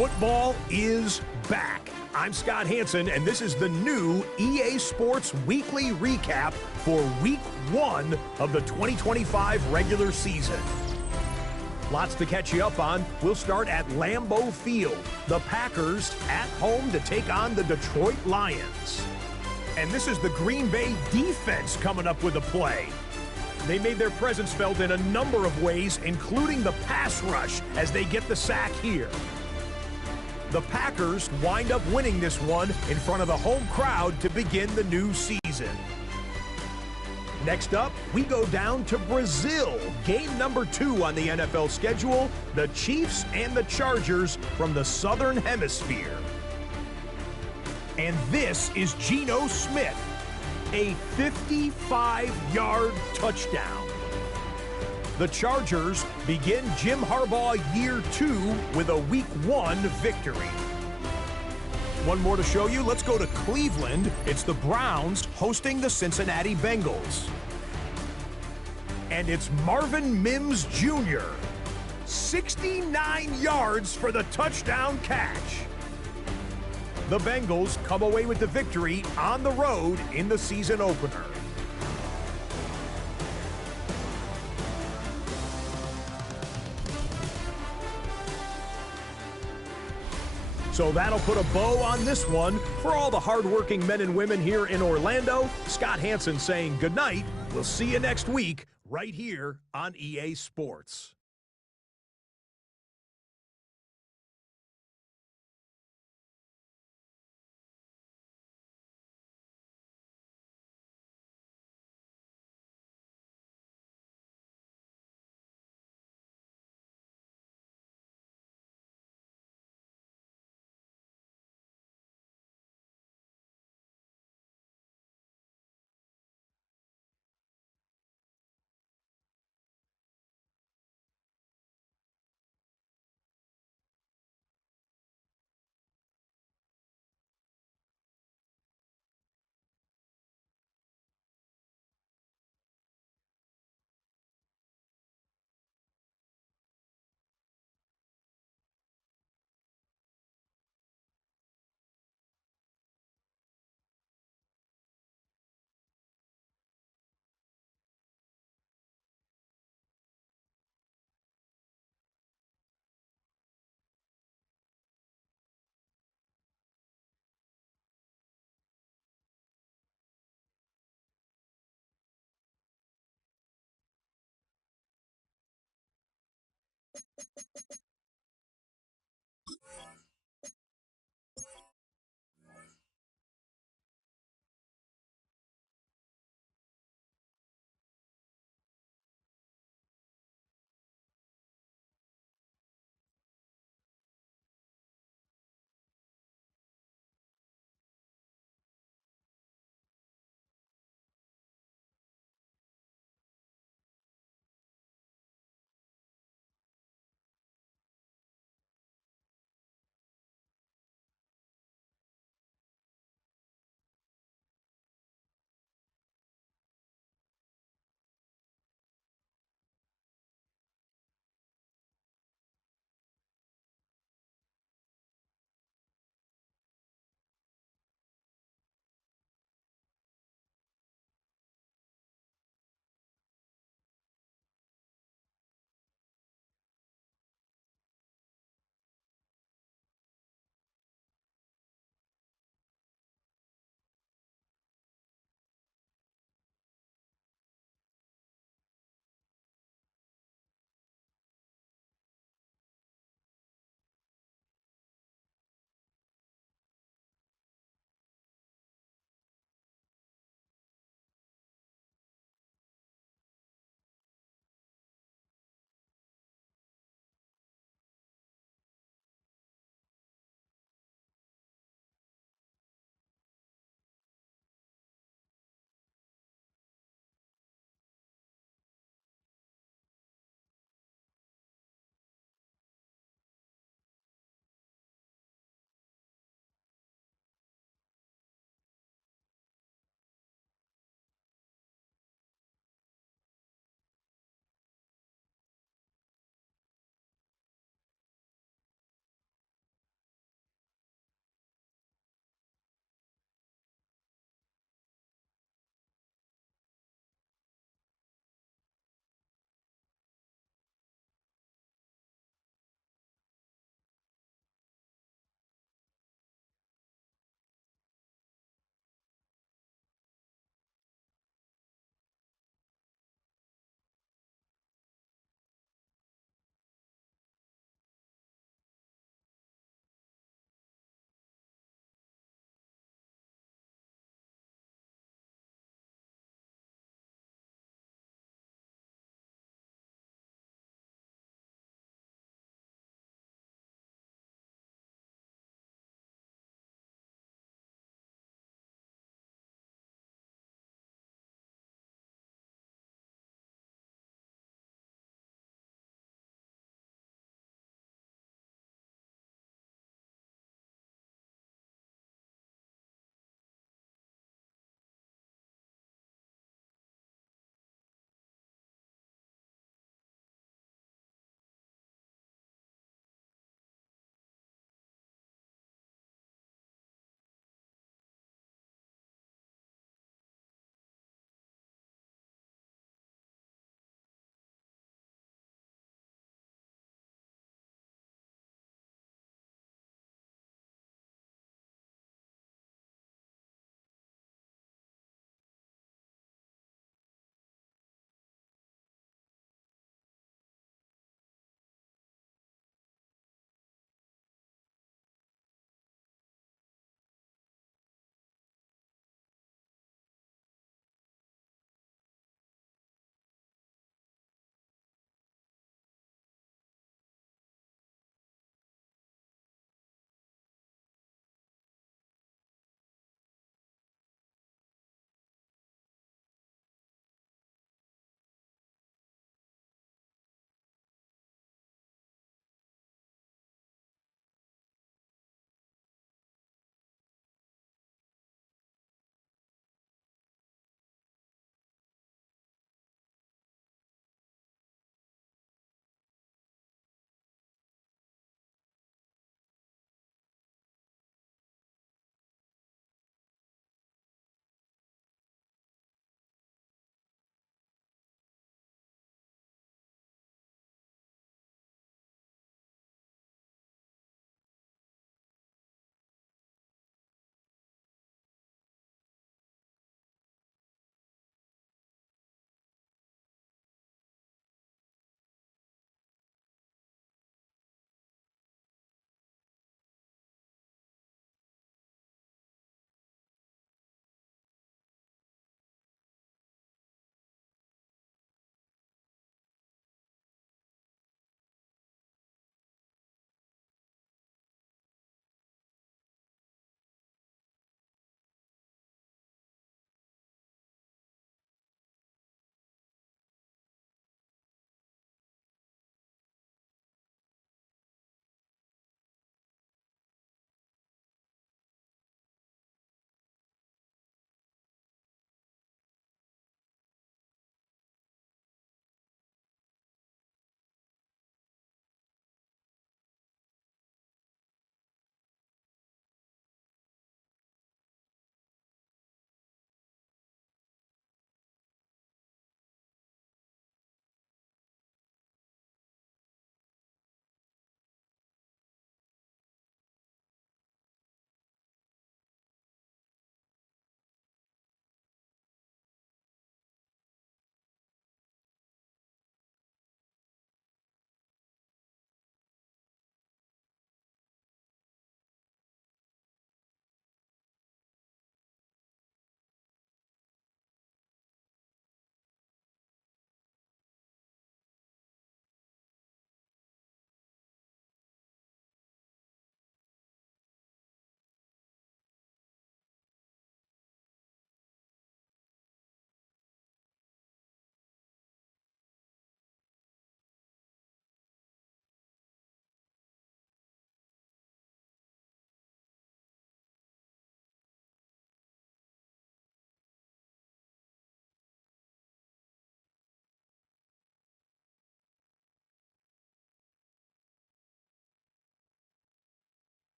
Football is back. I'm Scott Hanson, and this is the new EA Sports Weekly Recap for Week 1 of the 2025 regular season. Lots to catch you up on. We'll start at Lambeau Field. The Packers at home to take on the Detroit Lions. And this is the Green Bay defense coming up with a play. They made their presence felt in a number of ways, including the pass rush as they get the sack here. The Packers wind up winning this one in front of the home crowd to begin the new season. Next up, we go down to Brazil. Game number 2 on the NFL schedule, the Chiefs and the Chargers from the Southern Hemisphere. And this is Geno Smith, a 55-yard touchdown. The Chargers begin Jim Harbaugh year 2 with a Week 1 victory. One more to show you. Let's go to Cleveland. It's the Browns hosting the Cincinnati Bengals. And it's Marvin Mims Jr. 69 yards for the touchdown catch. The Bengals come away with the victory on the road in the season opener. So that'll put a bow on this one. For all the hardworking men and women here in Orlando, Scott Hanson saying good night. We'll see you next week right here on EA Sports.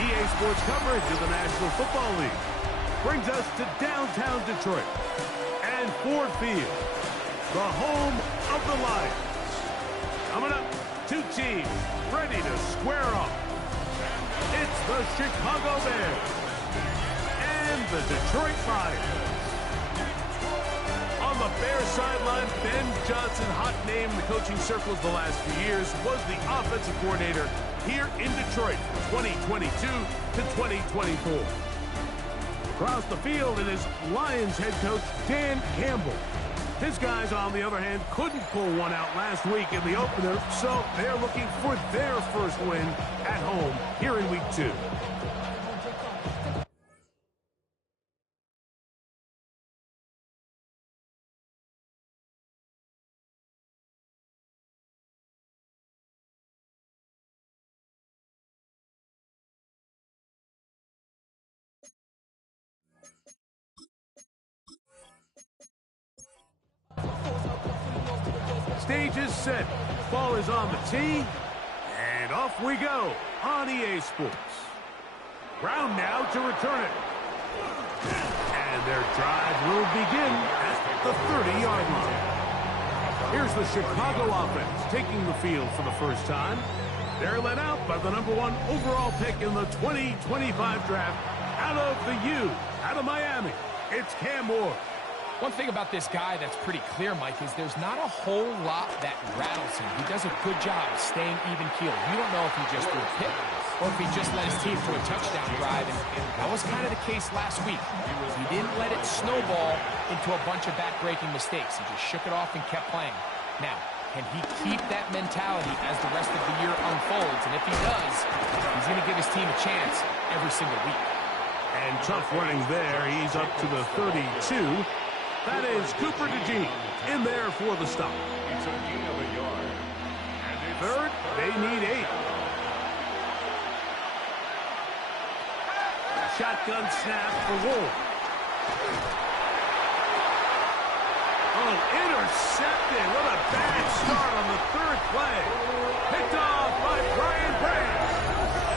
EA Sports coverage of the National Football League brings us to downtown Detroit and Ford Field, the home of the Lions. Coming up, two teams ready to square off. It's the Chicago Bears and the Detroit Lions. On the Bears sideline, Ben Johnson, hot name in the coaching circles the last few years, was the offensive coordinator here in Detroit from 2022 to 2024. Across the field, it is Lions head coach Dan Campbell. His guys, on the other hand, couldn't pull one out last week in the opener, so they're looking for their first win at home here in Week 2. Stage is set. Ball is on the tee. And off we go on EA Sports. Brown now to return it. And their drive will begin at the 30-yard line. Here's the Chicago offense taking the field for the first time. They're led out by the #1 overall pick in the 2025 draft out of the U, out of Miami. It's Cam Moore. One thing about this guy that's pretty clear, Mike, is there's not a whole lot that rattles him. He does a good job staying even-keeled. You don't know if he just threw a pick or if he just let his team through a touchdown drive, and that was kind of the case last week. He didn't let it snowball into a bunch of back-breaking mistakes. He just shook it off and kept playing. Now, can he keep that mentality as the rest of the year unfolds? And if he does, he's going to give his team a chance every single week. And tough running there. He's up to the 32. That is Cooper DeJean in there for the stop. Third, they need 8. Shotgun snap for Wolf. Oh, intercepted. What a bad start on the third play. Picked off by Brian Branch.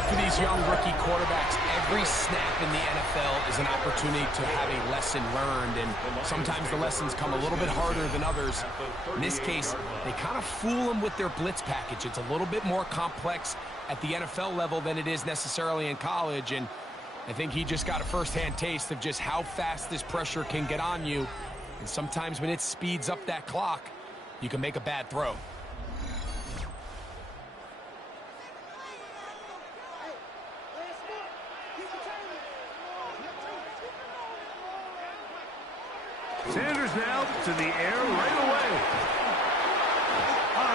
For these young rookie quarterbacks, every snap in the NFL is an opportunity to have a lesson learned, and sometimes the lessons come a little bit harder than others. In this case, they kind of fool them with their blitz package. It's a little bit more complex at the NFL level than it is necessarily in college, and I think he just got a first-hand taste of just how fast this pressure can get on you, and sometimes when it speeds up that clock, you can make a bad throw. Sanders now to the air right away.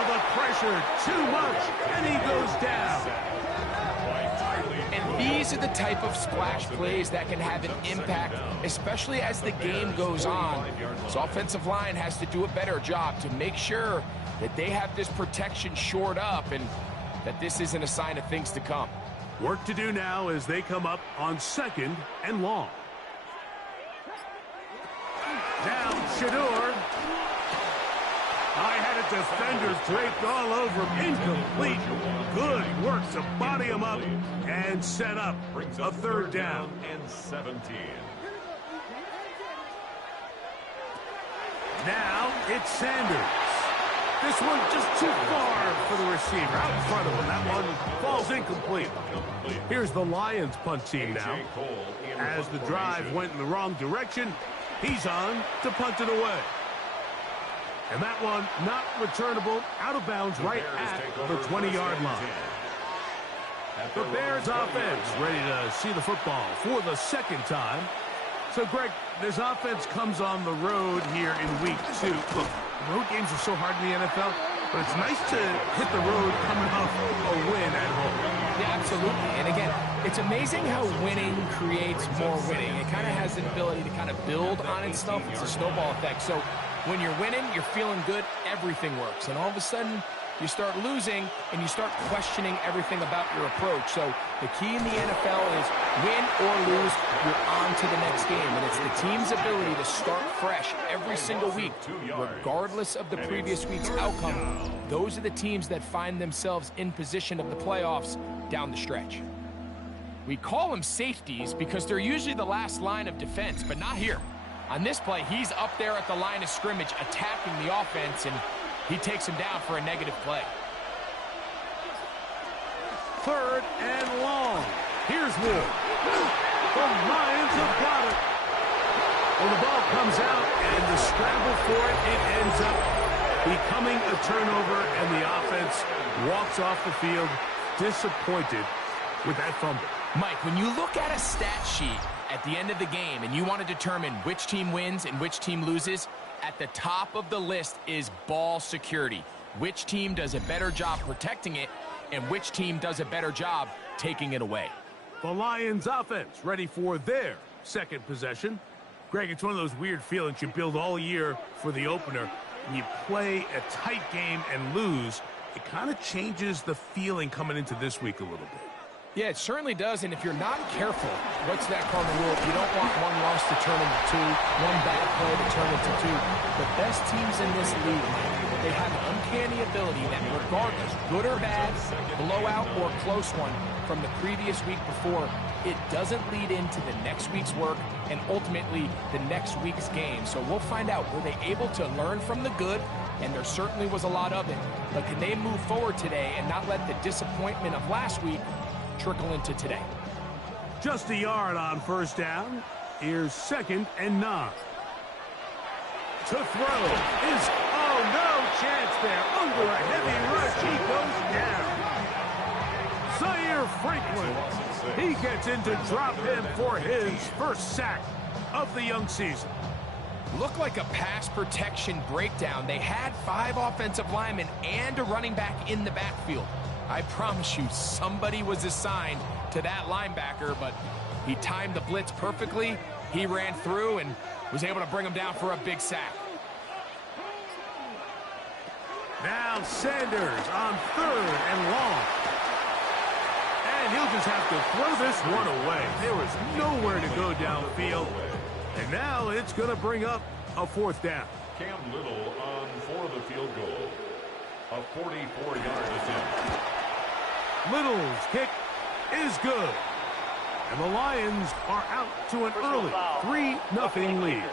The pressure, too much, and he goes down. And these are the type of splash plays that can have an impact, especially as the game goes on. This offensive line has to do a better job to make sure that they have this protection shored up and that this isn't a sign of things to come. Work to do now as they come up on 2nd and long. Now, Shedeur. I had a defender draped all over him. Incomplete. Good work to body him up and set up a 3rd down. And 17. Now, it's Sanders. This one just too far for the receiver. Out in front of him. That one falls incomplete. Here's the Lions punt team now. As the drive went in the wrong direction, he's on to punt it away. And that one not returnable, out of bounds right at the 20-yard line. The Bears offense ready to see the football for the 2nd time. So, Greg, this offense comes on the road here in Week 2. Look, road games are so hard in the NFL. but it's nice to hit the road coming off a win at home. Yeah, absolutely. And again, it's amazing how winning creates more winning. It kind of has an ability to kind of build on itself. It's a snowball effect. So when you're winning, you're feeling good, everything works. And all of a sudden, you start losing, and you start questioning everything about your approach. So the key in the NFL is win or lose, you're on to the next game. And it's the team's ability to start fresh every single week, regardless of the previous week's outcome. Those are the teams that find themselves in position of the playoffs down the stretch. We call them safeties because they're usually the last line of defense, but not here. On this play, he's up there at the line of scrimmage attacking the offense, and he takes him down for a negative play. 3rd and long. Here's Ward. The Lions have got it. Well, the ball comes out, and the scramble for it ends up becoming a turnover, and the offense walks off the field disappointed with that fumble. Mike, when you look at a stat sheet at the end of the game and you want to determine which team wins and which team loses, at the top of the list is ball security. Which team does a better job protecting it, and which team does a better job taking it away. The Lions offense ready for their second possession. Greg, it's one of those weird feelings you build all year for the opener. When you play a tight game and lose, it kind of changes the feeling coming into this week a little bit. Yeah, it certainly does, and if you're not careful, what's that cardinal rule? You don't want one loss to turn into two, one bad play to turn into two. The best teams in this league, they have an uncanny ability that regardless, good or bad, blowout or close one from the previous week before, it doesn't lead into the next week's work and ultimately the next week's game. So we'll find out, were they able to learn from the good? And there certainly was a lot of it. But can they move forward today and not let the disappointment of last week trickle into today? Just a yard on 1st down. Here's 2nd and 9. To throw is, oh, no chance there. Under a heavy rush, he goes down. Zaire Franklin, he gets in to drop him for his first sack of the young season. Looked like a pass protection breakdown. They had 5 offensive linemen and a running back in the backfield. I promise you, somebody was assigned to that linebacker, but he timed the blitz perfectly. He ran through and was able to bring him down for a big sack. Now Sanders on 3rd and long. And he'll just have to throw this one away. There was nowhere to go downfield. And now it's going to bring up a 4th down. Cam Little on for the field goal. A 44-yard attempt. Little's kick is good. And the Lions are out to an early 3-0 lead.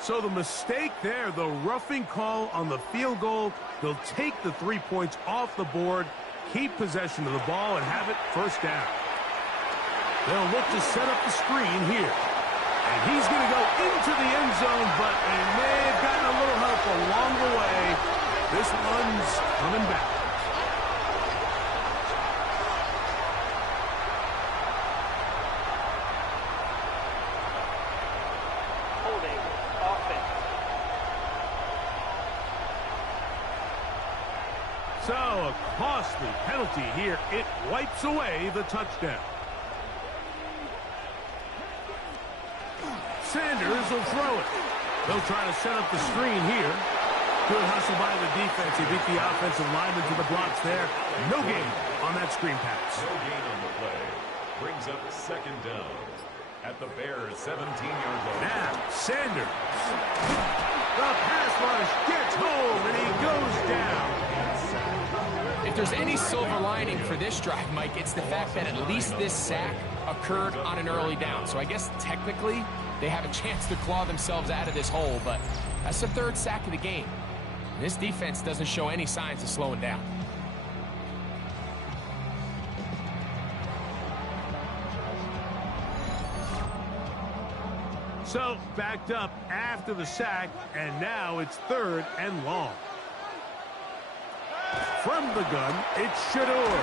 So the mistake there, the roughing call on the field goal, they'll take the 3 points off the board, keep possession of the ball, and have it 1st down. They'll look to set up the screen here. And he's going to go into the end zone, but they may have gotten a little help along the way. This one's coming back. Holding offense. So a costly penalty here. It wipes away the touchdown. Sanders will throw it. They'll try to set up the screen here. Good hustle by the defense. He beat the offensive lineman to the blocks there. No gain on that screen pass. No gain on the play. Brings up 2nd down at the Bears' 17-yard line. Now, Sanders. The pass rush gets home, and he goes down. If there's any silver lining for this drive, Mike, it's the fact that at least this sack occurred on an early down. So I guess technically they have a chance to claw themselves out of this hole, but that's the 3rd sack of the game. And this defense doesn't show any signs of slowing down. So backed up after the sack, and now it's 3rd and long. From the gun, it's Shador.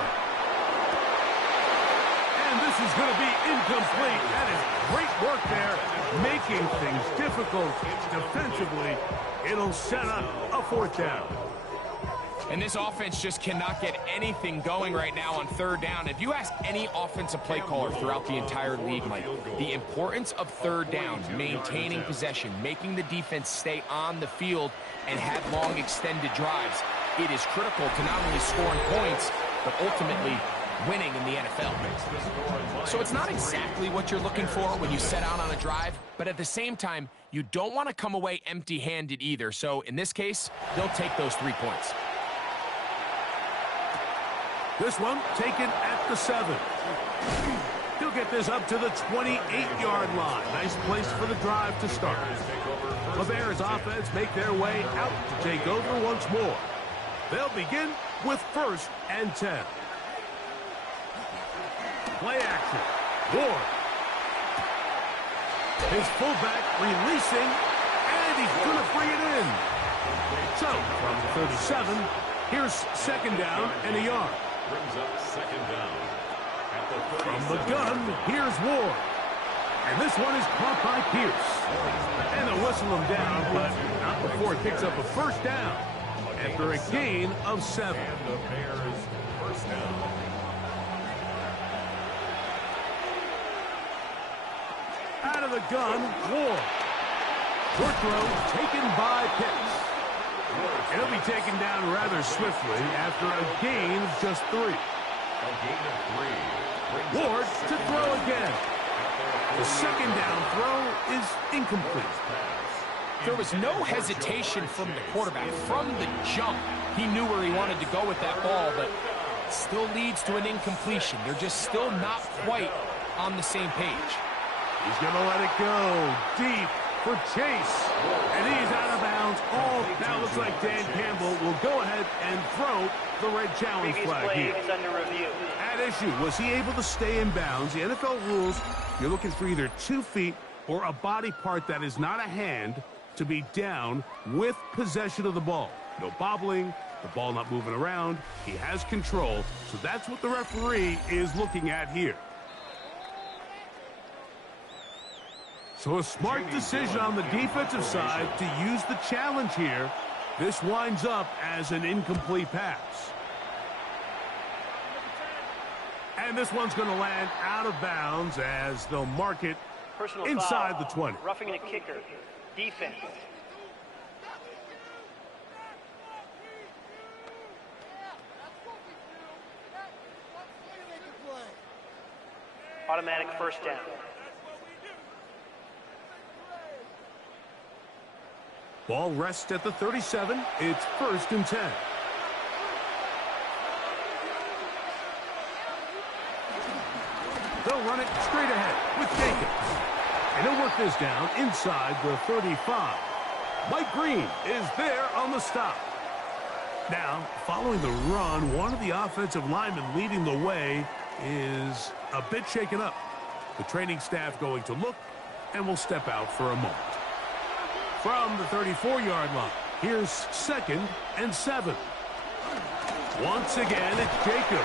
And And this is going to be incomplete. That is great work there, making things difficult defensively. It'll set up a 4th down. And this offense just cannot get anything going right now on 3rd down. If you ask any offensive play caller throughout the entire league, Mike, the importance of 3rd down, maintaining possession, making the defense stay on the field and have long extended drives, it is critical to not only scoring points, but ultimately winning in the NFL. So it's not exactly what you're looking for when you set out on a drive, but at the same time, you don't want to come away empty-handed either. So in this case, they'll take those 3 points. This one taken at the 7. He'll get this up to the 28-yard line. Nice place for the drive to start. The Bears offense make their way out to take over once more. They'll begin with 1st and 10. Play action. Ward. His fullback releasing, and he's going to bring it in. So, from the 37, here's 2nd down and a yard. Brings up 2nd down. At the 37. From the gun, here's Ward. And this one is caught by Pierce. And they'll whistle him down, but not before it picks up a 1st down after a gain of 7. And the Bears 1st down. Out of the gun, Ward. Short throw taken by Pitts. And he'll be taken down rather swiftly after a gain of just 3. A gain of 3. Ward to throw again. The 2nd down throw is incomplete. There was no hesitation from the quarterback. From the jump, he knew where he wanted to go with that ball, but still leads to an incompletion. They're just still not quite on the same page. He's going to let it go deep for Chase. And he's out of bounds. Now looks like Dan Campbell will go ahead and throw the red challenge flag here. Is under review. At issue, was he able to stay in bounds? The NFL rules, you're looking for either 2 feet or a body part that is not a hand to be down with possession of the ball. No bobbling, the ball not moving around. He has control, so that's what the referee is looking at here. So a smart decision on the defensive side to use the challenge here. This winds up as an incomplete pass. And this one's going to land out of bounds as they'll mark it Personal inside foul. the 20. Roughing the kicker. Defense. Automatic 1st down. Ball rests at the 37. It's 1st and 10. They'll run it straight ahead with Jacobs. And he'll work this down inside the 35. Mike Green is there on the stop. Now, following the run, one of the offensive linemen leading the way is a bit shaken up. The training staff going to look and will step out for a moment. From the 34-yard line, here's 2nd and 7. Once again, it's Jacobs.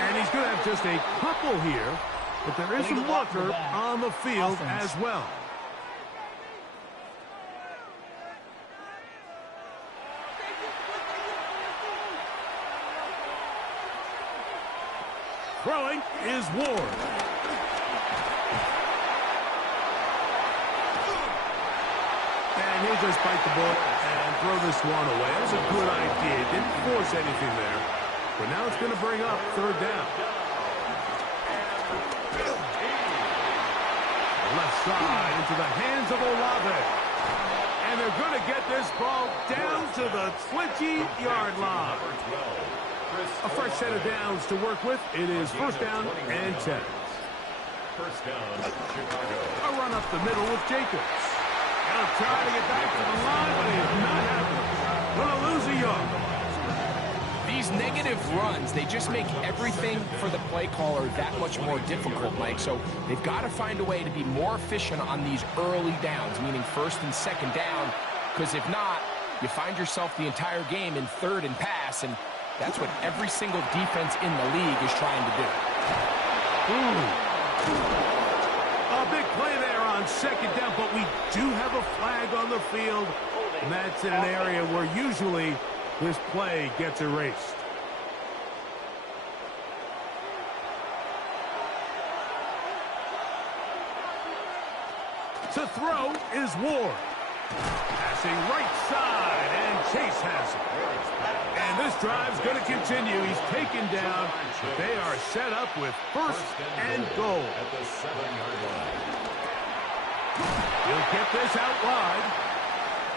And he's going to have just a couple here, but there is a marker on the field as well. Throwing is Ward. And he'll just bite the bullet and throw this one away. That was a good idea. Didn't force anything there. But now it's going to bring up 3rd down. Left side into the hands of Olave. And they're going to get this ball down to the 20-yard line. A fresh set of downs to work with. It is 1st down and 10. 1st down, Chicago. A run up the middle with Jacobs. He'll try to get back to the line, but he's not having it. Going to lose a yard. These negative runs, they just make everything for the play caller that much more difficult, Mike. So they've got to find a way to be more efficient on these early downs, meaning 1st and 2nd down, because if not, you find yourself the entire game in 3rd and pass, and that's what every single defense in the league is trying to do. A big play there on second down, but we do have a flag on the field, and that's in an area where usually this play gets erased. To throw is Ward. Passing right side, and Chase has it. And this drive's going to continue. He's taken down. They are set up with first and goal. At the 7-yard line. He'll get this out wide,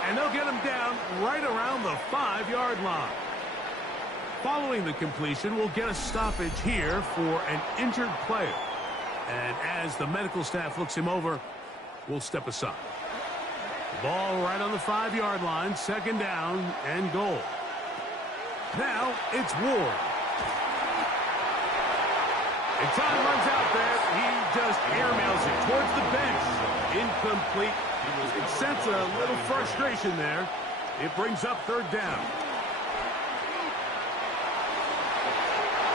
and they'll get him down right around the 5-yard line. Following the completion, we'll get a stoppage here for an injured player. And as the medical staff looks him over, we'll step aside. Ball right on the 5-yard line, second down and goal. Now it's Ward. And time runs out there. He just airmails it towards the bench. Incomplete. You can sense a little frustration there. It brings up third down.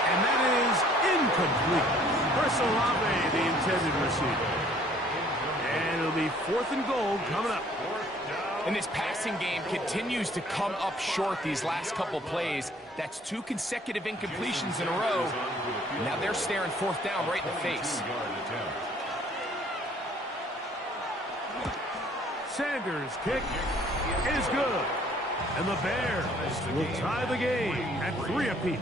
And that is incomplete. Chris Olave, the intended receiver. And it'll be fourth and goal coming up. And this passing game continues to come up short these last couple plays. That's 2 consecutive incompletions in a row. Now they're staring fourth down right in the face. Sanders' kick is good. And the Bears will tie the game at 3 apiece.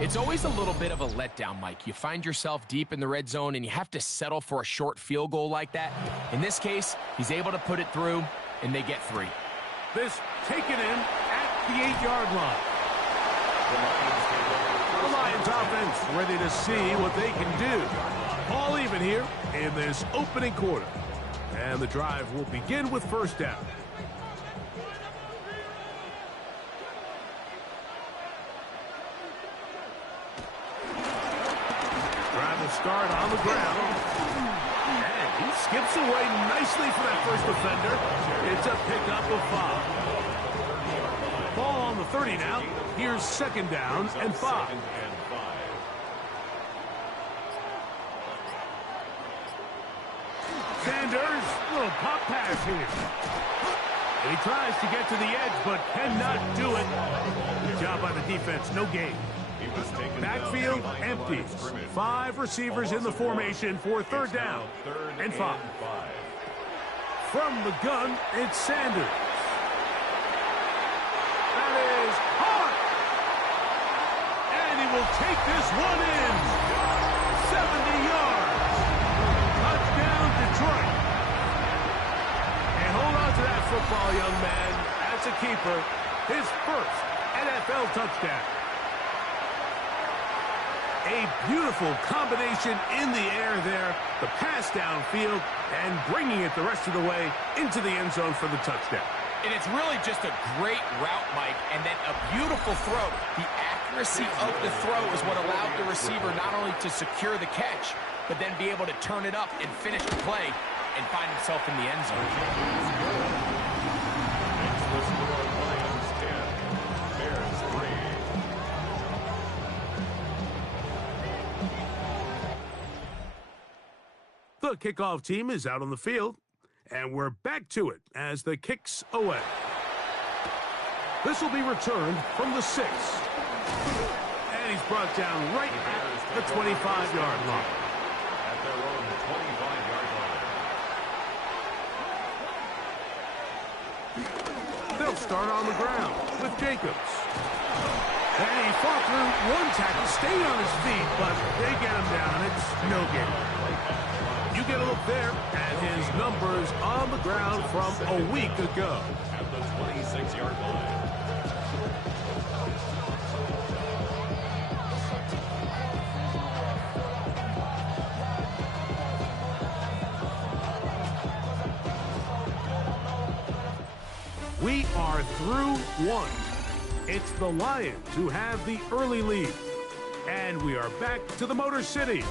It's always a little bit of a letdown, Mike. You find yourself deep in the red zone, and you have to settle for a short field goal like that. In this case, he's able to put it through, and they get 3. This taken in at the 8-yard line. The Lions offense ready to see what they can do. All even here in this opening quarter. And the drive will begin with first down. Start on the ground. And he skips away nicely for that first defender. It's a pickup of 5. Ball on the 30 now. Here's second down and 5. Sanders, little pop pass here. And he tries to get to the edge, but cannot do it. Good job by the defense. No gain. Backfield empty. 5 receivers in the formation for third down and 5. From the gun, it's Sanders. That is hard. And he will take this one in. 70 yards. Touchdown, Detroit. And hold on to that football, young man. That's a keeper. His first NFL touchdown. A beautiful combination in the air there. The pass downfield and bringing it the rest of the way into the end zone for the touchdown. And it's really just a great route, Mike, and then a beautiful throw. The accuracy of the throw is what allowed the receiver not only to secure the catch, but then be able to turn it up and finish the play and find himself in the end zone. Next, listen to our Lions 10, Bears 3. The kickoff team is out on the field, and we're back to it as the kick's away. This will be returned from the 6. And he's brought down right at the 25-yard line. At their own 25-yard line. They'll start on the ground with Jacobs. And he fought through one tackle, stayed on his feet, but they get him down. It's no game. You get a look there at his numbers on the ground from a week ago. At the 26-yard line. We are through 1. It's the Lions who have the early lead. And we are back to the Motor City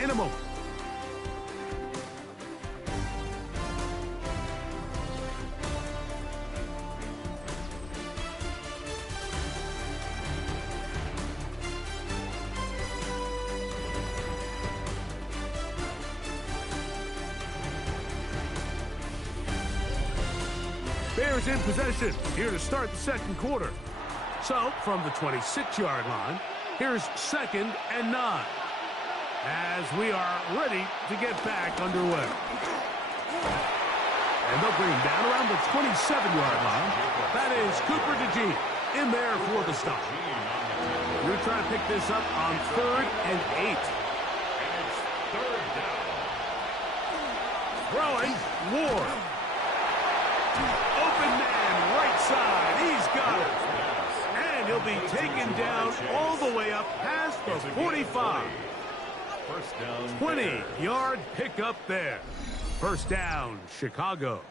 in a moment. Bears in possession here to start the second quarter. So, from the 26-yard line, here's 2nd and 9. As we are ready to get back underway. And they'll bring him down around the 27-yard line. That is Cooper DeJean in there for the stop. We're trying to pick this up on 3rd and 8. And it's 3rd down. Throwing, Ward. Open man, right side. He's got it. And he'll be taken down all the way up past the 45. First down. 20-yard pickup there. First down, Chicago.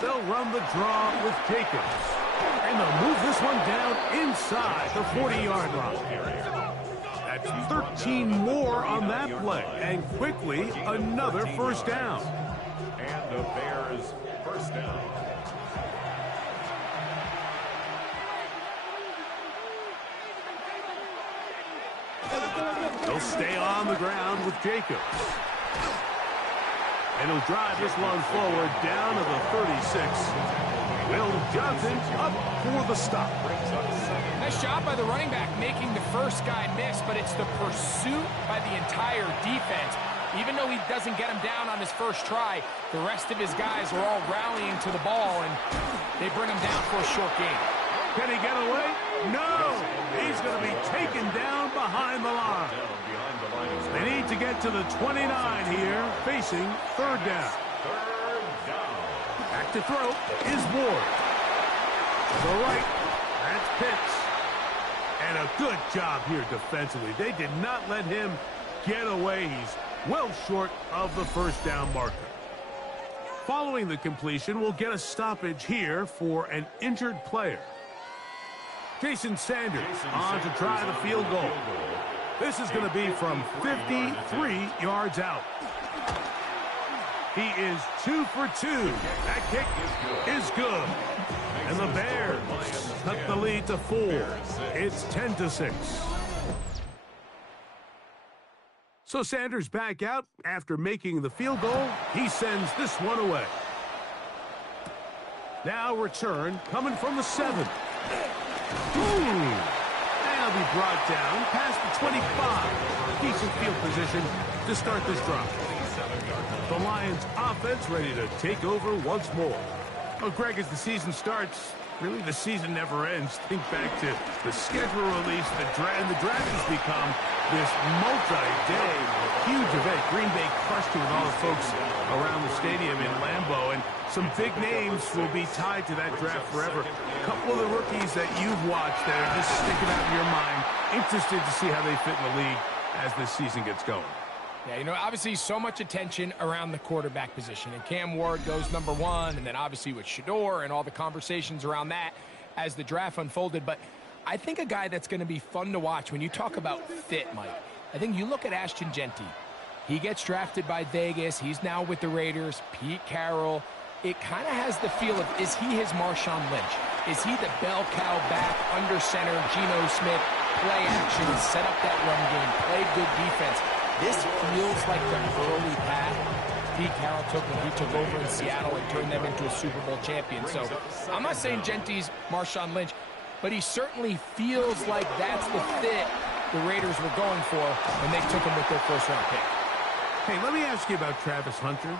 They'll run the draw with Jacobs. And they'll move this one down inside the 40-yard line. That's 13 more on that play. And quickly, another first down. And the Bears first down. They'll stay on the ground with Jacobs. And he'll drive this one forward down to the 36. Will Johnson up for the stop. Nice job by the running back making the first guy miss, but it's the pursuit by the entire defense. Even though he doesn't get him down on his first try, the rest of his guys are all rallying to the ball, and they bring him down for a short gain. Can he get away? No! He's going to be taken down behind the line. They need to get to the 29 here, facing 3rd down. Back to throw is Ward. To the right, that's Pitts. And a good job here defensively. They did not let him get away. He's well short of the first down marker. Following the completion, we'll get a stoppage here for an injured player. Jason Sanders on to try the field goal. This is going to be from 53 yards out. He is 2 for 2. That kick is good. And the Bears cut the lead to 4. It's 10-6. So Sanders back out after making the field goal. He sends this one away. Now return coming from the 7. They'll be brought down past the 25. Decent field position to start this drive. The Lions offense ready to take over once more. Well, Greg, as the season starts, really the season never ends. Think back to the schedule release, the draft has become this multi-day huge event. Green Bay crushed it with all the folks around the stadium in Lambeau, and some big names will be tied to that draft forever. A couple of the rookies that you've watched that are just sticking out in your mind, interested to see how they fit in the league as this season gets going. Yeah, you know, obviously so much attention around the quarterback position. And Cam Ward goes number 1, and then obviously with Shedeur and all the conversations around that as the draft unfolded. But I think a guy that's going to be fun to watch when you talk about fit, Mike, I think you look at Ashton Jeanty. He gets drafted by Vegas. He's now with the Raiders. Pete Carroll. It kind of has the feel of, is he his Marshawn Lynch? Is he the bell cow back, under center, Geno Smith, play action, set up that run game, play good defense? This feels like the early path Pete Carroll took when he took over in Seattle and turned them into a Super Bowl champion. So I'm not saying Jeanty's Marshawn Lynch, but he certainly feels like that's the fit the Raiders were going for when they took him with their first-round pick. Hey, let me ask you about Travis Hunter.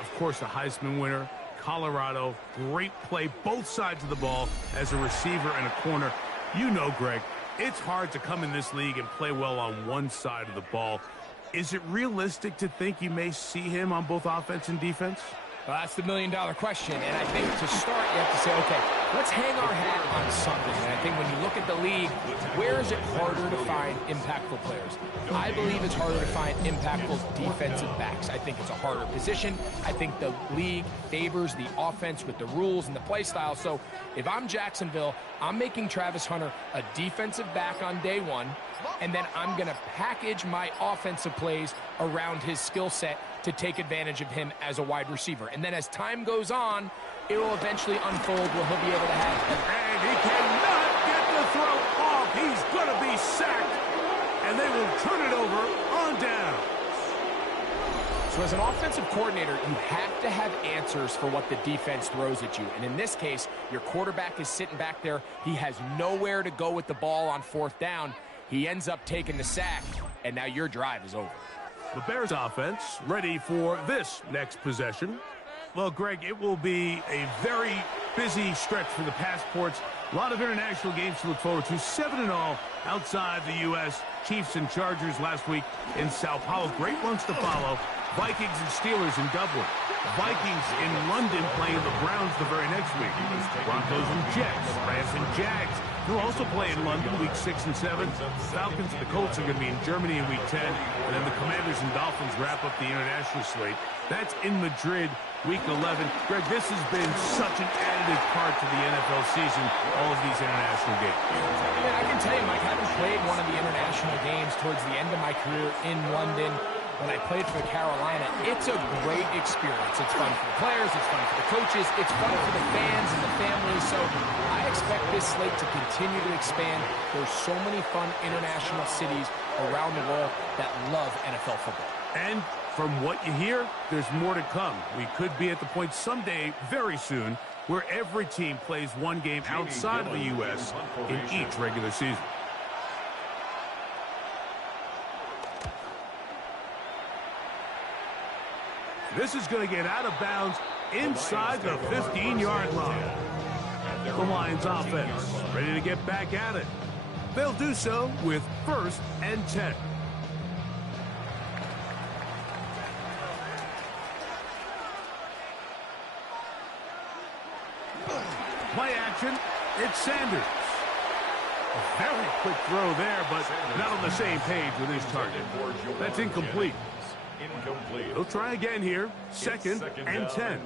Of course, a Heisman winner, Colorado, great play, both sides of the ball as a receiver and a corner. You know, Greg, it's hard to come in this league and play well on one side of the ball. Is it realistic to think you may see him on both offense and defense? Well, that's the million-dollar question, and I think to start, you have to say, okay, Let's hang our hat on something. And I think when you look at the league, where is it harder to find impactful players? I believe it's harder to find impactful defensive backs. I think it's a harder position. I think the league favors the offense with the rules and the play style. So if I'm Jacksonville, I'm making Travis Hunter a defensive back on day one, and then I'm going to package my offensive plays around his skill set to take advantage of him as a wide receiver. And then as time goes on, it will eventually unfold where he'll be able to have... And he cannot get the throw off. He's going to be sacked. And they will turn it over on down. So as an offensive coordinator, you have to have answers for what the defense throws at you. And in this case, your quarterback is sitting back there. He has nowhere to go with the ball on fourth down. He ends up taking the sack, and now your drive is over. The Bears offense ready for this next possession. Well, Greg, it will be a very busy stretch for the Passports. A lot of international games to look forward to. 7-0 outside the U.S. Chiefs and Chargers last week in Sao Paulo. Great ones to follow. Vikings and Steelers in Dublin. Vikings in London playing the Browns the very next week. Broncos and Jets. Rams and Jags. They'll also play in London week 6 and 7. Falcons and the Colts are going to be in Germany in week 10. And then the Commanders and Dolphins wrap up the international slate. That's in Madrid week 11. Greg, this has been such an additive part to the NFL season, all of these international games. Yeah, I can tell you, Mike, having played one of the international games towards the end of my career in London, when I played for Carolina, it's a great experience. It's fun for the players, it's fun for the coaches, it's fun for the fans and the families. So I expect this slate to continue to expand. There's so many fun international cities around the world that love NFL football. And from what you hear, there's more to come. We could be at the point someday, very soon, where every team plays one game outside of the U.S. in each regular season. This is going to get out of bounds inside the 15-yard line. The Lions offense ready to get back at it. They'll do so with 1st and 10. Play action. It's Sanders. A very quick throw there, but not on the same page with his target. That's incomplete. He'll try again here. 2nd and 10.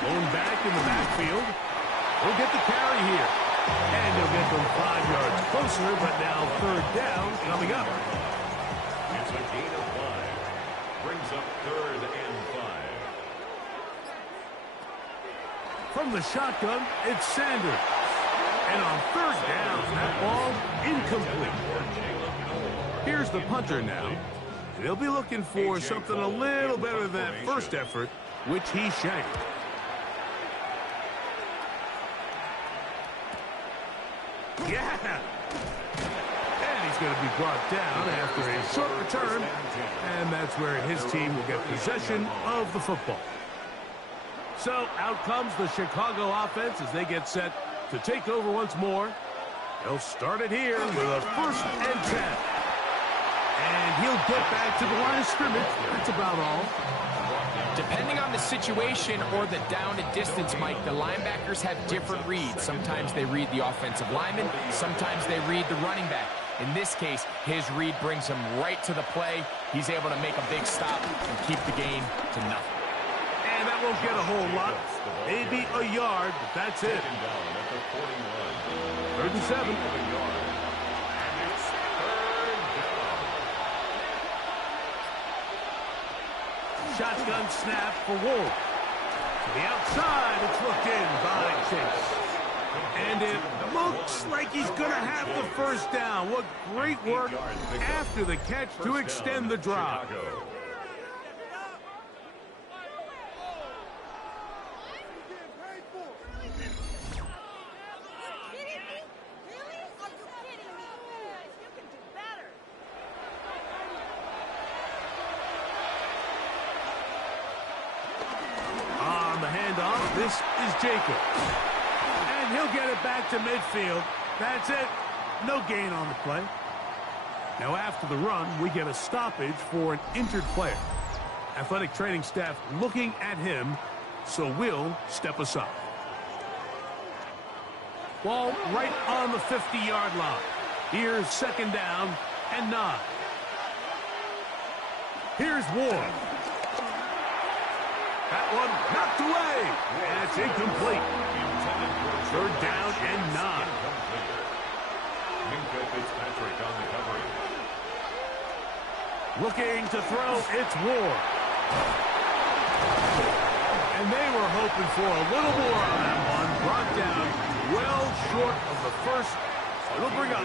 Going back in the backfield. He'll get the carry here. And he'll get them 5 yards closer, but now 3rd down coming up. It's a gain of 5. Brings up 3rd and 5. From the shotgun, it's Sanders. And on 3rd down, that ball incomplete. Here's the punter now. They'll be looking for something a little better than that first effort, which he shanked. Yeah! And he's going to be brought down after a short return. And that's where his team will get possession of the football. So out comes the Chicago offense as they get set to take over once more. They'll start it here with a 1st and 10. And he'll get back to the line of scrimmage. That's about all. Depending on the situation or the down and distance, Mike, the linebackers have different reads. Sometimes they read the offensive lineman. Sometimes they read the running back. In this case, his read brings him right to the play. He's able to make a big stop and keep the gain to nothing. And that won't get a whole lot. Maybe a yard, but that's it. 3rd and 7. Shotgun snap for Wolf. To the outside, it's looked in by Chase. And it looks like he's going to have the 1st down. What great work after the catch to extend the drive. This is Jacobs. And he'll get it back to midfield. That's it. No gain on the play. Now after the run, we get a stoppage for an injured player. Athletic training staff looking at him, so we'll step aside. Ball right on the 50-yard line. Here's second down and 9. Here's Ward. That one knocked away. And it's incomplete. Third down and 9. Minkah Fitzpatrick on the coverage. Looking to throw, it's Ward. And they were hoping for a little more on that one. Brought down well short of the first. So it'll bring up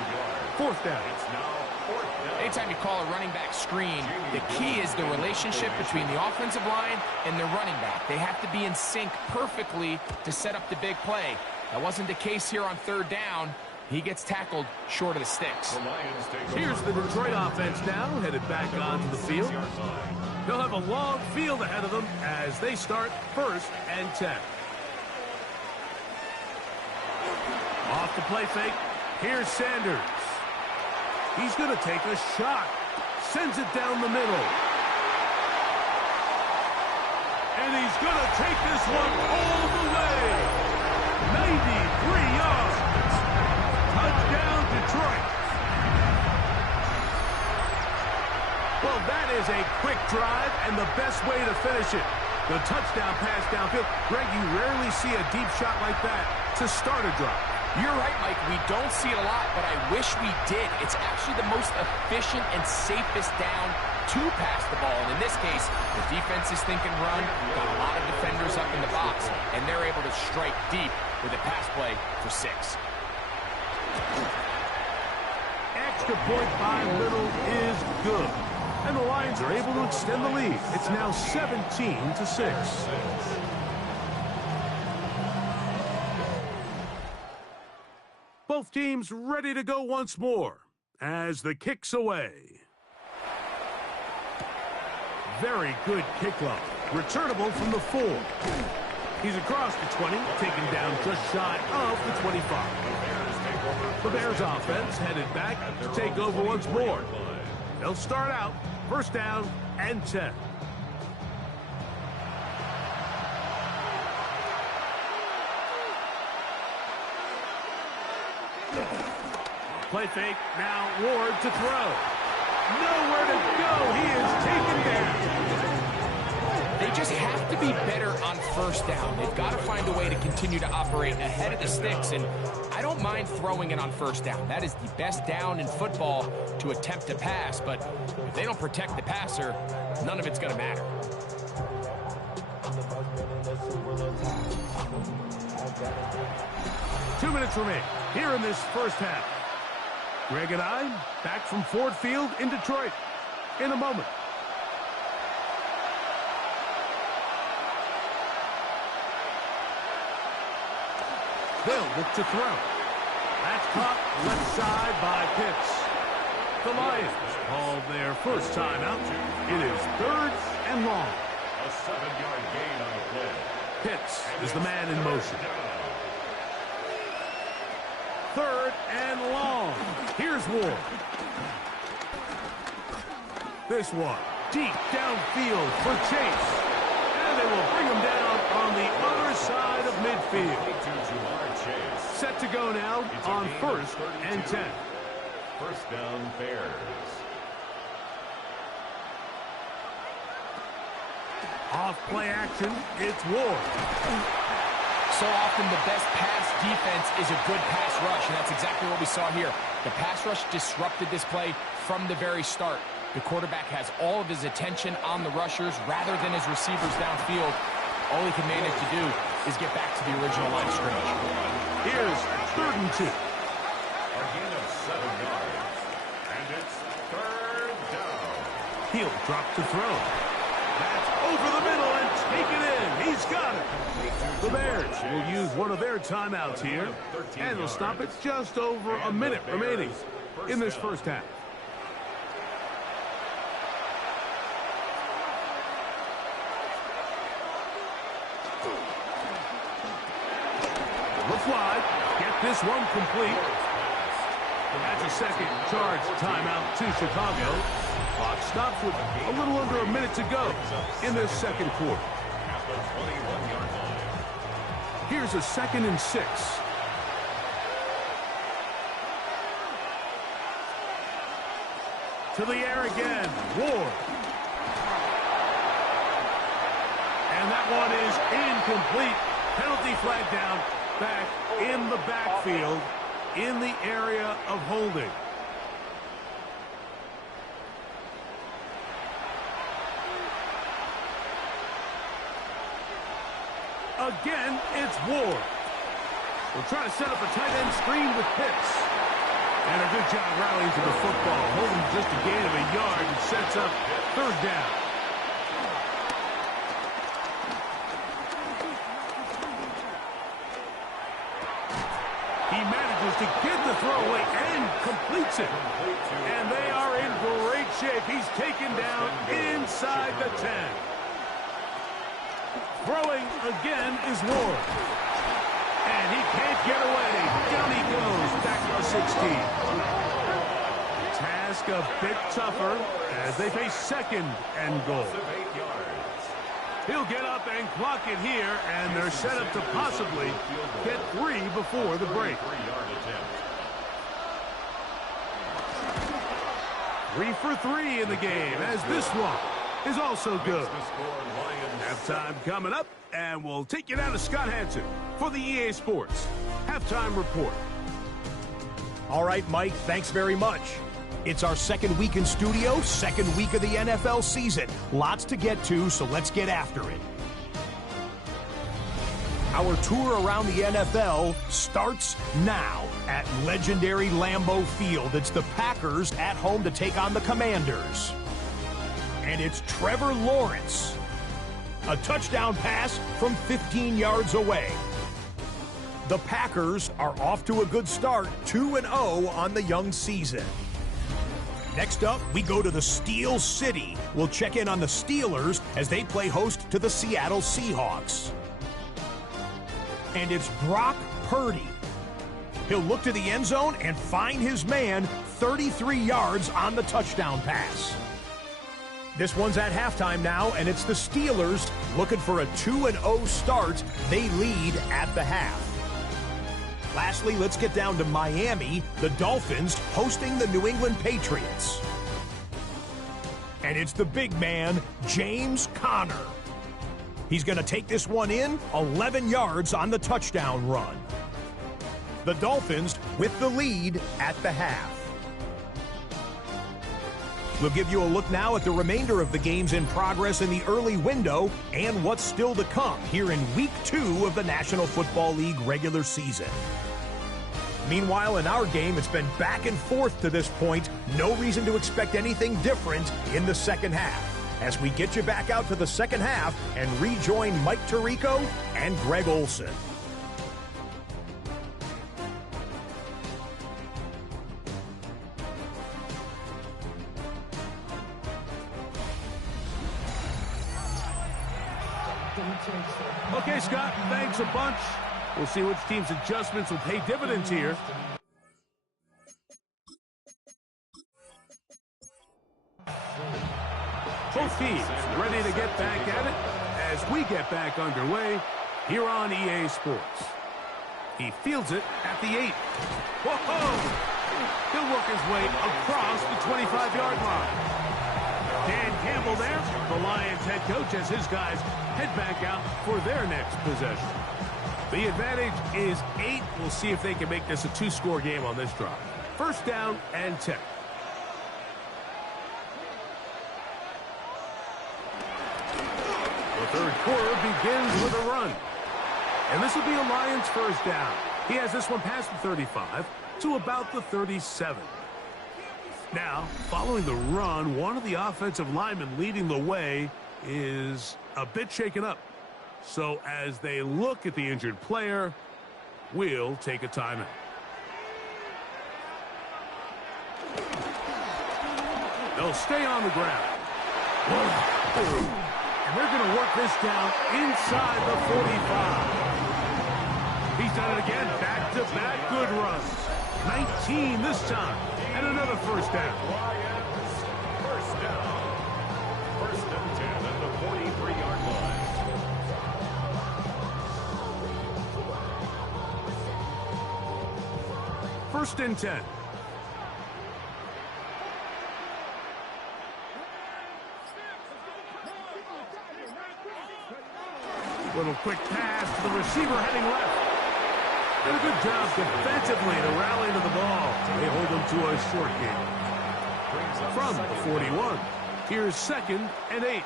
fourth down. It's now fourth down. Anytime you call a running back screen, the key is the relationship between the offensive line and the running back. They have to be in sync perfectly to set up the big play. That wasn't the case here on third down. He gets tackled short of the sticks. The Lions take over. Here's the Detroit offense now, headed back onto the field. They'll have a long field ahead of them as they start first and 10. Off the play fake. Here's Sanders. He's going to take a shot. Sends it down the middle. And he's going to take this one all the way. 93 yards. Touchdown, Detroit. Well, that is a quick drive and the best way to finish it. The touchdown pass downfield. Greg, you rarely see a deep shot like that to start a drive. You're right, Mike. We don't see it a lot, but I wish we did. It's actually the most efficient and safest down to pass the ball. And in this case, the defense is thinking run, got a lot of defenders up in the box, and they're able to strike deep with a pass play for 6. Extra point by Little is good. And the Lions are able to extend the lead. It's now 17-6. Both teams ready to go once more as the kick's away. Very good kickoff. Returnable from the 4. He's across the 20, taken down just shy of the 25. The Bears offense headed back to take over once more. They'll start out first down and 10. Play fake, now Ward to throw. Nowhere to go, he is taken down. They just have to be better on first down. They've got to find a way to continue to operate ahead of the sticks, and I don't mind throwing it on first down. That is the best down in football to attempt to pass, but if they don't protect the passer, none of it's going to matter. Two minutes remain here in this first half. Greg and I back from Ford Field in Detroit in a moment. They'll look to throw. That's caught left side by Pitts. The Lions called their first timeout. It is third and long. A 7-yard gain on the play. Pitts is the man in motion. Third and long. Here's Ward. This one deep downfield for Chase. And they will bring him down on the other side of midfield. Set to go now on first and 10. First down, Bears. Off play action, it's Ward. So often the best pass defense is a good pass rush, and that's exactly what we saw here. The pass rush disrupted this play from the very start. The quarterback has all of his attention on the rushers rather than his receivers downfield. All he can manage to do is get back to the original line of scrimmage. Here's third and 2. A gain of 7 yards. And it's third down. He'll drop to throw. That's over the middle and taken in. He's got it. The Bears will use one of their timeouts here, and they'll stop it just over a minute remaining in this first half. Looks wide. Get this one complete. That's a second charge timeout to Chicago. Clock stops with a little under a minute to go in this second quarter. Here's a 2nd and 6. To the air again. Ward. And that one is incomplete. Penalty flag down back in the backfield in the area of holding. Again, it's Ward. We'll try to set up a tight end screen with Pitts. And a good job rallying to the football, holding just a gain of a yard and sets up 3rd down. He manages to get the throw away and completes it. And they are in great shape. He's taken down inside the 10. Throwing again is Ward. And he can't get away. Down he goes, back to the 16. Task a bit tougher as they face 2nd and goal. He'll get up and clock it here, and they're set up to possibly get 3 before the break. 3 for 3 in the game, as this one is also good. Halftime coming up, and we'll take you down to Scott Hanson for the EA Sports Halftime Report. All right, Mike, thanks very much. It's our 2nd week in studio, 2nd week of the NFL season. Lots to get to, so let's get after it. Our tour around the NFL starts now at legendary Lambeau Field. It's the Packers at home to take on the Commanders. And it's Trevor Lawrence. A touchdown pass from 15 yards away. The Packers are off to a good start, 2-0 on the young season. Next up, we go to the Steel City. We'll check in on the Steelers as they play host to the Seattle Seahawks. And it's Brock Purdy. He'll look to the end zone and find his man 33 yards on the touchdown pass. This one's at halftime now, and it's the Steelers looking for a 2-0 start. They lead at the half. Lastly, let's get down to Miami, the Dolphins hosting the New England Patriots. And it's the big man, James Conner. He's going to take this one in, 11 yards on the touchdown run. The Dolphins with the lead at the half. We'll give you a look now at the remainder of the games in progress in the early window and what's still to come here in Week 2 of the National Football League regular season. Meanwhile, in our game, it's been back and forth to this point. No reason to expect anything different in the second half as we get you back out to the second half and rejoin Mike Tirico and Greg Olson. Okay, Scott, thanks a bunch. We'll see which team's adjustments will pay dividends here. Both teams ready to get back at it as we get back underway here on EA Sports. He fields it at the 8. Whoa! He'll work his way across the 25-yard line. Dan Campbell there, the Lions head coach, as his guys head back out for their next possession. The advantage is 8. We'll see if they can make this a 2-score game on this drive. First down and 10. The third quarter begins with a run. And this will be a Lions first down. He has this one past the 35 to about the 37. Now, following the run, one of the offensive linemen leading the way is a bit shaken up. So as they look at the injured player, we'll take a timeout. They'll stay on the ground. And they're going to work this down inside the 45. He's done it again, back-to-back good runs. 19 this time. And another first down. Lions, first down. First and 10 at the 43-yard line. First and 10. Little quick pass to the receiver heading left. And a good job defensively to rally to the ball. They hold them to a short game. From the 41, here's 2nd and 8.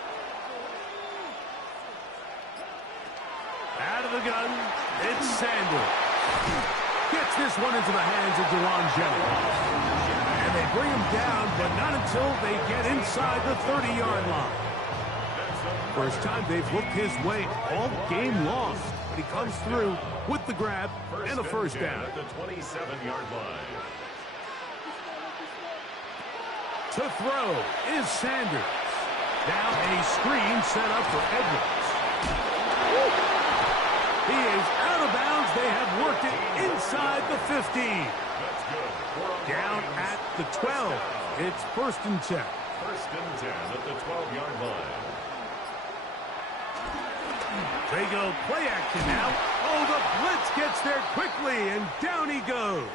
Out of the gun, it's Sanders. Gets this one into the hands of Dewan Jennings. And they bring him down, but not until they get inside the 30-yard line. First time they've looked his way all game long. He comes through with the grab and a first down. At the 27-yard line. To throw is Sanders. Now a screen set up for Edwards. He is out of bounds. They have worked it inside the 15. That's good. Down at the 12. It's first and 10. First and 10 at the 12-yard line. They go play action now. Oh, the blitz gets there quickly, and down he goes.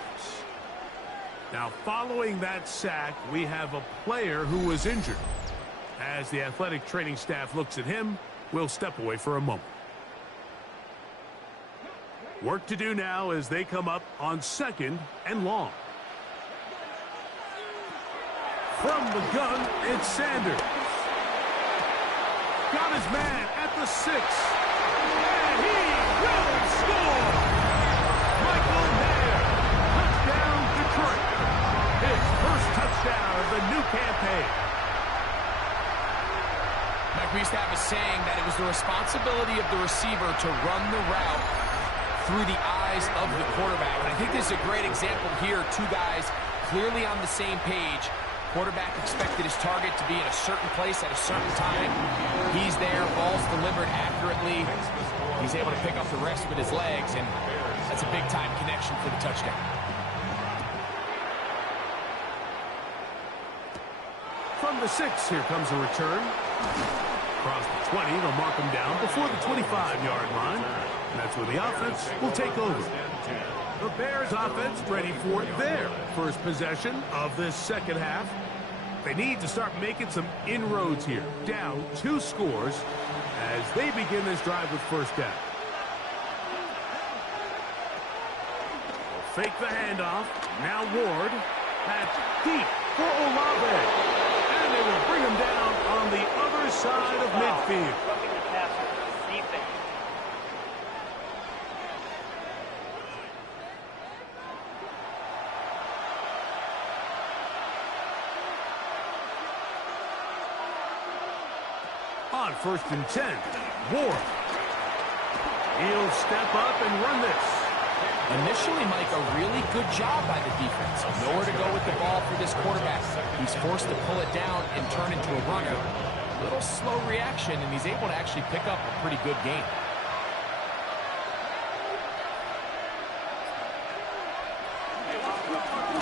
Now, following that sack, we have a player who was injured. As the athletic training staff looks at him, we'll step away for a moment. Work to do now as they come up on 2nd and long. From the gun, it's Sanders. Got his man at the 6. And he will score! Michael Mayer, touchdown Detroit. His first touchdown of the new campaign. Mike, we used to have a saying that it was the responsibility of the receiver to run the route through the eyes of the quarterback. And I think this is a great example here. Two guys clearly on the same page. Quarterback expected his target to be in a certain place at a certain time. He's there, ball's delivered accurately. He's able to pick up the rest with his legs, and that's a big-time connection for the touchdown. From the 6, here comes a return. Across the 20, they'll mark him down before the 25-yard line. And that's where the offense will take over. The Bears offense ready for their first possession of this second half. They need to start making some inroads here. Down 2 scores as they begin this drive with first down. They'll fake the handoff. Now Ward. That's deep for Olave. And they will bring him down on the other side of midfield. Roughing the passer. Defense. On first and 10, Ward. He'll step up and run this. Initially, Mike, a really good job by the defense. Nowhere to go with the ball for this quarterback. He's forced to pull it down and turn into a runner. A little slow reaction, and he's able to actually pick up a pretty good game.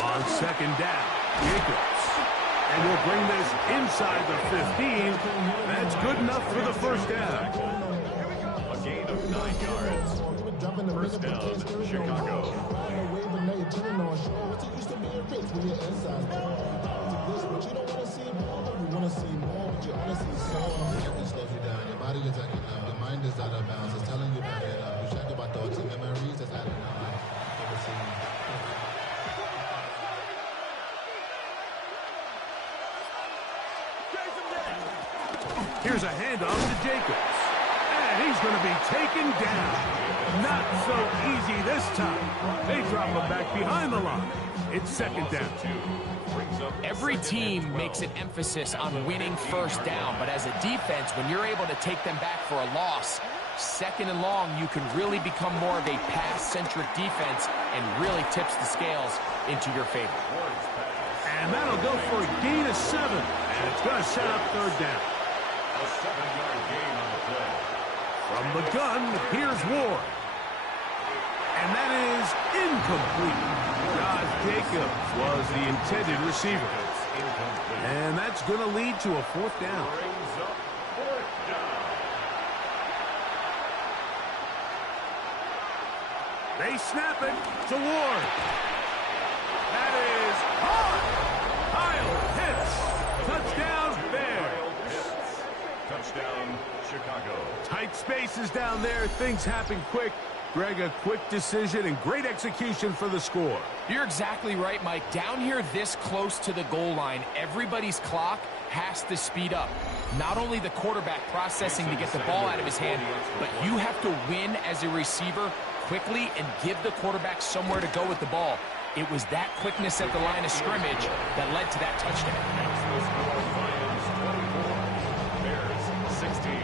On second down, Jacobs. And we'll bring this inside the 15. That's good enough for the first down. A gain of 9 yards. First down, Chicago. Here's a handoff to Jacobs. And he's going to be taken down. Not so easy this time. They drop him back behind the line. It's second down. Every team makes an emphasis on winning first down, but as a defense, when you're able to take them back for a loss, second and long, you can really become more of a pass-centric defense and really tips the scales into your favor. And that'll go for a gain of 7. And it's going to set up third down. A 7-yard gain on the play. From the gun, here's Ward. And that is incomplete. Josh Jacobs was the intended receiver. And that's going to lead to a 4th down. They snap it to Ward. That is hard. Kyle hits. Touchdown, Bears. Touchdown, Chicago. Tight spaces down there. Things happen quick. Greg, a quick decision and great execution for the score. You're exactly right, Mike. Down here this close to the goal line, everybody's clock has to speed up. Not only the quarterback processing to get the ball out of his hand, but you have to win as a receiver quickly and give the quarterback somewhere to go with the ball. It was that quickness at the line of scrimmage that led to that touchdown. Lions 24, Bears 16.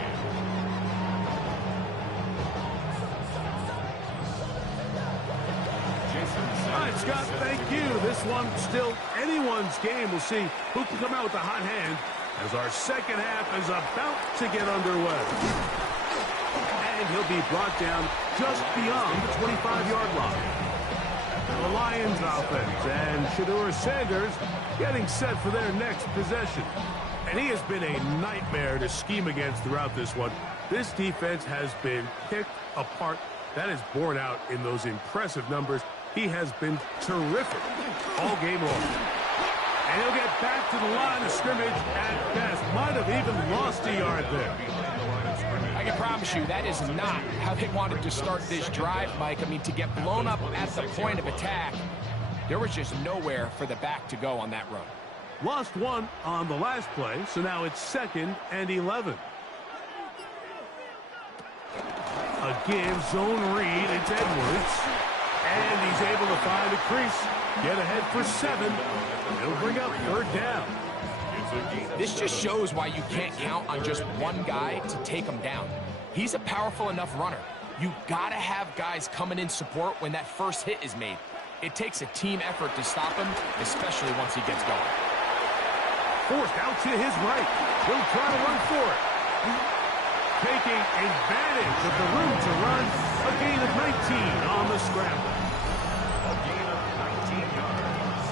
All right, Scott, thank you. This one still anyone's game. We'll see who can come out with the hot hand as our second half is about to get underway. And he'll be brought down just beyond the 25-yard line. The Lions offense and Shedeur Sanders getting set for their next possession. And he has been a nightmare to scheme against throughout this one. This defense has been picked apart. That is borne out in those impressive numbers. He has been terrific all game long. And he'll get back to the line of scrimmage at best. Might have even lost a yard there. I can promise you that is not how they wanted to start this drive, Mike. I mean, to get blown up at the point of attack, there was just nowhere for the back to go on that run. Lost one on the last play, so now it's 2nd and 11. A give zone read. It's Edwards. And he's able to find a crease. Get ahead for 7. It'll bring up 3rd down. This just shows why you can't count on just one guy to take him down. He's a powerful enough runner. You gotta have guys coming in support when that first hit is made. It takes a team effort to stop him, especially once he gets going. Forced out to his right. He'll try to run for it. Taking advantage of the room to run. A gain of 19 on the scramble. A gain of 19 yards.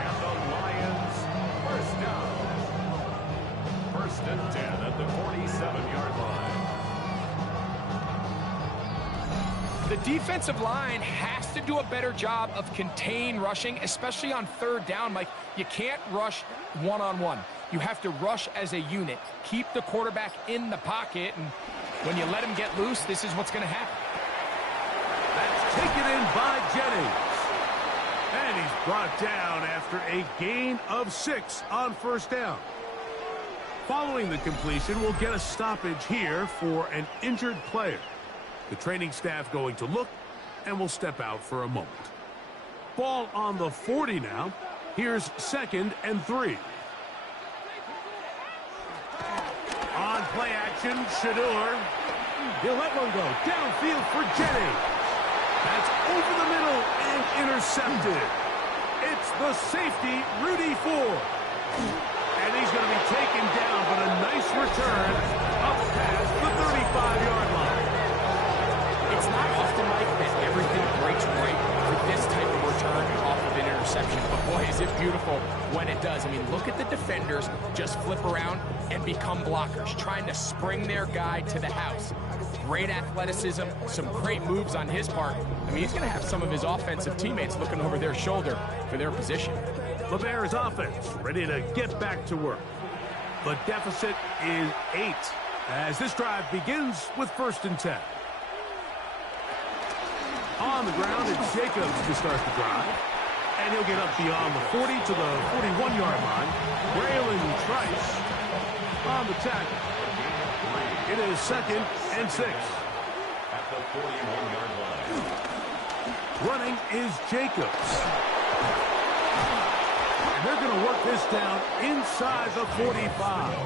And the Lions first down. 1st and 10 at the 47-yard line. The defensive line has to do a better job of contain rushing, especially on 3rd down, Mike. You can't rush one-on-one. You have to rush as a unit. Keep the quarterback in the pocket, and when you let him get loose, this is what's going to happen. That's taken in by Jennings. And he's brought down after a gain of 6 on 1st down. Following the completion, we'll get a stoppage here for an injured player. The training staff going to look, and we'll step out for a moment. Ball on the 40 now. Here's 2nd and 3. On play action, Shedeur. He'll let one go. Downfield for Jennings. That's over the middle and intercepted. It's the safety, Rudy Ford. And he's going to be taken down, but a nice return up past the 35-yard line. It's not often, Mike, that everything breaks right for this type of return off of an interception. But boy, is it beautiful when it does. I mean, look at the defenders just flip around and become blockers, trying to spring their guy to the house. Great athleticism, some great moves on his part. I mean, he's going to have some of his offensive teammates looking over their shoulder for their position. The Bears offense ready to get back to work. The deficit is 8 as this drive begins with 1st and 10. On the ground, it's Jacobs to start the drive. And he'll get up beyond the 40 to the 41-yard line. Braylon Trice on the tackle. It is 2nd and 6. At the 41-yard line. Running is Jacobs. And they're going to work this down inside the 45.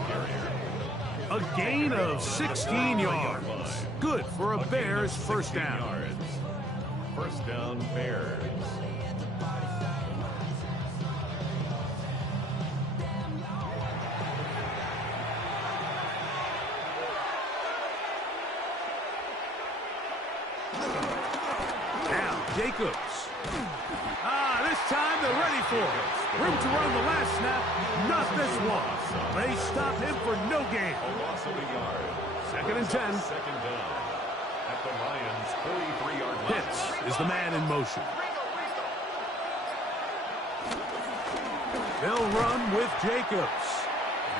A gain of 16 yards. Good for a Bears 1st down. 1st down, Bears. Jacobs. This time they're ready for it. Room to run the last snap. Not this one. They stop him for no gain. A loss of a yard. 2nd and 10. Second down at the Lions' 43-yard line. Pitts is the man in motion. They'll run with Jacobs.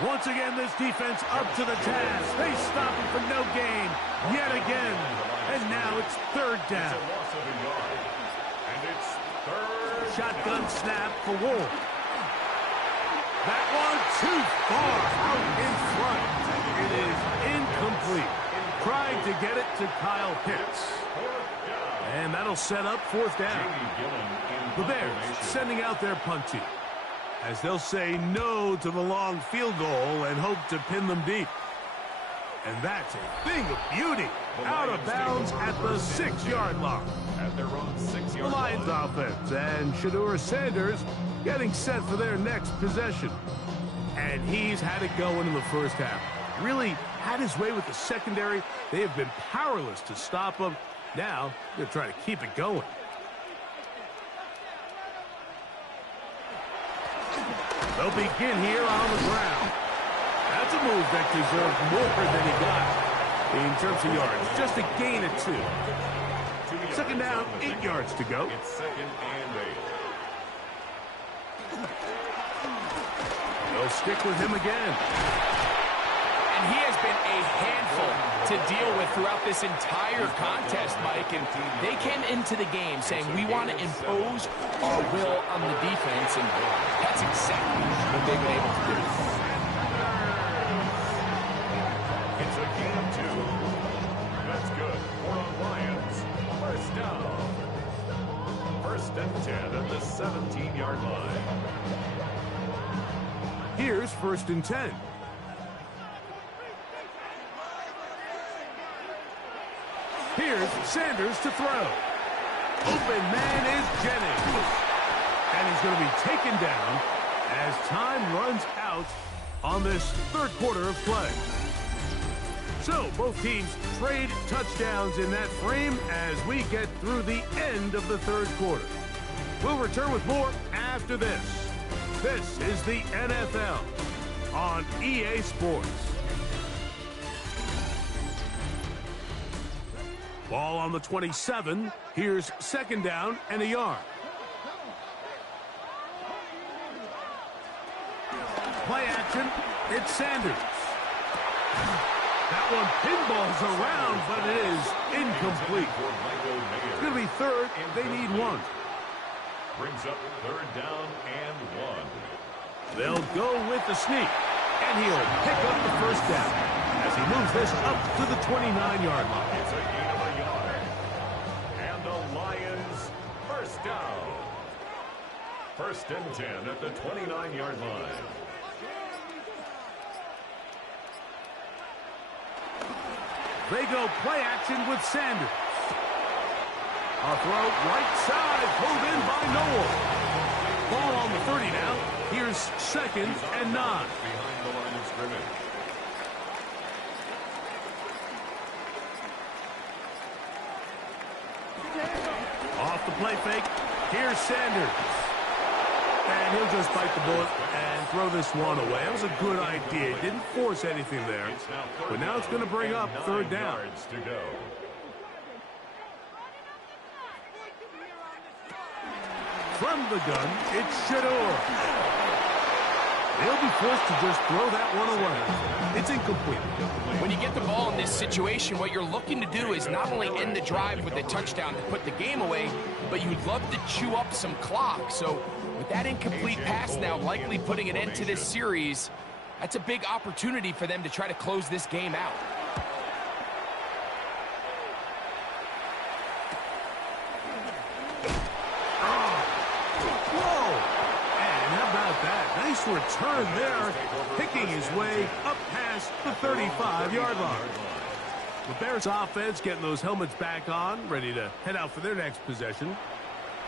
Once again, this defense up to the task. They stop him for no gain yet again. And now it's 3rd down. It's a loss of a yard. And it's 3rd. Shotgun snap for Ward. That one too far out in front. It is incomplete. Trying to get it to Kyle Pitts. And that'll set up 4th down. The Bears sending out their punt team, as they'll say no to the long field goal and hope to pin them deep. And that's a thing of beauty. Out of bounds at the 6-yard line. At their own 6-yard The Lions offense and Shedeur Sanders getting set for their next possession. And he's had it going in the first half. Really had his way with the secondary. They have been powerless to stop him. Now they're trying to keep it going. They'll begin here on the ground. That's a move that deserved more than he got in terms of yards. Just a gain of 2. 2nd down, 8 yards to go. It's 2nd and 8. They'll stick with him again. And he has been a handful to deal with throughout this entire contest, Mike. And they came into the game saying, we want to impose our will on the defense. And that's exactly what they've been able to do. It's a gain of 2. That's good for the Lions. 1st down. 1st and 10 at the 17-yard line. Here's 1st and 10. Here's Sanders to throw. Open man is Jennings. And he's going to be taken down as time runs out on this 3rd quarter of play. So both teams trade touchdowns in that frame as we get through the end of the 3rd quarter. We'll return with more after this. This is the NFL on EA Sports. Ball on the 27. Here's 2nd down and a yard. Play action. It's Sanders. That one pinballs around, but it is incomplete. It's going to be 3rd. They need 1. Brings up 3rd down and 1. They'll go with the sneak, and he'll pick up the 1st down as he moves this up to the 29-yard line. It's a gain of a yard. And the Lions 1st down. 1st and 10 at the 29-yard line. They go play action with Sanders. A throw right side, pulled in by Noel. Ball on the 30 now. Here's 2nd and 9. Behind the line of scrimmage. Off the play fake. Here's Sanders. And he'll just bite the bullet and throw this one away. That was a good idea. He didn't force anything there. But now it's going to bring up 3rd down. Yards to go. From the gun, it's Shedeur. They'll be forced to just throw that one away. It's incomplete. When you get the ball in this situation, what you're looking to do is not only end the drive with a touchdown to put the game away, but you'd love to chew up some clock. So with that incomplete pass now likely putting an end to this series, that's a big opportunity for them to try to close this game out. Nice return there, picking his way up past the 35-yard line. The Bears offense getting those helmets back on, ready to head out for their next possession.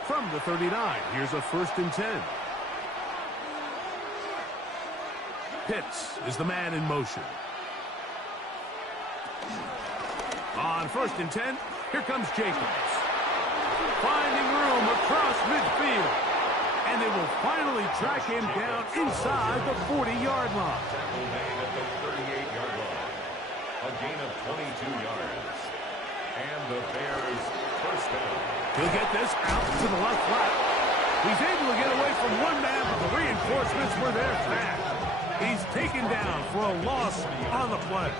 From the 39, here's a 1st and 10. Pitts is the man in motion. On 1st and 10, here comes Jacobs. finding room across midfield. And they will finally track him down inside the 40-yard line. Tackle made at the 38-yard line. A gain of 22 yards. And the Bears first down. He'll get this out to the left flat. He's able to get away from one man, but the reinforcements were there fast. He's taken down for a loss on the play.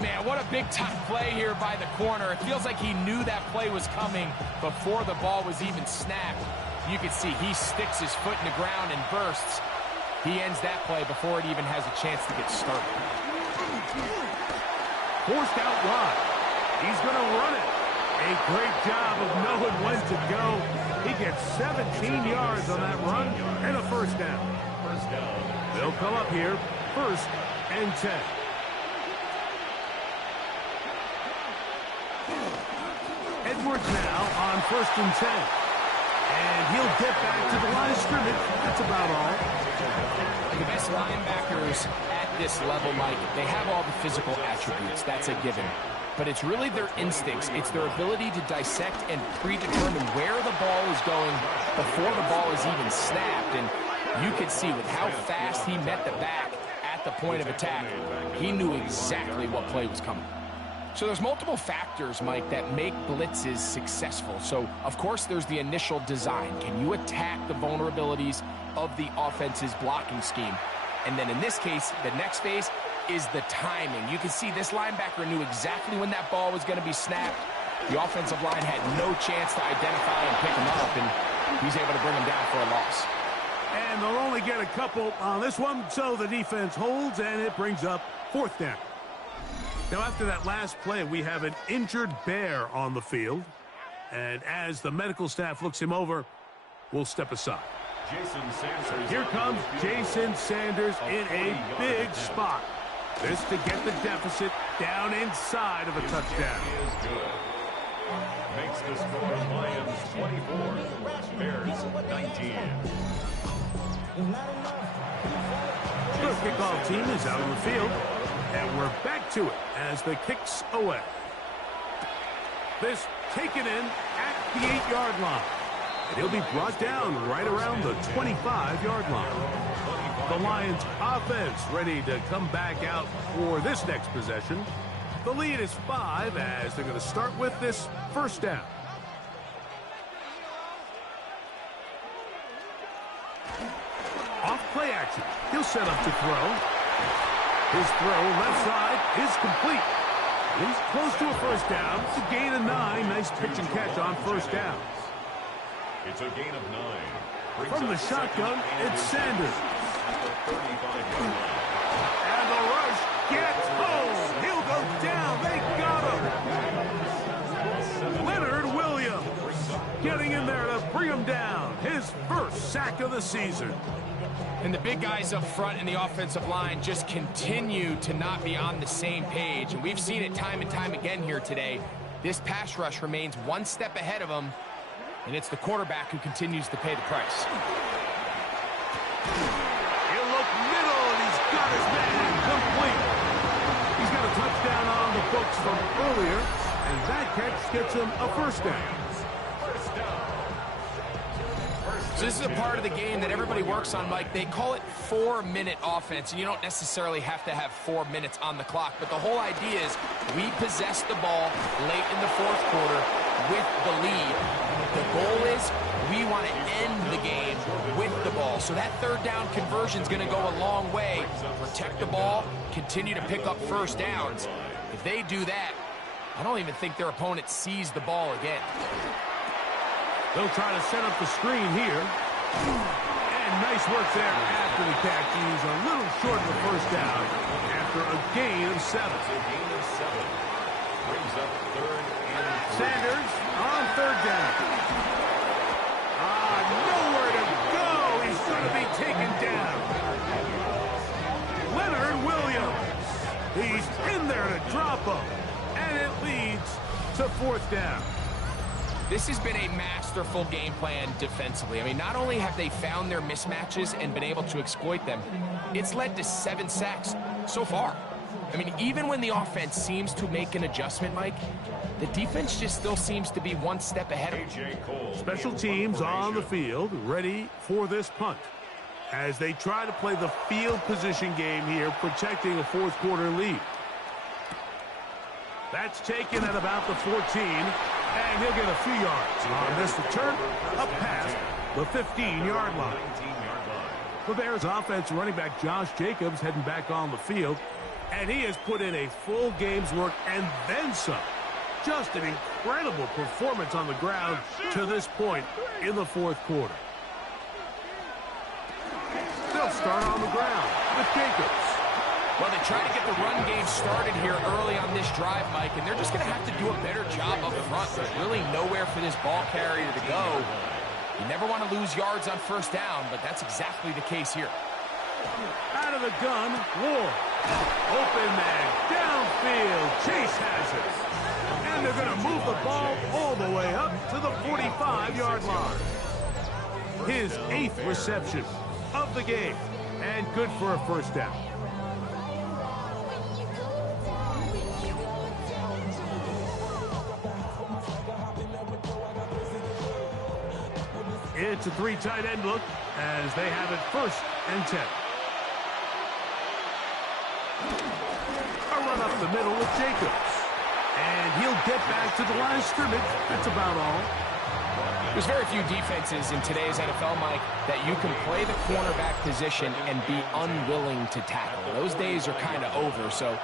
Man, what a big-time play here by the corner. It feels like he knew that play was coming before the ball was even snapped. You can see he sticks his foot in the ground and bursts. He ends that play before it even has a chance to get started. Forced out wide. He's going to run it. A great job of knowing when to go. He gets 17 yards on that run and a first down. First down. They'll come up here, 1st and 10. Edwards now on 1st and 10. And he'll get back to the line of scrimmage. That's about all. The best linebackers at this level, Mike, they have all the physical attributes. That's a given. But it's really their instincts. It's their ability to dissect and predetermine where the ball is going before the ball is even snapped. And you could see with how fast he met the back at the point of attack, he knew exactly what play was coming. So there's multiple factors, Mike, that make blitzes successful. So, of course, there's the initial design. Can you attack the vulnerabilities of the offense's blocking scheme? And then in this case, the next phase is the timing. You can see this linebacker knew exactly when that ball was going to be snapped. The offensive line had no chance to identify and pick him up, and he's able to bring him down for a loss. And they'll only get a couple on this one, so the defense holds, and it brings up 4th down. Now, after that last play, we have an injured Bear on the field. And as the medical staff looks him over, we'll step aside. Jason Sanders. Here comes Jason Sanders in a big spot. This to get the deficit down inside of a touchdown. Is good. Makes the score Lions 24, Bears 19. The kickoff team is out on the field. And we're back to it as the kick's away. This taken in at the 8-yard line. And he'll be brought down right around the 25-yard line. The Lions offense ready to come back out for this next possession. The lead is 5 as they're going to start with this first down. Off play action. He'll set up to throw. His throw left side is complete. He's close to a first down. It's a gain of 9. Nice pitch and catch on first down. It's a gain of 9. From the shotgun, it's Sanders. And the rush gets home. He'll go down. They got him. Leonard Williams getting in there to bring him down. His first sack of the season. And the big guys up front in the offensive line just continue to not be on the same page. And we've seen it time and time again here today. This pass rush remains one step ahead of them, and it's the quarterback who continues to pay the price. He'll look middle, and he's got his man complete. He's got a touchdown on the books from earlier, and that catch gets him a first down. So this is a part of the game that everybody works on, Mike. They call it 4-minute offense, and you don't necessarily have to have 4 minutes on the clock. But the whole idea is we possess the ball late in the 4th quarter with the lead. The goal is we want to end the game with the ball. So that 3rd down conversion is going to go a long way. Protect the ball, continue to pick up first downs. If they do that, I don't even think their opponent sees the ball again. They'll try to set up the screen here. And nice work there after the catch. He's a little short of the first down after a gain of 7. It's a gain of 7. Brings up 3rd and 3. Sanders on 3rd down. Nowhere to go. He's going to be taken down. Leonard Williams. He's in there to drop him. And it leads to 4th down. This has been a masterful game plan defensively. I mean, not only have they found their mismatches and been able to exploit them, it's led to 7 sacks so far. I mean, even when the offense seems to make an adjustment, Mike, the defense just still seems to be one step ahead of them. Special teams on the field, ready for this punt, as they try to play the field position game here, protecting a fourth-quarter lead. That's taken at about the 14, and he'll get a few yards. On this return, up past the 15-yard line. The Bears offense running back Josh Jacobs heading back on the field, and he has put in a full game's work and then some. Just an incredible performance on the ground to this point in the fourth quarter. They'll start on the ground with Jacobs. Well, they try to get the run game started here early on this drive, Mike, and they're just going to have to do a better job up front. There's really nowhere for this ball carrier to go. You never want to lose yards on first down, but that's exactly the case here. Out of the gun, Ward. Open man, downfield. Chase has it. And they're going to move the ball all the way up to the 45-yard line. His 8th reception of the game, and good for a first down. It's a 3 tight end look as they have it 1st and 10. A run up the middle with Jacobs. And he'll get back to the line of scrimmage. That's about all. There's very few defenses in today's NFL, Mike, that you can play the cornerback position and be unwilling to tackle. Those days are kind of over, so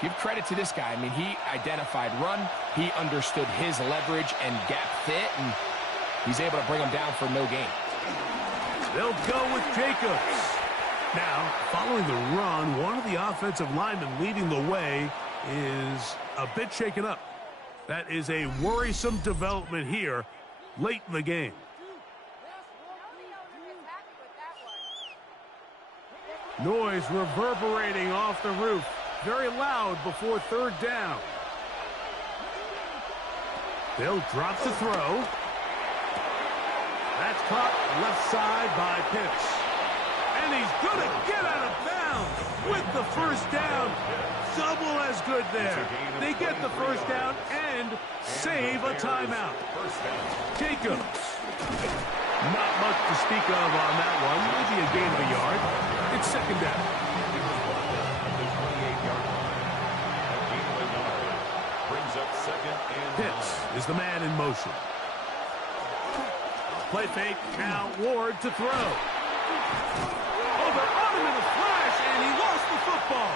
give credit to this guy. I mean, he identified run, he understood his leverage and gap fit, and he's able to bring him down for no gain. They'll go with Jacobs. Now, following the run, one of the offensive linemen leading the way is a bit shaken up. That is a worrisome development here late in the game. Noise reverberating off the roof. Very loud before 3rd down. They'll drop the throw. That's caught left side by Pitts. And he's going to get out of bounds with the first down. Double as good there. They get the first down and save a timeout. Jacobs. Not much to speak of on that one. Maybe a gain of a yard. It's 2nd down. Pitts is the man in motion. Play fake, now Ward to throw. Oh, they're on him in a flash, and he lost the football.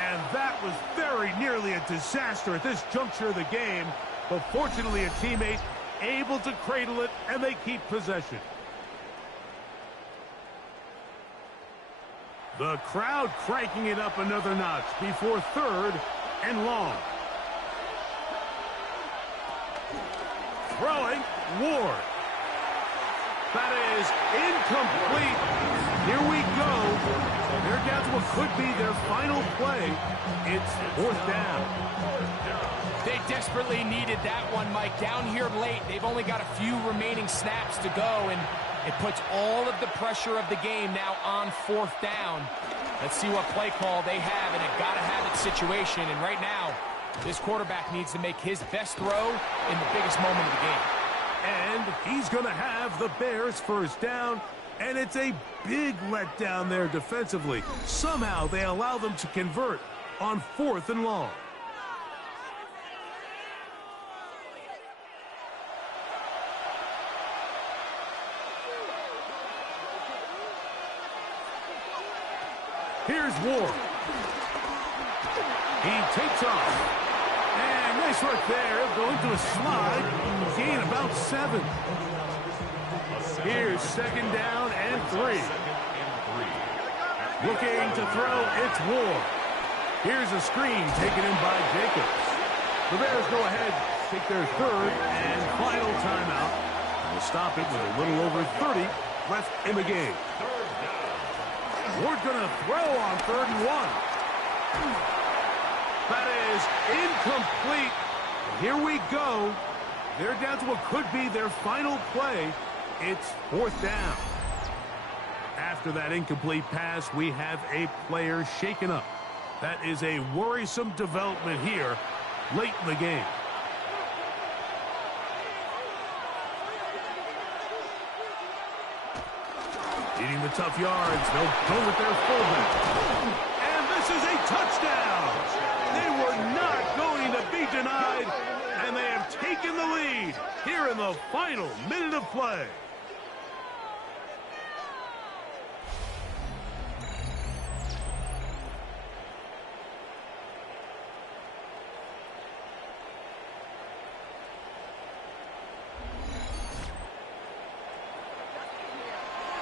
And that was very nearly a disaster at this juncture of the game, but fortunately a teammate able to cradle it, and they keep possession. The crowd cranking it up another notch before 3rd and long. Throwing, Ward. That is incomplete. Here we go. They're down to what could be their final play. It's 4th down. They desperately needed that one, Mike. Down here late, they've only got a few remaining snaps to go, and it puts all of the pressure of the game now on 4th down. Let's see what play call they have in a gotta-have-it situation, and right now, this quarterback needs to make his best throw in the biggest moment of the game. And he's going to have the Bears first down, and it's a big letdown there defensively. Somehow they allow them to convert on 4th and long. Here's Ward. He takes off. And nice work there. Going to a slide. Gain about 7. Here's 2nd down and 3. Looking to throw, it's Ward. Here's a screen taken in by Jacobs. The Bears go ahead, take their 3rd and final timeout. They'll stop it with a little over 30 left in the game. Ward going to throw on 3rd and 1. That is incomplete. Here we go. They're down to what could be their final play. It's 4th down. After that incomplete pass, we have a player shaken up. That is a worrisome development here late in the game. Eating the tough yards. They'll go with their fullback. And this is a touchdown. They were not going to be denied, and they have taken the lead here in the final minute of play.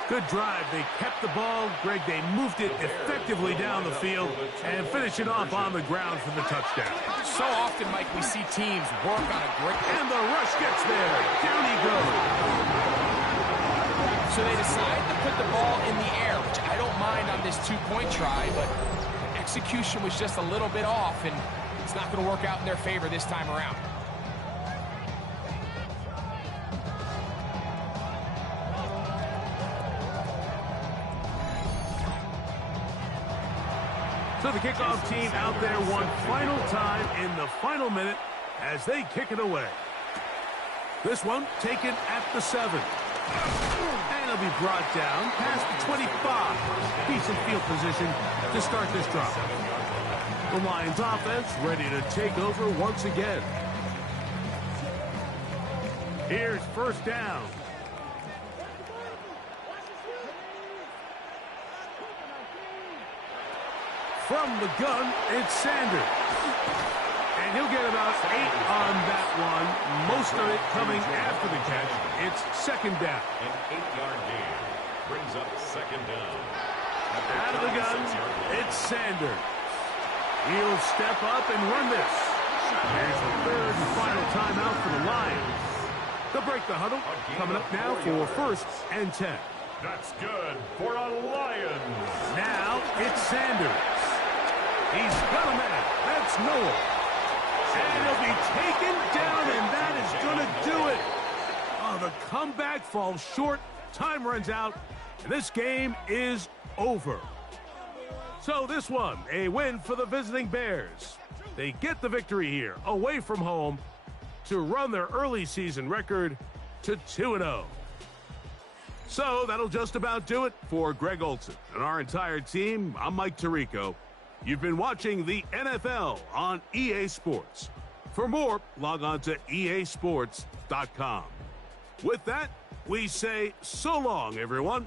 Good drive. They kept the ball. Greg, they moved it effectively down the field and finish it off on the ground for the touchdown. So often, Mike, we see teams work on a great... And the rush gets there. Down he goes. So they decide to put the ball in the air, which I don't mind on this two-point try, but execution was just a little bit off, and it's not going to work out in their favor this time around. So the kickoff team out there one final time in the final minute as they kick it away. This one taken at the 7. And it'll be brought down past the 25. Decent field position to start this drive. The Lions offense ready to take over once again. Here's first down. From the gun, it's Sanders. And he'll get about 8 on that one. Most of it coming after the catch. It's second down. An 8-yard gain brings up second down. Out of the gun, it's Sanders. He'll step up and run this. Here's the third and final timeout for the Lions. They'll break the huddle. Coming up now for first and 10. That's good for a Lions. Now it's Sanders. He's got a man. That's Noah. And he'll be taken down, and that is going to do it. Oh, the comeback falls short. Time runs out, and this game is over. So this one, a win for the visiting Bears. They get the victory here, away from home, to run their early season record to 2-0. So that'll just about do it for Greg Olsen and our entire team. I'm Mike Tirico. You've been watching the NFL on EA Sports. For more, log on to easports.com. With that, we say so long, everyone.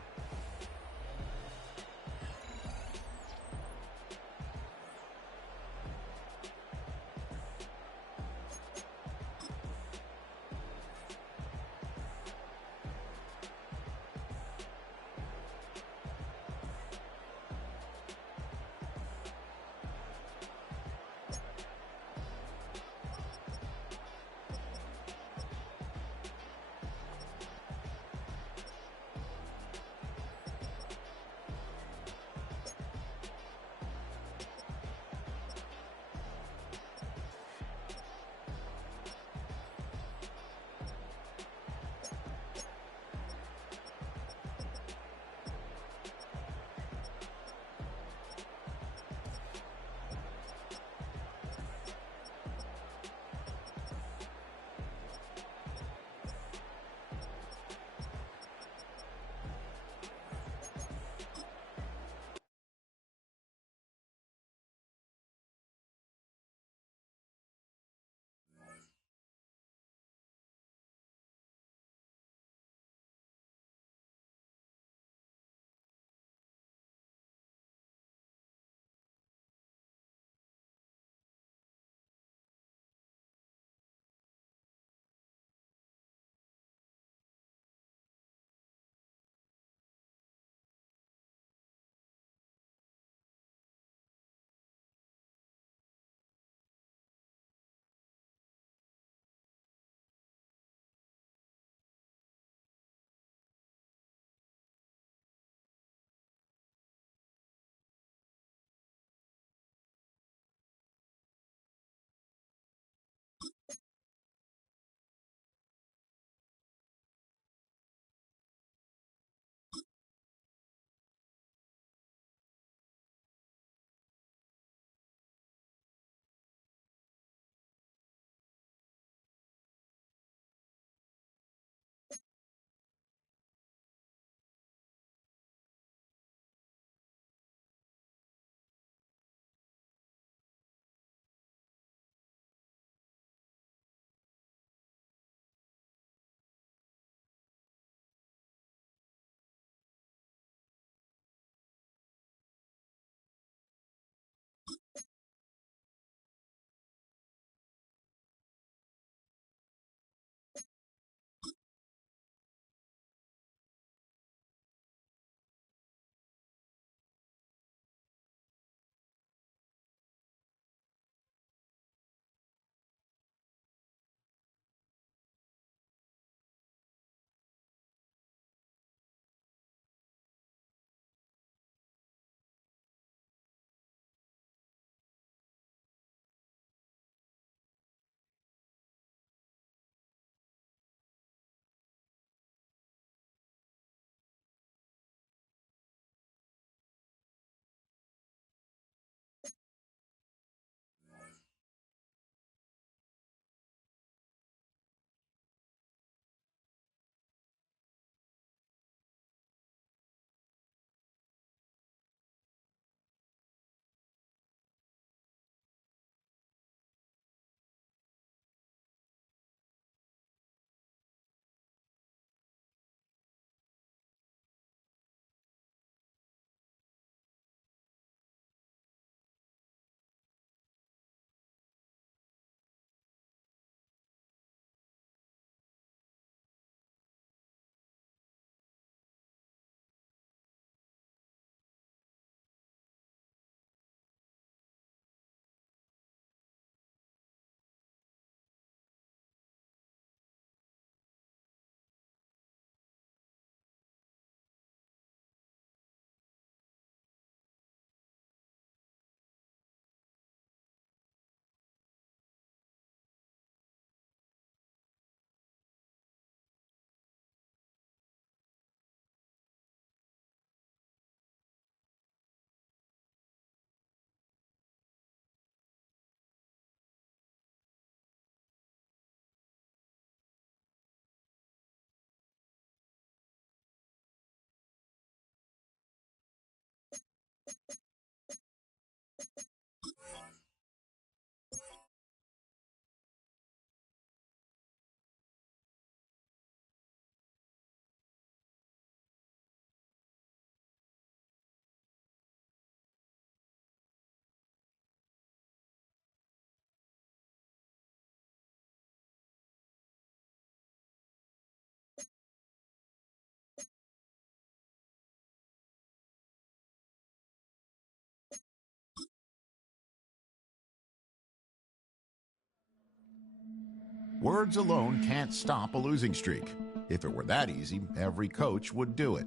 Words alone can't stop a losing streak. If it were that easy, every coach would do it.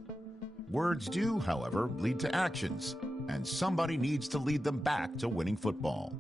Words do, however, lead to actions, and somebody needs to lead them back to winning football.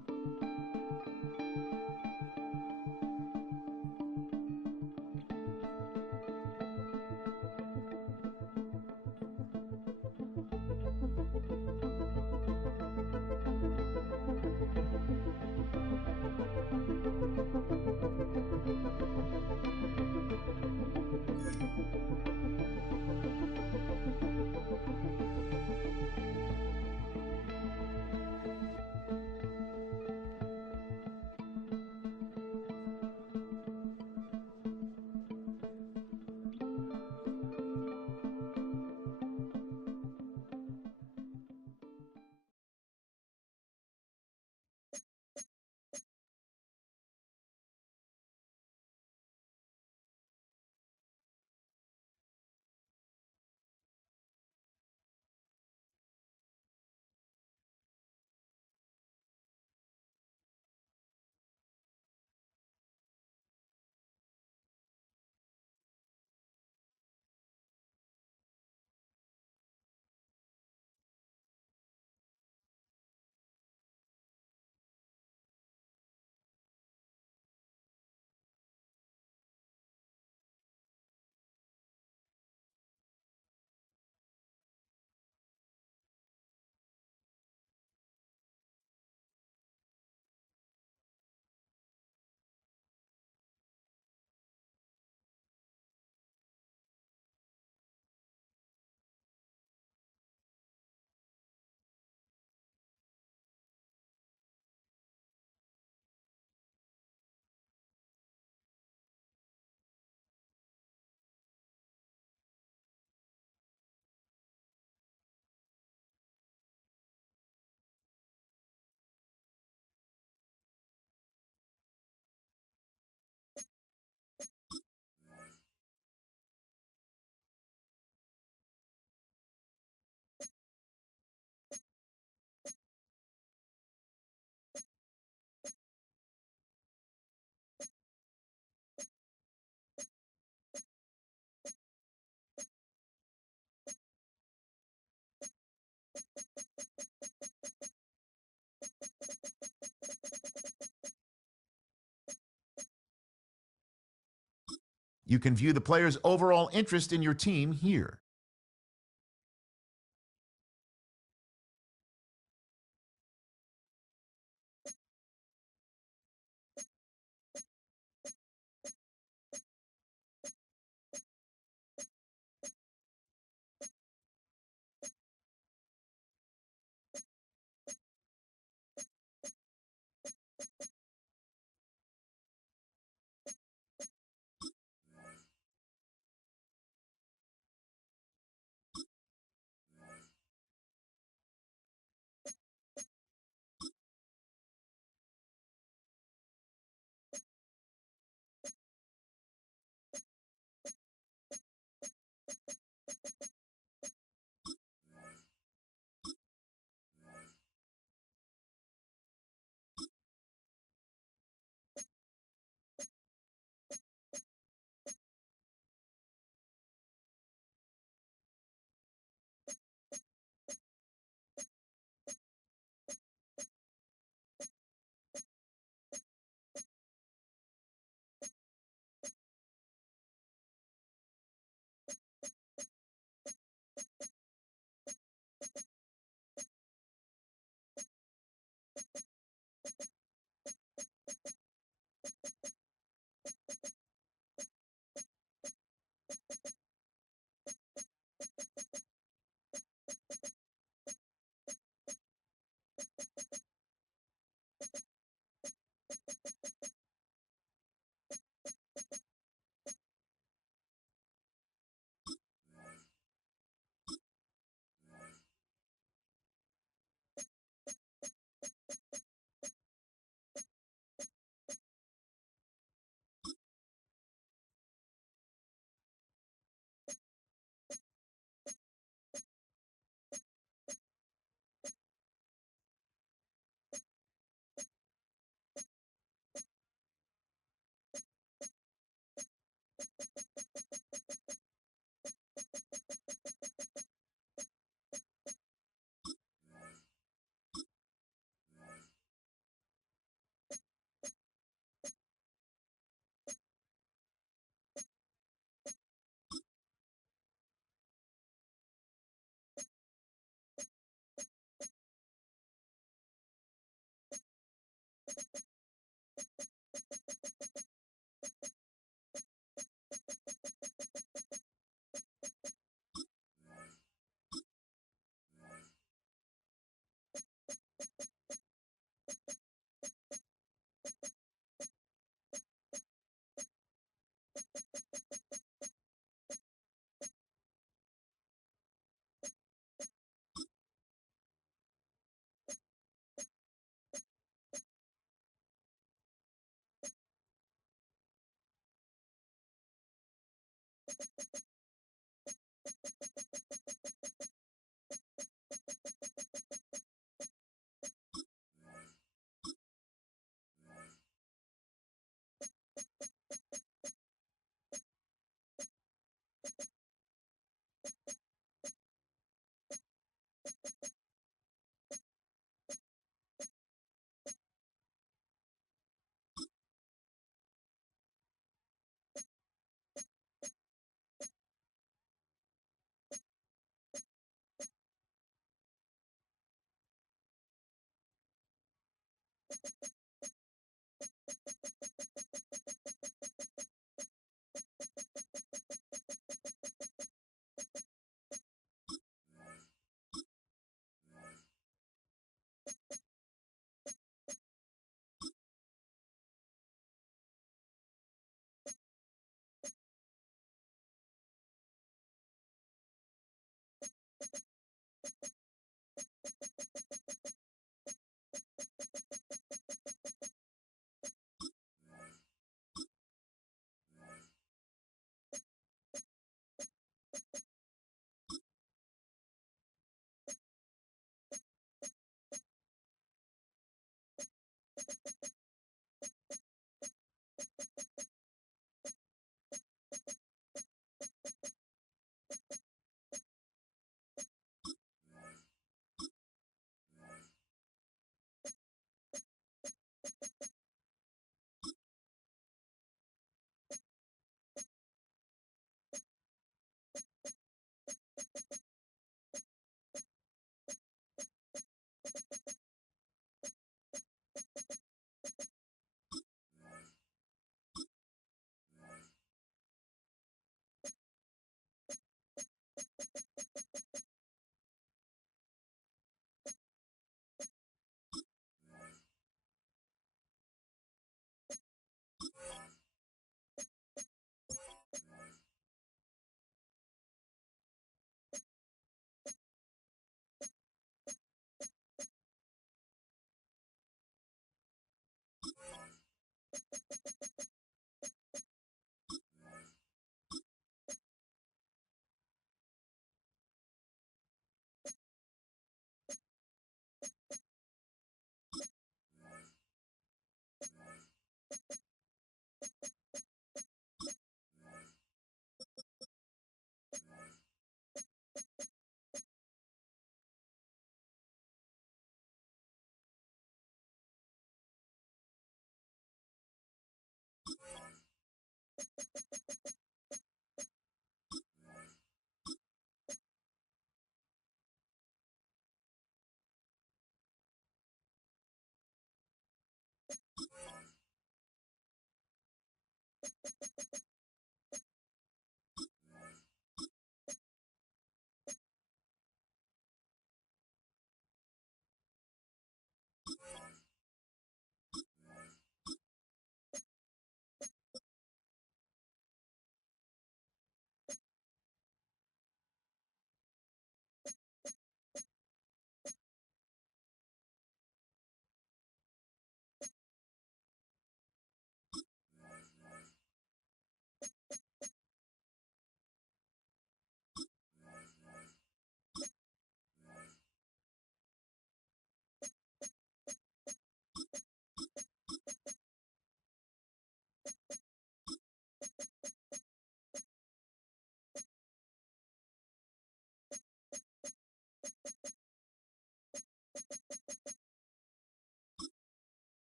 You can view the player's overall interest in your team here.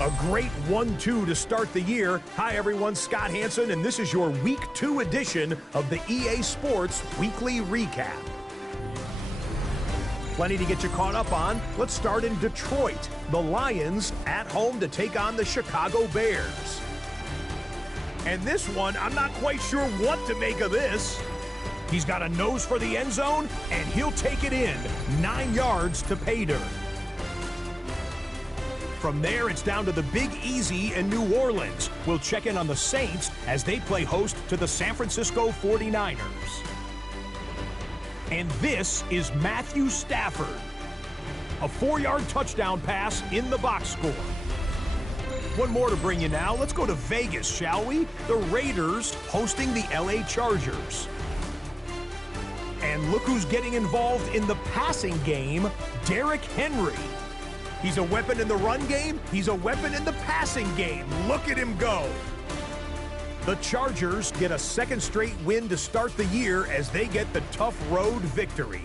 A great 1-2 to start the year. Hi, everyone. Scott Hanson, and this is your Week 2 edition of the EA Sports Weekly Recap. Plenty to get you caught up on. Let's start in Detroit. The Lions at home to take on the Chicago Bears. And this one, I'm not quite sure what to make of this. He's got a nose for the end zone, and he'll take it in. 9 yards to pay dirt. From there, it's down to the Big Easy in New Orleans. We'll check in on the Saints as they play host to the San Francisco 49ers. And this is Matthew Stafford. A 4-yard touchdown pass in the box score. One more to bring you now. Let's go to Vegas, shall we? The Raiders hosting the LA Chargers. And look who's getting involved in the passing game, Derrick Henry. He's a weapon in the run game. He's a weapon in the passing game. Look at him go. The Chargers get a second straight win to start the year as they get the tough road victory.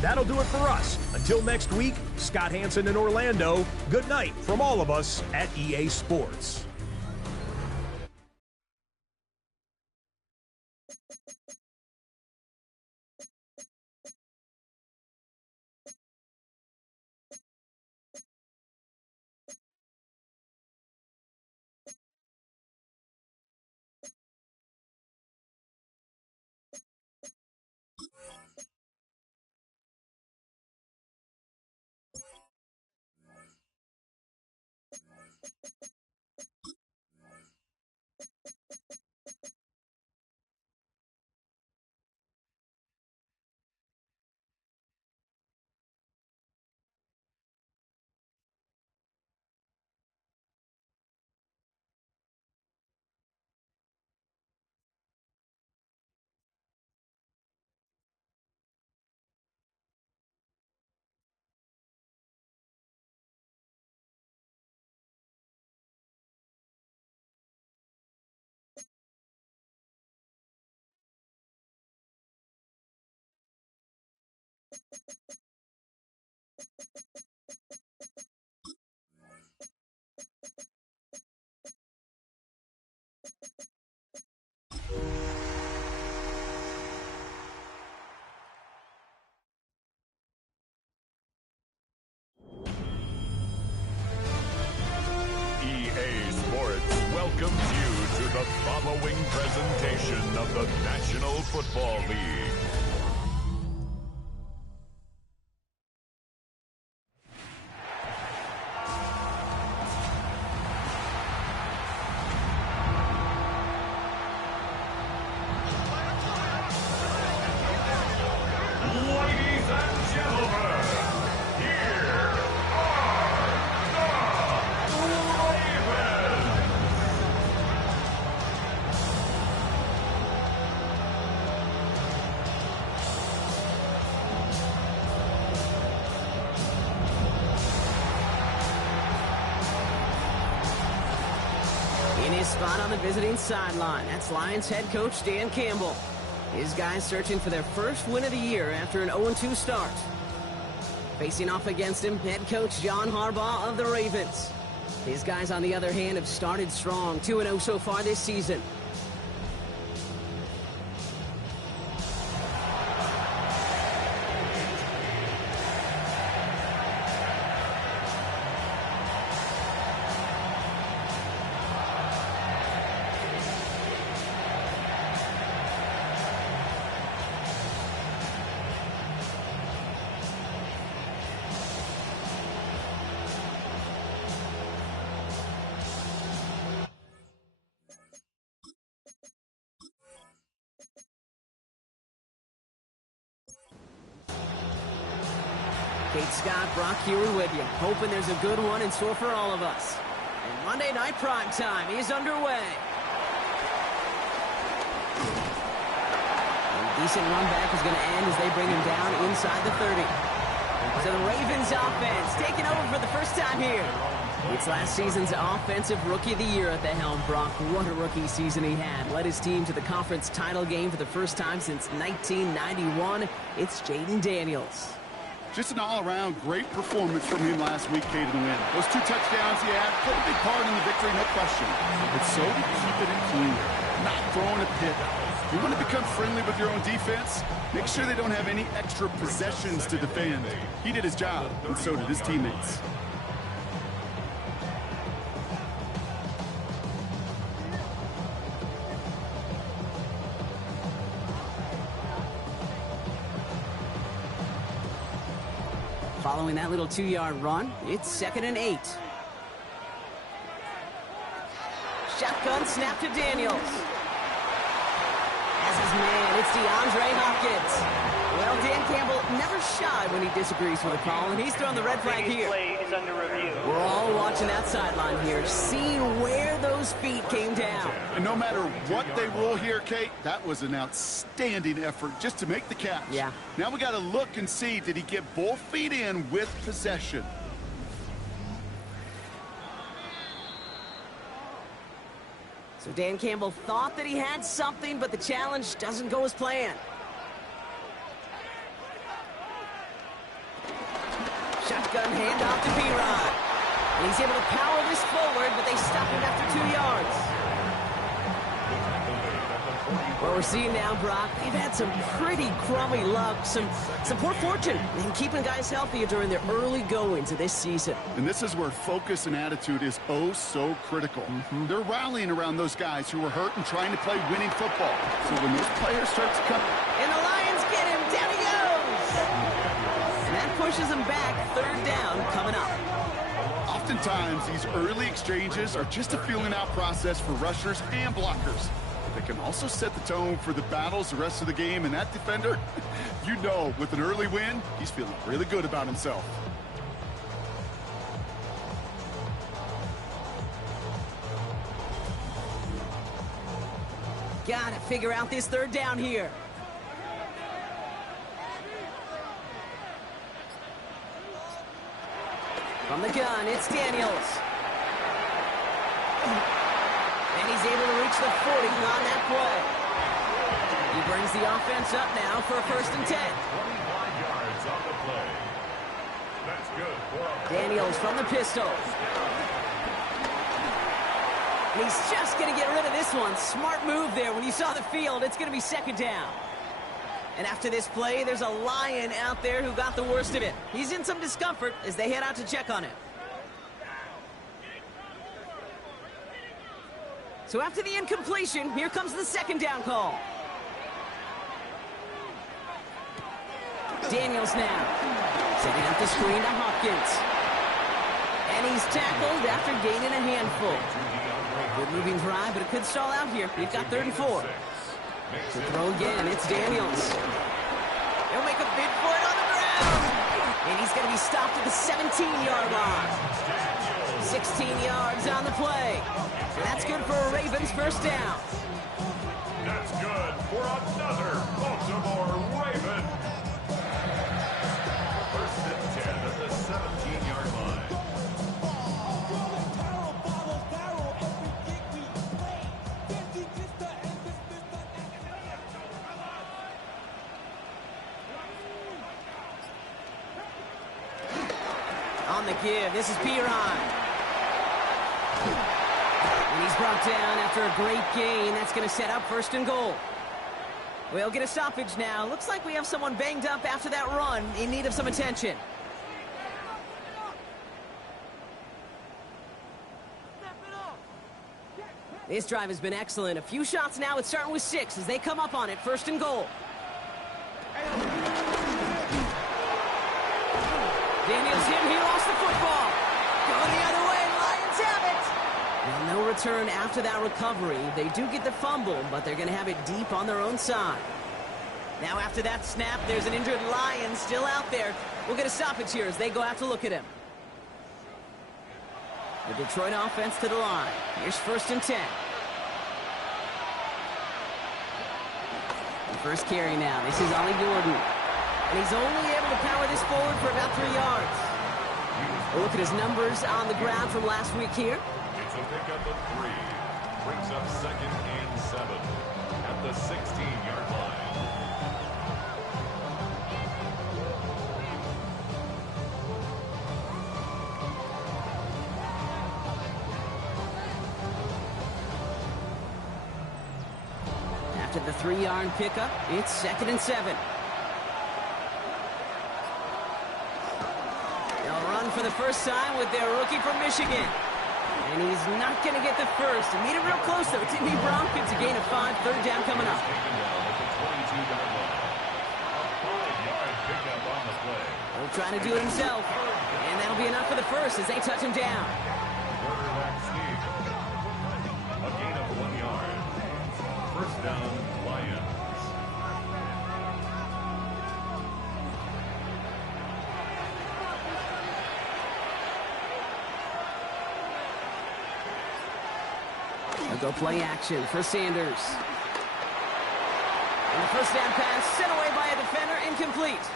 That'll do it for us. Until next week, Scott Hanson in Orlando. Good night from all of us at EA Sports. EA Sports welcomes you to the following presentation of the National Football League. Ladies and gentlemen, here are the Ravens. In his spot on the visiting sideline, that's Lions head coach Dan Campbell. His guys searching for their first win of the year after an 0-2 start. Facing off against him, head coach John Harbaugh of the Ravens. His guys, on the other hand, have started strong, 2-0 so far this season. Kate Scott, Brock Huard with you, hoping there's a good one in store for all of us. And Monday Night Prime Time is underway. A decent run back is going to end as they bring him down inside the 30. So the Ravens offense taking over for the first time here. It's last season's Offensive Rookie of the Year at the helm. Brock, what a rookie season he had. Led his team to the conference title game for the first time since 1991. It's Jayden Daniels. Just an all-around great performance from him last week, Kate, in the win. Those 2 touchdowns he had played a big part in the victory, no question. But so to keep it clean, not throwing a pick. You want to become friendly with your own defense? Make sure they don't have any extra possessions to defend. He did his job, and so did his teammates. Following that little 2-yard run, it's 2nd and 8. Shotgun snap to Daniels. As his man, it's DeAndre Hopkins. Well, Dan Campbell never shy when he disagrees with a call, and he's throwing the red flag here. Play is under review. We're all watching that sideline here, seeing where those feet came down. And no matter what they rule here, Kate, that was an outstanding effort just to make the catch. Yeah. Now we got to look and see, did he get both feet in with possession? So Dan Campbell thought that he had something, but the challenge doesn't go as planned. Shotgun handoff to P-Rod. And he's able to power this forward, but they stop him after 2 yards. What we're seeing now, Brock, they've had some pretty crummy luck, some poor fortune in keeping guys healthy during their early goings of this season. And this is where focus and attitude is oh so critical. They're rallying around those guys who are hurt and trying to play winning football. So when those players start to come... And the Lions get him. Down he goes. And that pushes him back. Third down coming up. Oftentimes, these early exchanges are just a feeling-out process for rushers and blockers. They can also set the tone for the battles the rest of the game, and that defender, you know, with an early win, he's feeling really good about himself. Gotta figure out this third down here. From the gun, it's Daniels. And he's able to reach the 40 on that play. He brings the offense up now for a 1st and 10. 25 yards on the play. That's good for a... Daniels from the pistol. And he's just going to get rid of this one. Smart move there. When you saw the field, it's going to be 2nd down. And after this play, there's a Lion out there who got the worst of it. He's in some discomfort as they head out to check on him. So after the incompletion, here comes the 2nd down call. Daniels now, setting up the screen to Hopkins. And he's tackled after gaining a handful. Good moving drive, but it could stall out here. You've got 3rd and 4. To throw again, it's Daniels. He'll make a bid for it on the ground. And he's going to be stopped at the 17-yard line. 16 yards on the play. And that's good for a Ravens 1st down. That's good for another Baltimore Raven. 1st and 10 at the 17-yard line. On the give, this is P-Rod. And he's brought down after a great gain. That's going to set up 1st and goal. We'll get a stoppage now. Looks like we have someone banged up after that run in need of some attention. This drive has been excellent. A few shots now. It's starting with 6 as they come up on it. 1st and goal. Daniels him. He lost the football. Going the other way. Lions have it. Now, no return after that recovery. They do get the fumble, but they're going to have it deep on their own side. Now, after that snap, there's an injured Lion still out there. We'll get a stoppage here as they go out to look at him. The Detroit offense to the line. Here's 1st and 10. The first carry now. This is Ollie Gordon. And he's only able to power this forward for about 3 yards. We'll look at his numbers on the ground from last week here. It's a pickup of 3. Brings up 2nd and 7 at the 16-yard line. After the 3-yard pickup, it's 2nd and 7. They'll run for the first time with their rookie from Michigan. And he's not going to get the first. He made it real close, though. Timmy Brown gets a gain of 5. 3rd down coming up. He'll try to do it himself. And that'll be enough for the first as they touch him down. A gain of 1 yard. 1st down, Lions. go play action for Sanders. And the first down pass sent away by a defender, incomplete.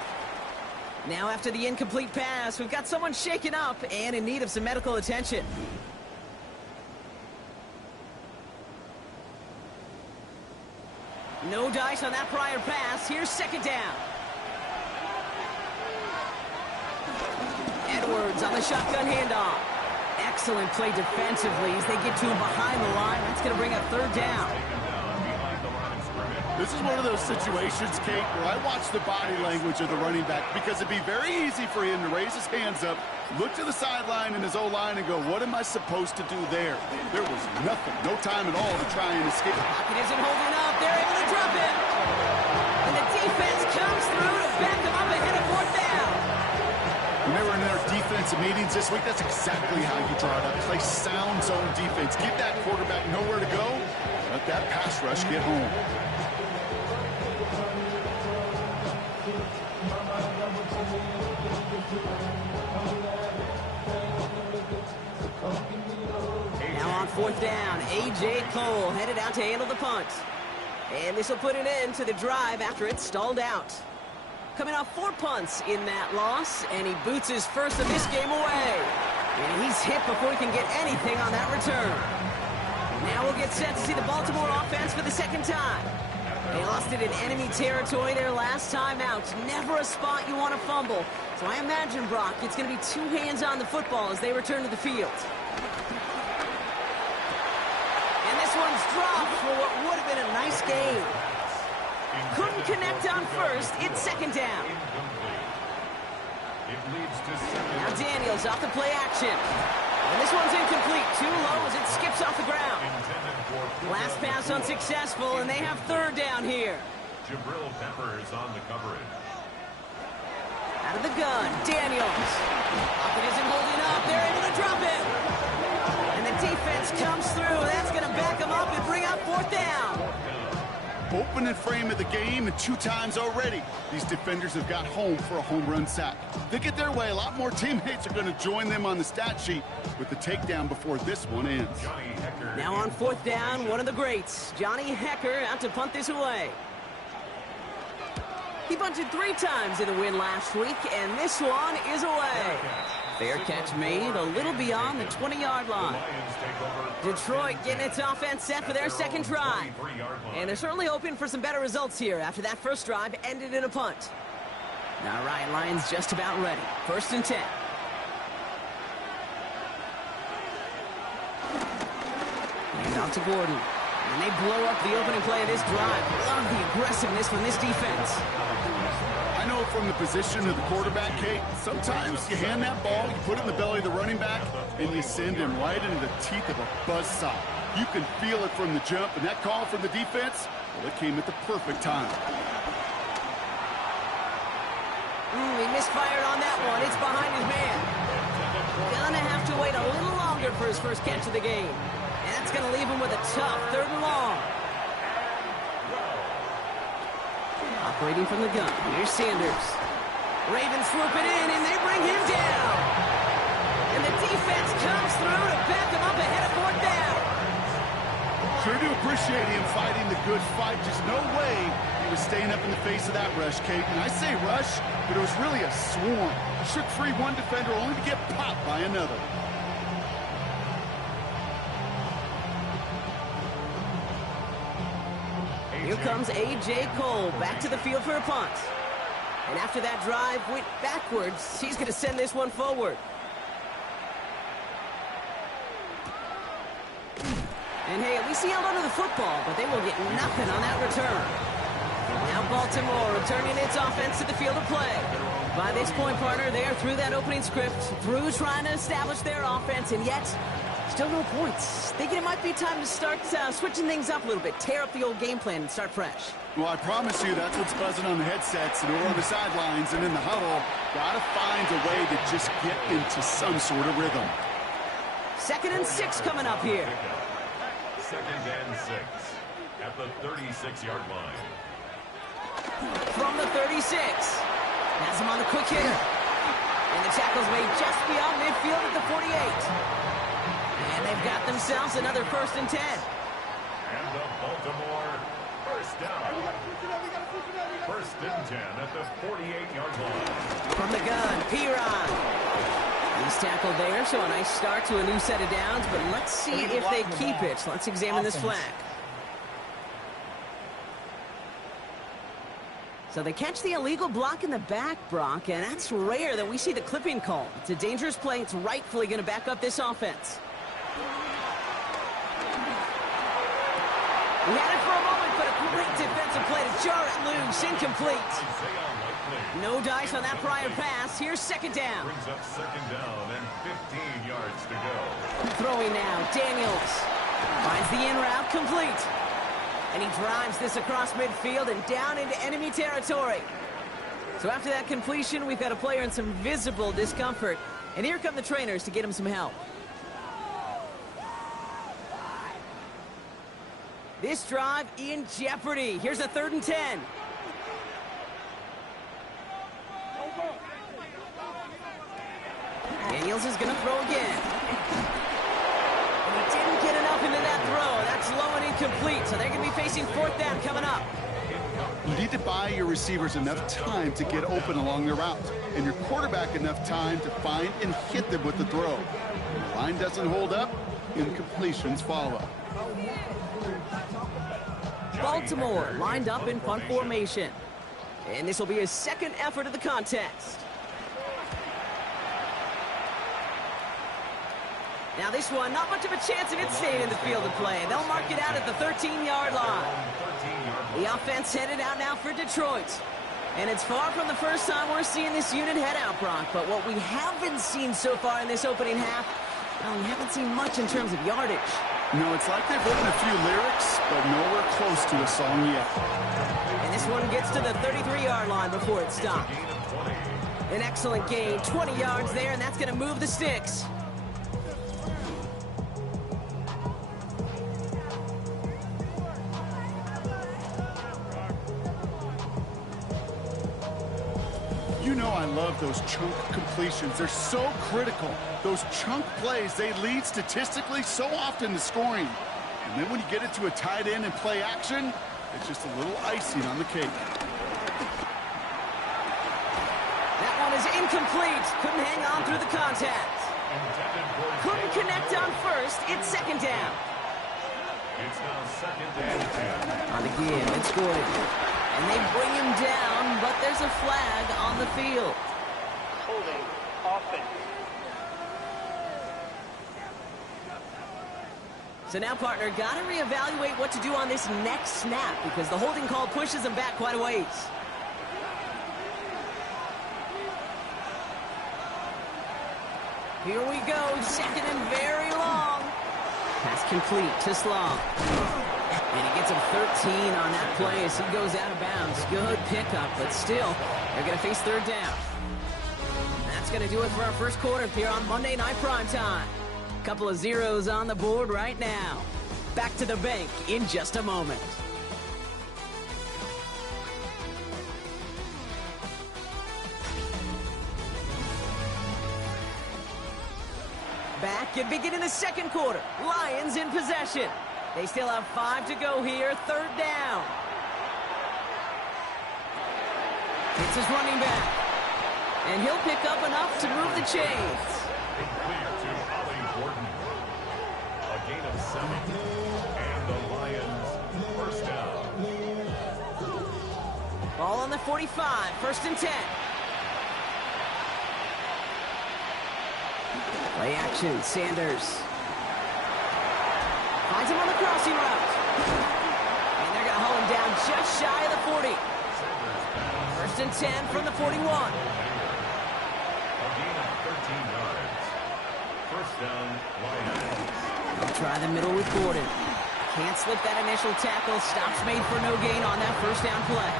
Now after the incomplete pass, we've got someone shaken up and in need of some medical attention. No dice on that prior pass. Here's second down. Edwards on the shotgun handoff. Excellent play defensively as they get to him behind the line. That's going to bring up third down. This is one of those situations, Kate, where I watch the body language of the running back because it'd be very easy for him to raise his hands up, look to the sideline and his O-line and go, what am I supposed to do there? There was nothing, no time at all to try and escape. Pocket isn't holding up. They're able to drop him. And the defense comes through to back him up ahead of fourth down. When they were in their defensive meetings this week, that's exactly how you draw it up. Play sound zone defense. Keep that quarterback nowhere to go. Let that pass rush get home. Now on fourth down, A.J. Cole headed out to handle the punt. And this will put an end to the drive after it stalled out. Coming off 4 punts in that loss, and he boots his first of this game away. And he's hit before he can get anything on that return. Now we'll get set to see the Baltimore offense for the second time. They lost it in enemy territory their last time out. Never a spot you want to fumble. So I imagine, Brock, it's going to be 2 hands on the football as they return to the field. And this one's dropped for what would have been a nice game. Couldn't connect on first. It's second down. Now Daniels off the play action. And this one's incomplete. Too low as it skips off the ground. Last pass unsuccessful, and they have third down here. Jabril Peppers on the coverage. Out of the gun, Daniels. Pocket isn't holding up. They're able to drop it. And the defense comes through. That's going to back them up and bring up fourth down. Opening frame of the game, and 2 times already, these defenders have got home for a home run sack. If they get their way, a lot more teammates are going to join them on the stat sheet with the takedown before this one ends. Now on fourth down, one of the greats, Johnny Hekker, out to punt this away. He bunted 3 times in the win last week, and this one is away. Fair catch made a little beyond the 20-yard line. Detroit getting its offense set for their second drive. And they're certainly hoping for some better results here after that first drive ended in a punt. All right, Lions just about ready. 1st and 10. And out to Gordon. And they blow up the opening play of this drive. Love the aggressiveness from this defense. I know from the position of the quarterback, Kate, sometimes you hand that ball, you put it in the belly of the running back, and you send him right into the teeth of a buzzsaw. You can feel it from the jump, and that call from the defense, well, it came at the perfect time. He misfired on that one. It's behind his man. Gonna have to wait a little longer for his first catch of the game. And that's gonna leave him with a tough 3rd and long. Operating from the gun, here's Sanders. Ravens swoop it in, and they bring him down. And the defense comes through to back him up ahead of fourth down. Sure do appreciate him fighting the good fight. Just no way he was staying up in the face of that rush, Kate. And I say rush, but it was really a swarm. Shook free one defender only to get popped by another. Here comes A.J. Cole back to the field for a punt. And after that drive went backwards, he's going to send this one forward. And hey, at least he held onto the football, but they will get nothing on that return. Now Baltimore returning its offense to the field of play. By this point, partner, they are through that opening script, through trying to establish their offense, and yet still no points. Thinking it might be time to start switching things up a little bit, tear up the old game plan and start fresh. Well, I promise you that's what's buzzing on the headsets and over on the sidelines and in the huddle. Gotta find a way to just get into some sort of rhythm. 2nd and 6 coming up here. 2nd and 6 at the 36-yard line. From the 36. Has him on the quick hitter. And the tackle's made just beyond midfield at the 48. And they've got themselves another 1st and 10. And the Baltimore first down. First and 10 at the 48-yard line. From the gun, Piron. He's tackled there, so a nice start to a new set of downs, but let's see if they keep it. So let's examine this flag. So they catch the illegal block in the back, Brock, and that's rare that we see the clipping call. It's a dangerous play. It's rightfully going to back up this offense. We had it for a moment, but a great defensive play to jar it loose. Incomplete. No dice on that prior pass. Here's second down. Brings up second down and 15 yards to go. Throwing now, Daniels. Finds the in route, complete. And he drives this across midfield and down into enemy territory. So after that completion, we've got a player in some visible discomfort. And here come the trainers to get him some help. This drive in jeopardy. Here's a 3rd and 10. Daniels is going to throw again. And he didn't get enough into that throw. That's low and incomplete, so they're going to be facing 4th down coming up. You need to buy your receivers enough time to get open along the route, and your quarterback enough time to find and hit them with the throw. If the line doesn't hold up, incompletions follow. Baltimore lined up in punt formation. And this will be his second effort of the contest. Now this one, not much of a chance of it staying in the field of play. They'll mark it out at the 13-yard line. The offense headed out now for Detroit. And it's far from the first time we're seeing this unit head out, Brock. But what we haven't seen so far in this opening half, well, we haven't seen much in terms of yardage. No, it's like they've written a few lyrics, but nowhere close to a song yet. And this one gets to the 33-yard line before it stops. An excellent gain, 20 yards there, and that's going to move the sticks. You know I love those chunk completions. They're so critical. Those chunk plays, they lead statistically so often to scoring. And then when you get it to a tight end and play action, it's just a little icing on the cake. That one is incomplete. Couldn't hang on through the contact. Couldn't connect on first. It's second down. It's now second and 10. On the give, it's Gordon. And they bring him down, but there's a flag on the field. Holding offense. So now, partner, got to reevaluate what to do on this next snap because the holding call pushes him back quite a ways. Here we go, second and very long. Pass complete to Slaw. And he gets him 13 on that play as he goes out of bounds. Good pickup, but still, they're going to face 3rd down. That's going to do it for our first quarter here on Monday Night Primetime. Couple of zeros on the board right now. Back to the bank in just a moment. Back and beginning the second quarter. Lions in possession. They still have 5 to go here. 3rd down. It's his running back. And he'll pick up enough to move the chains. Clear to Ollie Gordon. A gain of 7. And the Lions first down. Ball on the 45. 1st and 10. Play action. Sanders. Finds him on the crossing route. And they're going to haul him down just shy of the 40. 1st and 10 from the 41. A gain of 13 yards. First down, Lions. They'll try the middle with Gordon. Can't slip that initial tackle. Stops made for no gain on that 1st down play.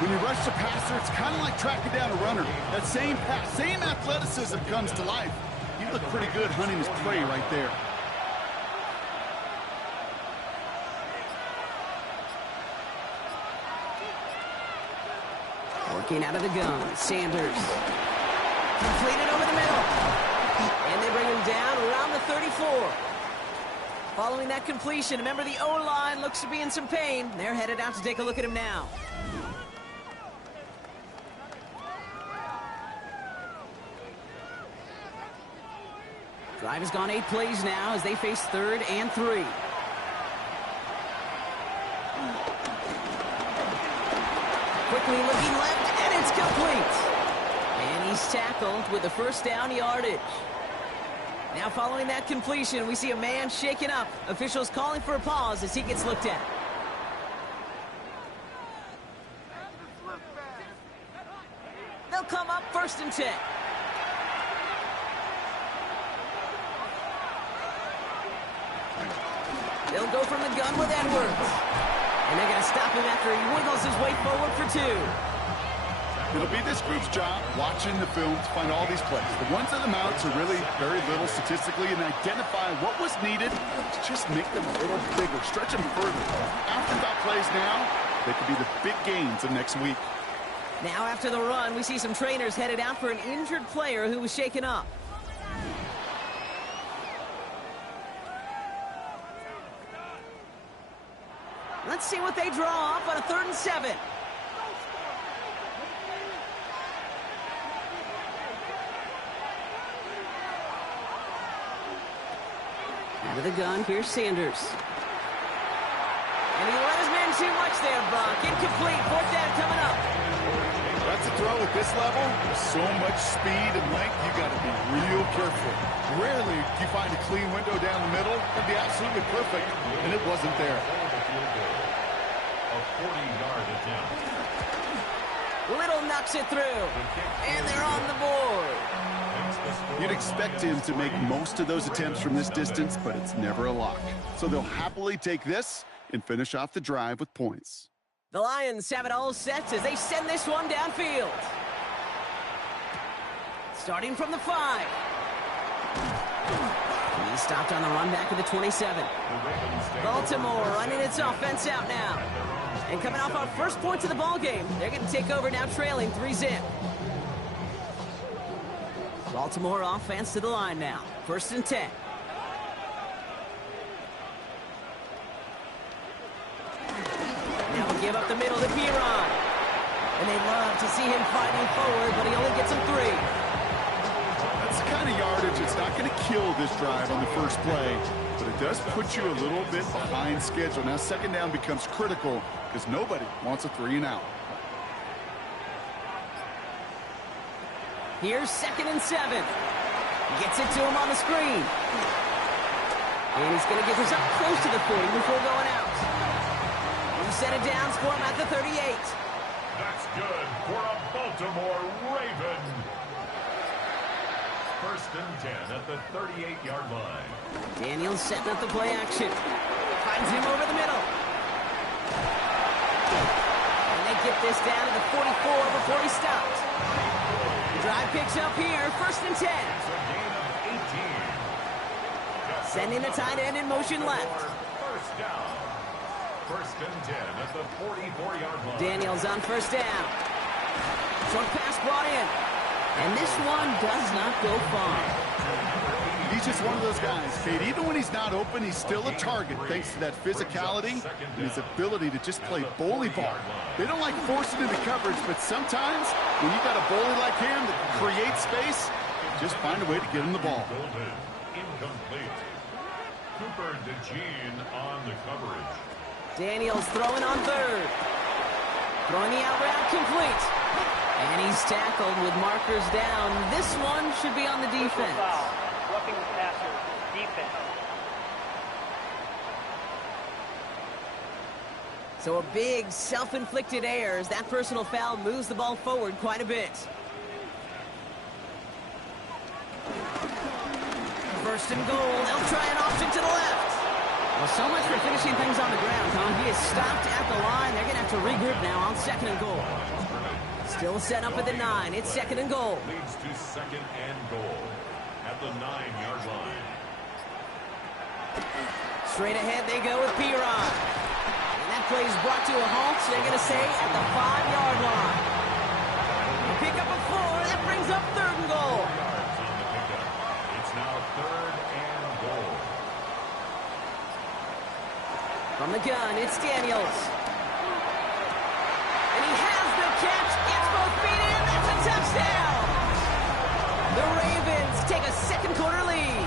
When you rush the passer, it's kind of like tracking down a runner. That same pass, same athleticism comes to life. He looked pretty good hunting his prey right there. Working out of the gun, Sanders. Completed over the middle. And they bring him down around the 34. Following that completion, remember the O-line looks to be in some pain. They're headed out to take a look at him now. Drive has gone 8 plays now as they face 3rd and 3. Quickly looking left, and it's complete. And he's tackled with the first down yardage. Now following that completion, we see a man shaken up. Officials calling for a pause as he gets looked at. They'll come up 1st and 10. They'll go from the gun with Edwards. And they're going to stop him after he wiggles his way forward for 2. It'll be this group's job watching the film to find all these plays. The ones on the mounts are really very little statistically and identify what was needed to just make them a little bigger, stretch them further. After that plays now, they could be the big gains of next week. Now after the run, we see some trainers headed out for an injured player who was shaken up. Let's see what they draw up on a 3rd and 7. Out of the gun, here's Sanders. And he let his man too much there, Brock. Incomplete, 4th down coming up. That's a throw at this level. There's so much speed and length, you got to be real careful. Rarely do you find a clean window down the middle. It'd be absolutely perfect, and it wasn't there. A 40-yard attempt. Little knocks it through, and they're on the board. You'd expect him to make most of those attempts from this distance, but it's never a lock. So they'll happily take this and finish off the drive with points. The Lions have it all set as they send this one downfield. Starting from the 5. He's stopped on the run back of the 27. Baltimore running its offense out now. And coming off our first points of the ball game, they're going to take over now trailing 3-zip. Baltimore offense to the line now. 1st and 10. Now we'll give up the middle to Piron. And they love to see him fighting forward, but he only gets him 3. That's the kind of yardage that's not going to kill this drive on the first play, but it does put you a little bit behind schedule. Now 2nd down becomes critical because nobody wants a 3 and out. Here's 2nd and 7. Gets it to him on the screen. And he's going to get this up close to the 40 before going out. He set it down, score him at the 38. That's good for a Baltimore Raven. 1st and 10 at the 38-yard line. Daniels setting up the play action. Finds him over the middle. And they get this down to the 44 before he stopped. Drive picks up here, 1st and 10. Sending the tight end in motion left. 1st down. 1st and 10 at the 44-yard line. Daniels on 1st down. Short pass brought in. And this one does not go far. He's just one of those guys, Kate. Even when he's not open, he's still a target thanks to that physicality and his ability to just play bully ball. They don't like forcing into coverage, but sometimes when you got a bully like him that creates space, just find a way to get him the ball. Incomplete. Cooper DeJean on the coverage. Daniels throwing on 3rd. Throwing the out route complete. And he's tackled with markers down. This one should be on the defense. Roughing the passer, defense. So a big self-inflicted error as that personal foul moves the ball forward quite a bit. 1st and goal. They'll try an option to the left. Well, so much for finishing things on the ground, huh? He is stopped at the line. They're going to have to regroup now on 2nd and goal. Still set up at the 9. It's 2nd and goal. Leads to 2nd and goal at the 9-yard line. Straight ahead they go with Piron. And that play is brought to a halt, so they're going to say at the 5-yard line. Pick up a 4. That brings up 3rd and goal. Yards on the pickup. It's now 3rd and goal. From the gun, it's Daniels. And he has the catch, gets both feet in, that's a touchdown! The Ravens take a second quarter lead.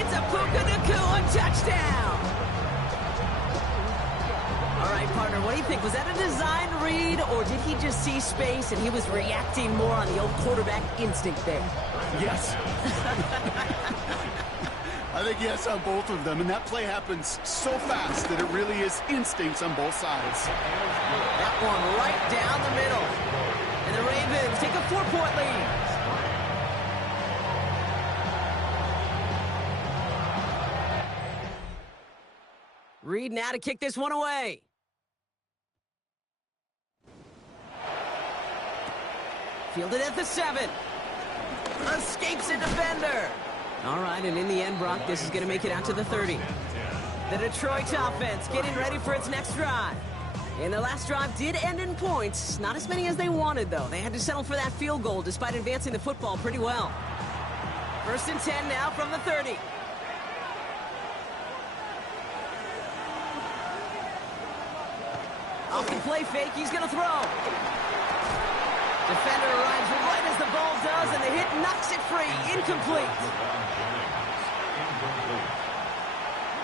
It's a Puka Nacua touchdown! All right, partner, what do you think? Was that a design read, or did he just see space and he was reacting more on the old quarterback instinct there? Yes. I think yes on both of them, and that play happens so fast that it really is instincts on both sides. That one right down the middle. And the Ravens take a 4-point lead. Reed now to kick this one away. Fielded at the 7. Escapes a defender. All right, and in the end, Brock, this is going to make it out to the 30. The Detroit offense getting ready for its next drive. And their last drive did end in points. Not as many as they wanted, though. They had to settle for that field goal despite advancing the football pretty well. 1st and 10 now from the 30. Off the play fake, he's going to throw. Defender arrives right as the ball does, and the hit knocks it free. Incomplete.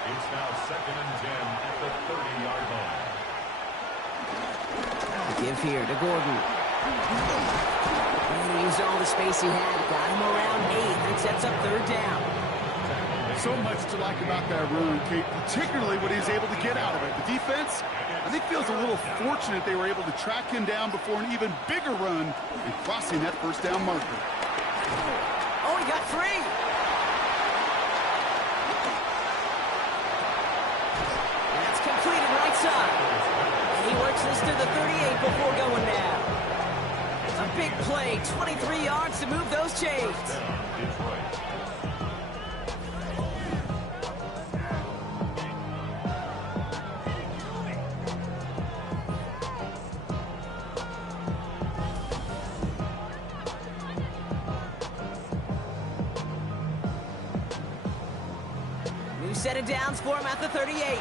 It's now 2nd and 10 at the 30-yard line. Give here to Gordon. And he used all the space he had. Got him around 8. That sets up 3rd down. So much to like about that run, Kate, particularly what he was able to get out of it. The defense, I think, feels a little fortunate they were able to track him down before an even bigger run and crossing that 1st down marker. Oh, he got free. That's completed right side. And he works this to the 38 before going down. A big play, 23 yards to move those chains. Set it downs for him at the 38.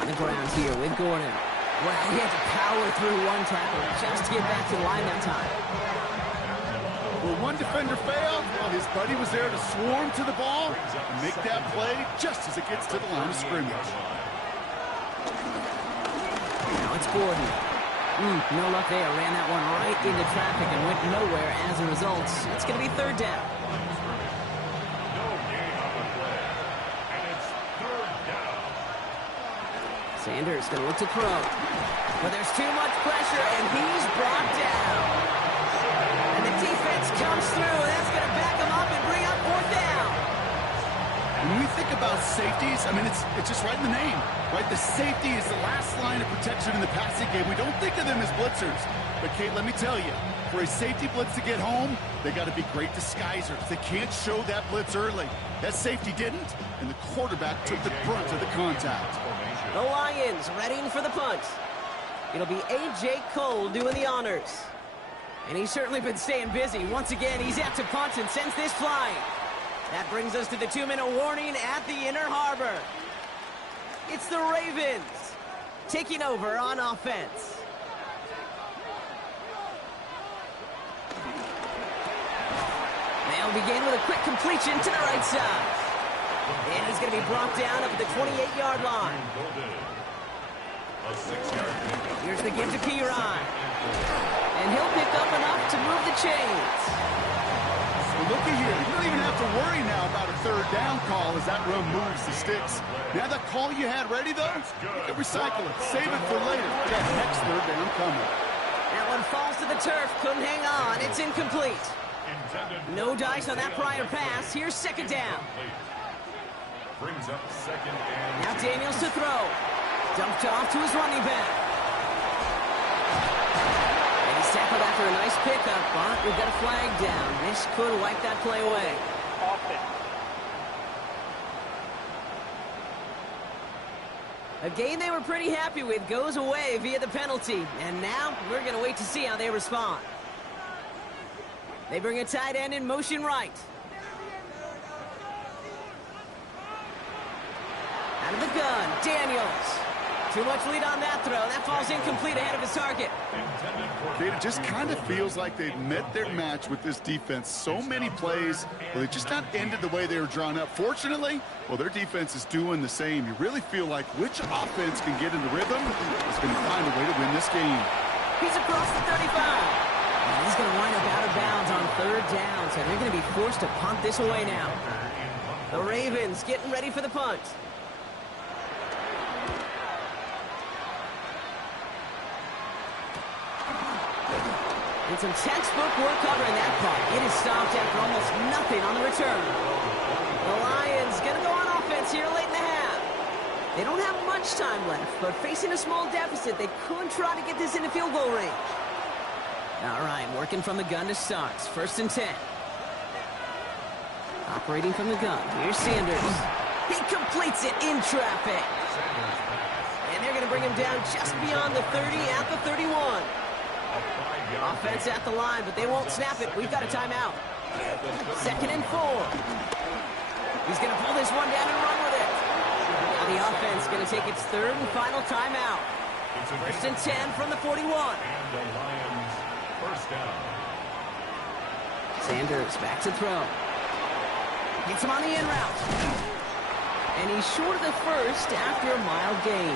On the ground here with Gordon. Well, he had to power through one tackle just to get back to the line that time. Well, one defender failed. Well, his buddy was there to swarm to the ball and make that play just as it gets to the line of scrimmage. Now it's Gordon. No luck there. Ran that one right into traffic and went nowhere as a result. It's going to be 3rd down. No gain on the play. And it's 3rd down. Sanders going to look to throw. But there's too much pressure, and he's brought down. And the defense comes through. That's going to back him up and bring up 4th down. When we think about safeties, I mean, it's just right in the name, right? The safety is the last line of protection in the passing game. We don't think of them as blitzers. But, Kate, let me tell you, for a safety blitz to get home, they got to be great disguisers. They can't show that blitz early. That safety didn't, and the quarterback took the brunt of the contact. The Lions readying for the punt. It'll be A.J. Cole doing the honors. And he's certainly been staying busy. Once again, he's out to punt and sends this flying. That brings us to the 2-minute warning at the Inner Harbor. It's the Ravens taking over on offense. They'll begin with a quick completion to the right side. And he's going to be brought down up at the 28-yard line. Here's the give to Piran. And he'll pick up enough to move the chains. Looky here, you don't even have to worry now about a 3rd down call as that run moves the sticks. Now that call you had ready, though, you can recycle it. Save it for later. That next 3rd down coming. That one falls to the turf. Couldn't hang on. It's incomplete. No dice on that prior pass. Here's 2nd down. Brings up 2nd and Now Daniels to throw. Dumped off to his running back. Tackled after a nice pickup, but we've got a flag down. This could wipe that play away. A game they were pretty happy with goes away via the penalty. And now we're going to wait to see how they respond. They bring a tight end in motion right. With the gun, Daniels. Too much lead on that throw. That falls incomplete ahead of his target. It just kind of feels like they've met their match with this defense. So many plays, well, they just not ended the way they were drawn up. Fortunately, well, their defense is doing the same. You really feel like which offense can get in the rhythm is going to find a way to win this game. He's across the 35. And he's going to wind up out of bounds on 3rd down, so they're going to be forced to punt this away now. The Ravens getting ready for the punt. And some textbook work covering that punt. It is stopped after almost nothing on the return. The Lions going to go on offense here late in the half. They don't have much time left, but facing a small deficit, they could try to get this into field goal range. All right, working from the gun to start. 1st and 10. Operating from the gun. Here's Sanders. He completes it in traffic. And they're going to bring him down just beyond the 30 at the 31. Offense at the line, but they won't snap it. We've got a timeout. 2nd and 4. He's going to pull this one down and run with it. Now the offense is going to take its 3rd and final timeout. 1st and 10 from the 41. And the Lions, 1st down. Sanders back to throw. Gets him on the in route. And he's short of the 1st after a mild gain.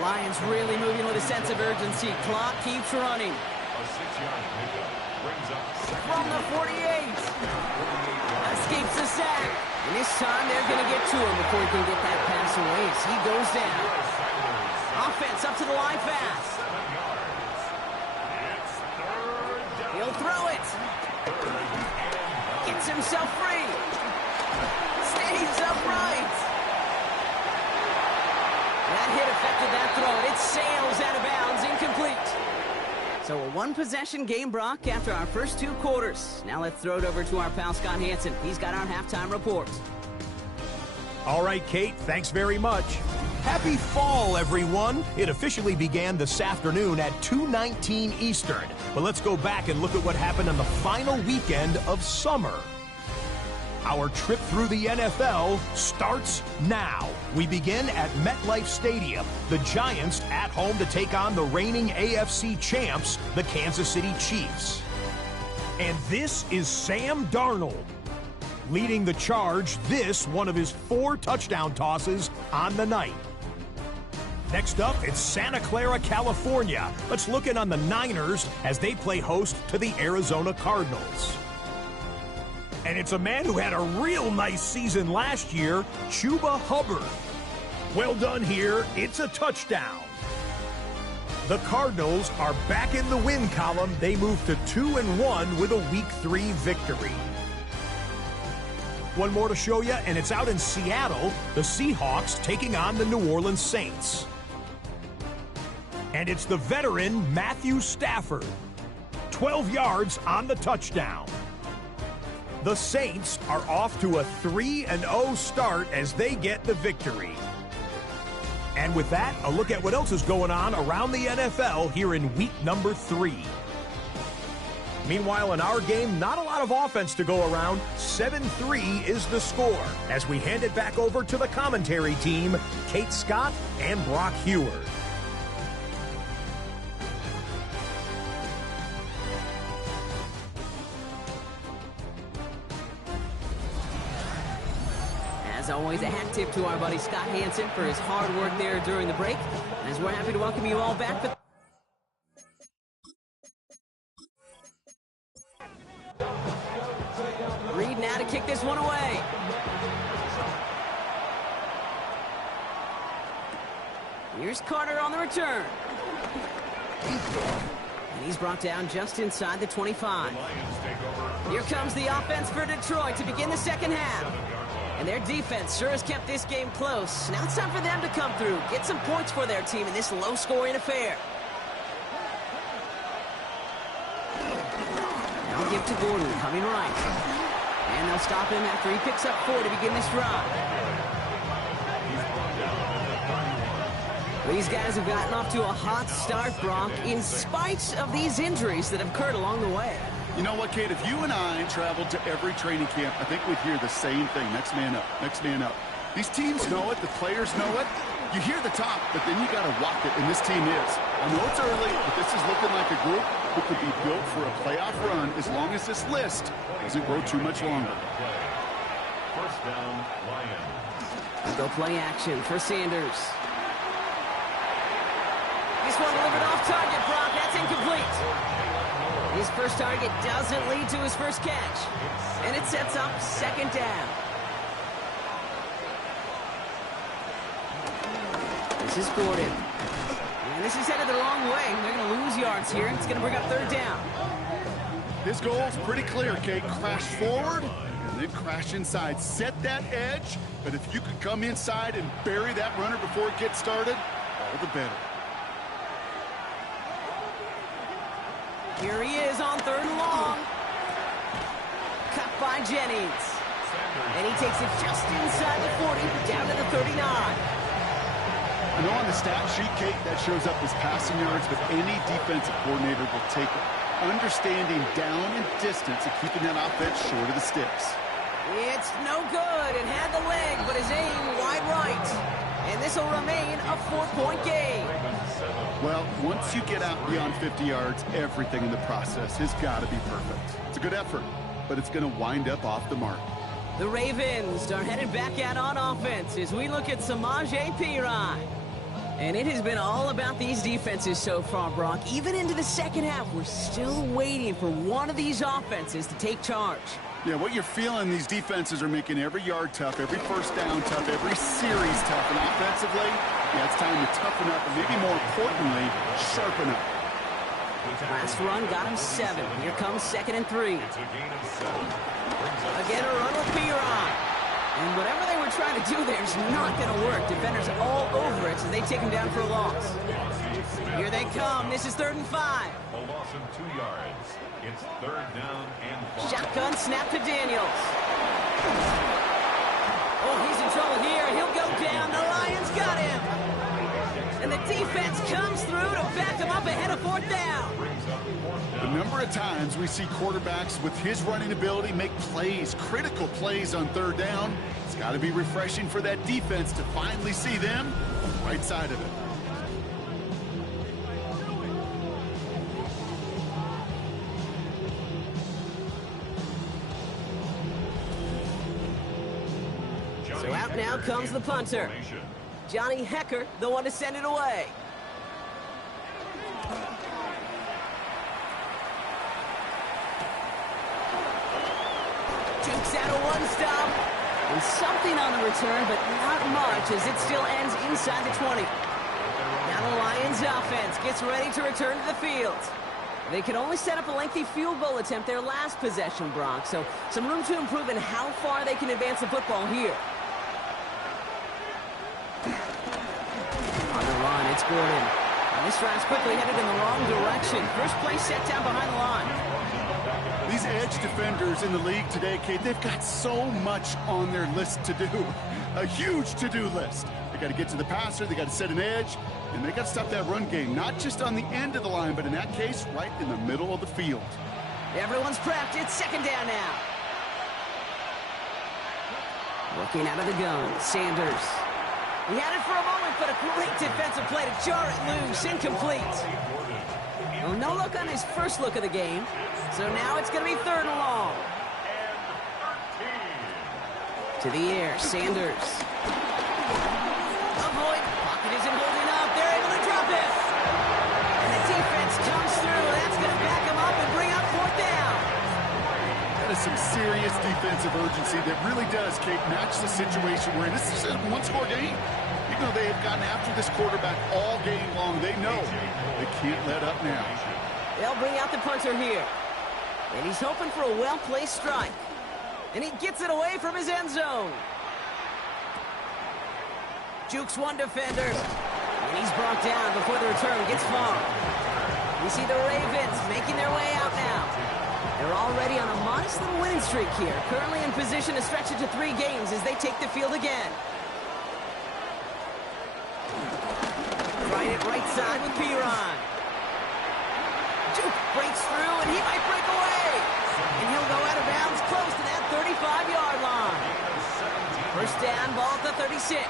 Lions really moving with a sense of urgency. Clock keeps running. A 6-yard pickup brings up From the 48. Escapes the sack. And this time they're going to get to him before he can get that pass away as he goes down. Offense up to the line fast. 7 yards. It's 3rd down. He'll throw it. Gets himself free. Stays upright. That hit affected that throw. It sails out of bounds, incomplete. So a 1-possession game, Brock, after our first 2 quarters. Now let's throw it over to our pal Scott Hanson. He's got our halftime report. All right, Kate, thanks very much. Happy fall, everyone. It officially began this afternoon at 2:19 Eastern. But let's go back and look at what happened on the final weekend of summer. Our trip through the NFL starts now. We begin at MetLife Stadium. The Giants at home to take on the reigning AFC champs, the Kansas City Chiefs. And this is Sam Darnold leading the charge. This one of his 4 touchdown tosses on the night. Next up, it's Santa Clara, California. Let's look in on the Niners as they play host to the Arizona Cardinals. And it's a man who had a real nice season last year, Chuba Hubbard. Well done here. It's a touchdown. The Cardinals are back in the win column. They move to 2-1 with a Week 3 victory. One more to show you, and it's out in Seattle. The Seahawks taking on the New Orleans Saints. And it's the veteran Matthew Stafford. 12 yards on the touchdown. The Saints are off to a 3-0 start as they get the victory. And with that, a look at what else is going on around the NFL here in week number 3. Meanwhile, in our game, not a lot of offense to go around. 7-3 is the score as we hand it back over to the commentary team, Kate Scott and Brock Heward. As always, a hat tip to our buddy Scott Hanson for his hard work there during the break. As we're happy to welcome you all back. Reed now to kick this one away. Here's Carter on the return. And he's brought down just inside the 25. Here comes the offense for Detroit to begin the second half. And their defense sure has kept this game close. Now it's time for them to come through, get some points for their team in this low-scoring affair. Now give to Gordon, coming right. And they'll stop him after he picks up 4 to begin this drive. These guys have gotten off to a hot start, Brock, in spite of these injuries that have occurred along the way. You know what, Kate? If you and I traveled to every training camp, I think we'd hear the same thing. Next man up, next man up. These teams know it. The players know it. You hear the talk, but then you got to walk it, and this team is. I know it's early, but this is looking like a group who could be built for a playoff run as long as this list doesn't grow too much longer. First down, Lions. Go play action for Sanders. This one delivered off target, Brock. That's incomplete. His first target doesn't lead to his first catch. And it sets up second down. This is Gordon. And this is headed the wrong way. They're going to lose yards here, and it's going to bring up third down. His goal is pretty clear, Kate. Crash forward and then crash inside. Set that edge, but if you could come inside and bury that runner before it gets started, all the better. Here he is on third and long. Cut by Jennings. And he takes it just inside the 40, down to the 39. I know on the stat sheet, Kate, that shows up as passing yards, but any defensive coordinator will take it. Understanding down and distance and keeping that offense short of the sticks. It's no good. It had the leg, but his aim wide right. And this will remain a 4-point game. Well, once you get out beyond 50 yards, everything in the process has got to be perfect. It's a good effort, but it's going to wind up off the mark. The Ravens are headed back out on offense as we look at Samaje Perine. And it has been all about these defenses so far, Brock. Even into the second half, we're still waiting for one of these offenses to take charge. Yeah, what you're feeling, these defenses are making every yard tough, every first down tough, every series tough. And offensively, yeah, it's time to toughen up, and maybe more importantly, sharpen up. Last run got him 7. Here comes 2nd and 3. Again, a run with Perine. And whatever they were trying to do there is not going to work. Defenders all over it, so they take him down for a loss. Here they come. This is 3rd and 5. A loss of 2 yards. It's 3rd down and 5. Shotgun snap to Daniels. Oh, he's in trouble here. He'll go down. The Lions got him. And the defense comes through to back him up ahead of 4th down. The number of times we see quarterbacks with his running ability make plays, critical plays on 3rd down. It's got to be refreshing for that defense to finally see them on the right side of it. So out now comes the punter. Johnny Hekker, the one to send it away. Jukes out a one-stop. And something on the return, but not much as it still ends inside the 20. Now the Lions offense gets ready to return to the field. They could only set up a lengthy field goal attempt their last possession, Brock. So some room to improve in how far they can advance the football here. On the run, it's Gordon. And this drive's quickly headed in the wrong direction. First play set down behind the line. These edge defenders in the league today, Kate, they've got so much on their list to do. A huge to-do list. They got to get to the passer, they got to set an edge, and they got to stop that run game, not just on the end of the line, but in that case, right in the middle of the field. Everyone's prepped. It's 2nd down now. Looking out of the gun, Sanders. He had it for a moment, but a great defensive play to jar it loose. Incomplete. Well, no look on his first look of the game. So now it's going to be 3rd and long. To the air, Sanders. Avoid. Pocket isn't holding up. They're able to drop it. And the defense comes through. That's going to back him up and bring up 4th down. That is some serious defensive urgency that really does, Kate, match the situation we're in. This is a one-score game. Even though they have gotten after this quarterback all game long, they know they can't let up now. They'll bring out the punter here. And he's hoping for a well-placed strike. And he gets it away from his end zone. Jukes one defender. And he's brought down before the return gets far. We see the Ravens making their way out now. They're already on a modest little winning streak here. Currently in position to stretch it to 3 games as they take the field again. Trying it right side with Perine. Juke breaks through, and he might break away. And he'll go out of bounds close to that 35-yard line. First down, ball at the 36.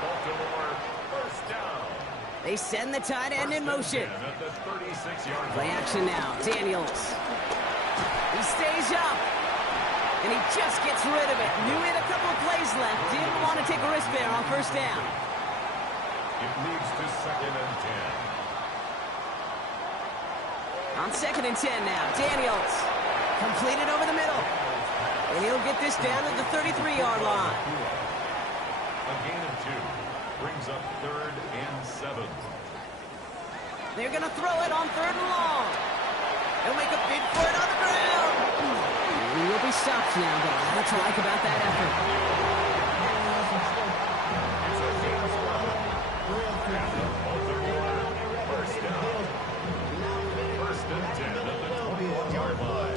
Baltimore, first down. They send the tight end in motion. At the 36-yard Play action now. Daniels. He stays up. And he just gets rid of it. Knew he had a couple of plays left. Didn't want to take a risk there on first down. It leads to 2nd and 10. On 2nd and 10 now. Daniels. Completed over the middle. And he'll get this down to the 33-yard line. A gain of 2 brings up 3rd and 7. They're going to throw it on 3rd and long. He'll make a big for it on the ground. He will be stopped now, but what to like about that effort? It's a gain of 11. First down. 1st and 10 at the 21-yard line.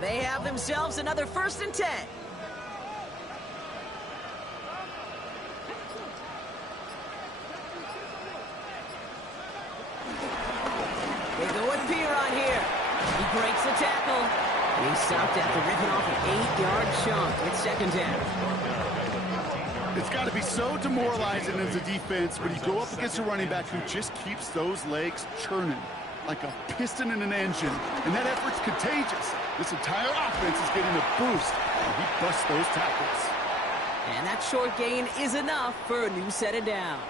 They have themselves another 1st and 10. They go with Piron here. He breaks the tackle. And he's stopped after ripping off an 8-yard chunk. It's 2nd down. It's got to be so demoralizing as a defense when you go up against a running back who just keeps those legs churning like a piston in an engine. And that effort's contagious. This entire offense is getting a boost, and he busts those tackles. And that short gain is enough for a new set of downs.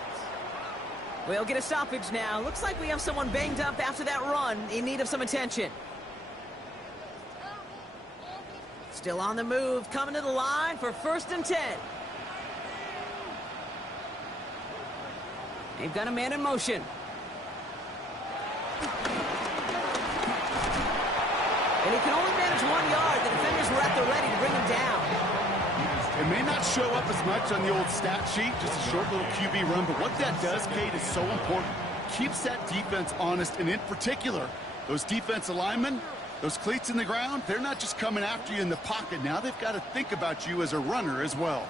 We'll get a stoppage now. Looks like we have someone banged up after that run in need of some attention. Still on the move, coming to the line for 1st and 10. They've got a man in motion. And he can only manage 1 yard. The defenders were at the ready to bring him down. It may not show up as much on the old stat sheet, just a short little QB run, but what that does, Kate, is so important. Keeps that defense honest, and in particular, those defensive linemen, those cleats in the ground, they're not just coming after you in the pocket. Now they've got to think about you as a runner as well.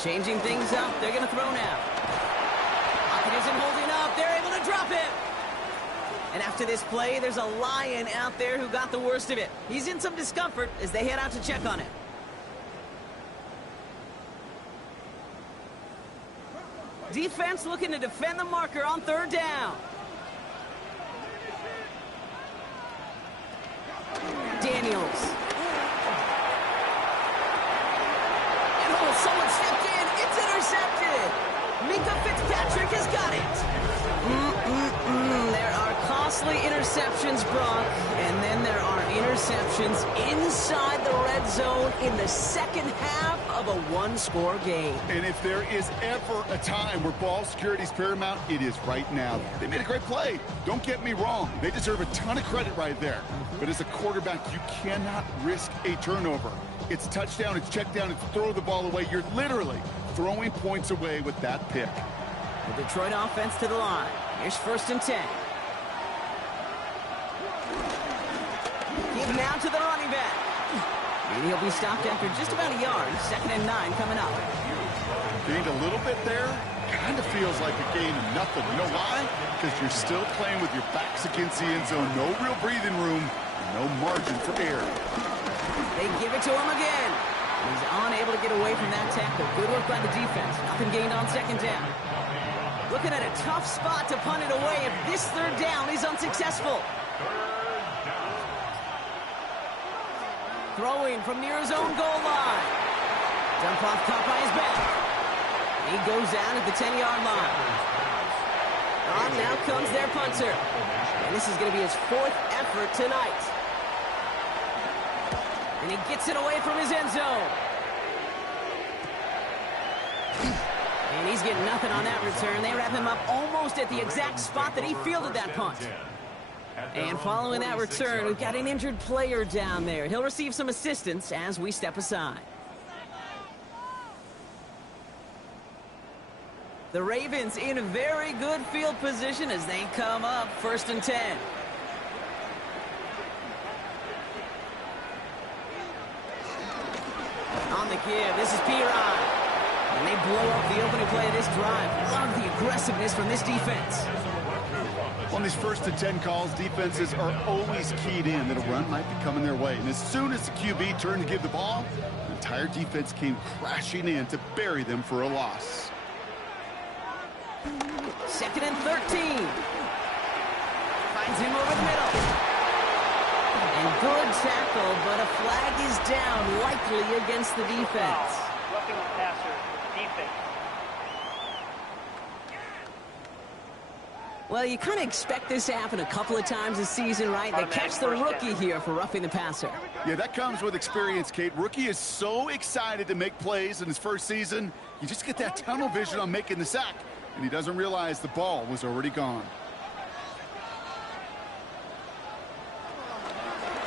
Changing things up. They're going to throw now. Pocket isn't holding up. They're able to drop it. And after this play, there's a Lion out there who got the worst of it. He's in some discomfort as they head out to check on it. Defense looking to defend the marker on 3rd down. Daniels. And someone stepped in. It's intercepted. Mika Fitzpatrick has got it. There are costly interceptions, Brock, and then there are interceptions inside the red zone in the second half of a one-score game. And if there is ever a time where ball security is paramount, it is right now. They made a great play. Don't get me wrong. They deserve a ton of credit right there. But as a quarterback, you cannot risk a turnover. It's touchdown, it's check down, it's throw the ball away. You're literally throwing points away with that pick. The Detroit offense to the line. Here's 1st and 10. Give now to the running back. And he'll be stopped after just about a yard. 2nd and 9 coming up. Gained a little bit there. Kind of feels like a gain of nothing. You know why? Because you're still playing with your backs against the end zone. No real breathing room. No margin for error. They give it to him again. He's unable to get away from that tackle. Good work by the defense. Nothing gained on 2nd down. Looking at a tough spot to punt it away if this 3rd down is unsuccessful. Throwing from near his own goal line. Dump off caught by his back. He goes down at the 10-yard line. On now comes their punter. And this is going to be his 4th effort tonight. And he gets it away from his end zone. And he's getting nothing on that return. They wrap him up almost at the exact spot that he fielded that punt. And following that return, we've got an injured player down there. He'll receive some assistance as we step aside. The Ravens in a very good field position as they come up 1st and 10. On the give, this is Piron. And they blow up the opening play of this drive. Love the aggressiveness from this defense. On these 1st and 10 calls, defenses are always keyed in that a run might be coming their way. And as soon as the QB turned to give the ball, the entire defense came crashing in to bury them for a loss. 2nd and 13. Finds him over the middle. And good tackle, but a flag is down, likely against the defense. Roughing the passer, defense. Well, you kind of expect this to happen a couple of times this season, right? They catch the rookie here for roughing the passer. Yeah, that comes with experience, Kate. Rookie is so excited to make plays in his first season. You just get that tunnel vision on making the sack, and he doesn't realize the ball was already gone.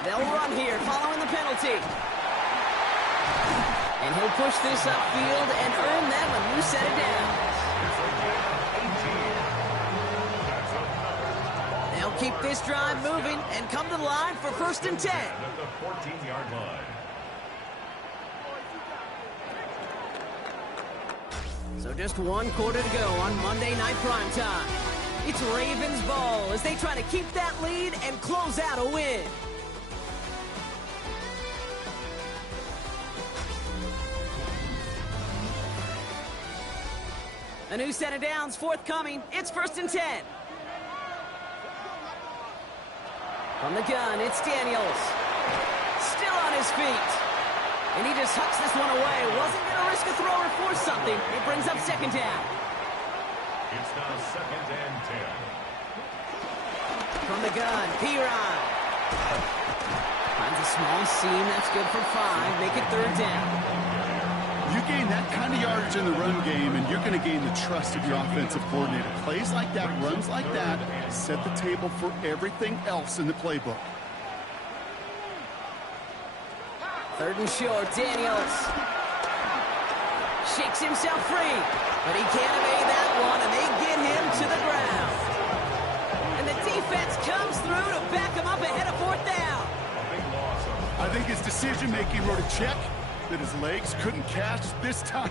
They'll run here, following the penalty. And he'll push this upfield and earn them a new set of downs. They'll keep this drive moving and come to the line for 1st and 10. At the 14-yard line. So just 1 quarter to go on Monday Night Primetime. It's Ravens ball as they try to keep that lead and close out a win. A new set of downs forthcoming. It's 1st and 10. From the gun, it's Daniels. Still on his feet. And he just hucks this one away. Wasn't going to risk a throw or force something. It brings up 2nd down. It's now 2nd and 10. From the gun, Piron. Finds a small seam. That's good for 5. Make it 3rd down. You gain that kind of yardage in the run game, and you're going to gain the trust of your offensive coordinator. Plays like that, runs like that, set the table for everything else in the playbook. 3rd and short, Daniels. Shakes himself free, but he can't evade that one, and they get him to the ground. And the defense comes through to back him up ahead of 4th down. I think his decision-making wrote a check that his legs couldn't catch this time.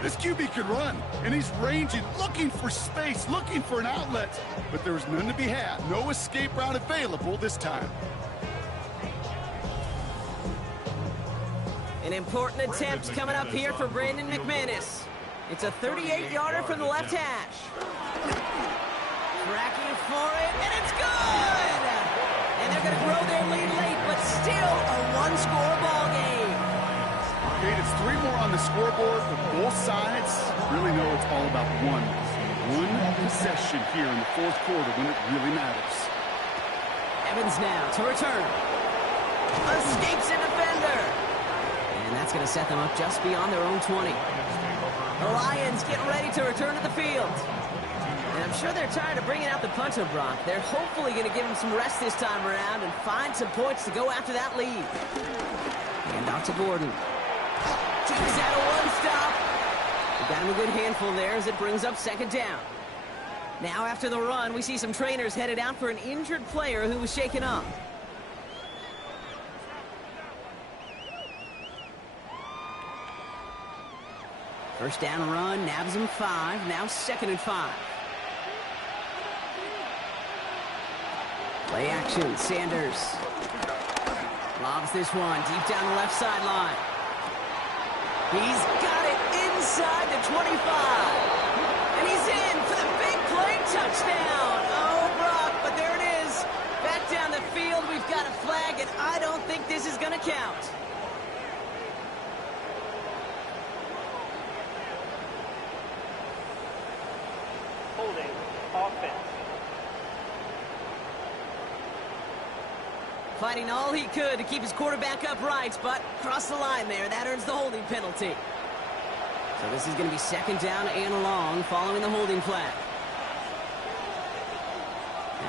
This QB can run, and he's ranging, looking for space, looking for an outlet. But there was none to be had. No escape route available this time. An important attempt coming up here for Brandon McManus. It's a 38-yarder from the left hash. Tracking for it, and it's good! And they're going to grow their lead late, but still a one-score ball game. It's 3 more on the scoreboard, but both sides really know it's all about one possession here in the 4th quarter when it really matters. Evans now to return. Escapes a defender. And that's going to set them up just beyond their own 20. The Lions get ready to return to the field. And I'm sure they're tired of bringing out the punter, Brock. They're hopefully going to give him some rest this time around and find some points to go after that lead. And off to Gordon. Keeps out a one-stop. We got him a good handful there as it brings up 2nd down. Now after the run, we see some trainers headed out for an injured player who was shaken up. First down run, nabs him 5. Now 2nd and 5. Play action, Sanders. Lobs this one deep down the left sideline. He's got it inside the 25. And he's in for the big play touchdown. Oh, Brock, but there it is. Back down the field, we've got a flag, and I don't think this is going to count. Holding, offense. Fighting all he could to keep his quarterback upright, but crossed the line there. That earns the holding penalty. So this is going to be 2nd down and long following the holding flag.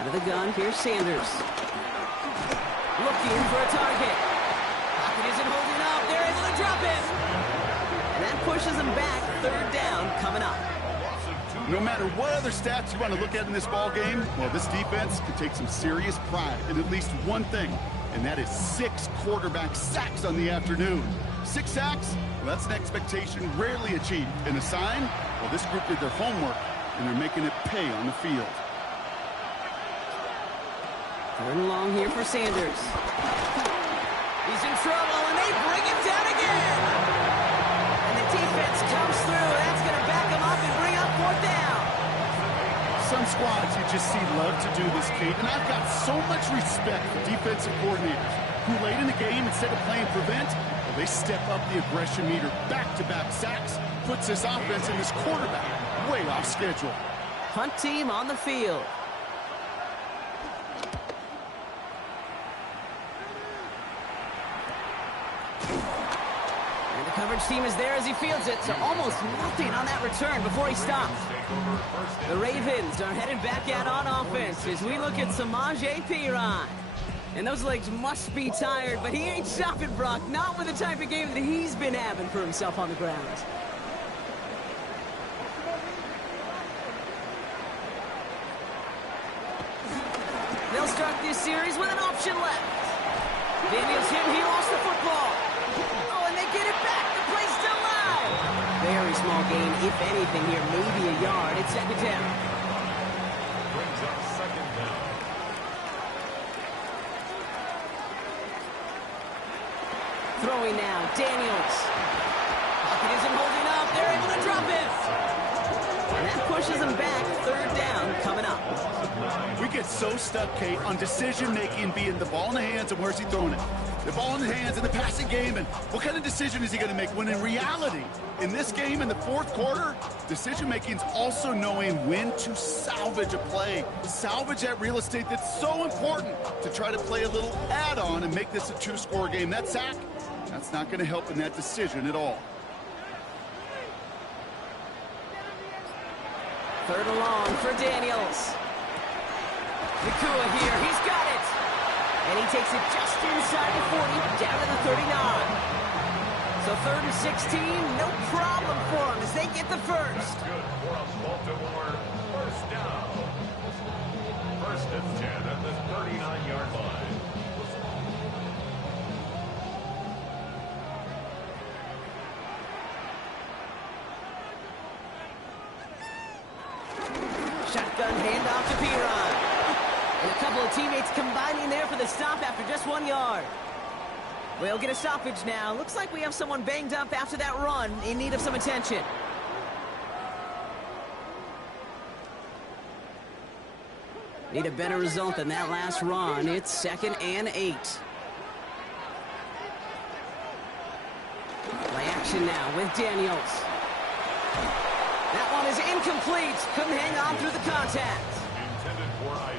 Out of the gun, here's Sanders. Looking for a target. Pocket isn't holding up. They're able to drop it. And that pushes them back. 3rd down coming up. No matter what other stats you want to look at in this ball game, well, this defense can take some serious pride in at least one thing, and that is 6 quarterback sacks on the afternoon. 6 sacks? Well, that's an expectation rarely achieved. And a sign? Well, this group did their homework, and they're making it pay on the field. 3rd and long here for Sanders. He's in trouble, and they bring him down again. And the defense comes through. That's going to back him up and bring up 4th down. Some squads you just see love to do this, Kate, and I've got so much respect for defensive coordinators who late in the game, instead of playing prevent, well, they step up the aggression meter. Back-to-back sacks puts this offense and this quarterback way off schedule. Punt team on the field. And the coverage team is there as he fields it, so almost nothing on that return before he stops. The Ravens are headed back out on offense as we look at Samaje Perine. And those legs must be tired, but he ain't stopping, Brock. Not with the type of game that he's been having for himself on the ground. They'll start this series with an option left. Daniels hit, he lost the football. Oh, and they get it back. The play's still live. Very small gain, if anything here, maybe a yard. It's 2nd down. Brings up 2nd down. Throwing now, Daniels. Pocket isn't holding up. They're able to drop it. And that pushes them back. 3rd down coming up. We get so stuck, Kate, on decision-making being the ball in the hands and where's he throwing it. The ball in the hands in the passing game, and what kind of decision is he going to make? When in reality, in this game, in the 4th quarter, decision-making is also knowing when to salvage a play. Salvage that real estate that's so important to try to play a little add-on and make this a 2-score game. That sack, that's not going to help in that decision at all. 3rd and long for Daniels. Nakua here, he's got it. And he takes it just inside the 40, down to the 39. So 3rd and 16, no problem for them as they get the first. Good for a Baltimore 1st down. 1st and 10 at the 39-yard line. Shotgun handoff to Perine. And a couple of teammates combining there for the stop after just 1 yard. We'll get a stoppage now. Looks like we have someone banged up after that run in need of some attention. Need a better result than that last run. It's 2nd and 8. Play action now with Daniels. That one is incomplete. Couldn't hang on through the contact.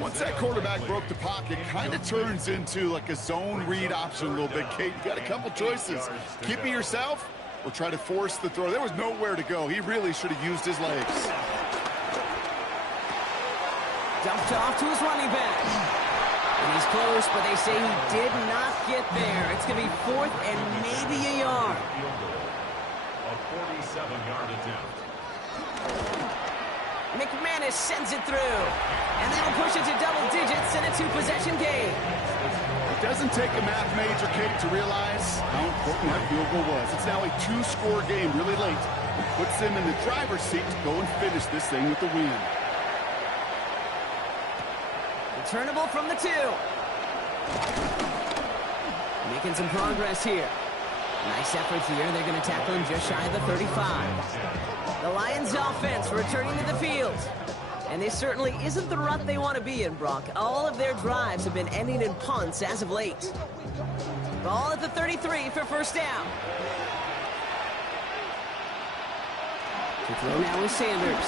Once that quarterback broke the pocket, kind of turns into like a zone read option a little bit, Kate. You got a couple choices. Keep it yourself or try to force the throw. There was nowhere to go. He really should have used his legs. Dumped off to his running back. And he's close, but they say he did not get there. It's going to be 4th and maybe a yard. A 47-yard attempt. McManus sends it through. And that'll push it to double digits in a 2-possession game. It doesn't take a math major, Kate, to realize how important that field goal was. It's now a 2-score game really late. It puts them in the driver's seat to go and finish this thing with the win. Returnable from the 2. Making some progress here. Nice effort here. They're going to tackle him just shy of the 35. The Lions offense returning to the field. And this certainly isn't the rut they want to be in, Brock. All of their drives have been ending in punts as of late. Ball at the 33 for 1st down. To throw now is Sanders.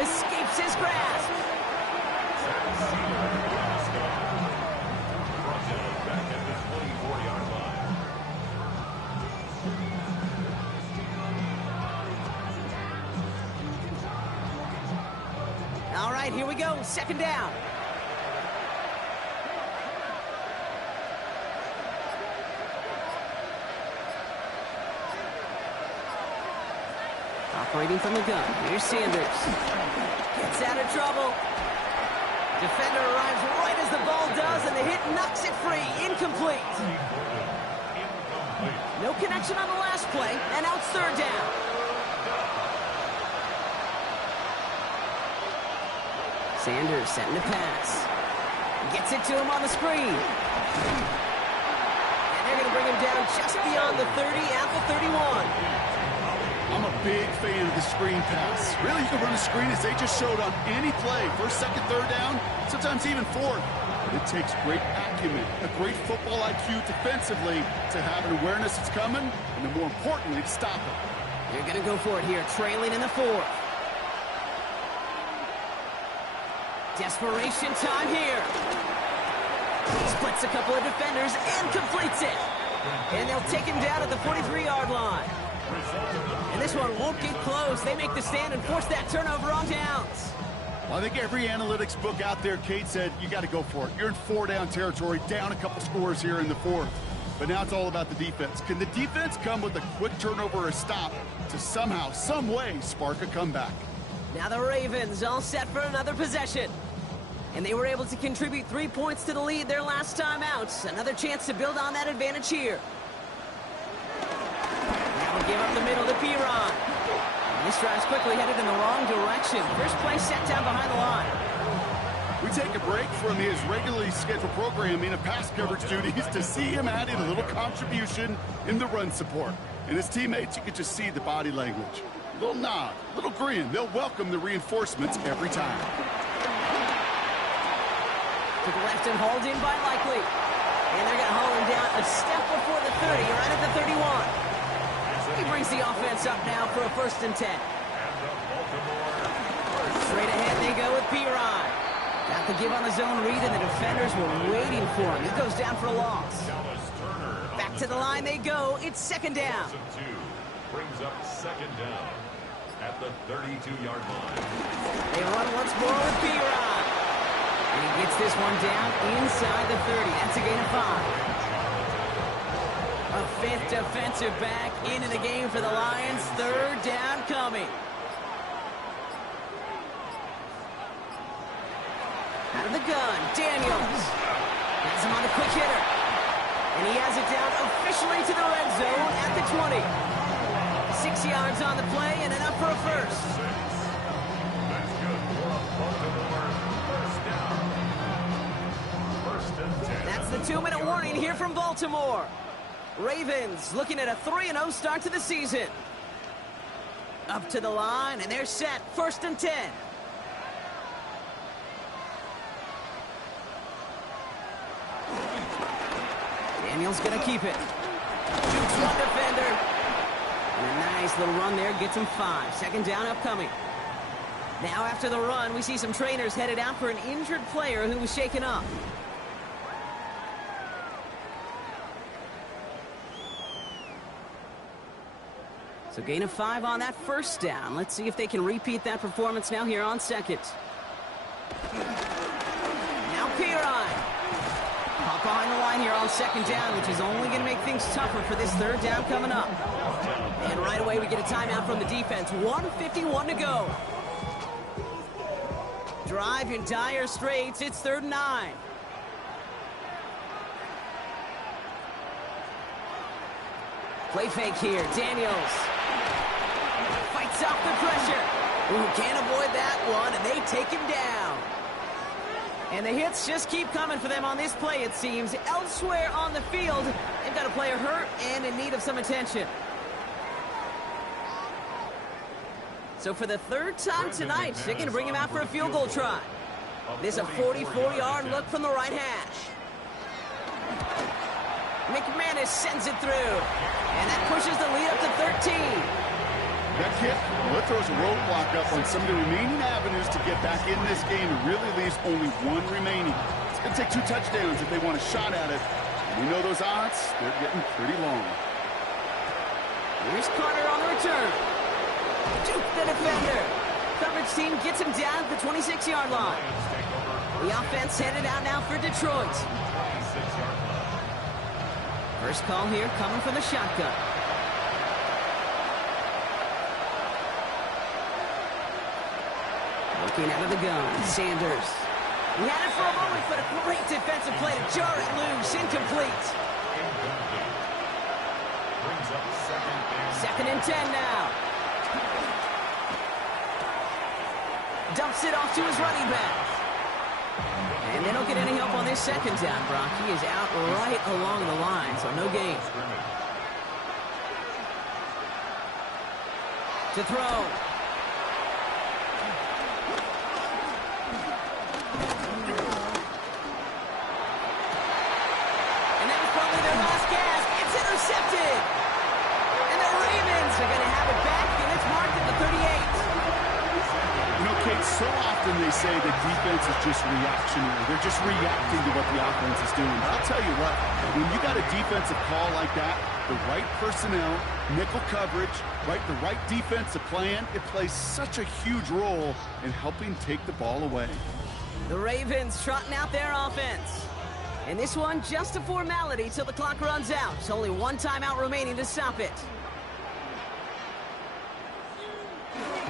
Escapes his grasp. All right, here we go. 2nd down. Operating from the gun. Here's Sanders. Gets out of trouble. Defender arrives right as the ball does, and the hit knocks it free. Incomplete. No connection on the last play, and now it's third down. Sanders setting to pass. Gets it to him on the screen. And they're going to bring him down just beyond the 30 at the 31. I'm a big fan of the screen pass. Really, you can run a screen as they just showed on any play. First, second, third down, sometimes even fourth. But it takes great acumen, a great football IQ defensively to have an awareness it's coming, and then more importantly, to stop it. They're going to go for it here, trailing in the fourth. Desperation time here. Splits a couple of defenders and completes it. And they'll take him down at the 43-yard line. And this one won't get close. They make the stand and force that turnover on downs. Well, I think every analytics book out there, Kate, said you got to go for it. You're in four-down territory, down a couple scores here in the fourth. But now it's all about the defense. Can the defense come with a quick turnover or a stop to somehow, some way, spark a comeback? Now the Ravens all set for another possession. And they were able to contribute 3 points to the lead their last time out. Another chance to build on that advantage here. Now we'll give up the middle to Piron. And this drive's quickly headed in the wrong direction. First play set down behind the line. We take a break from his regularly scheduled programming of pass coverage duties to see him add in a little contribution in the run support. And his teammates, you can just see the body language. A little nod, a little grin. They'll welcome the reinforcements every time. To the left and hauled in by Likely. And they're going to haul him down a step before the 30, right at the 31. He brings the offense up now for a 1st and 10. Straight ahead they go with Piron. Got the give on the zone read, and the defenders were waiting for him. He goes down for a loss. Back to the line they go. It's 2nd down. Brings up 2nd down at the 32-yard line. They run once more with Piron. And he gets this one down inside the 30. That's a gain of 5. A 5th defensive back into the game for the Lions. 3rd down coming. Out of the gun, Daniels. Has him on the quick hitter. And he has it down officially to the red zone at the 20. 6 yards on the play and enough for a first. That's good for a Baltimore first down. 1st and 10. That's the 2-minute warning here from Baltimore. Ravens looking at a 3-0 start to the season. Up to the line, and they're set. 1st and 10. Daniels going to keep it. Shoots one defender. And a nice little run there gets him 5. 2nd down upcoming. Now after the run, we see some trainers headed out for an injured player who was shaken up. So gain of 5 on that 1st down. Let's see if they can repeat that performance now here on 2nd. Now Piron. Pop behind the line here on 2nd down, which is only going to make things tougher for this 3rd down coming up. And right away we get a timeout from the defense. 1:51 to go. Drive in dire straits. It's 3rd and 9. Play fake here. Daniels fights off the pressure. Ooh, can't avoid that one, and they take him down. And the hits just keep coming for them on this play, it seems. Elsewhere on the field, they've got a player hurt and in need of some attention. So for the 3rd time tonight, they're going to bring him out for a field goal try. This is a 44-yard look from the right hash. McManus sends it through. And that pushes the lead up to 13. That kick, well, it throws a roadblock up on some of the remaining avenues to get back in this game. It really leaves only 1 remaining. It's going to take 2 touchdowns if they want a shot at it. We know those odds, they're getting pretty long. Here's Carter on the return. Duke the defender. Coverage team gets him down at the 26-yard line. The offense headed out now for Detroit. First call here coming from the shotgun. Working out of the gun, Sanders. He had it for a moment, but a great defensive play to jar it loose. Incomplete. Second and 10 now. Dumps it off to his running back. And they don't get any help on this second down, Brock. He is out right along the line, so no gain. To throw. And that was probably their last gasp. It's intercepted. And the Ravens are going to have it back, and it's marked at the 38. You know, Kate, so often they say that defense is just reactionary. They're just reacting to what the offense is doing. But I'll tell you what, when you got a defensive call like that, the right personnel, nickel coverage, the right defensive plan, it plays such a huge role in helping take the ball away. The Ravens trotting out their offense. And this one, just a formality till the clock runs out. It's only one timeout remaining to stop it.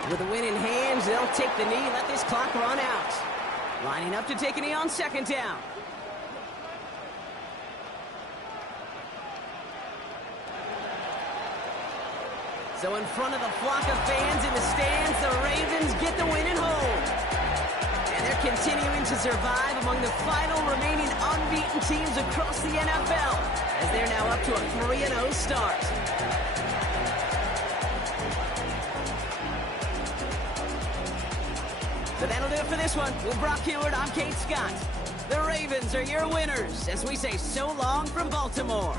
With the win in hands, they'll take the knee, let this clock run out. Lining up to take a knee on second down. So in front of the flock of fans in the stands, the Ravens get the win and hold. And they're continuing to survive among the final remaining unbeaten teams across the NFL, as they're now up to a 3-0 start. So that'll do it for this one. With Brock Huard, I'm Kate Scott. The Ravens are your winners, as we say so long from Baltimore.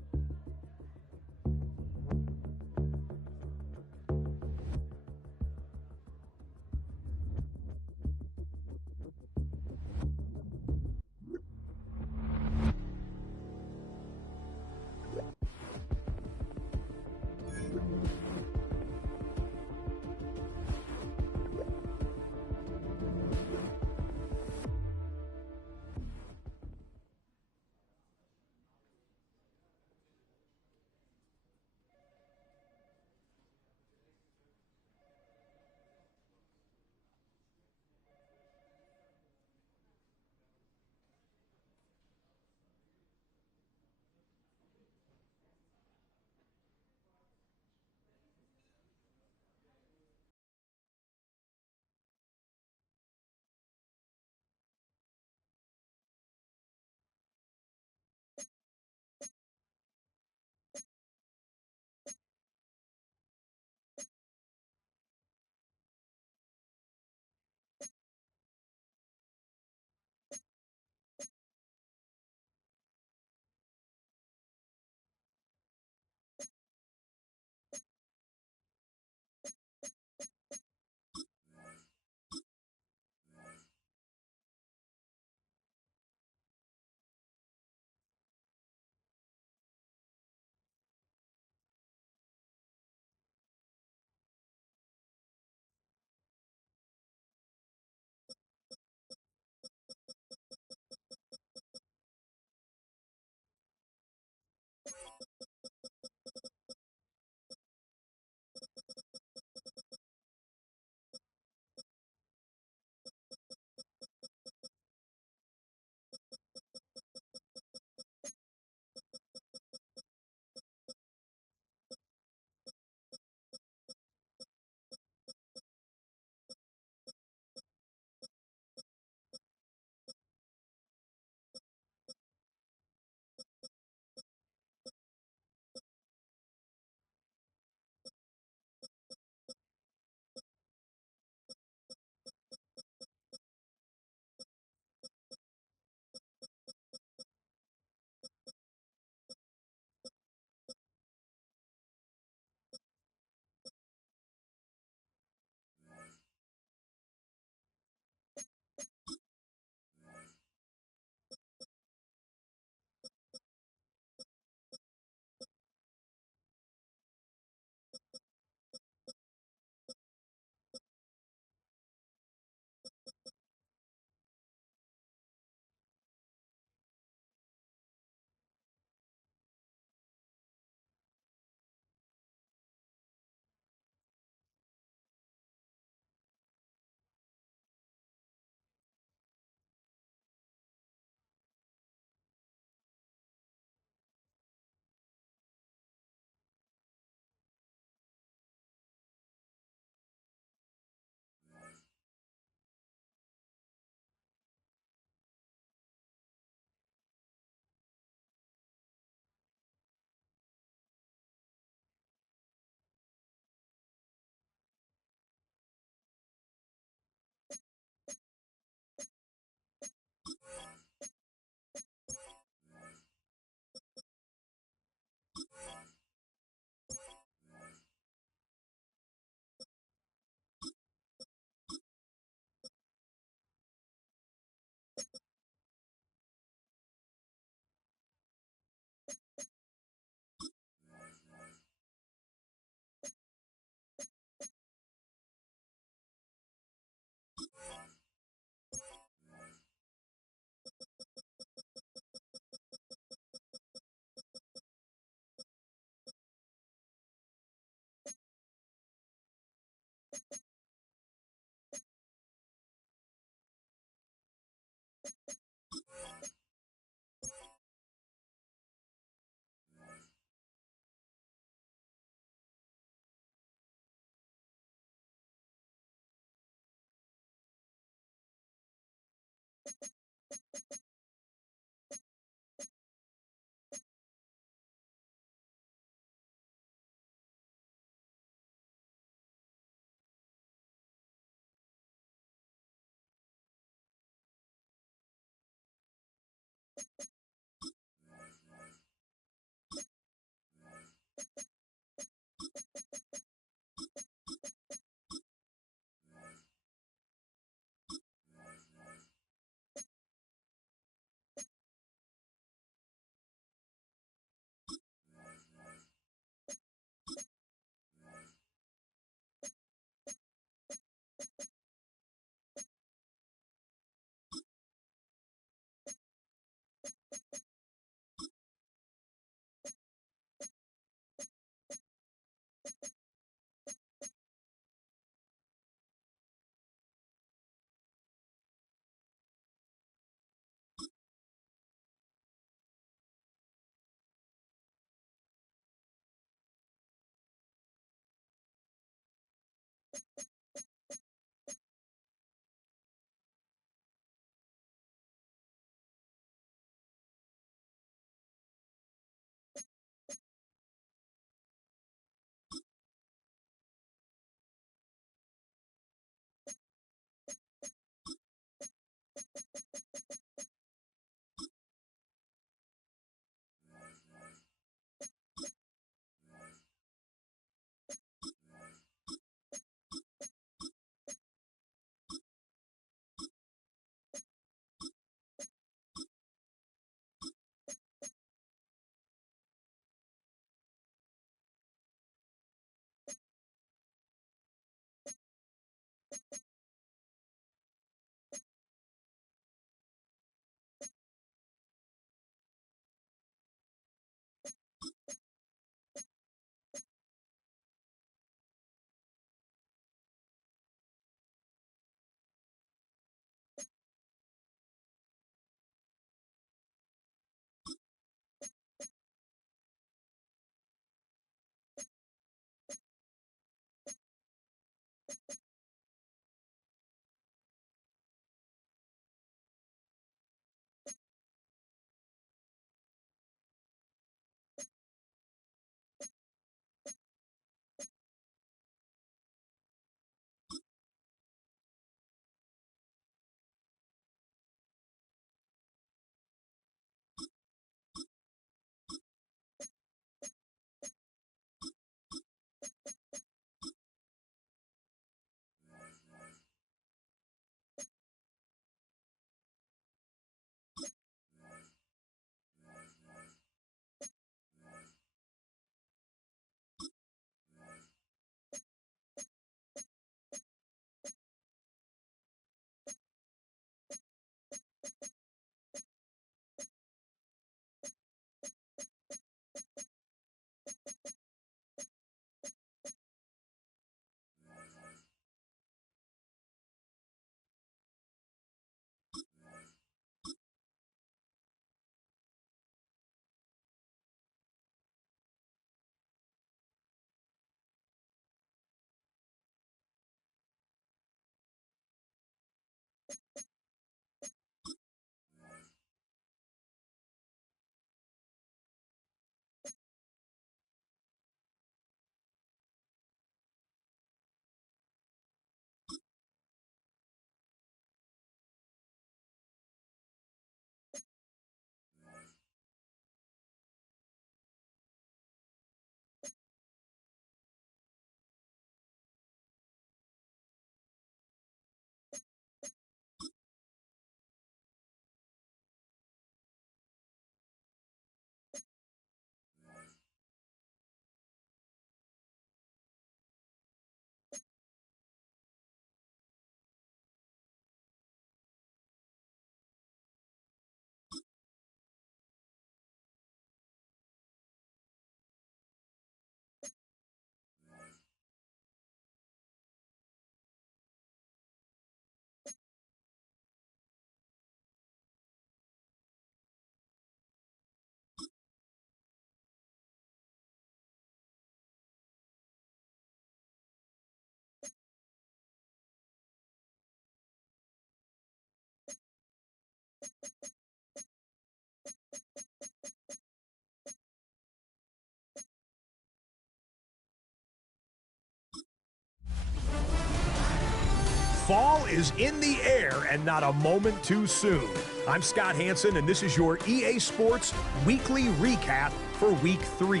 Fall is in the air and not a moment too soon. I'm Scott Hanson, and this is your EA Sports Weekly Recap for Week 3.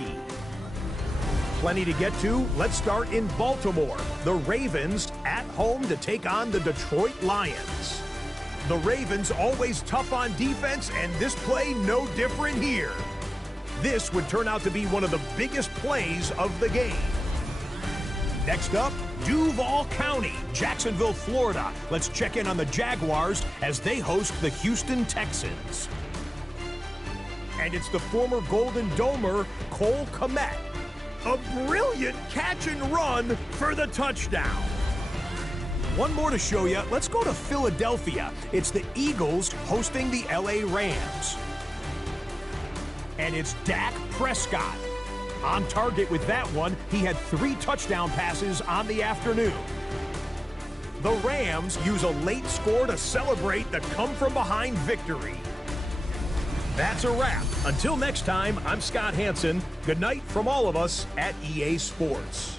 Plenty to get to. Let's start in Baltimore. The Ravens at home to take on the Detroit Lions. The Ravens always tough on defense, and this play no different here. This would turn out to be one of the biggest plays of the game. Next up, Duval County, Jacksonville, Florida. Let's check in on the Jaguars as they host the Houston Texans. And it's the former Golden Domer, Cole Kmet. A brilliant catch and run for the touchdown. One more to show you. Let's go to Philadelphia. It's the Eagles hosting the LA Rams. And it's Dak Prescott. On target with that one, he had 3 touchdown passes on the afternoon. The Rams use a late score to celebrate the come-from-behind victory. That's a wrap. Until next time, I'm Scott Hanson. Good night from all of us at EA Sports.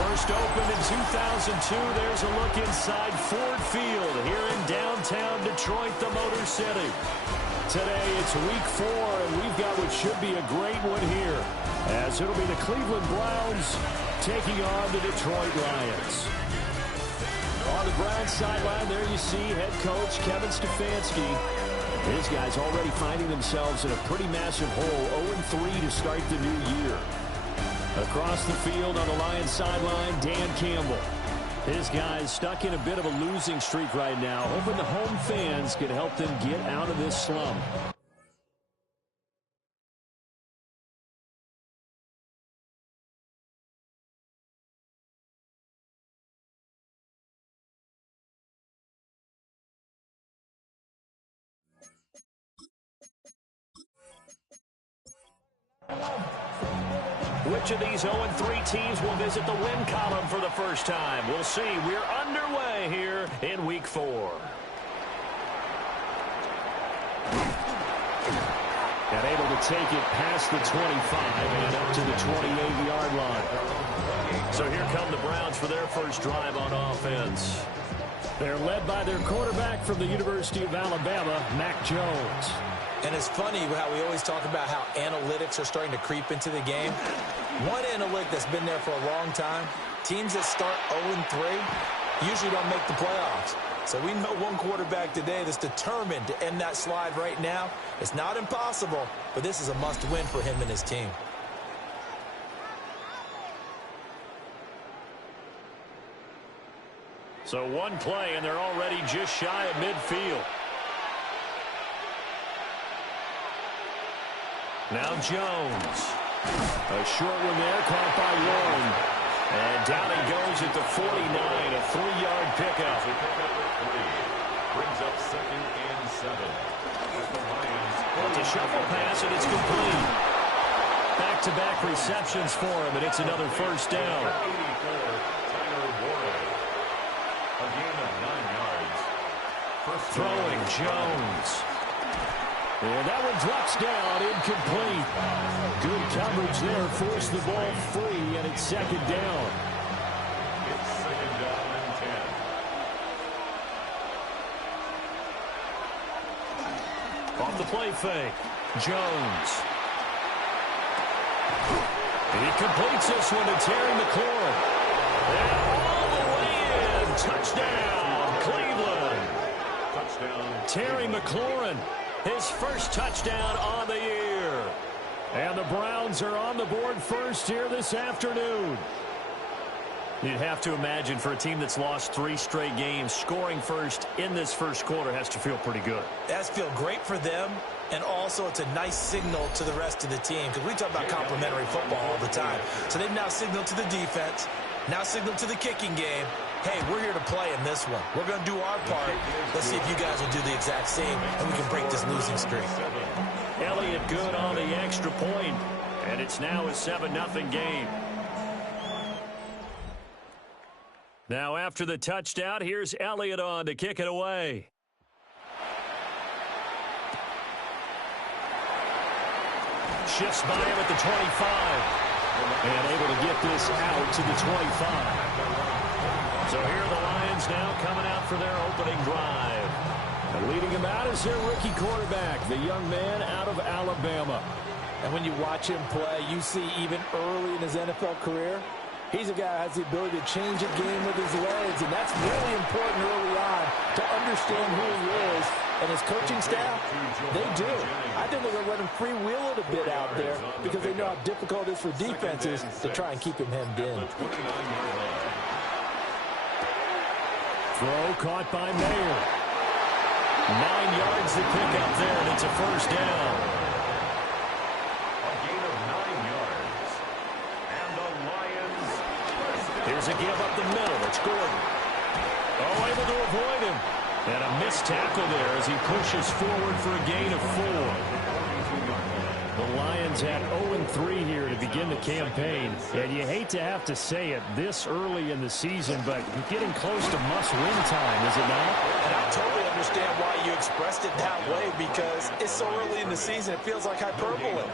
First opened in 2002, there's a look inside Ford Field here in downtown Detroit, the Motor City. Today it's week 4, and we've got what should be a great one here, as it'll be the Cleveland Browns taking on the Detroit Lions. On the Browns sideline, there you see head coach Kevin Stefanski. His guys already finding themselves in a pretty massive hole, 0-3 to start the new year. Across the field on the Lions sideline, Dan Campbell. His guys stuck in a bit of a losing streak right now, hoping the home fans can help them get out of this slump. Which of these 0-3 teams will visit the win column for the first time? We'll see. We're underway here in week 4. And able to take it past the 25 and up to the 28-yard line. So here come the Browns for their first drive on offense. They're led by their quarterback from the University of Alabama, Mac Jones. And it's funny how we always talk about how analytics are starting to creep into the game. One analytic that's been there for a long time, teams that start 0-3 usually don't make the playoffs. So we know one quarterback today that's determined to end that slide right now. It's not impossible, but this is a must-win for him and his team. So one play, and they're already just shy of midfield. Now Jones. A short one there, caught by Warren. And down he goes at the 49, a 3-yard pickup. Brings up 2nd and 7. Well, it's a shuffle pass, and it's complete. Back-to-back receptions for him, and it's another first down. Throwing Jones. And that one drops down, incomplete. Good coverage there, forced the ball free, and it's 2nd down. It's 2nd down and 10. Off the play fake. Jones. He completes this one to Terry McLaurin. And all the way in. Touchdown, Cleveland. Touchdown. Terry McLaurin, his first touchdown on the year. And the Browns are on the board first here this afternoon. You'd have to imagine for a team that's lost 3 straight games, scoring first in this first quarter has to feel pretty good. It has to feel great for them, and also it's a nice signal to the rest of the team, because we talk about complimentary football all the time. So they've now signaled to the defense, now signaled to the kicking game, hey, we're here to play in this one. We're going to do our part. Let's see if you guys will do the exact same, and we can break this losing streak. Elliott good on the extra point, and it's now a 7-0 game. Now after the touchdown, here's Elliott on to kick it away. Shifts by him at the 25. And able to get this out to the 25. So here are the Lions now coming out for their opening drive. And leading him out is their rookie quarterback, the young man out of Alabama. And when you watch him play, you see even early in his NFL career, he's a guy who has the ability to change a game with his legs, and that's really important early on to understand who he is. And his coaching staff, they do. I think they're going to let him freewheel it a bit out there because they know how difficult it is for defenses to try and keep him hemmed in. Throw caught by Mayer. 9 yards to pick up there, and it's a first down. A gain of 9 yards. And the Lions. Here's a give up the middle. It's Gordon. Oh, able to avoid him. And a missed tackle there as he pushes forward for a gain of 4. The Lions had 0-3 here to begin the campaign. And you hate to have to say it this early in the season, but you're getting close to must-win time, is it not? And I totally understand why you expressed it that way, because it's so early in the season, it feels like hyperbole.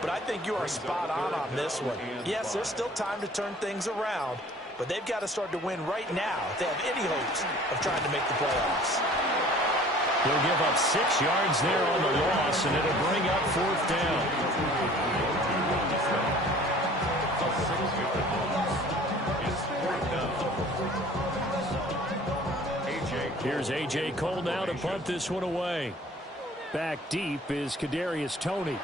But I think you are spot on this one. Yes, there's still time to turn things around, but they've got to start to win right now if they have any hopes of trying to make the playoffs. He'll give up 6 yards there on the loss, and it'll bring up 4th down. Here's A.J. Cole now to punt this one away. Back deep is Kadarius Toney.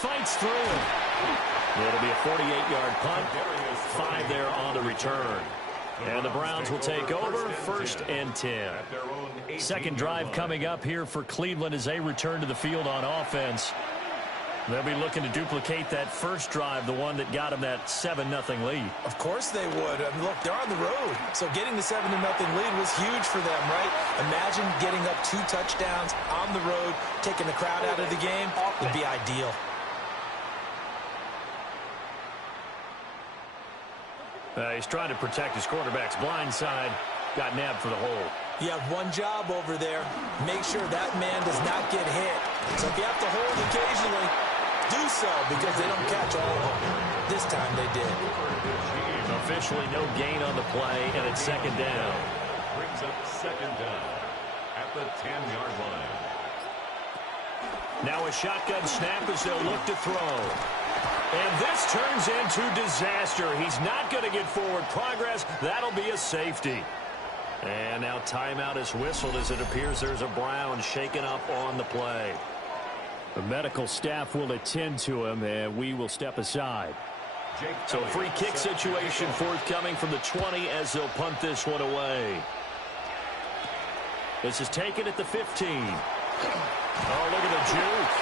Fights through it. It'll be a 48-yard punt. 5 there on the return. And the Browns will take over 1st and 10. Second drive coming up here for Cleveland as they return to the field on offense. They'll be looking to duplicate that first drive, the one that got them that 7-0 lead. Of course they would. I mean, look, they're on the road. So getting the 7-0 lead was huge for them, right? Imagine getting up 2 touchdowns on the road, taking the crowd out of the game. Would be ideal. He's trying to protect his quarterback's blind side. Got nabbed for the hole. You have one job over there. Make sure that man does not get hit. So if you have to hold occasionally, do so, because they don't catch all of them. This time they did. Officially no gain on the play, and it's 2nd down. Brings up 2nd down at the 10-yard line. Now a shotgun snap as they'll look to throw. And this turns into disaster. He's not going to get forward progress. That'll be a safety. And now timeout is whistled as it appears there's a Brown shaken up on the play. The medical staff will attend to him, and we will step aside. So a free kick situation forthcoming from the 20 as they'll punt this one away. This is taken at the 15. Oh, look at the juke.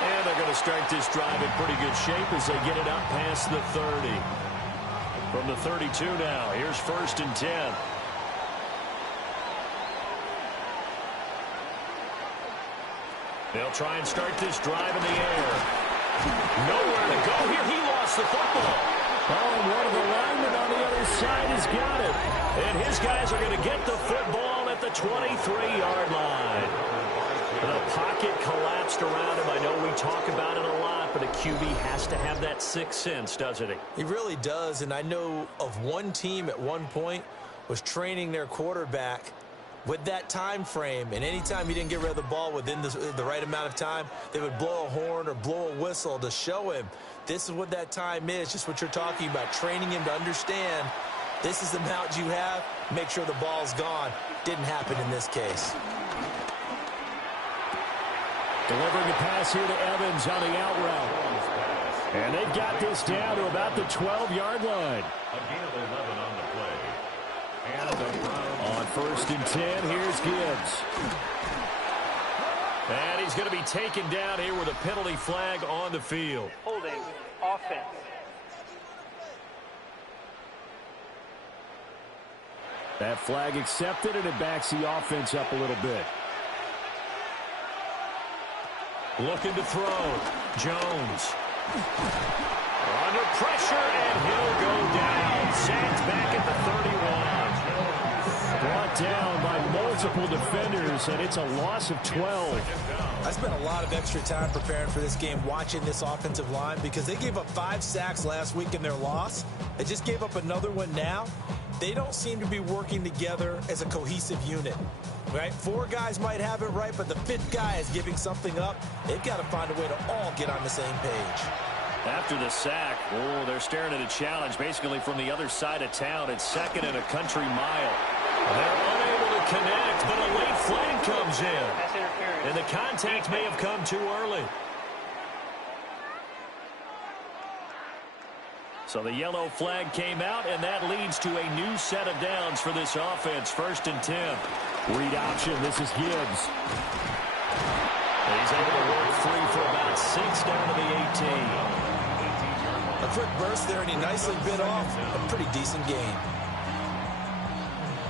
And they're going to start this drive in pretty good shape as they get it up past the 30. From the 32 now, here's 1st and 10. They'll try and start this drive in the air. Nowhere to go here. He lost the football. Oh, and one of the linemen on the other side has got it. And his guys are going to get the football at the 23-yard line. The pocket collapsed around him. I know we talk about it a lot, but a QB has to have that sixth sense, doesn't he? He really does, and I know of one team at one point was training their quarterback with that time frame, and anytime he didn't get rid of the ball within the right amount of time, they would blow a horn or blow a whistle to show him this is what that time is, just what you're talking about, training him to understand this is the amount you have, make sure the ball's gone. Didn't happen in this case. Delivering the pass here to Evans on the out route. And they've got this down to about the 12-yard line. A gain of 11 on the play. And the Browns. On 1st and 10, here's Gibbs. And he's going to be taken down here with a penalty flag on the field. Holding offense. That flag accepted, and it backs the offense up a little bit. Looking to throw. Jones. Under pressure, and he'll go down. Sacked back at the 31. Brought down by multiple defenders, and it's a loss of 12. I spent a lot of extra time preparing for this game, watching this offensive line, because they gave up 5 sacks last week in their loss. They just gave up another one now. They don't seem to be working together as a cohesive unit. Right? 4 guys might have it right, but the 5th guy is giving something up. They've got to find a way to all get on the same page. After the sack, they're staring at a challenge basically from the other side of town. It's 2nd and a country mile. They're unable to connect, but a late flag comes in. And the contact may have come too early. So the yellow flag came out, and that leads to a new set of downs for this offense. 1st and 10. Read option. This is Gibbs. He's able to work free for about 6 down to the 18. A quick burst there, and he nicely bit off a pretty decent gain.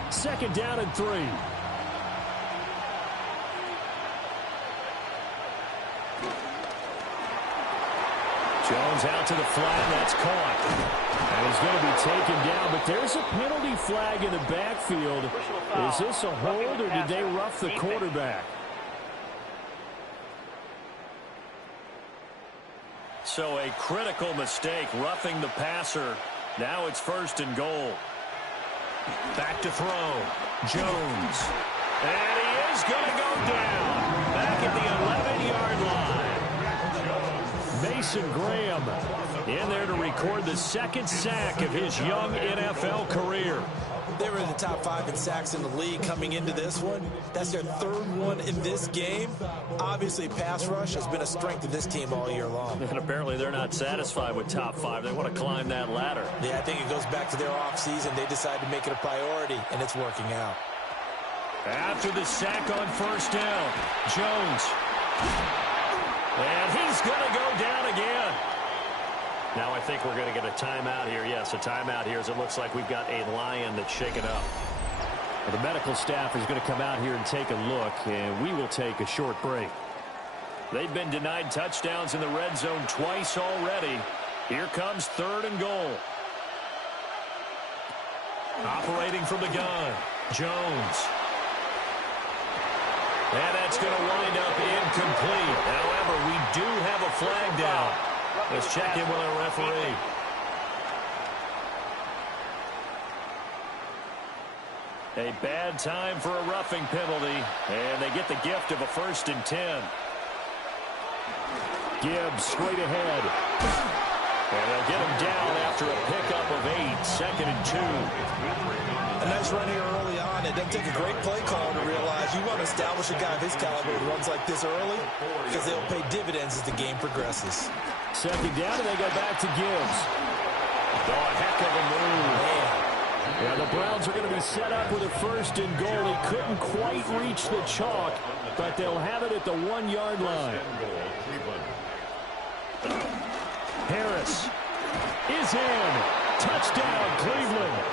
2nd down and 3. Jones out to the flat. That's caught. And he's going to be taken down, but there's a penalty flag in the backfield. Is this a hold, or did they rough the quarterback? So a critical mistake, roughing the passer. Now it's 1st and goal. Back to throw. Jones. And he is going to go down. Back at the 11-yard line. Mason Graham in there to record the 2nd sack of his young NFL career. They were in the top 5 in sacks in the league coming into this one. That's their 3rd one in this game. Obviously, pass rush has been a strength of this team all year long. And apparently they're not satisfied with top 5. They want to climb that ladder. Yeah, I think it goes back to their offseason. They decided to make it a priority, and it's working out. After the sack on 1st down, Jones. And he's going to go down again. Now I think we're going to get a timeout here. Yes, a timeout here as it looks like we've got a Lion that's shaken up. Well, the medical staff is going to come out here and take a look, and we will take a short break. They've been denied touchdowns in the red zone twice already. Here comes 3rd and goal. Operating from the gun, Jones. And that's going to wind up incomplete. However, we do have a flag down. Let's check in with our referee. A bad time for a roughing penalty, and they get the gift of a 1st and 10. Gibbs straight ahead. And they'll get him down after a pickup of 8, 2nd and 2. A nice run here early on. It doesn't take a great play caller to realize you want to establish a guy of his caliber who runs like this early, because they'll pay dividends as the game progresses. 2nd down, and they go back to Gibbs. Oh, a heck of a move. Yeah, the Browns are going to be set up with a 1st and goal. They couldn't quite reach the chalk, but they'll have it at the 1-yard line. Harris is in. Touchdown, Cleveland.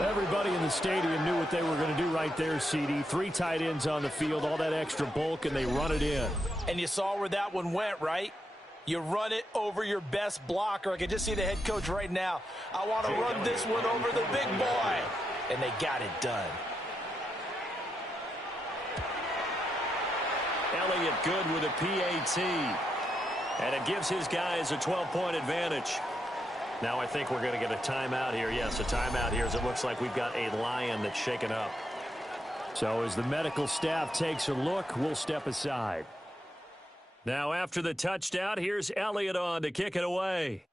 Everybody in the stadium knew what they were going to do right there, CD. 3 tight ends on the field, all that extra bulk, and they run it in. And you saw where that one went, right? You run it over your best blocker. I can just see the head coach right now. I want to run this one over the big boy. And they got it done. Elliott good with a PAT. And it gives his guys a 12-point advantage. Now I think we're going to get a timeout here. Yes, a timeout here as it looks like we've got a Lion that's shaken up. So as the medical staff takes a look, we'll step aside. Now after the touchdown, here's Elliott on to kick it away.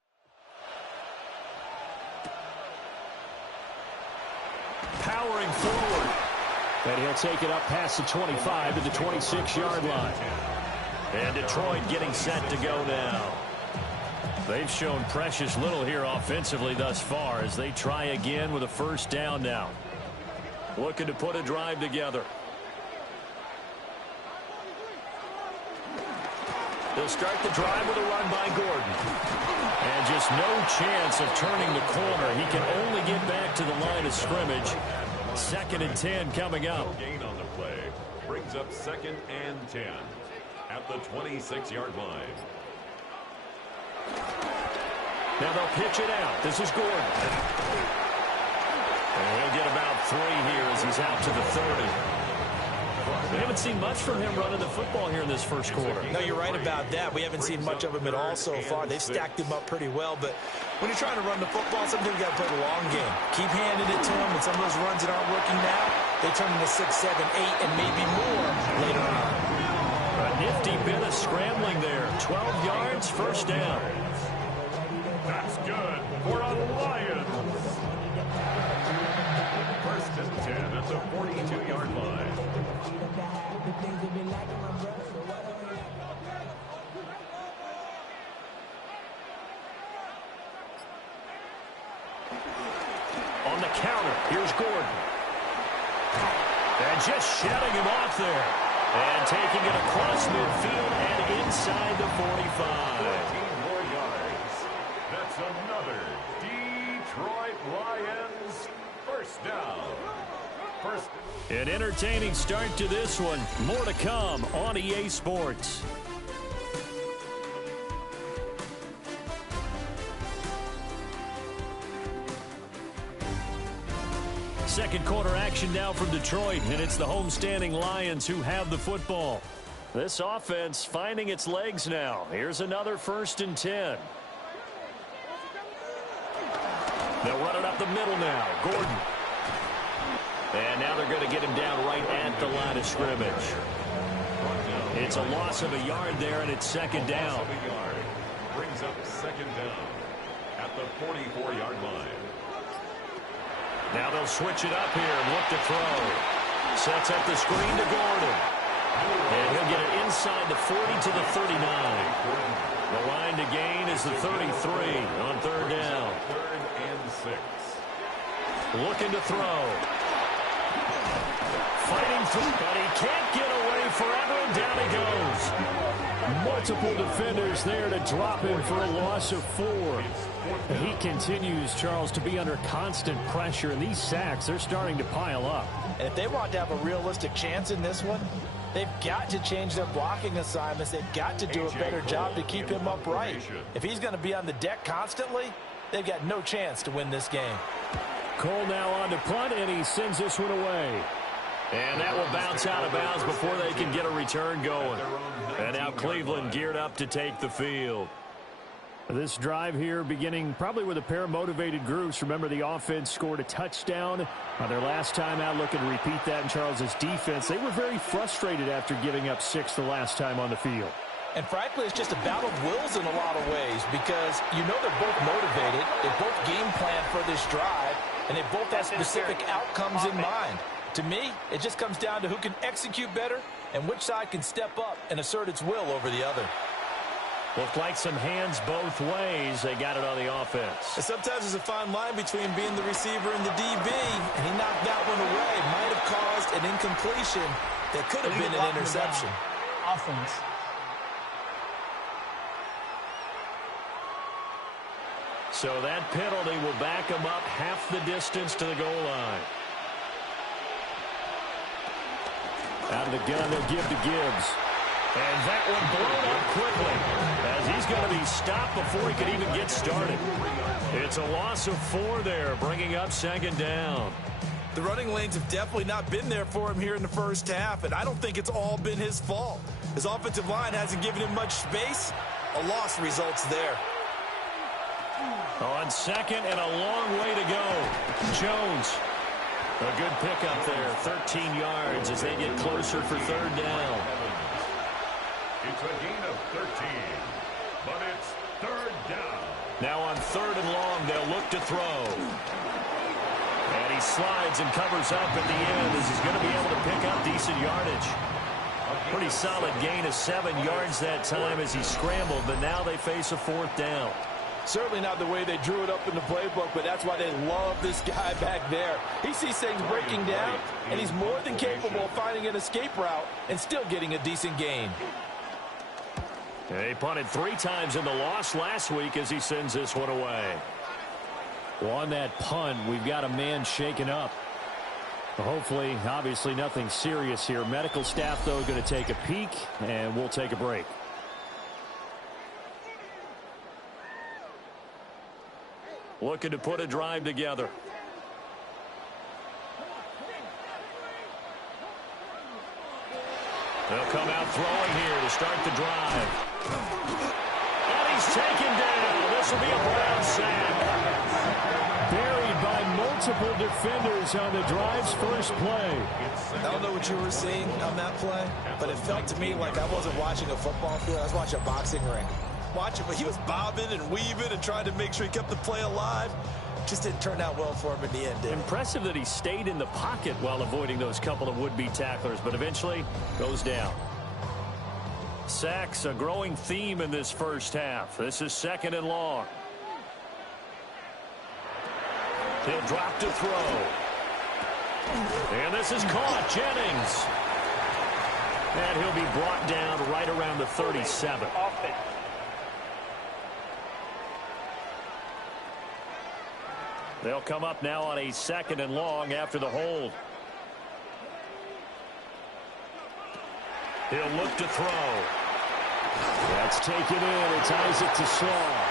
Powering forward. And he'll take it up past the 25 to the 26-yard line. And Detroit getting set to go now. They've shown precious little here offensively thus far as they try again with a first down now. Looking to put a drive together. They'll start the drive with a run by Gordon. And just no chance of turning the corner. He can only get back to the line of scrimmage. 2nd and 10 coming up. Gain on the play brings up 2nd and 10 at the 26-yard line. Now they'll pitch it out. This is Gordon. And he'll get about 3 here as he's out to the 30. We haven't seen much from him running the football here in this first quarter. No, you're right about that. We haven't seen much of him at all so far. They've stacked him up pretty well, but when you're trying to run the football, sometimes you got to play the long game. Keep handing it to him, and some of those runs that aren't working now, they turn into 6, 7, 8, and maybe more later on. A nifty bit of scrambling there. 12 yards, first down. That's good for a Lions. 1st and 10 at the 42-yard line. On the counter, here's Gordon. And just shutting him off there. And taking it across midfield and inside the 45. 14 more yards. That's another Detroit Lions first down. An entertaining start to this one. More to come on EA Sports. Second quarter action now from Detroit, and it's the homestanding Lions who have the football. This offense finding its legs now. Here's another 1st and 10. They'll run it up the middle now. Gordon. And now they're going to get him down right at the line of scrimmage. It's a loss of a yard there, and it's 2nd down. Brings up 2nd down at the 44-yard line. Now they'll switch it up here and look to throw. Sets up the screen to Gordon. And he'll get it inside the 40 to the 39. The line to gain is the 33 on 3rd down. 3rd and 6. Looking to throw. Fighting through, but he can't get away forever, and down he goes. Multiple defenders there to drop him for a loss of 4. He continues, Charles, to be under constant pressure, and these sacks, they're starting to pile up. And if they want to have a realistic chance in this one, they've got to change their blocking assignments. They've got to do a better job to keep him upright. If he's going to be on the deck constantly, they've got no chance to win this game. Cole now on to punt, and he sends this one away. And that will bounce out of bounds before they can get a return going. And now Cleveland geared up to take the field. This drive here beginning probably with a pair of motivated groups. Remember, the offense scored a touchdown on their last time out. Looking to repeat that in Charles's defense. They were very frustrated after giving up 6 the last time on the field. And frankly, it's just a battle of wills in a lot of ways because you know they're both motivated. They both game plan for this drive, and they both have specific outcomes in mind. To me, it just comes down to who can execute better and which side can step up and assert its will over the other. Looked like some hands both ways. They got it on the offense. And sometimes there's a fine line between being the receiver and the DB, and he knocked that one away. Might have caused an an incompletion that could have been an interception. Offense. So that penalty will back him up half the distance to the goal line. Out of the gun, they'll give to Gibbs. And that one blown up quickly as he's going to be stopped before he could even get started. It's a loss of 4 there, bringing up second down. The running lanes have definitely not been there for him here in the first half, and I don't think it's all been his fault. His offensive line hasn't given him much space. A loss results there. On second and a long way to go. Jones. A good pickup there, 13 yards as they get closer for third down. It's a gain of 13, but it's third down. Now on third and long, they'll look to throw. And he slides and covers up at the end as he's going to be able to pick up decent yardage. Pretty solid gain of 7 yards that time as he scrambled, but now they face a fourth down. Certainly not the way they drew it up in the playbook, but that's why they love this guy back there. He sees things breaking down, and he's more than capable of finding an escape route and still getting a decent gain. He punted 3 times in the loss last week as he sends this one away. Well, on that punt, we've got a man shaken up. Hopefully, obviously nothing serious here. Medical staff, though, going to take a peek, and we'll take a break. Looking to put a drive together. They'll come out throwing here to start the drive. And he's taken down. This will be a Brown sack. Buried by multiple defenders on the drive's first play. I don't know what you were seeing on that play, but it felt to me like I wasn't watching a football field. I was watching a boxing ring. Watching, but he was bobbing and weaving and trying to make sure he kept the play alive. Just didn't turn out well for him in the end, did it? Impressive that he stayed in the pocket while avoiding those couple of would-be tacklers, but eventually goes down. Sacks, a growing theme in this first half. This is second and long. He'll drop to throw. And this is caught. Jennings. And he'll be brought down right around the 37. They'll come up now on a second and long after the hold. He'll look to throw. That's taken in. It's Isaac to Slaw.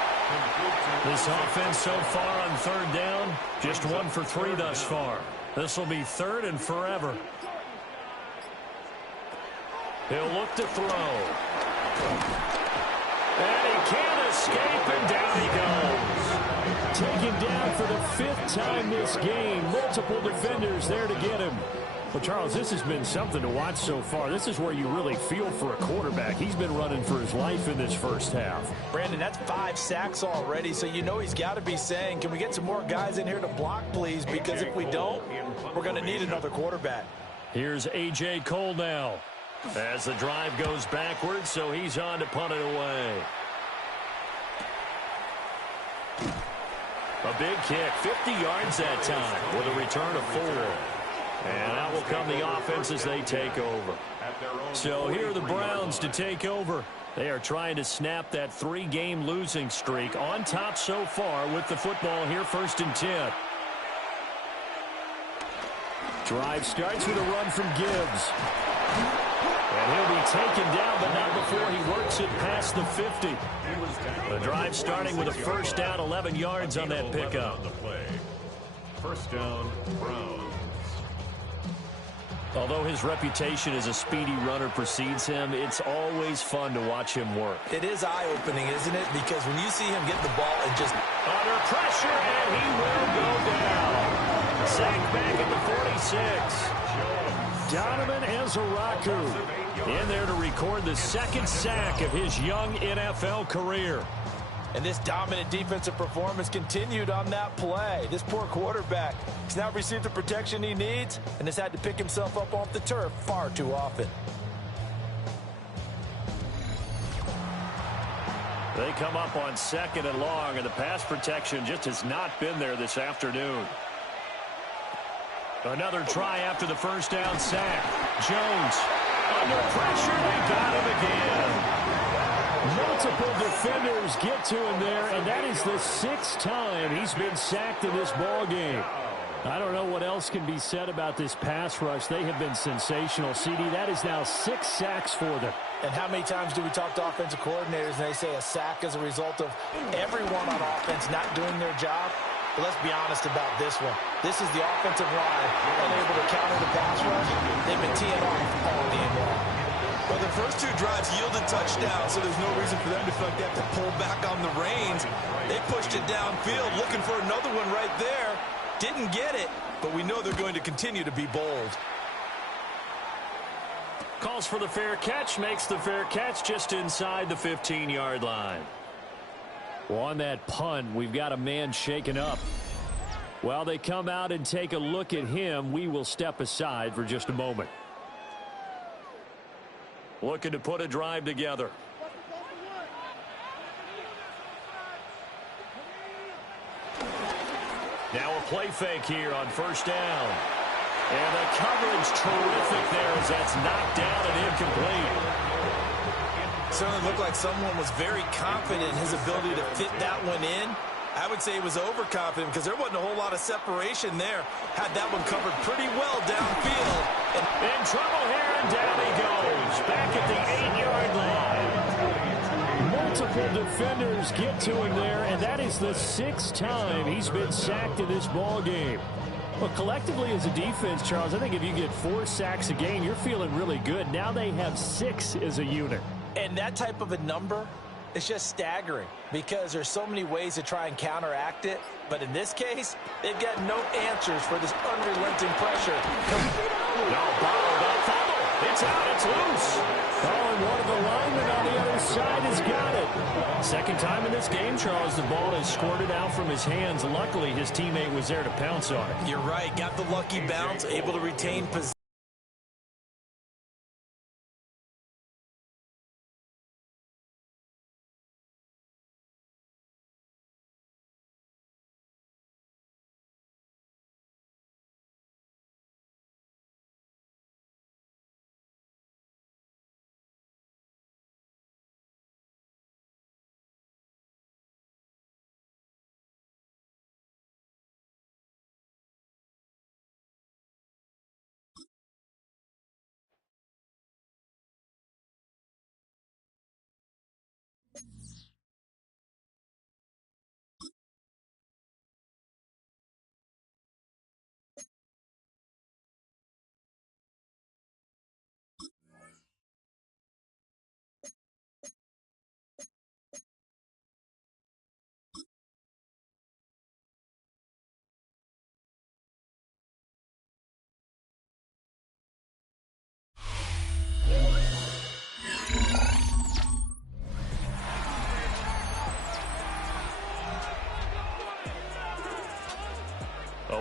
This offense so far on third down, just 1 for 3 thus far. This will be third and forever. He'll look to throw. And he can't escape, and down he goes. Taken down for the 5th time this game. Multiple defenders there to get him. Well, Charles, this has been something to watch so far. This is where you really feel for a quarterback. He's been running for his life in this first half. Brandon, that's 5 sacks already, so you know he's got to be saying, can we get some more guys in here to block, please? Because if we don't, we're going to need another quarterback. Here's A.J. Cole now as the drive goes backwards, so he's on to punt it away. A big kick, 50 yards that time with a return of 4. And out will come the offense as they take over. So here are the Browns to take over. They are trying to snap that 3-game losing streak on top so far with the football here, 1st and 10. Drive starts with a run from Gibbs. And he'll be taken down, but not before he works it past the 50. The drive starting with a first down, 11 yards on that pickup. First down, Browns. Although his reputation as a speedy runner precedes him, it's always fun to watch him work. It is eye-opening, isn't it? Because when you see him get the ball and just... Under pressure, and he will go down. Sacked back at the 46. Donovan Ezeraku in there to record the 2nd sack of his young NFL career. And this dominant defensive performance continued on that play. This poor quarterback has now received the protection he needs and has had to pick himself up off the turf far too often. They come up on 2nd and long, and the pass protection just has not been there this afternoon. Another try after the first down sack. Jones under pressure. They got him again. Multiple defenders get to him there, and that is the 6th time he's been sacked in this ball game. I don't know what else can be said about this pass rush. They have been sensational. CD, that is now 6 sacks for them. And how many times do we talk to offensive coordinators and they say a sack is a result of everyone on offense not doing their job? But let's be honest about this one. This is the offensive line unable to counter the pass rush. They've been teeing off all game long. Well, the first 2 drives yielded touchdowns, so there's no reason for them to feel like they have to pull back on the reins. They pushed it downfield, looking for another one right there. Didn't get it, but we know they're going to continue to be bold. Calls for the fair catch, makes the fair catch just inside the 15-yard line. Well, on that punt, we've got a man shaken up. While they come out and take a look at him, we will step aside for just a moment. Looking to put a drive together. Now a play fake here on first down. And the coverage terrific there as that's knocked down and incomplete. Certainly looked like someone was very confident in his ability to fit that one in. I would say he was overconfident because there wasn't a whole lot of separation there. Had that one covered pretty well downfield. And in trouble here, and down he goes. Back at the 8-yard line. Multiple defenders get to him there, and that is the 6th time he's been sacked in this ball game. Well, collectively as a defense, Charles, I think if you get 4 sacks a game, you're feeling really good. Now they have 6 as a unit. And that type of a number is just staggering because there's so many ways to try and counteract it. But in this case, they've got no answers for this unrelenting pressure. No, fumble. It's out. It's loose. Oh, and one of the linemen on the other side has got it. Second time in this game, Charles, the ball is squirted out from his hands. Luckily, his teammate was there to pounce on it. You're right. Got the lucky bounce, able to retain possession.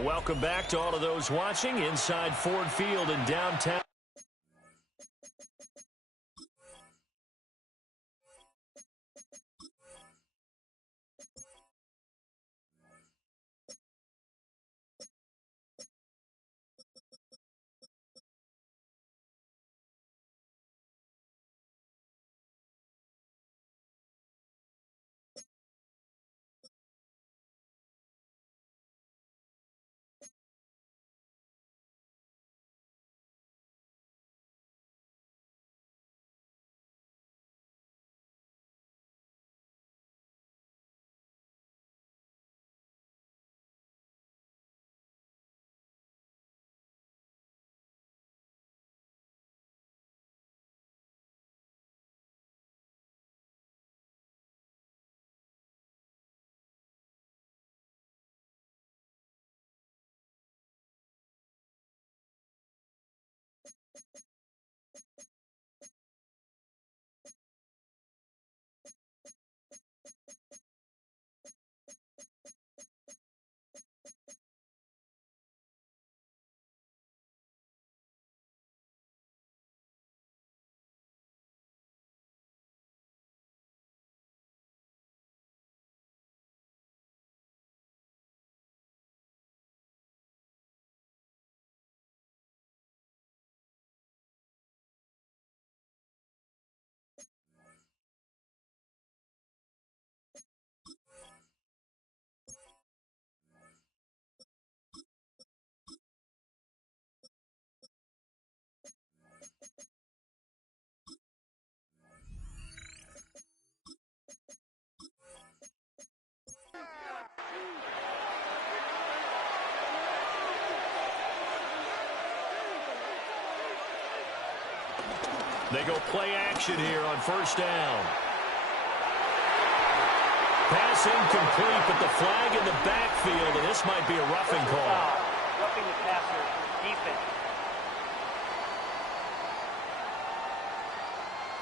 Welcome back to all of those watching inside Ford Field in downtown. They go play action here on first down. Pass incomplete, but the flag in the backfield, and this might be a roughing call. Roughing the passer, defense.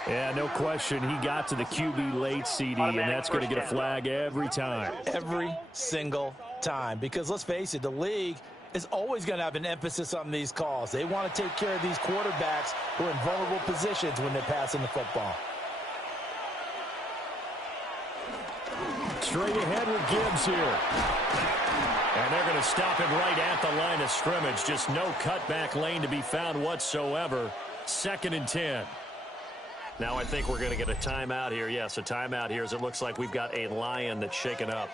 Yeah, no question. He got to the QB late, CD, and that's going to get a flag every time. Every single time. Because let's face it, the league is always going to have an emphasis on these calls. They want to take care of these quarterbacks who are in vulnerable positions when they're passing the football. Straight ahead with Gibbs here. And they're going to stop him right at the line of scrimmage. Just no cutback lane to be found whatsoever. 2nd and 10. Now I think we're going to get a timeout here. Yes, a timeout here as it looks like we've got a Lion that's shaken up.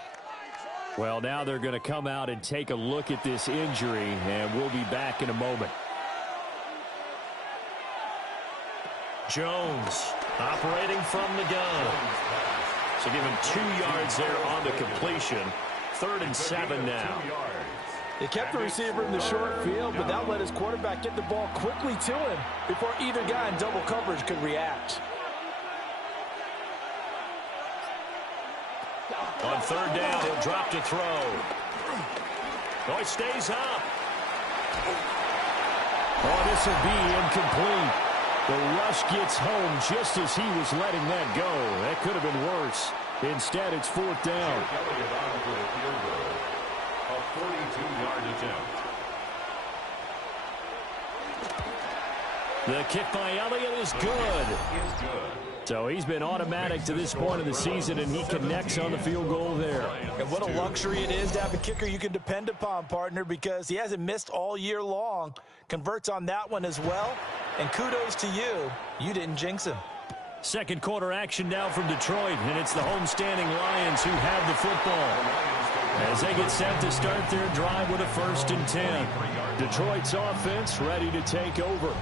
Well, now they're going to come out and take a look at this injury, and we'll be back in a moment. Jones operating from the gun. So give him 2 yards there on the completion. 3rd and 7 now. They kept the receiver in the short field, but that let his quarterback get the ball quickly to him before either guy in double coverage could react. On 3rd down, he'll drop to throw. Oh, he stays up. Oh, this will be incomplete. The rush gets home just as he was letting that go. That could have been worse. Instead, it's 4th down. A 42-yard attempt. The kick by Elliott is good. So he's been automatic to this point of the season, and he connects on the field goal there. And what a luxury it is to have a kicker you can depend upon, partner, because he hasn't missed all year long. Converts on that one as well. And kudos to you. You didn't jinx him. 2nd quarter action now from Detroit, and it's the homestanding Lions who have the football as they get set to start their drive with a 1st and 10. Detroit's offense ready to take over.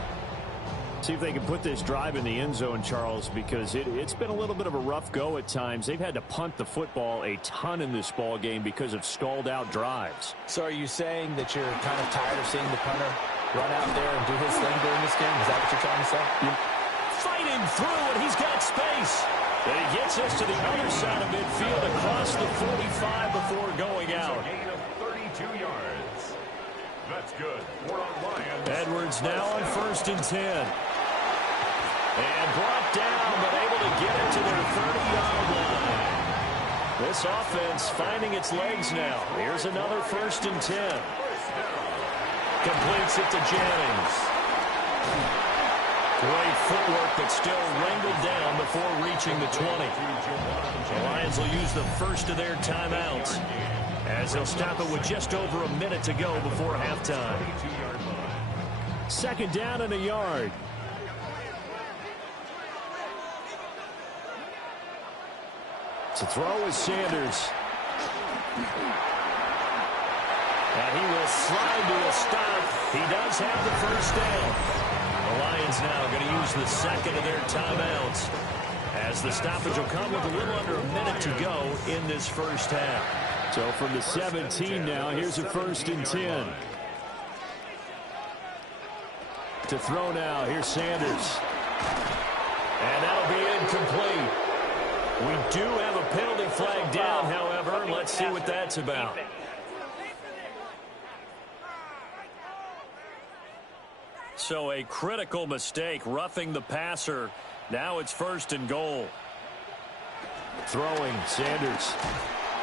See if they can put this drive in the end zone, Charles, because it's been a little bit of a rough go at times. They've had to punt the football a ton in this ball game because of stalled out drives. So are you saying that you're kind of tired of seeing the punter run out there and do his thing during this game? Is that what you're trying to say? Fighting through, and he's got space. And he gets us to the other side of midfield across the 45 before going out. A gain of 32 yards. That's good. We're on Lions. Edwards now on 1st and 10. And brought down, but able to get it to their 30-yard line. This offense finding its legs now. Here's another 1st and 10. Completes it to Jennings. Great footwork, but still wrangled down before reaching the 20. The Lions will use the first of their timeouts as they'll stop it with just over a minute to go before halftime. 2nd down and a yard. To throw is Sanders. And he will slide to a stop. He does have the 1st down. The Lions now going to use the 2nd of their timeouts as the stoppage will come with a little under a minute to go in this 1st half. So from the 17 now, here's a 1st and 10. To throw now, here's Sanders. And that'll be incomplete. We do have a penalty flag down, however. Let's see what that's about. So a critical mistake, roughing the passer. Now it's 1st and goal. Throwing, Sanders.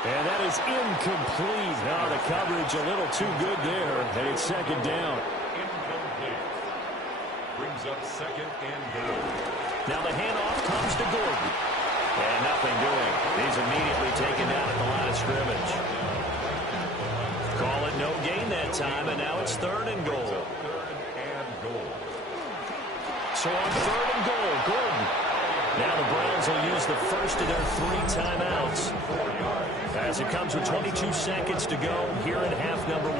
And that is incomplete. Now the coverage a little too good there. And it's 2nd down. Incomplete. Brings up 2nd and goal. Now the handoff comes to Gordon. And nothing doing. He's immediately taken down at the line of scrimmage. Call it no gain that time, and now it's 3rd and goal. So on 3rd and goal, Gordon. Now the Browns will use the first of their 3 timeouts as it comes with 22 seconds to go here in half number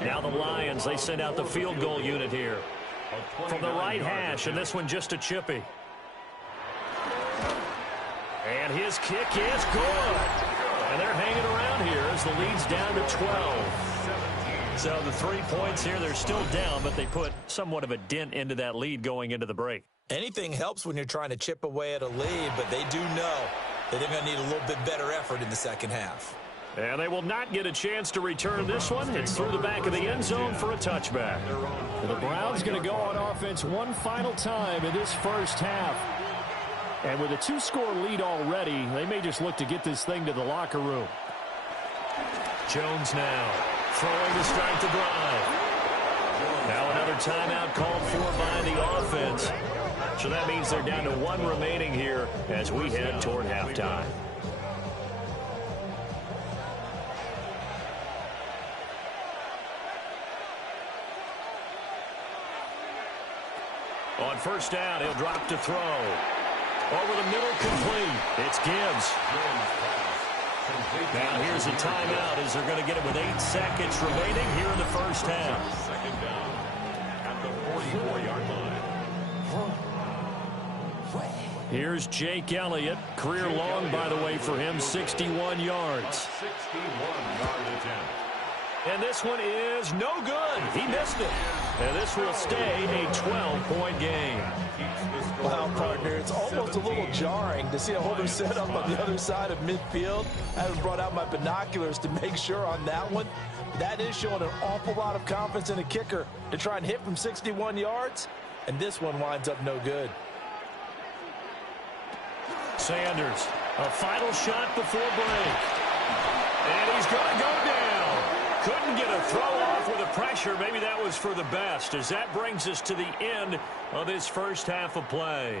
1. Now the Lions, they send out the field goal unit here from the right hash, and this one just a chippy. And his kick is good. And they're hanging around here as the lead's down to 12. So the 3 points here, they're still down, but they put somewhat of a dent into that lead going into the break. Anything helps when you're trying to chip away at a lead, but they do know that they're going to need a little bit better effort in the second half. And they will not get a chance to return this one. It's through the back of the end zone for a touchback. And the Browns going to go on offense one final time in this first half. And with a 2-score lead already, they may just look to get this thing to the locker room. Jones now throwing to start the drive. Now another timeout called for by the offense. So that means they're down to 1 remaining here as we head toward halftime. On first down, he'll drop to throw. Over the middle, complete. It's Gibbs. Now here's a timeout as they're going to get it with 8 seconds remaining here in the first half. Second down at the 44-yard line. Here's Jake Elliott. Career long, by the way, for him, 61 yards. 61-yard attempt. And this one is no good. He missed it. And this will stay a 12-point game. Wow, partner, it's almost a little jarring to see a holder set up on the other side of midfield. I haven't brought out my binoculars to make sure on that one. That is showing an awful lot of confidence in a kicker to try and hit from 61 yards. And this one winds up no good. Sanders, a final shot before break. And he's going to go down. Couldn't get a throw off with the pressure. Maybe that was for the best, as that brings us to the end of this first half of play.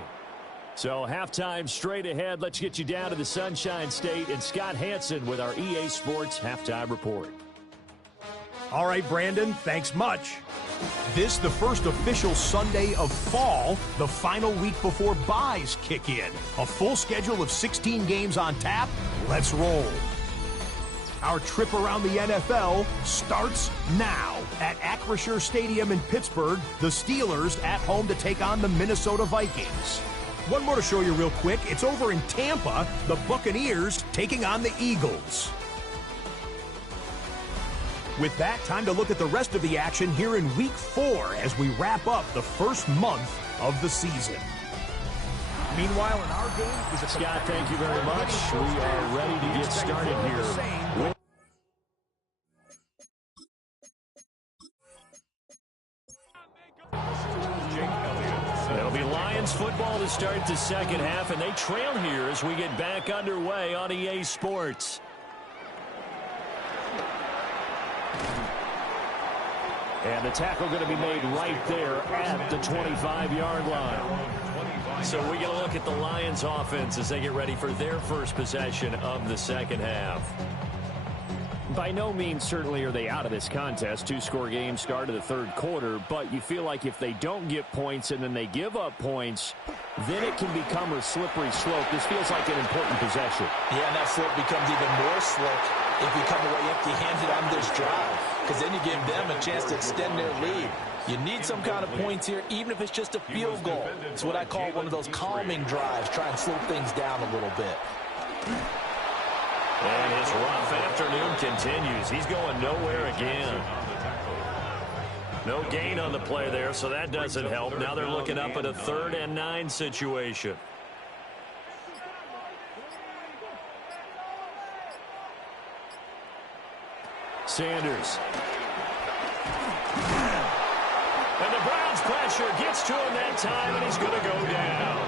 So halftime straight ahead. Let's get you down to the Sunshine State and Scott Hanson with our EA Sports Halftime Report. All right, Brandon, thanks much. This, the first official Sunday of fall, the final week before byes kick in. A full schedule of 16 games on tap. Let's roll. Our trip around the NFL starts now. At Acrisure Stadium in Pittsburgh, the Steelers at home to take on the Minnesota Vikings. One more to show you real quick. It's over in Tampa, the Buccaneers taking on the Eagles. With that, time to look at the rest of the action here in Week 4 as we wrap up the first month of the season. Meanwhile, in our game, Scott, thank you very much. We are ready to get started here. It'll be Lions football to start the second half, and they trail here as we get back underway on EA Sports. And the tackle going to be made right there at the 25-yard line. So we get a look at the Lions offense as they get ready for their first possession of the second half. By no means certainly are they out of this contest. 2-score game start of the third quarter, but you feel like if they don't get points and then they give up points, then it can become a slippery slope. This feels like an important possession. Yeah, and that slope becomes even more slick if you come away empty-handed on this drive, because then you give them a chance to extend their lead. You need some kind of points here, even if it's just a field goal. It's what I call one of those calming drives. Try and slow things down a little bit. And his rough afternoon continues. He's going nowhere again. No gain on the play there, so that doesn't help. Now they're looking up at a 3rd and 9 situation. Sanders. And the Browns pressure gets to him that time, and he's going to go down.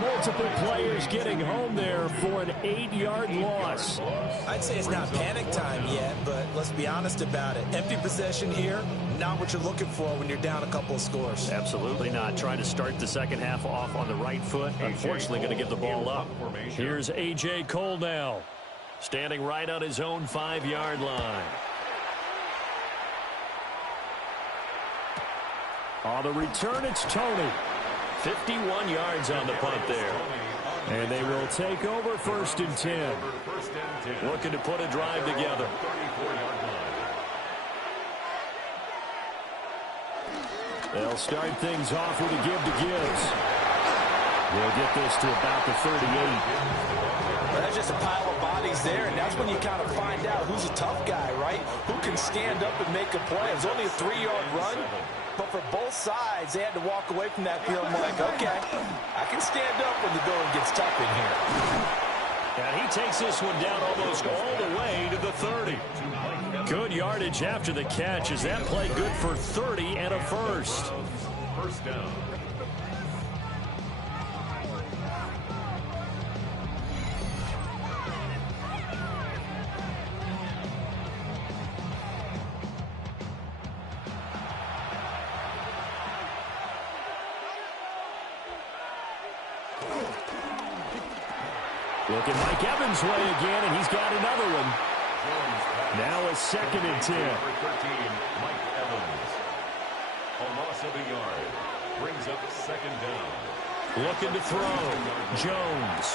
Multiple players getting home there for an 8-yard loss. I'd say it's not panic time yet, but let's be honest about it. Empty possession here, not what you're looking for when you're down a couple of scores. Absolutely not. Trying to start the second half off on the right foot. Unfortunately, going to give the ball up. Here's A.J. Cole now, standing right on his own 5-yard line. On the return, it's Tony. 51 yards on the punt there. And they will take over 1st and 10. Looking to put a drive together. They'll start things off with a give to Gibbs. He'll get this to about the 38. Well, that's just a pile of bodies there, and that's when you kind of find out who's a tough guy, right? Who can stand up and make a play. It was only a 3-yard run, but for both sides, they had to walk away from that field like, okay, I can stand up when the going gets tough in here. And he takes this one down almost all the way to the 30. Good yardage after the catch. Is that play good for 30 and a first? First down. Looking Mike Evans' way again, and he's got another one. Now a 2nd and 10. Number 13, Mike Evans. A loss of a yard. Brings up 2nd down. Looking to throw. Jones.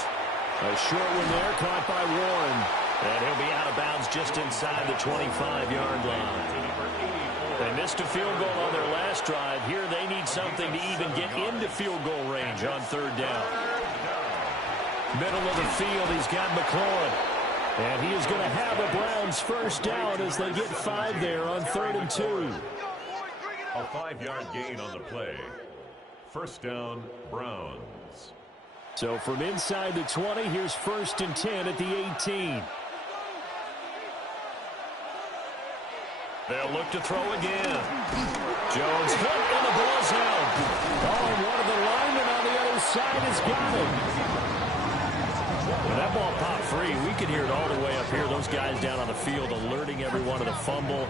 A short one there, caught by Warren. And he'll be out of bounds just inside the 25-yard line. They missed a field goal on their last drive. Here they need something to even get into field goal range on 3rd down. Middle of the field, he's got McLaurin. And he is going to have a Browns first down as they get 5 there on 3rd and 2. A 5-yard gain on the play. First down, Browns. So from inside the 20, here's 1st and 10 at the 18. They'll look to throw again. Jones hit and the ball's out. Oh, and one of the linemen on the other side has got him. When that ball popped free, we could hear it all the way up here. Those guys down on the field alerting everyone of the fumble.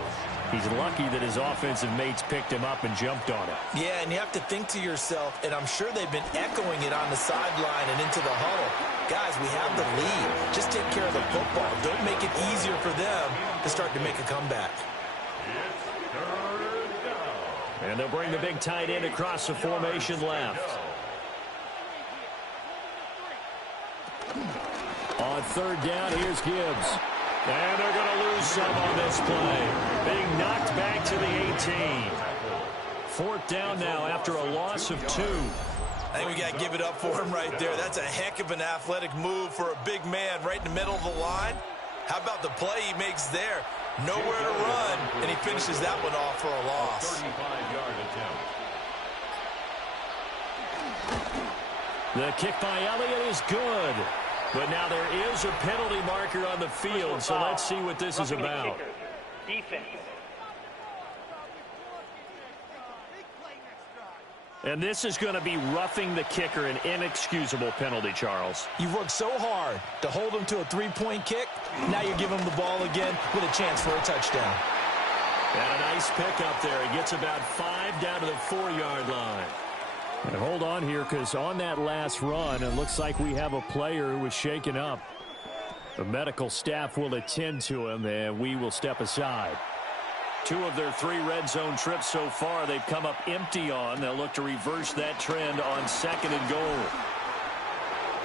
He's lucky that his offensive mates picked him up and jumped on it. Yeah, and you have to think to yourself, and I'm sure they've been echoing it on the sideline and into the huddle. Guys, we have the lead. Just take care of the football. Don't make it easier for them to start to make a comeback. And they'll bring the big tight end across the formation left. On 3rd down, here's Gibbs. And they're going to lose some on this play. Being knocked back to the 18. 4th down now after a loss of 2. I think we got to give it up for him right there. That's a heck of an athletic move for a big man right in the middle of the line. How about the play he makes there? Nowhere to run, and he finishes that one off for a loss. 35-yard attempt. The kick by Elliott is good. But now there is a penalty marker on the field, so let's see what this is about. Defense. And this is going to be roughing the kicker, an inexcusable penalty, Charles. You've worked so hard to hold him to a 3-point kick. Now you give him the ball again with a chance for a touchdown. And a nice pick up there. He gets about 5 down to the 4-yard line. And hold on here, because on that last run, it looks like we have a player who was shaken up. The medical staff will attend to him, and we will step aside. 2 of their 3 red zone trips so far, they've come up empty on. They'll look to reverse that trend on 2nd and goal.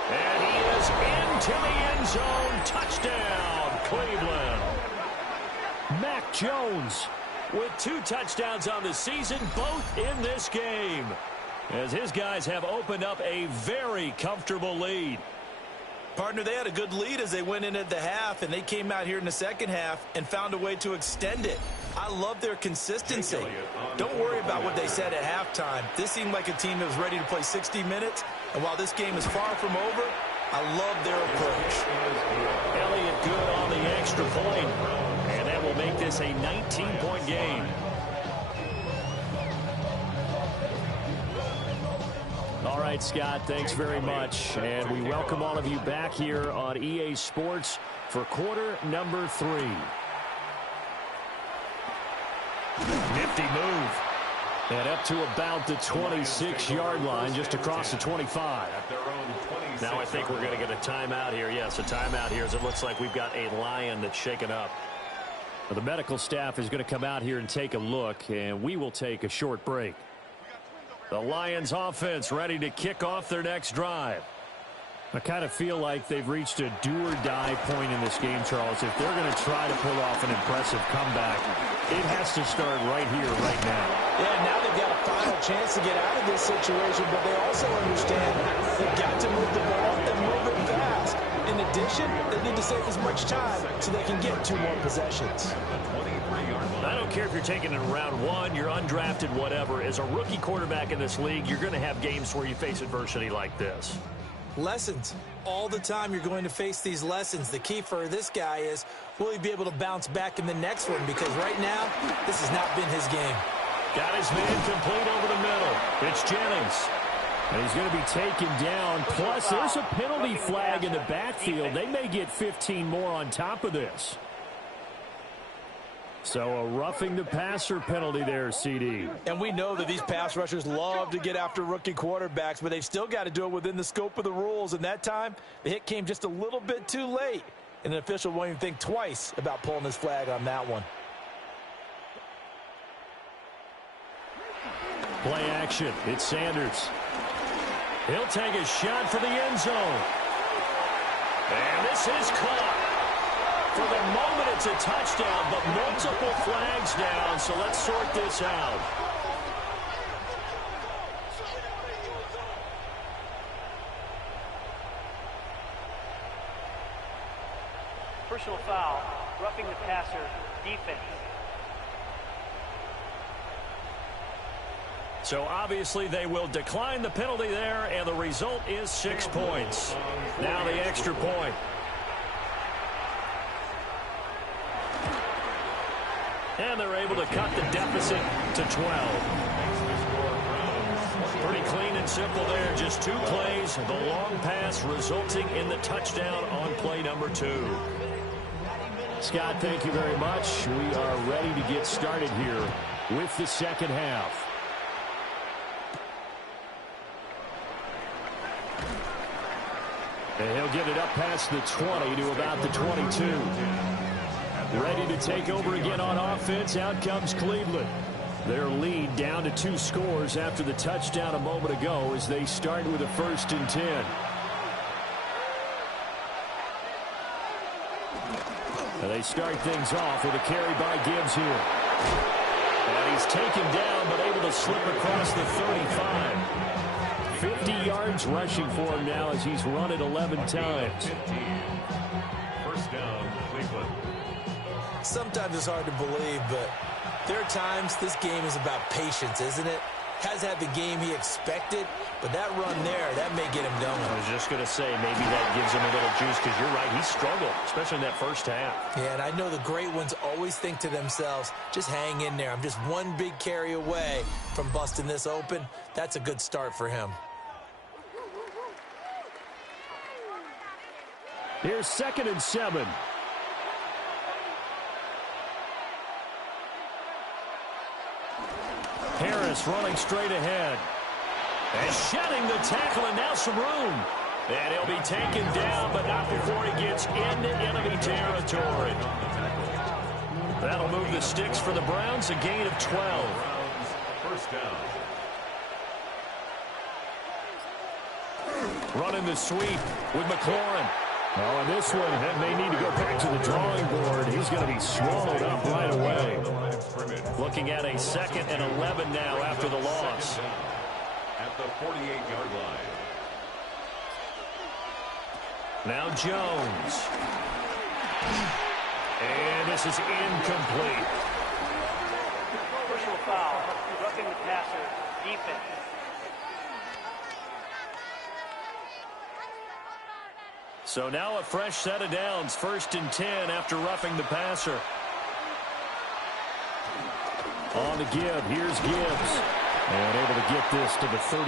And he is into the end zone. Touchdown, Cleveland. Mac Jones with 2 touchdowns on the season, both in this game, as his guys have opened up a very comfortable lead. Partner, they had a good lead as they went in at the half, and they came out here in the second half and found a way to extend it. I love their consistency. Don't worry about what they said at halftime. This seemed like a team that was ready to play 60 minutes, and while this game is far from over, I love their approach. Elliott good on the extra point, and that will make this a 19-point game. All right, Scott, thanks very much. And we welcome all of you back here on EA Sports for quarter number 3. Nifty move. And up to about the 26-yard line, just across the 25. Now I think we're going to get a timeout here. Yes, a timeout here as it looks like we've got a Lion that's shaken up. The medical staff is going to come out here and take a look, and we will take a short break. The Lions offense ready to kick off their next drive. I kind of feel like they've reached a do-or-die point in this game, Charles. If they're going to try to pull off an impressive comeback, it has to start right here, right now. Yeah, now they've got a final chance to get out of this situation, but they also understand they've got to move the ball and move it fast. In addition, they need to save as much time so they can get 2 more possessions. I don't care if you're taking it in round 1, you're undrafted, whatever. As a rookie quarterback in this league, you're going to have games where you face adversity like this. Lessons. All the time you're going to face these lessons. The key for this guy is, will he be able to bounce back in the next one? Because right now, this has not been his game. Got his man complete over the middle. It's Jennings. And he's going to be taken down. Plus, there's a penalty flag in the backfield. They may get 15 more on top of this. So a roughing the passer penalty there, CD. And we know that these pass rushers love to get after rookie quarterbacks, but they've still got to do it within the scope of the rules. And that time, the hit came just a little bit too late. And an official won't even think twice about pulling his flag on that one. Play action. It's Sanders. He'll take a shot for the end zone. And this is caught. For the moment, it's a touchdown, but multiple flags down, so let's sort this out. Personal foul, roughing the passer, defense. So obviously they will decline the penalty there, and the result is 6 points. Now the extra point. And they're able to cut the deficit to 12. Pretty clean and simple there. Just 2 plays. The long pass resulting in the touchdown on play number 2. Scott, thank you very much. We are ready to get started here with the second half. And he'll get it up past the 20 to about the 22. Ready to take over again on offense. Out comes Cleveland. Their lead down to 2 scores after the touchdown a moment ago as they start with a 1st and 10. And they start things off with a carry by Gibbs here. And he's taken down but able to slip across the 35. 50 yards rushing for him now as he's run it 11 times. 1st down, Cleveland. Sometimes it's hard to believe, but there are times this game is about patience, isn't it? Has had the game he expected, but that run there, that may get him going. I was just going to say, maybe that gives him a little juice, because you're right, he struggled, especially in that first half. Yeah, and I know the great ones always think to themselves, just hang in there. I'm just one big carry away from busting this open. That's a good start for him. Here's 2nd and 7. Harris running straight ahead. And shedding the tackle, and now some room. And he'll be taken down, but not before he gets into enemy territory. That'll move the sticks for the Browns, a gain of 12. 1st down. Running the sweep with McLaurin. Oh, and this one may need to go back to the drawing board. He's going to be swallowed up right away. Looking at a 2nd and 11 now after the loss. At the 48-yard line. Now Jones. And this is incomplete. Personal foul, roughing the passer, defense. So now a fresh set of downs, 1st and 10 after roughing the passer. On the give, here's Gibbs. And able to get this to the 31.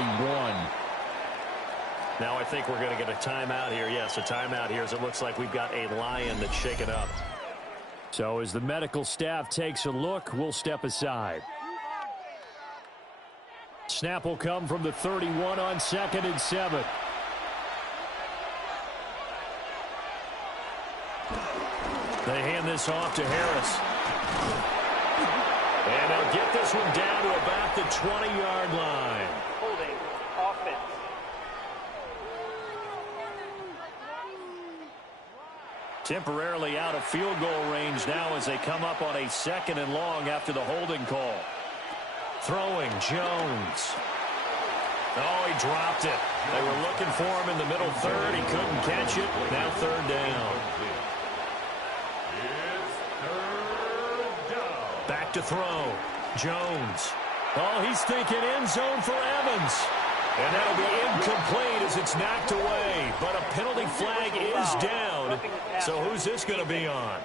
Now I think we're going to get a timeout here. Yes, a timeout here as it looks like we've got a Lion that's shaken up. So as the medical staff takes a look, we'll step aside. Snap will come from the 31 on 2nd and 7. They hand this off to Harris. And they'll get this one down to about the 20-yard line. Holding, offense. Temporarily out of field goal range now as they come up on a 2nd and long after the holding call. Throwing, Jones. Oh, he dropped it. They were looking for him in the middle third. He couldn't catch it. Now 3rd down. Back to throw. Jones. Oh, he's thinking end zone for Evans. And that'll be incomplete as it's knocked away. But a penalty flag is down. So who's this going to be on?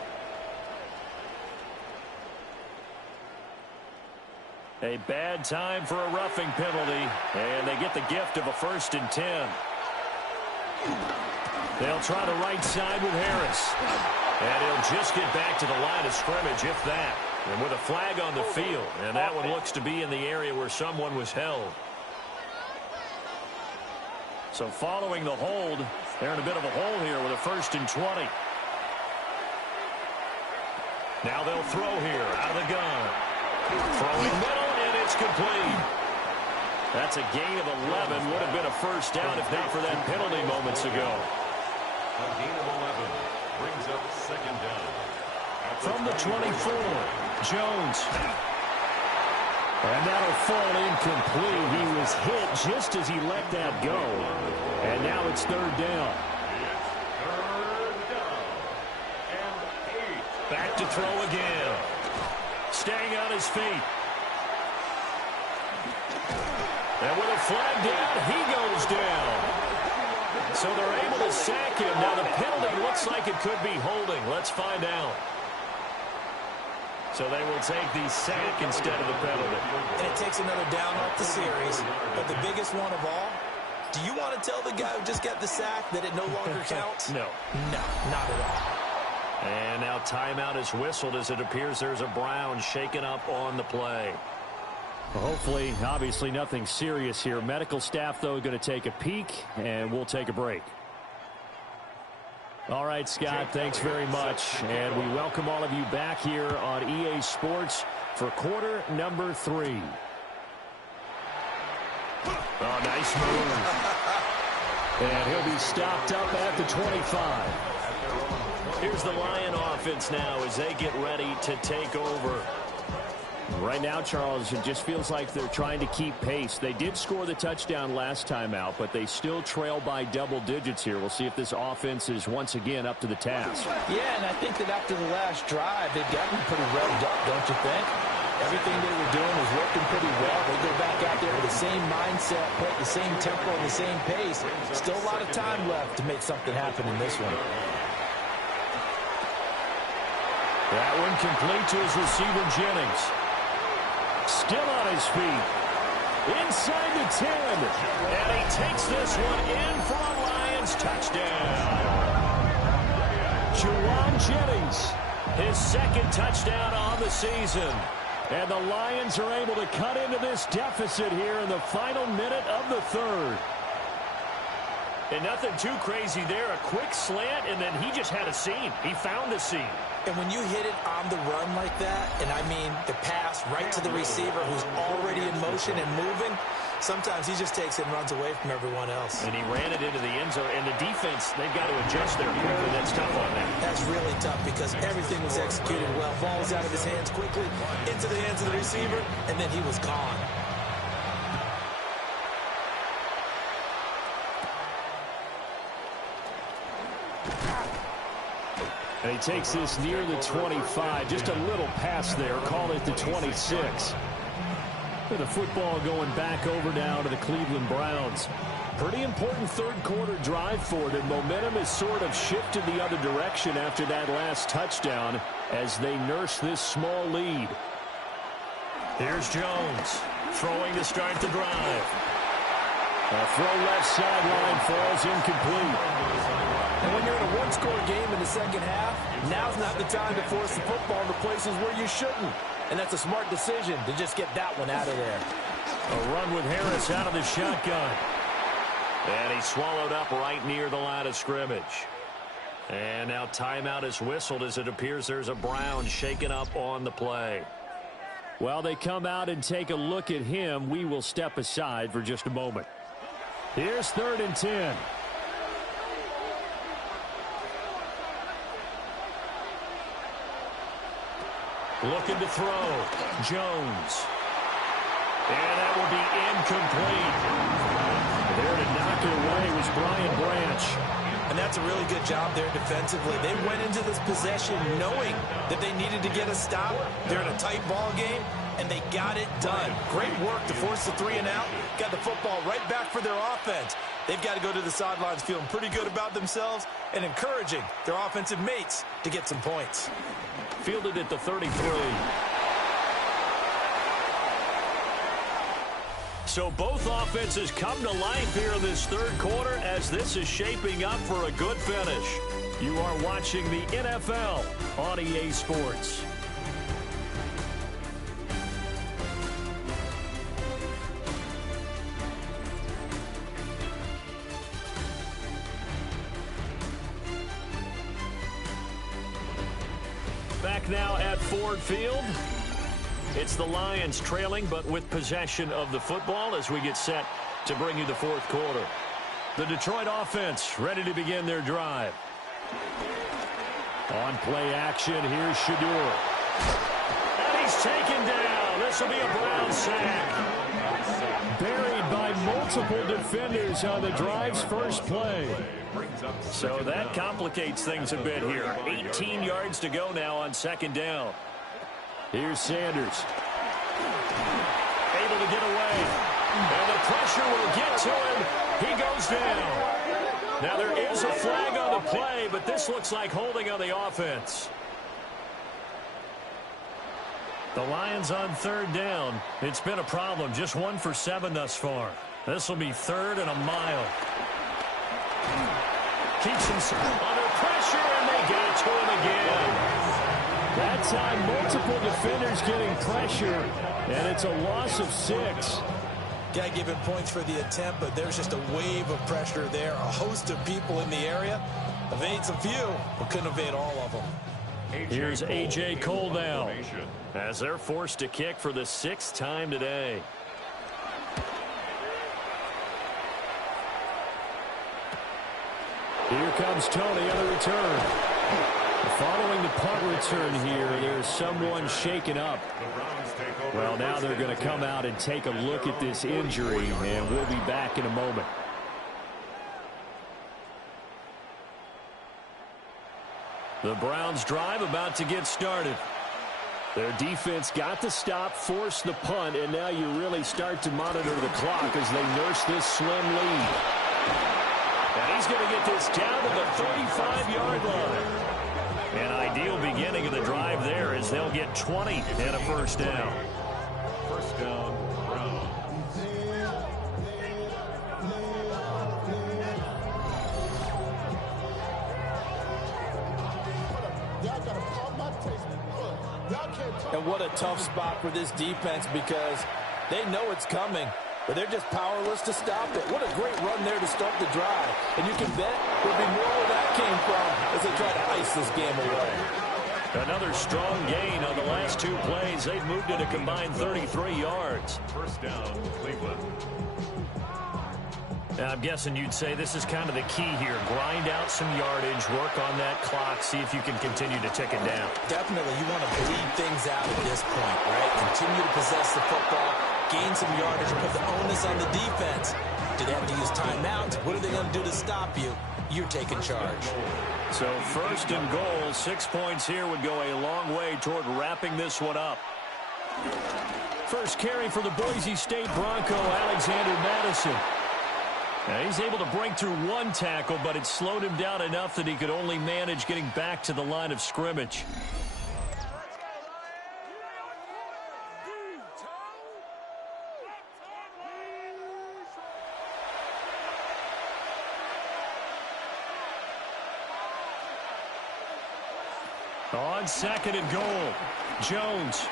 A bad time for a roughing penalty. And they get the gift of a 1st and 10. They'll try the right side with Harris. And he'll just get back to the line of scrimmage, if that. And with a flag on the field. And that one looks to be in the area where someone was held. So following the hold, they're in a bit of a hole here with a 1st and 20. Now they'll throw here out of the gun. Throwing middle, and it's complete. That's a gain of 11. Would have been a 1st down if not for that penalty moments ago. A gain of 11 brings up 2nd down. From the 24, Jones. And that'll fall incomplete. He was hit just as he let that go. And now it's 3rd down. Back to throw again. Staying on his feet. And with a flag down, he goes down. So they're able to sack him. Now the penalty looks like it could be holding. Let's find out. So they will take the sack instead of the penalty. And it takes another down off the series. But the biggest one of all, do you want to tell the guy who just got the sack that it no longer counts? No. No, not at all. And now timeout is whistled as it appears there's a Brown shaken up on the play. Well, hopefully, obviously nothing serious here. Medical staff, though, going to take a peek, and we'll take a break. All right, Scott, thanks very much. And we welcome all of you back here on EA Sports for quarter number 3. Oh, nice move. And he'll be stopped up at the 25. Here's the Lion offense now as they get ready to take over. Right now, Charles, it just feels like they're trying to keep pace. They did score the touchdown last time out, but they still trail by double digits here. We'll see if this offense is once again up to the task. Yeah, and I think that after the last drive, they've gotten pretty revved up, don't you think? Everything they were doing was working pretty well. They go back out there with the same mindset, play at the same tempo and the same pace. Still a lot of time left to make something happen in this one. That one complete to his receiver, Jennings. Still on his feet. Inside the 10. And he takes this one in for a Lions touchdown. Juwan Jennings, his 2nd touchdown on the season. And the Lions are able to cut into this deficit here in the final minute of the 3rd. And nothing too crazy there. A quick slant, and then he just had a seam. He found a seam. And when you hit it on the run like that, and I mean the pass right to the receiver who's already in motion and moving, sometimes he just takes it and runs away from everyone else. And he ran it into the end zone. And the defense, they've got to adjust there quickly. That's tough on them. That's really tough because everything was executed well. Ball was out of his hands quickly, into the hands of the receiver, and then he was gone. And he takes this near the 25. Just a little pass there. Call it the 26. With the football going back over now to the Cleveland Browns. Pretty important 3rd quarter drive for them. Momentum has sort of shifted the other direction after that last touchdown as they nurse this small lead. Here's Jones throwing to start the drive. A throw left sideline falls incomplete. And when you're in a one-score game in the second half, now's not the time to force the football into places where you shouldn't. And that's a smart decision to just get that one out of there. A run with Harris out of the shotgun. And he's swallowed up right near the line of scrimmage. And now timeout is whistled as it appears there's a Brown shaken up on the play. While they come out and take a look at him, we will step aside for just a moment. Here's 3rd and 10. Looking to throw. Jones. And that will be incomplete. There to knock it away was Brian Branch. And that's a really good job there defensively. They went into this possession knowing that they needed to get a stop. They're in a tight ball game, and they got it done. Great work to force the 3 and out. Got the football right back for their offense. They've got to go to the sidelines feeling pretty good about themselves and encouraging their offensive mates to get some points. Fielded at the 33. So both offenses come to life here in this third quarter as this is shaping up for a good finish. You are watching the NFL on EA Sports. Back now at Ford Field. It's the Lions trailing, but with possession of the football as we get set to bring you the fourth quarter. The Detroit offense ready to begin their drive. On play action, here's Shedeur. And he's taken down. This will be a Brown sack. Buried by multiple defenders on the drive's first play. So that complicates things a bit here. 18 yards to go now on second down. Here's Sanders. Able to get away. And the pressure will get to him. He goes down. Now there is a flag on the play, but this looks like holding on the offense. The Lions on third down. It's been a problem. Just 1 for 7 thus far. This will be 3rd and a mile. Keeps him under pressure, and they get it to him again. That time, multiple defenders getting pressure, and it's a loss of 6. Got to give him points for the attempt, but there's just a wave of pressure there. A host of people in the area. Evades a few, but couldn't evade all of them. Here's A.J. Cole now, as they're forced to kick for the 6th time today. Here comes Tony on the return. Following the punt return here, there's someone shaken up. Well, now they're going to come out and take a look at this injury, and we'll be back in a moment. The Browns drive about to get started. Their defense got the stop, forced the punt, and now you really start to monitor the clock as they nurse this slim lead. And he's going to get this down to the 35-yard line. An ideal beginning of the drive there as they'll get 20 and a first down. First down, Browns. And what a tough spot for this defense because they know it's coming, but they're just powerless to stop it. What a great run there to start the drive. And you can bet there'll be more where that came from as they try to ice this game away. Another strong gain on the last 2 plays. They've moved it a combined 33 yards. First down, Cleveland. Now, I'm guessing you'd say this is kind of the key here. Grind out some yardage, work on that clock, see if you can continue to tick it down. Definitely, you want to bleed things out at this point, right? Continue to possess the football, gain some yardage, put the onus on the defense. Do they have to use timeouts? What are they going to do to stop you? You're taking charge. So first and goal, 6 points here would go a long way toward wrapping this one up. First carry for the Boise State Bronco, Alexander Madison. Now he's able to break through 1 tackle, but it slowed him down enough that he could only manage getting back to the line of scrimmage. On second and goal, Jones.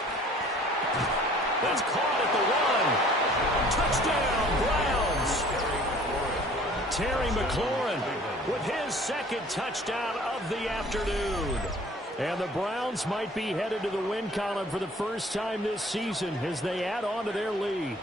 That's caught at the 1. Touchdown, Browns. Terry McLaurin with his 2nd touchdown of the afternoon. And the Browns might be headed to the win column for the first time this season as they add on to their lead.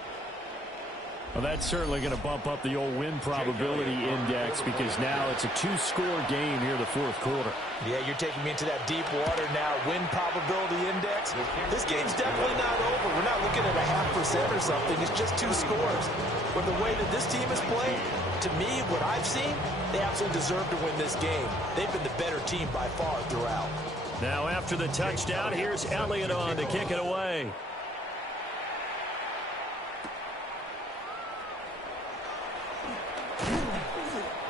Well, that's certainly going to bump up the old win probability index because now it's a 2-score game here in the fourth quarter. Yeah, you're taking me into that deep water now. Win probability index. This game's definitely not over. We're not looking at a 0.5% or something. It's just 2 scores. But the way that this team has played, to me, what I've seen, they absolutely deserve to win this game. They've been the better team by far throughout. Now after the touchdown, here's Elliott on to kick it away.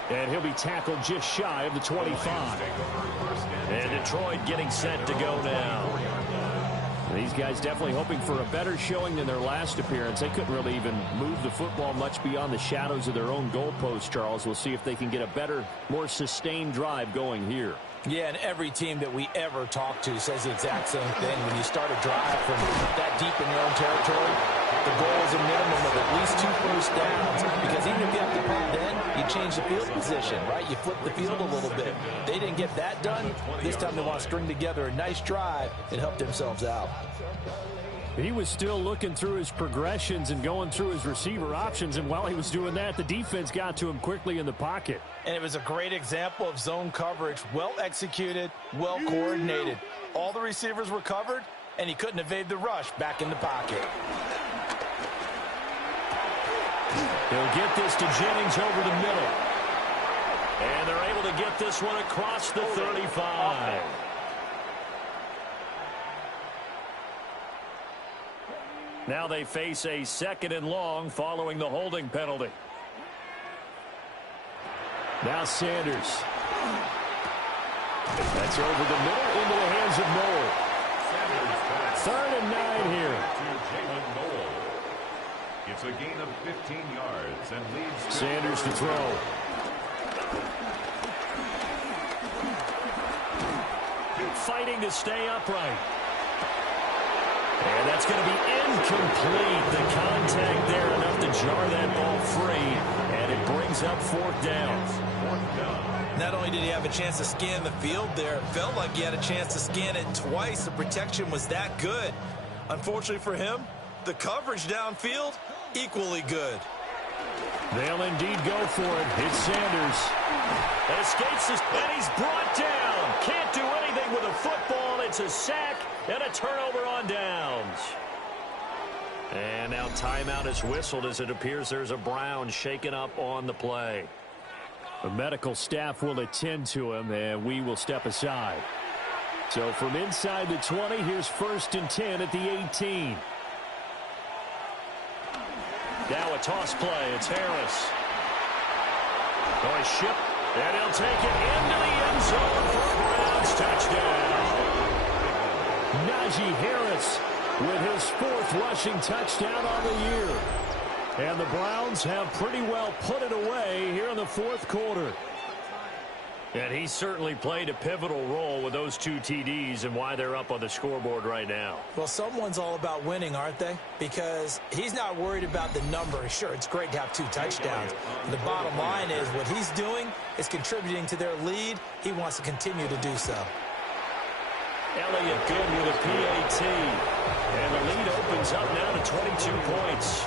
And he'll be tackled just shy of the 25. And Detroit getting set to go now. These guys definitely hoping for a better showing than their last appearance. They couldn't really even move the football much beyond the shadows of their own goalpost, Charles. We'll see if they can get a better, more sustained drive going here. Yeah, and every team that we ever talk to says the exact same thing. When you start a drive from that deep in your own territory, the goal is a minimum of at least 2 first downs. Because even if you have to punt then, you change the field position, right? You flip the field a little bit. They didn't get that done. This time they want to string together a nice drive and help themselves out. He was still looking through his progressions and going through his receiver options, and while he was doing that, the defense got to him quickly in the pocket. And it was a great example of zone coverage, well executed, well coordinated. All the receivers were covered, and he couldn't evade the rush back in the pocket. He'll get this to Jennings over the middle. And they're able to get this one across the 35. Now they face a 2nd and long following the holding penalty. Now Sanders. That's over the middle into the hands of Noel. 3rd and 9 here. It's a gain of 15 yards and leads Sanders to throw. Fighting to stay upright. And that's going to be incomplete. The contact there enough to jar that ball free. And it brings up 4th down. Not only did he have a chance to scan the field there, it felt like he had a chance to scan it twice. The protection was that good. Unfortunately for him, the coverage downfield, equally good. They'll indeed go for it. It's Sanders. Escapes this, and he's brought down. Can't do anything with a football. It's a sack and a turnover on downs. And now timeout is whistled as it appears there's a Brown shaken up on the play. The medical staff will attend to him, and we will step aside. So from inside the 20, here's 1st and 10 at the 18. Now a toss play. It's Harris. Nice ship, and he'll take it into the end zone for a Browns touchdown. Najee Harris with his 4th rushing touchdown on the year. And the Browns have pretty well put it away here in the 4th quarter. And he certainly played a pivotal role with those 2 TDs and why they're up on the scoreboard right now. Well, someone's all about winning, aren't they? Because he's not worried about the number. Sure, it's great to have 2 touchdowns. The bottom line is what he's doing is contributing to their lead. He wants to continue to do so. Elliott good with a PAT. And the lead opens up now to 22 points.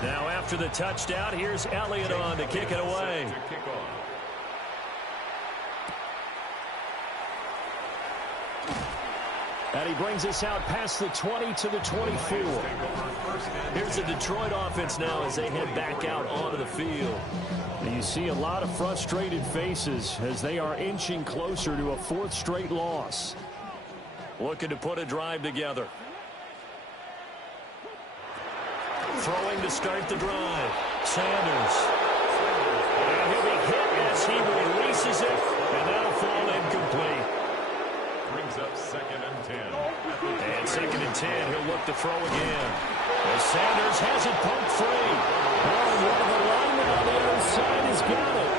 Now after the touchdown, here's Elliott on to kick it away. And he brings us out past the 20 to the 24. Here's the Detroit offense now as they head back out onto the field. And you see a lot of frustrated faces as they are inching closer to a 4th straight loss. Looking to put a drive together. Throwing to start the drive. Sanders. And he'll be hit as he releases it, and that'll fall incomplete. Brings up 2nd and 10. And 2nd and 10, he'll look to throw again. As Sanders has it pumped free. Oh, one of the linemen on the other side has got it.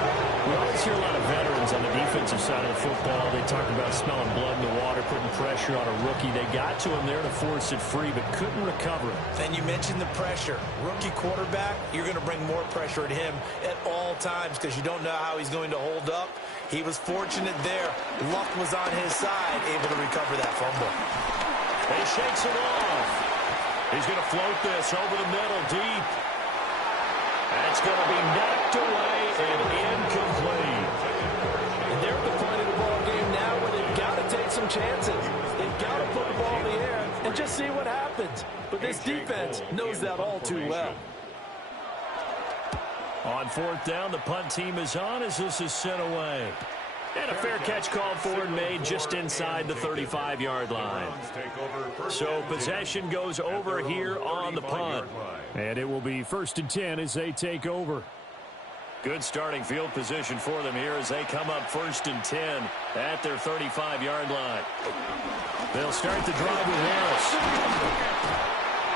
We always hear a lot of veterans on the defensive side of the football. They talk about smelling blood in the water, putting pressure on a rookie. They got to him there to force it free, but couldn't recover it. And you mentioned the pressure. Rookie quarterback, you're going to bring more pressure at him at all times because you don't know how he's going to hold up. He was fortunate there. Luck was on his side, able to recover that fumble. He shakes it off. He's going to float this over the middle, deep. And it's going to be knocked away and incomplete. And they're at the point of the ball game now where they've got to take some chances. They've got to put the ball in the air and just see what happens. But this defense knows that all too well. On fourth down, the punt team is on as this is sent away. And a fair catch called for and made just inside the 35-yard line. So possession goes over here on the punt. And it will be 1st and 10 as they take over. Good starting field position for them here as they come up 1st and 10 at their 35-yard line. They'll start the drive with Harris.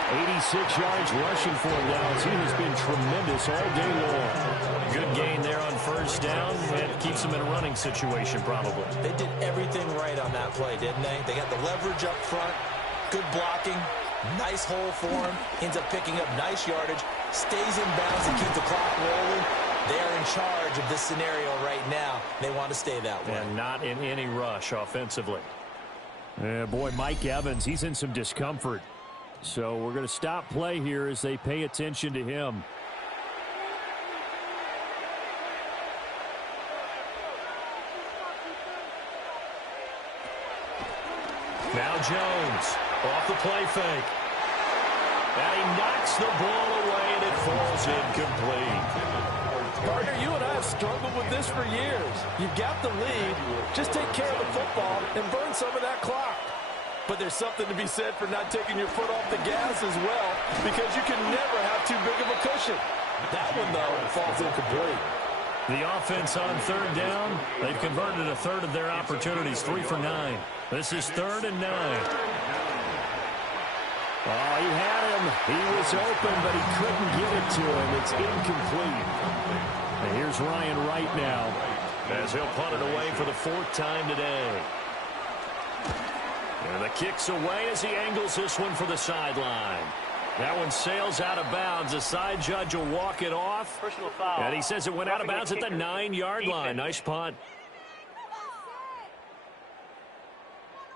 86 yards rushing for him now as he has been tremendous all day long. Good gain there on 1st down, and keeps them in a running situation probably. They did everything right on that play, didn't they? They got the leverage up front, good blocking, nice hole for him, ends up picking up nice yardage, stays in bounds and keeps the clock rolling. They're in charge of this scenario right now. They want to stay that way. And not in any rush offensively. Boy, Mike Evans, he's in some discomfort. So we're going to stop play here as they pay attention to him. Now Jones off the play fake. And he knocks the ball away and it falls incomplete. Partner, you and I have struggled with this for years. You've got the lead. Just take care of the football and burn some of that clock. But there's something to be said for not taking your foot off the gas as well, because you can never have too big of a cushion. That one, though, falls incomplete. The offense on 3rd down, they've converted a third of their opportunities, 3 for 9. This is 3rd and 9. Oh, he had him. He was open, but he couldn't get it to him. It's incomplete. And here's Ryan Wright now as he'll punt it away for the 4th time today. And the kick's away as he angles this one for the sideline. That one sails out of bounds. The side judge will walk it off. Personal foul. And he says it went out of bounds at the 9-yard line. Nice punt.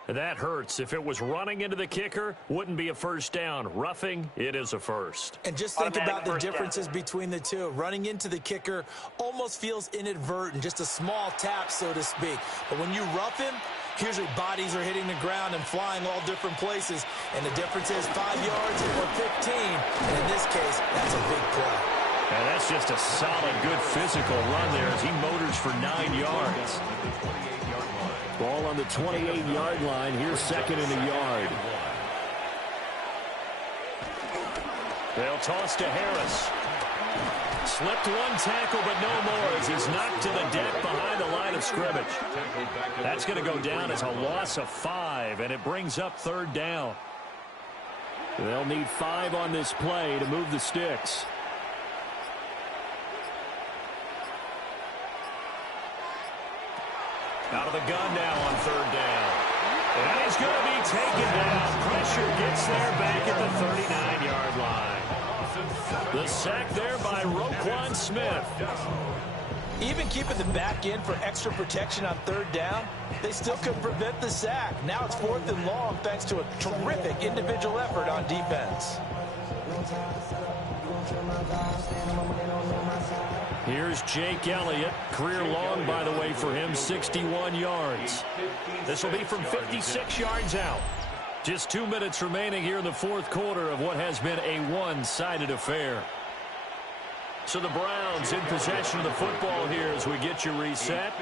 That hurts. If it was running into the kicker, wouldn't be a 1st down. Roughing, it is a 1st. And just think about the differences between the two. Running into the kicker almost feels inadvertent, just a small tap, so to speak. But when you rough him, usually bodies are hitting the ground and flying all different places. And the difference is 5 yards or 15. And in this case, that's a big play. And that's just a solid, good physical run there as he motors for 9 yards. Ball on the 28-yard line. Here's 2nd and a yard. They'll toss to Harris. Slipped one tackle, but no more as he's knocked to the deck behind the line of scrimmage. That's going to go down as a loss of 5, and it brings up 3rd down. They'll need 5 on this play to move the sticks. Out of the gun now on 3rd down. And he's going to be taken down. Pressure gets there back at the 39-yard line. The sack there by Roquan Smith. Even keeping the back end for extra protection on 3rd down, they still couldn't prevent the sack. Now it's 4th and long thanks to a terrific individual effort on defense. Here's Jake Elliott. Career long, by the way, for him, 61 yards. This will be from 56 yards out. Just 2 minutes remaining here in the 4th quarter of what has been a one-sided affair. So the Browns in possession of the football here as we get you reset.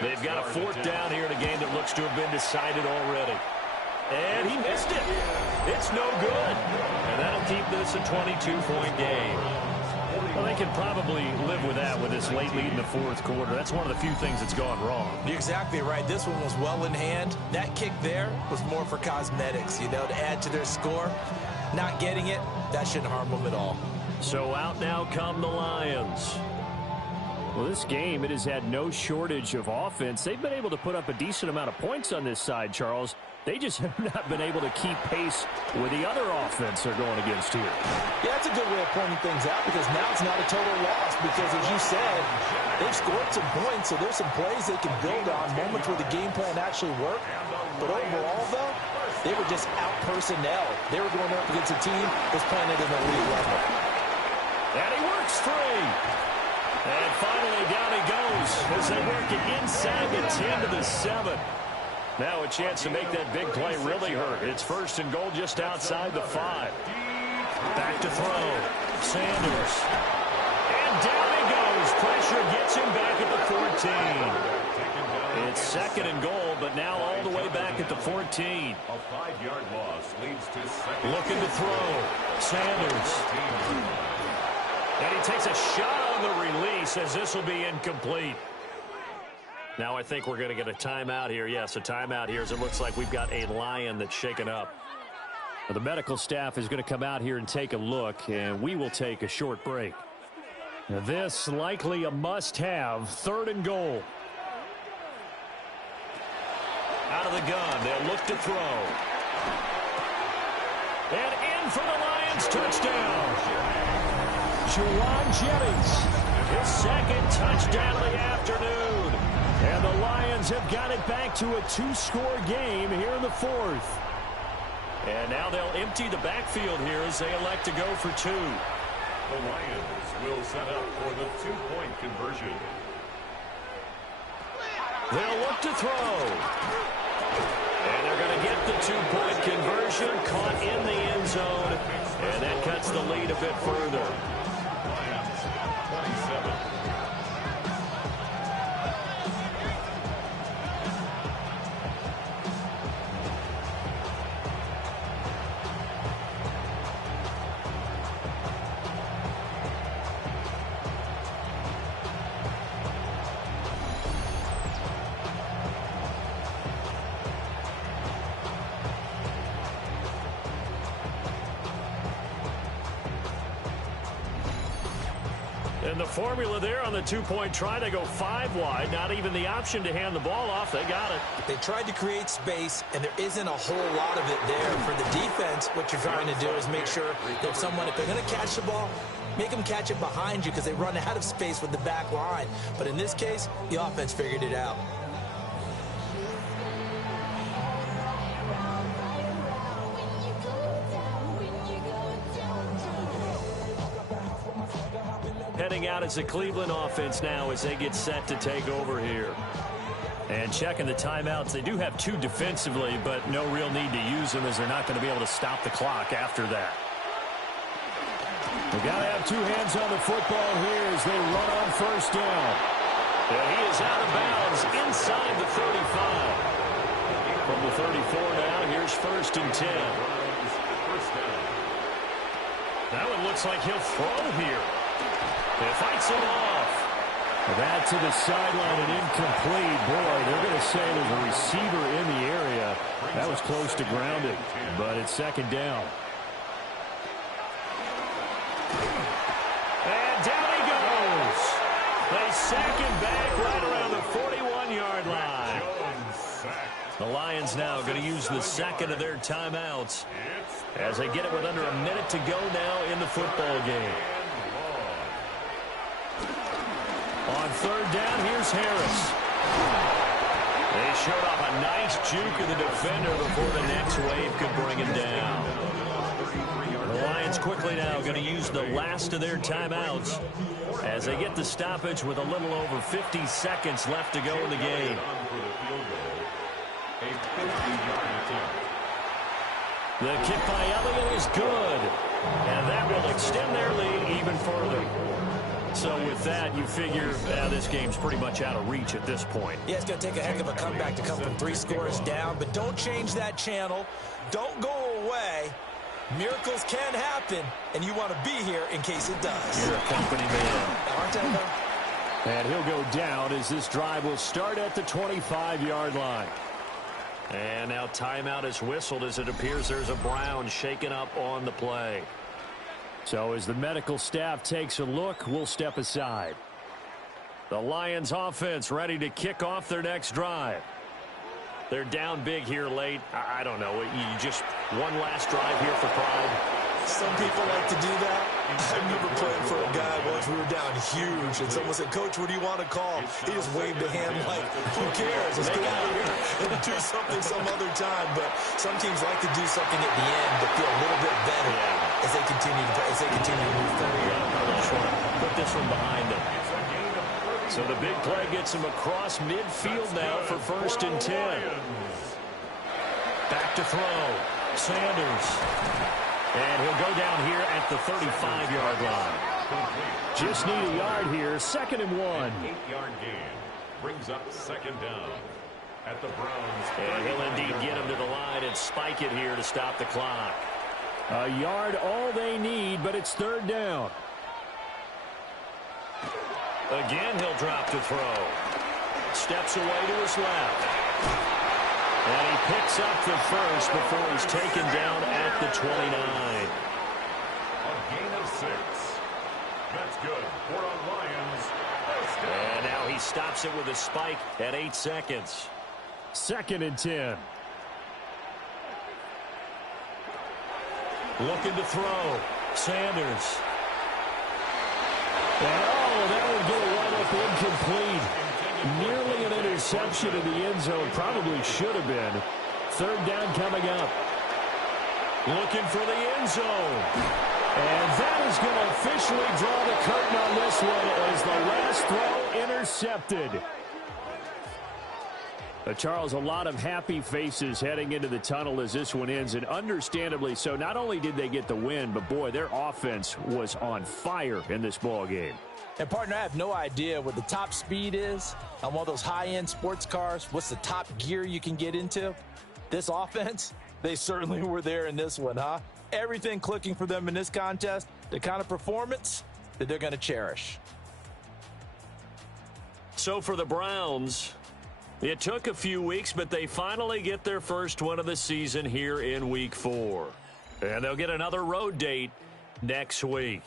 They've got a 4th down here in a game that looks to have been decided already. And he missed it. It's no good. And that'll keep this a 22-point game. Well, they can probably live with that with this late lead in the 4th quarter. That's one of the few things that's gone wrong. You're exactly right. This one was well in hand. That kick there was more for cosmetics, you know, to add to their score. Not getting it, that shouldn't harm them at all. So out now come the Lions. Well, this game, it has had no shortage of offense. They've been able to put up a decent amount of points on this side, Charles. They just have not been able to keep pace with the other offense they're going against here. Yeah, that's a good way of pointing things out because now it's not a total loss because, as you said, they've scored some points, so there's some plays they can build on, moments where the game plan actually worked. But overall, though, They were just out-personnel. They were going up against a team that's playing at an elite level. And he works free. And finally, down he goes as they work it inside the 10 to the 7. Now a chance to make that big play really hurt. It's 1st and goal just outside the 5. Back to throw. Sanders. And down he goes. Pressure gets him back at the 14. It's 2nd and goal, but now all the way back at the 14. A 5-yard loss leads to 2nd. Looking to throw. Sanders. And he takes a shot on the release as this will be incomplete. Now I think we're going to get a timeout here. Yes, a timeout here as it looks like we've got a Lion that's shaken up. Well, the medical staff is going to come out here and take a look, and we will take a short break. Now, this likely a must-have, 3rd and goal. Out of the gun, they'll look to throw. And in for the Lions, touchdown. Jauan Jennings, his 2nd touchdown of the afternoon. And the Lions have got it back to a 2-score game here in the 4th. And now they'll empty the backfield here as they elect to go for 2. The Lions will set up for the 2-point conversion. They'll look to throw. And they're going to get the 2-point conversion, caught in the end zone. And that cuts the lead a bit further. Lions 27. And the formula there on the 2-point try, they go 5 wide. Not even the option to hand the ball off. They got it. They tried to create space, and there isn't a whole lot of it there. For the defense, what you're trying to do is make sure that someone, if they're going to catch the ball, make them catch it behind you because they run out of space with the back line. But in this case, the offense figured it out. Heading out as the Cleveland offense now as they get set to take over here. And checking the timeouts, they do have 2 defensively, but no real need to use them as they're not going to be able to stop the clock after that. We've got to have 2 hands on the football here as they run on 1st down. And he is out of bounds inside the 35. From the 34 now, here's 1st and 10. That one looks like he'll throw here. It fights it off. That to the sideline and incomplete. Boy, they're going to say there's a receiver in the area. That was close to grounding, but it's 2nd down. And down he goes. They sack him back right around the 41-yard line. The Lions now going to use the 2nd of their timeouts as they get it with under a minute to go now in the football game. On 3rd down, here's Harris. They showed off a nice juke of the defender before the next wave could bring him down. The Lions quickly now going to use the last of their timeouts as they get the stoppage with a little over 50 seconds left to go in the game. The kick by Elliott is good, and that will extend their lead even further. So with that, you figure this game's pretty much out of reach at this point. Yeah, it's going to take a heck of a comeback to come from 3 scores down, but don't change that channel. Don't go away. Miracles can happen, and you want to be here in case it does. You're a company man. Aren't I, though? And he'll go down as this drive will start at the 25-yard line. And now timeout is whistled as it appears there's a Brown shaken up on the play. So as the medical staff takes a look, we'll step aside. The Lions offense ready to kick off their next drive. They're down big here late. I don't know. You just one last drive here for pride. some people like to do that. I remember playing for a guy once. We were down huge, and someone said, "Coach, what do you want to call?" He just waved a hand like, "Who cares? Let's get out of here and do something some other time." But some teams like to do something at the end to feel a little bit better as they continue to move forward. Put this one behind them. So the big play gets him across midfield now for 1st and 10. Back to throw. Sanders. And he'll go down here at the 35-yard line. Just need a yard here. 2nd and 1. 8-yard gain brings up 2nd down at the Browns. And he'll indeed get him to the line and spike it here to stop the clock. A yard all they need, but it's 3rd down. Again, he'll drop to throw. Steps away to his left. And he picks up the first before he's taken down at the 29. A gain of 6. That's good for our Lions. And now he stops it with a spike at 8 seconds. 2nd and 10. Looking to throw. Sanders. And that would get a run-up incomplete. Nearly an interception in the end zone. Probably should have been. 3rd down coming up. Looking for the end zone. And that is going to officially draw the curtain on this one as the last throw intercepted. Charles, a lot of happy faces heading into the tunnel as this one ends, and understandably so. Not only did they get the win, but, boy, their offense was on fire in this ball game. And, partner, I have no idea what the top speed is on one of those high-end sports cars. What's the top gear you can get into? This offense, they certainly were there in this one, huh? Everything clicking for them in this contest, the kind of performance that they're going to cherish. So for the Browns, it took a few weeks, but they finally get their first win of the season here in Week 4. And they'll get another road date next week.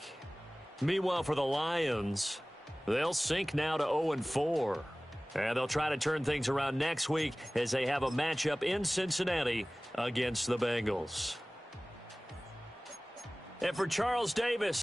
Meanwhile, for the Lions, they'll sink now to 0-4. And they'll try to turn things around next week as they have a matchup in Cincinnati against the Bengals. And for Charles Davis,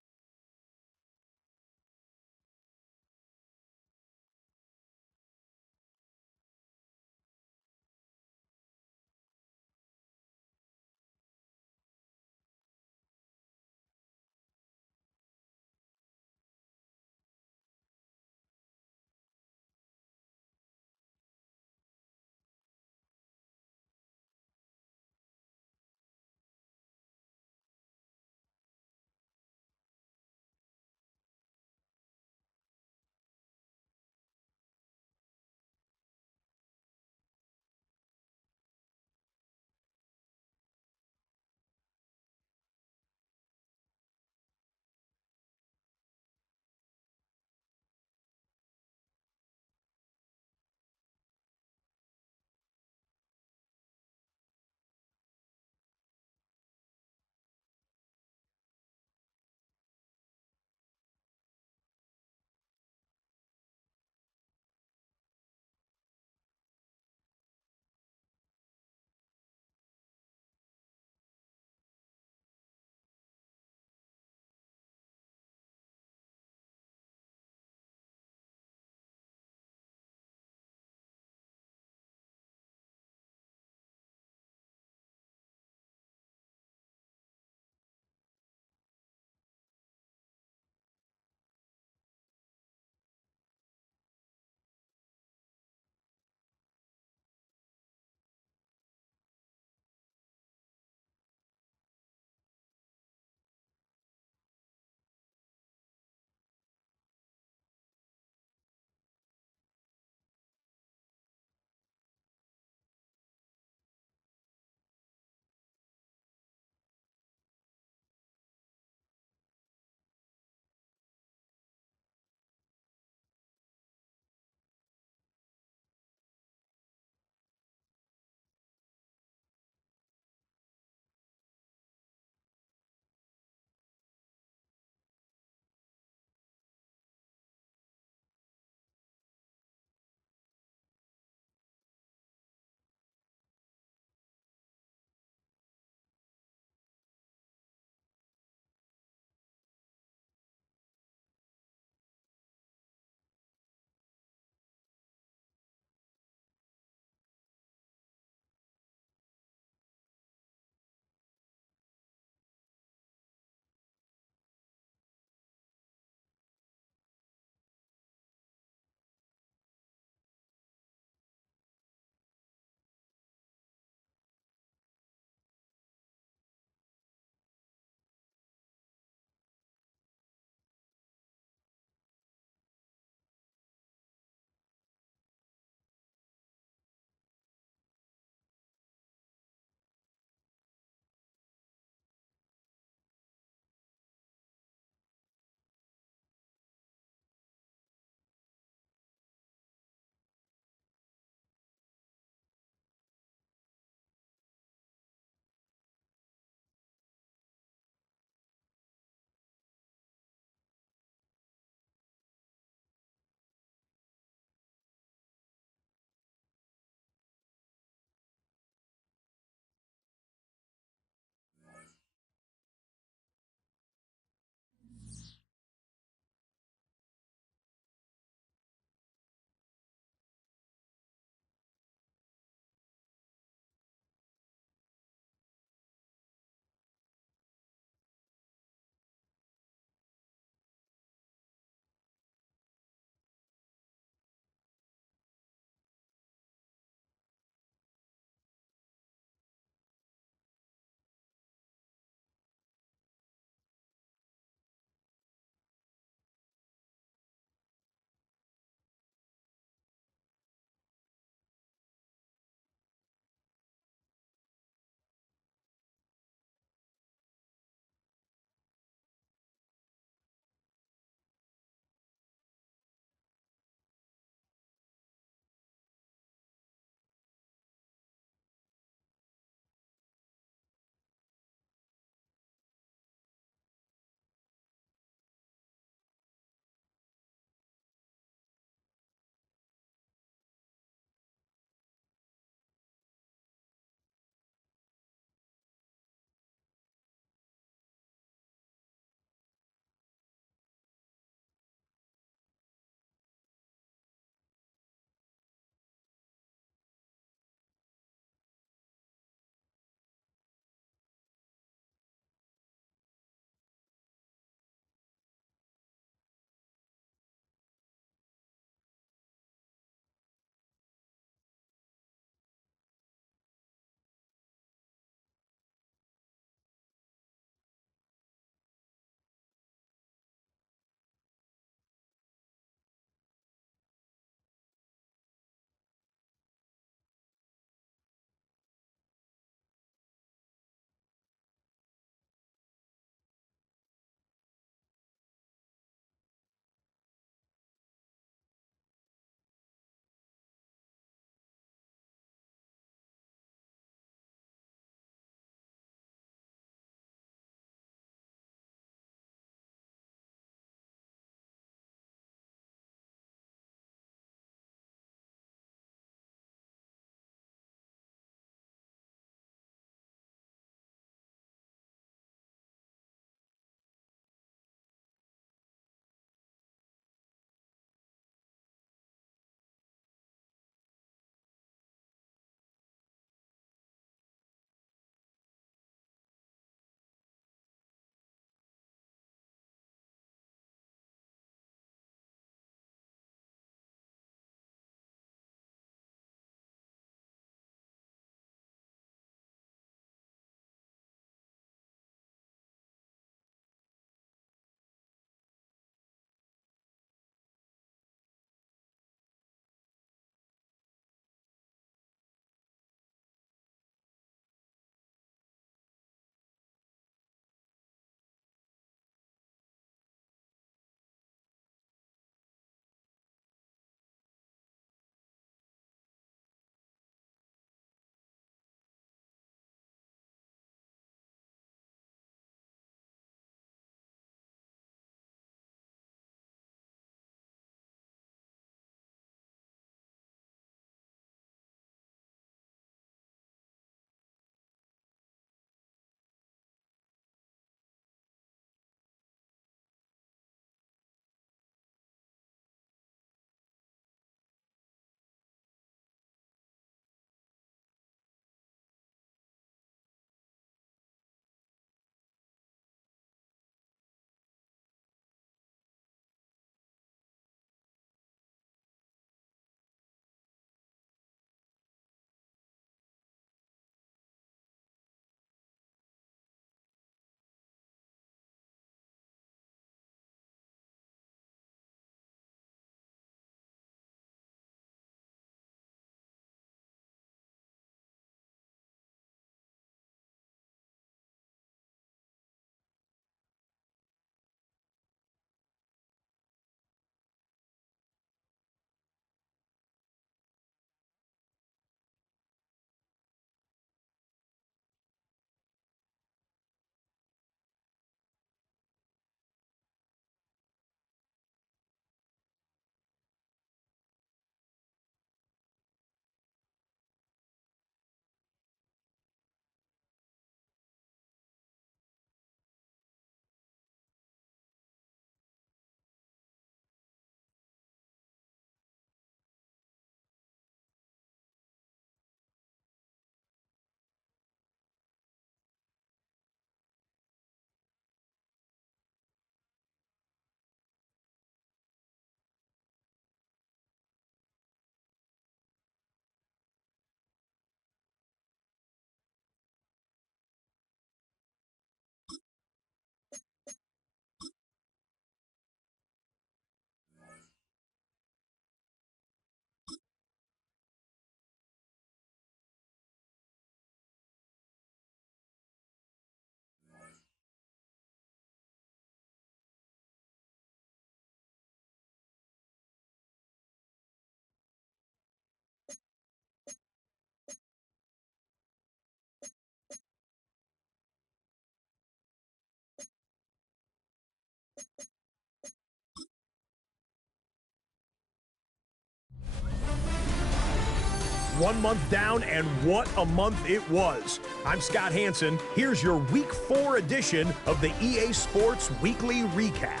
1 month down, and what a month it was. I'm Scott Hanson. Here's your Week 4 edition of the EA Sports Weekly Recap.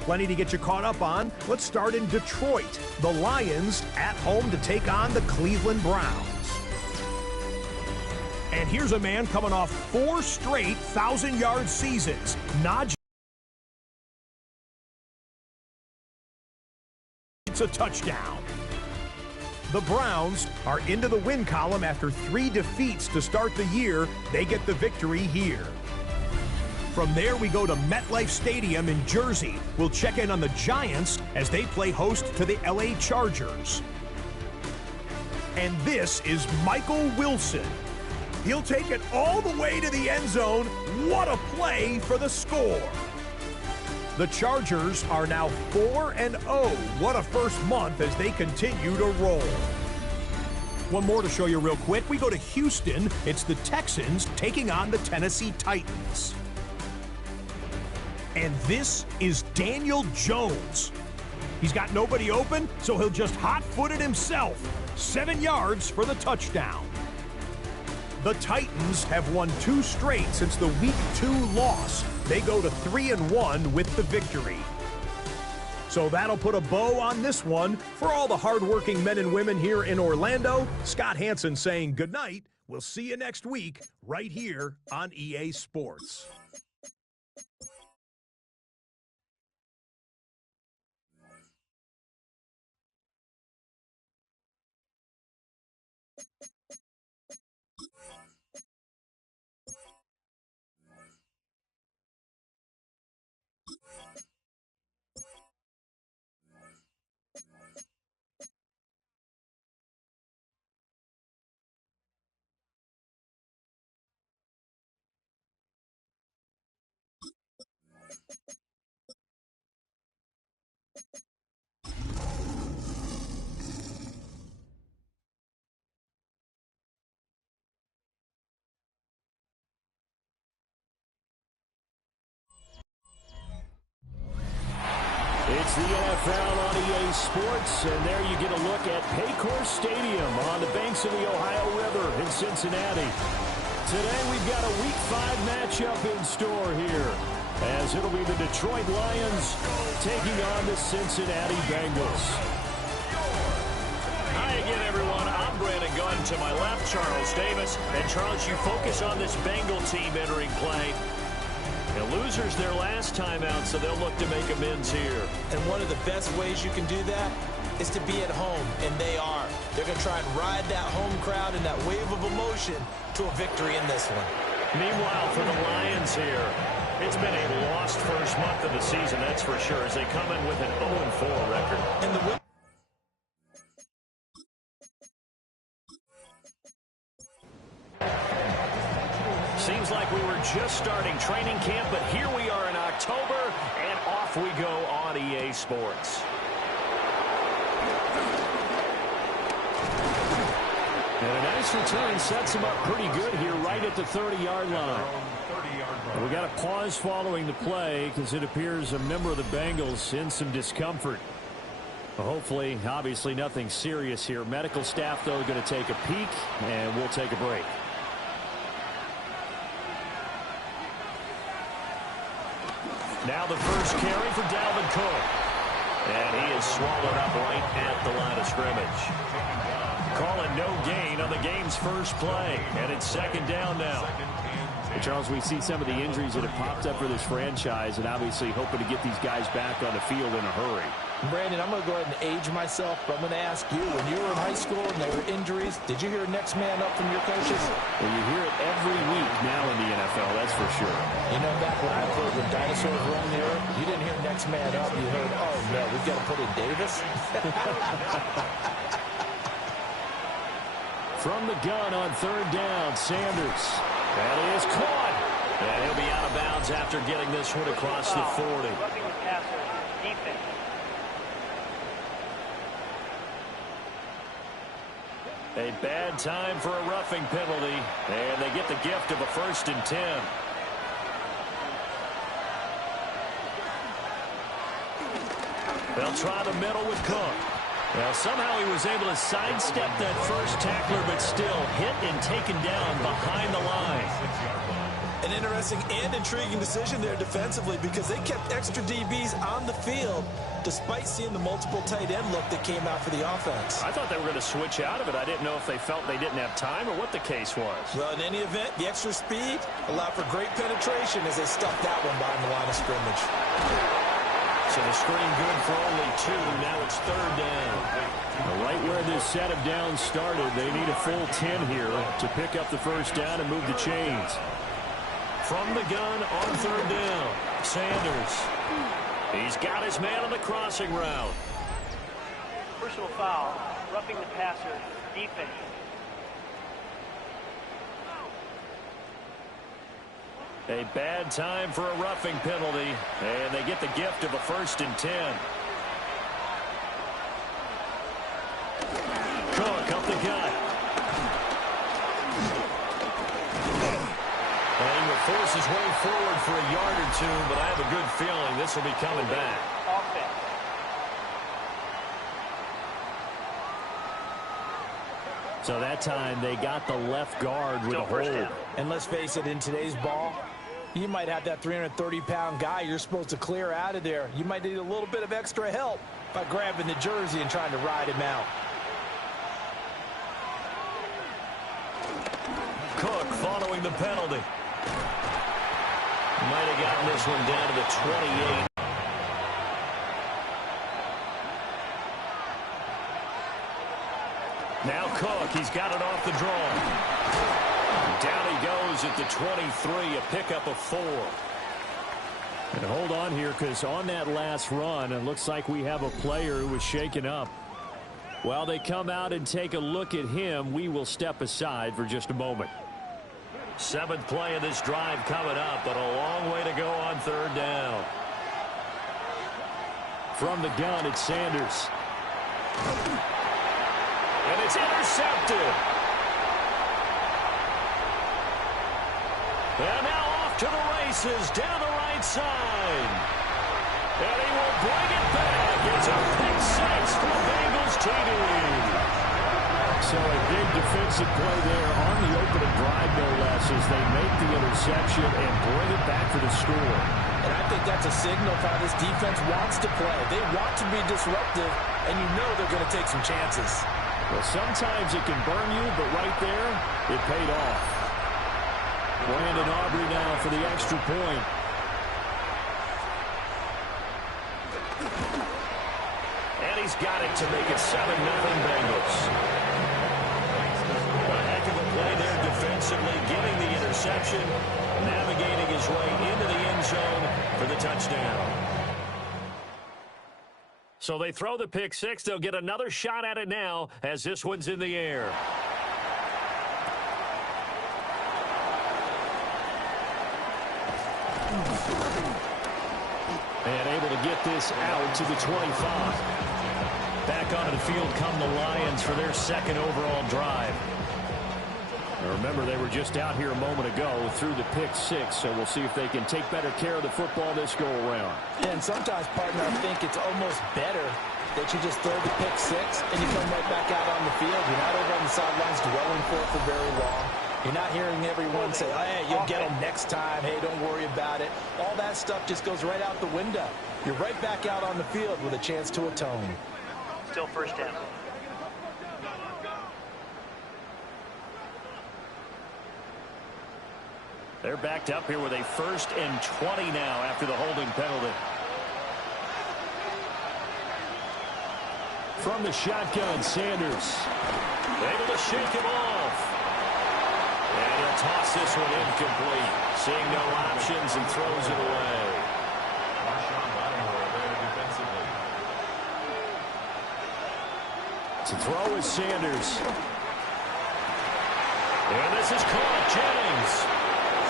Plenty to get you caught up on. Let's start in Detroit. The Lions at home to take on the Cleveland Browns. And here's a man coming off 4 straight 1,000-yard seasons. Najee. It's a touchdown. The Browns are into the win column after 3 defeats to start the year. They get the victory here. From there, we go to MetLife Stadium in Jersey. We'll check in on the Giants as they play host to the LA Chargers. And this is Michael Wilson. He'll take it all the way to the end zone. What a play for the score. The Chargers are now 4-0. What a first month as they continue to roll. One more to show you real quick. We go to Houston. It's the Texans taking on the Tennessee Titans. And this is Daniel Jones. He's got nobody open, so he'll just hot-foot it himself. 7 yards for the touchdown. The Titans have won 2 straight since the Week 2 loss. They go to 3-1 with the victory. So that'll put a bow on this one. For all the hardworking men and women here in Orlando, Scott Hanson saying goodnight. We'll see you next week right here on EA Sports. It's the NFL on EA Sports, and there you get a look at Paycor Stadium on the banks of the Ohio River in Cincinnati. Today we've got a Week 5 matchup in store here, as it'll be the Detroit Lions taking on the Cincinnati Bengals. Hi again, everyone. I'm Brandon Gunn. To my left, Charles Davis. And Charles, you focus on this Bengal team entering play. The losers their last time out, so they'll look to make amends here. And one of the best ways you can do that is to be at home, and they are. They're going to try and ride that home crowd and that wave of emotion to a victory in this one. Meanwhile, for the Lions here, it's been a lost first month of the season, that's for sure, as they come in with an 0-4 record. And the win. Seems like we were just starting training camp, but here we are in October, and off we go on EA Sports. And a nice return sets him up pretty good here right at the 30-yard line. We got a pause following the play because it appears a member of the Bengals in some discomfort. Hopefully, obviously nothing serious here. Medical staff, though, going to take a peek, and we'll take a break. Now the first carry for Dalvin Cook. And he is swallowed up right at the line of scrimmage. Calling no gain on the game's first play. And it's second down now. Charles, we see some of the injuries that have popped up for this franchise, and obviously hoping to get these guys back on the field in a hurry. Brandon, I'm going to go ahead and age myself, but I'm going to ask you, when you were in high school and there were injuries, did you hear next man up from your coaches? Well, you hear it every week now in the NFL, that's for sure. You know, back when I played when dinosaurs roamed the earth, you didn't hear next man up. You heard, oh, no, we've got to put in Davis. From the gun on third down, Sanders. And he is caught. And he'll be out of bounds after getting this one across the 40. Roughing the passer, defense. A bad time for a roughing penalty. And they get the gift of a 1st and 10. They'll try the middle with Cook. Well, somehow he was able to sidestep that first tackler, but still hit and taken down behind the line. An interesting and intriguing decision there defensively because they kept extra DBs on the field despite seeing the multiple tight end look that came out for the offense. I thought they were going to switch out of it. I didn't know if they felt they didn't have time or what the case was. Well, in any event, the extra speed allowed for great penetration as they stuffed that one behind the line of scrimmage. So the screen good for only 2. Now it's 3rd down. Right where this set of downs started, they need a full 10 here to pick up the first down and move the chains. From the gun on 3rd down, Sanders. He's got his man on the crossing route. Personal foul, roughing the passer, defense. A bad time for a roughing penalty, and they get the gift of a 1st and 10. Cook up the gut. And he will force his way forward for a yard or 2, but I have a good feeling this will be coming back. So that time they got the left guard with a hold. And let's face it, in today's ball, you might have that 330-pound guy you're supposed to clear out of there. You might need a little bit of extra help by grabbing the jersey and trying to ride him out. Cook following the penalty. Might have gotten this one down to the 28. Now Cook, he's got it off the draw. Down he goes at the 23, a pickup of 4. And hold on here, because on that last run, it looks like we have a player who was shaken up. While they come out and take a look at him, we will step aside for just a moment. 7th play of this drive coming up, but a long way to go on 3rd down. From the gun, it's Sanders. And it's intercepted. And now off to the races, down the right side. And he will bring it back. It's a pick 6 for Bengals TD. So a big defensive play there on the opening drive, no less, as they make the interception and bring it back for the score. And I think that's a signal of how this defense wants to play. They want to be disruptive, and you know they're going to take some chances. Well, sometimes it can burn you, but right there, it paid off. Brandon Aubrey now for the extra point. And he's got it to make it 7-0 Bengals. A heck of a play there defensively, getting the interception, navigating his way into the end zone for the touchdown. So they throw the pick 6. They'll get another shot at it now as this one's in the air. And able to get this out to the 25. Back onto the field come the Lions for their 2nd overall drive. Now remember, they were just out here a moment ago through the pick 6, so we'll see if they can take better care of the football this go-around. And sometimes, partner, I think it's almost better that you just throw the pick 6 and you come right back out on the field. You're not over on the sidelines dwelling for it for very long. You're not hearing everyone say, oh, hey, you'll get them next time. Hey, don't worry about it. All that stuff just goes right out the window. You're right back out on the field with a chance to atone. Still 1st down. They're backed up here with a 1st and 20 now after the holding penalty. From the shotgun, Sanders. Able to shake him off. And he'll toss this one incomplete. Seeing no options and throws it away. To throw is Sanders. And this is caught. Jennings.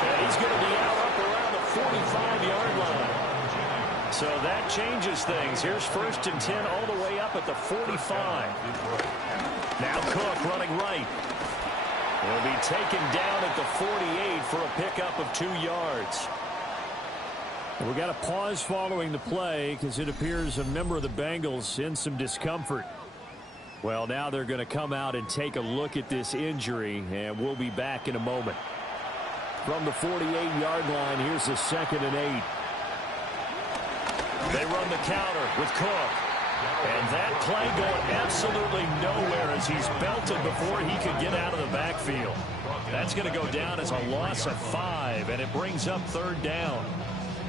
And he's going to be out up around the 45-yard line. So that changes things. Here's 1st and 10 all the way up at the 45. Now Cook running right. He'll be taken down at the 48 for a pickup of 2 yards. We got a pause following the play because it appears a member of the Bengals in some discomfort. Well, now they're going to come out and take a look at this injury, and we'll be back in a moment. From the 48-yard line, here's the 2nd and 8. They run the counter with Cook. And that play going absolutely nowhere as he's belted before he could get out of the backfield. That's going to go down as a loss of 5, and it brings up 3rd down.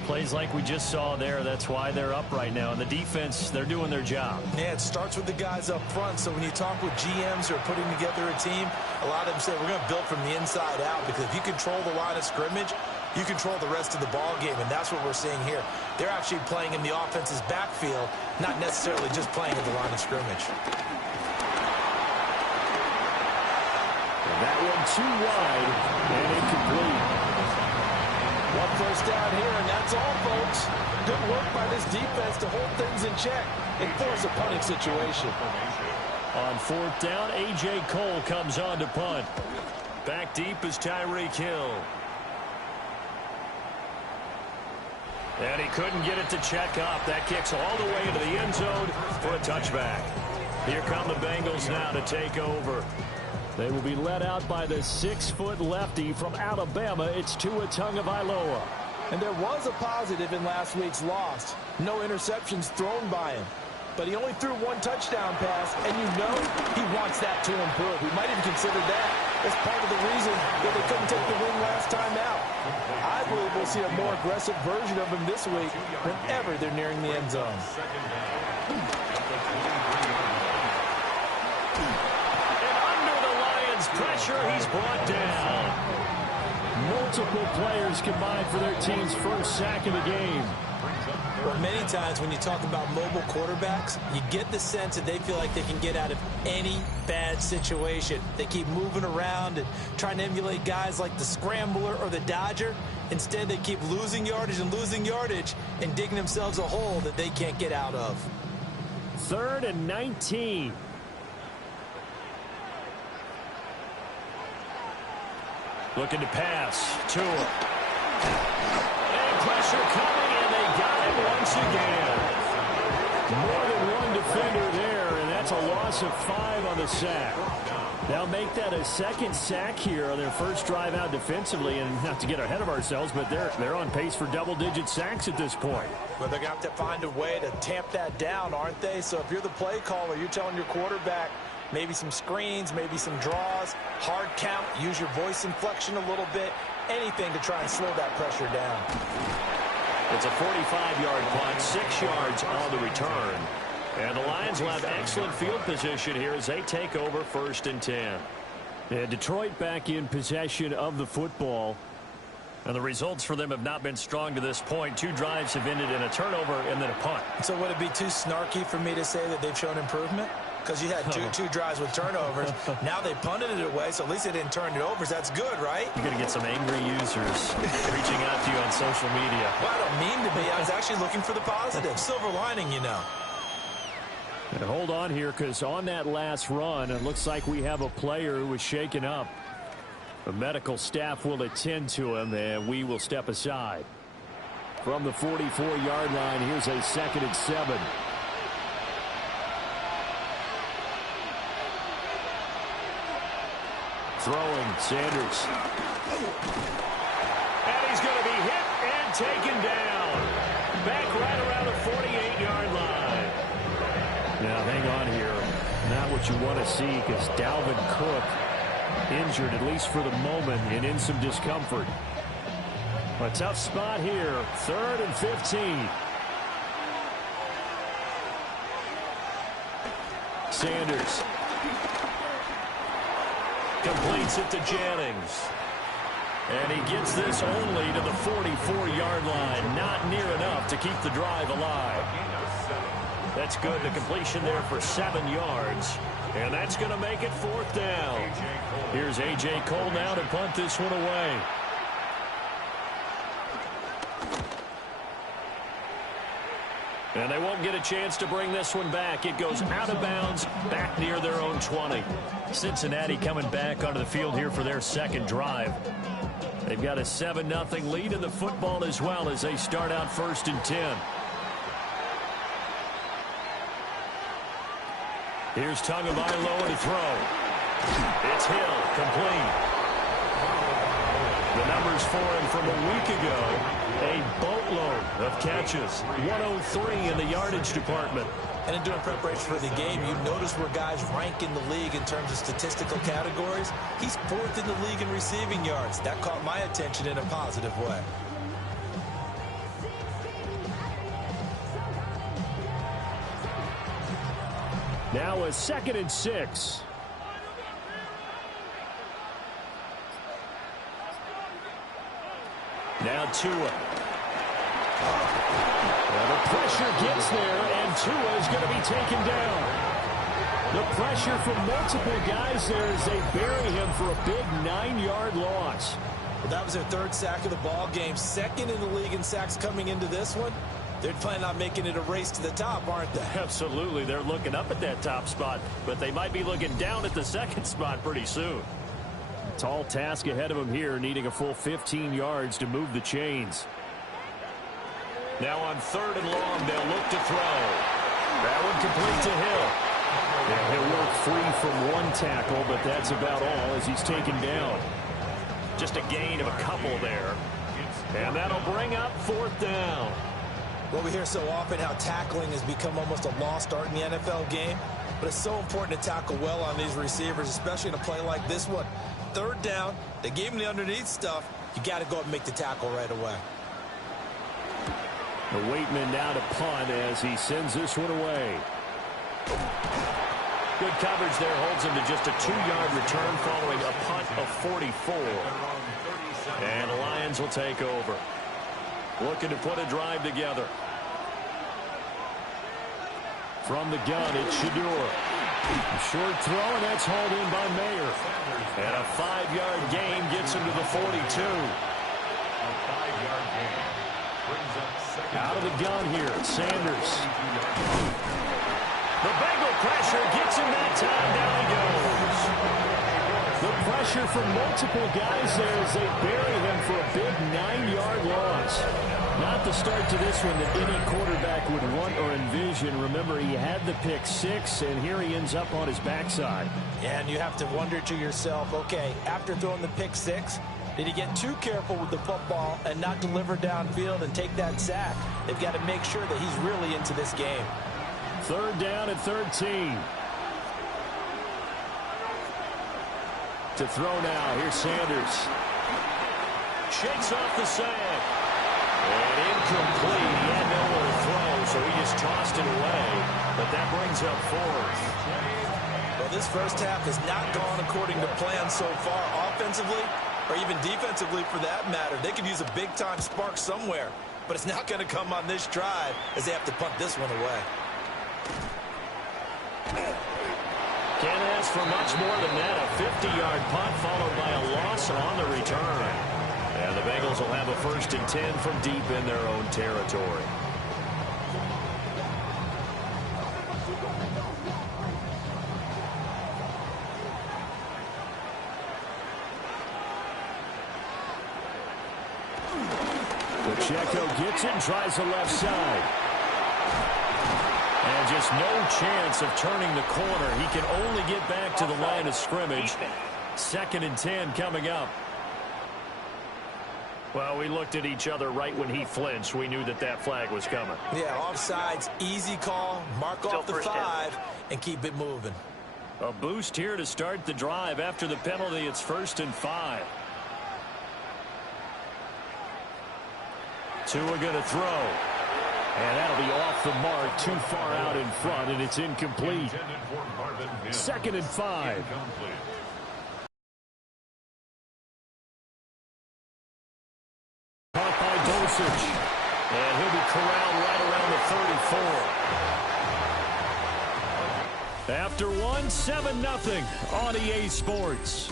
Plays like we just saw there, that's why they're up right now. And the defense, they're doing their job. Yeah, it starts with the guys up front. So when you talk with GMs who are putting together a team, a lot of them say we're going to build from the inside out, because if you control the line of scrimmage, you control the rest of the ball game, and that's what we're seeing here. They're actually playing in the offense's backfield, not necessarily just playing in the line of scrimmage. And that one too wide and incomplete. One first down here, and that's all, folks. Good work by this defense to hold things in check and force a punting situation. On 4th down, A.J. Cole comes on to punt. Back deep is Tyreek Hill. And he couldn't get it to check up. That kicks all the way into the end zone for a touchback. Here come the Bengals now to take over. They will be led out by the 6-foot lefty from Alabama. It's Tua Tagovailoa. And there was a positive in last week's loss. No interceptions thrown by him. But he only threw 1 touchdown pass, and you know he wants that to improve. We might even consider that as part of the reason that they couldn't take the win last time out. I believe we'll see a more aggressive version of him this week whenever they're nearing the end zone. Pressure, he's brought down. Multiple players combined for their team's first sack of the game. Well, many times when you talk about mobile quarterbacks, you get the sense that they feel like they can get out of any bad situation. They keep moving around and trying to emulate guys like the Scrambler or the Dodger. Instead, they keep losing yardage and digging themselves a hole that they can't get out of. 3rd and 19. Looking to pass. Tua. And pressure coming, and they got him once again. More than one defender there, and that's a loss of 5 on the sack. They'll make that a 2nd sack here on their first drive out defensively, and not to get ahead of ourselves, but they're on pace for double-digit sacks at this point. But they're going to have to find a way to tamp that down, aren't they? So if you're the play caller, you're telling your quarterback, maybe some screens, maybe some draws, hard count, use your voice inflection a little bit, anything to try and slow that pressure down. It's a 45-yard punt, 6 yards on the return. And the Lions will have excellent field position here as they take over 1st and 10. And Detroit back in possession of the football. And the results for them have not been strong to this point. 2 drives have ended in a turnover and then a punt. So would it be too snarky for me to say that they've shown improvement? Because you had two drives with turnovers. Now they punted it away, so at least they didn't turn it over. So that's good, right? You're going to get some angry users reaching out to you on social media. Well, I don't mean to be. I was actually looking for the positive. Silver lining, you know. And hold on here, because on that last run, it looks like we have a player who was shaken up. The medical staff will attend to him, and we will step aside. From the 44-yard line, here's a 2nd and 7. Throwing, Sanders. And he's going to be hit and taken down. Back right around the 48-yard line. Now, hang on here. Not what you want to see, because Dalvin Cook injured, at least for the moment, and in some discomfort. A tough spot here. 3rd and 15. Sanders. Completes it to Jennings. And he gets this only to the 44-yard line. Not near enough to keep the drive alive. That's good. The completion there for 7 yards. And that's going to make it 4th down. Here's A.J. Cole now to punt this one away. And they won't get a chance to bring this one back. It goes out of bounds, back near their own 20. Cincinnati coming back onto the field here for their 2nd drive. They've got a 7-0 lead in the football as well as they start out 1st and 10. Here's Tagovailoa to throw. It's Hill, complete. The numbers for him from a week ago, a boatload of catches, 103 in the yardage department. And in doing preparation for the game, you notice where guys rank in the league in terms of statistical categories. He's 4th in the league in receiving yards. That caught my attention in a positive way. Now a 2nd and 6. Now Tua. Well, the pressure gets there, and Tua is going to be taken down. The pressure from multiple guys there as they bury him for a big 9-yard loss. Well, that was their 3rd sack of the ball game. 2nd in the league in sacks coming into this one. They're planning on making it a race to the top, aren't they? Absolutely. They're looking up at that top spot, but they might be looking down at the 2nd spot pretty soon. Tall task ahead of them here, needing a full 15 yards to move the chains. Now on 3rd and long, they'll look to throw. That one complete to Hill. Yeah, he'll work free from one tackle, but that's about all as he's taken down. Just a gain of a couple there. And that'll bring up 4th down. Well, we hear so often how tackling has become almost a lost art in the NFL game, but it's so important to tackle well on these receivers, especially in a play like this one. 3rd down, they gave him the underneath stuff. You got to go up and make the tackle right away. The Waitman now to punt as he sends this one away. Good coverage there, holds him to just a 2-yard return following a punt of 44. And the Lions will take over. Looking to put a drive together. From the gun, it's Shedeur. Short throw, and that's hauled in by Mayer. And a 5-yard gain gets him to the 42. Out of the gun here, Sanders. The Bengal pressure gets him that time. Down he goes. The pressure from multiple guys there as they bury him for a big 9-yard loss. Not the start to this one that any quarterback would want or envision. Remember, he had the pick 6, and here he ends up on his backside. Yeah, and you have to wonder to yourself, okay, after throwing the pick 6, did he get too careful with the football and not deliver downfield and take that sack? They've got to make sure that he's really into this game. 3rd down and 13. To throw now, here's Sanders. Shakes off the sack. And incomplete. He had nowhere to throw, so he just tossed it away. But that brings up 4th. Well, this first half has not gone according to plan so far offensively or even defensively for that matter. They could use a big-time spark somewhere, but it's not going to come on this drive as they have to punt this one away. Can't ask for much more than that. A 50-yard punt followed by a loss on the return. And the Bengals will have a 1st and 10 from deep in their own territory. Pacheco gets it and tries the left side. And just no chance of turning the corner. He can only get back to the line of scrimmage. 2nd and 10 coming up. Well, we looked at each other right when he flinched. We knew that that flag was coming. Yeah, offsides, easy call, mark off the 5, and keep it moving. A boost here to start the drive. After the penalty, it's 1st and 5. Tua going to throw. And that'll be off the mark, too far out in front, and it's incomplete. 2nd and 5. Caught by Dosage. And he'll be corralled right around the 34. After one, 7-0 on EA Sports.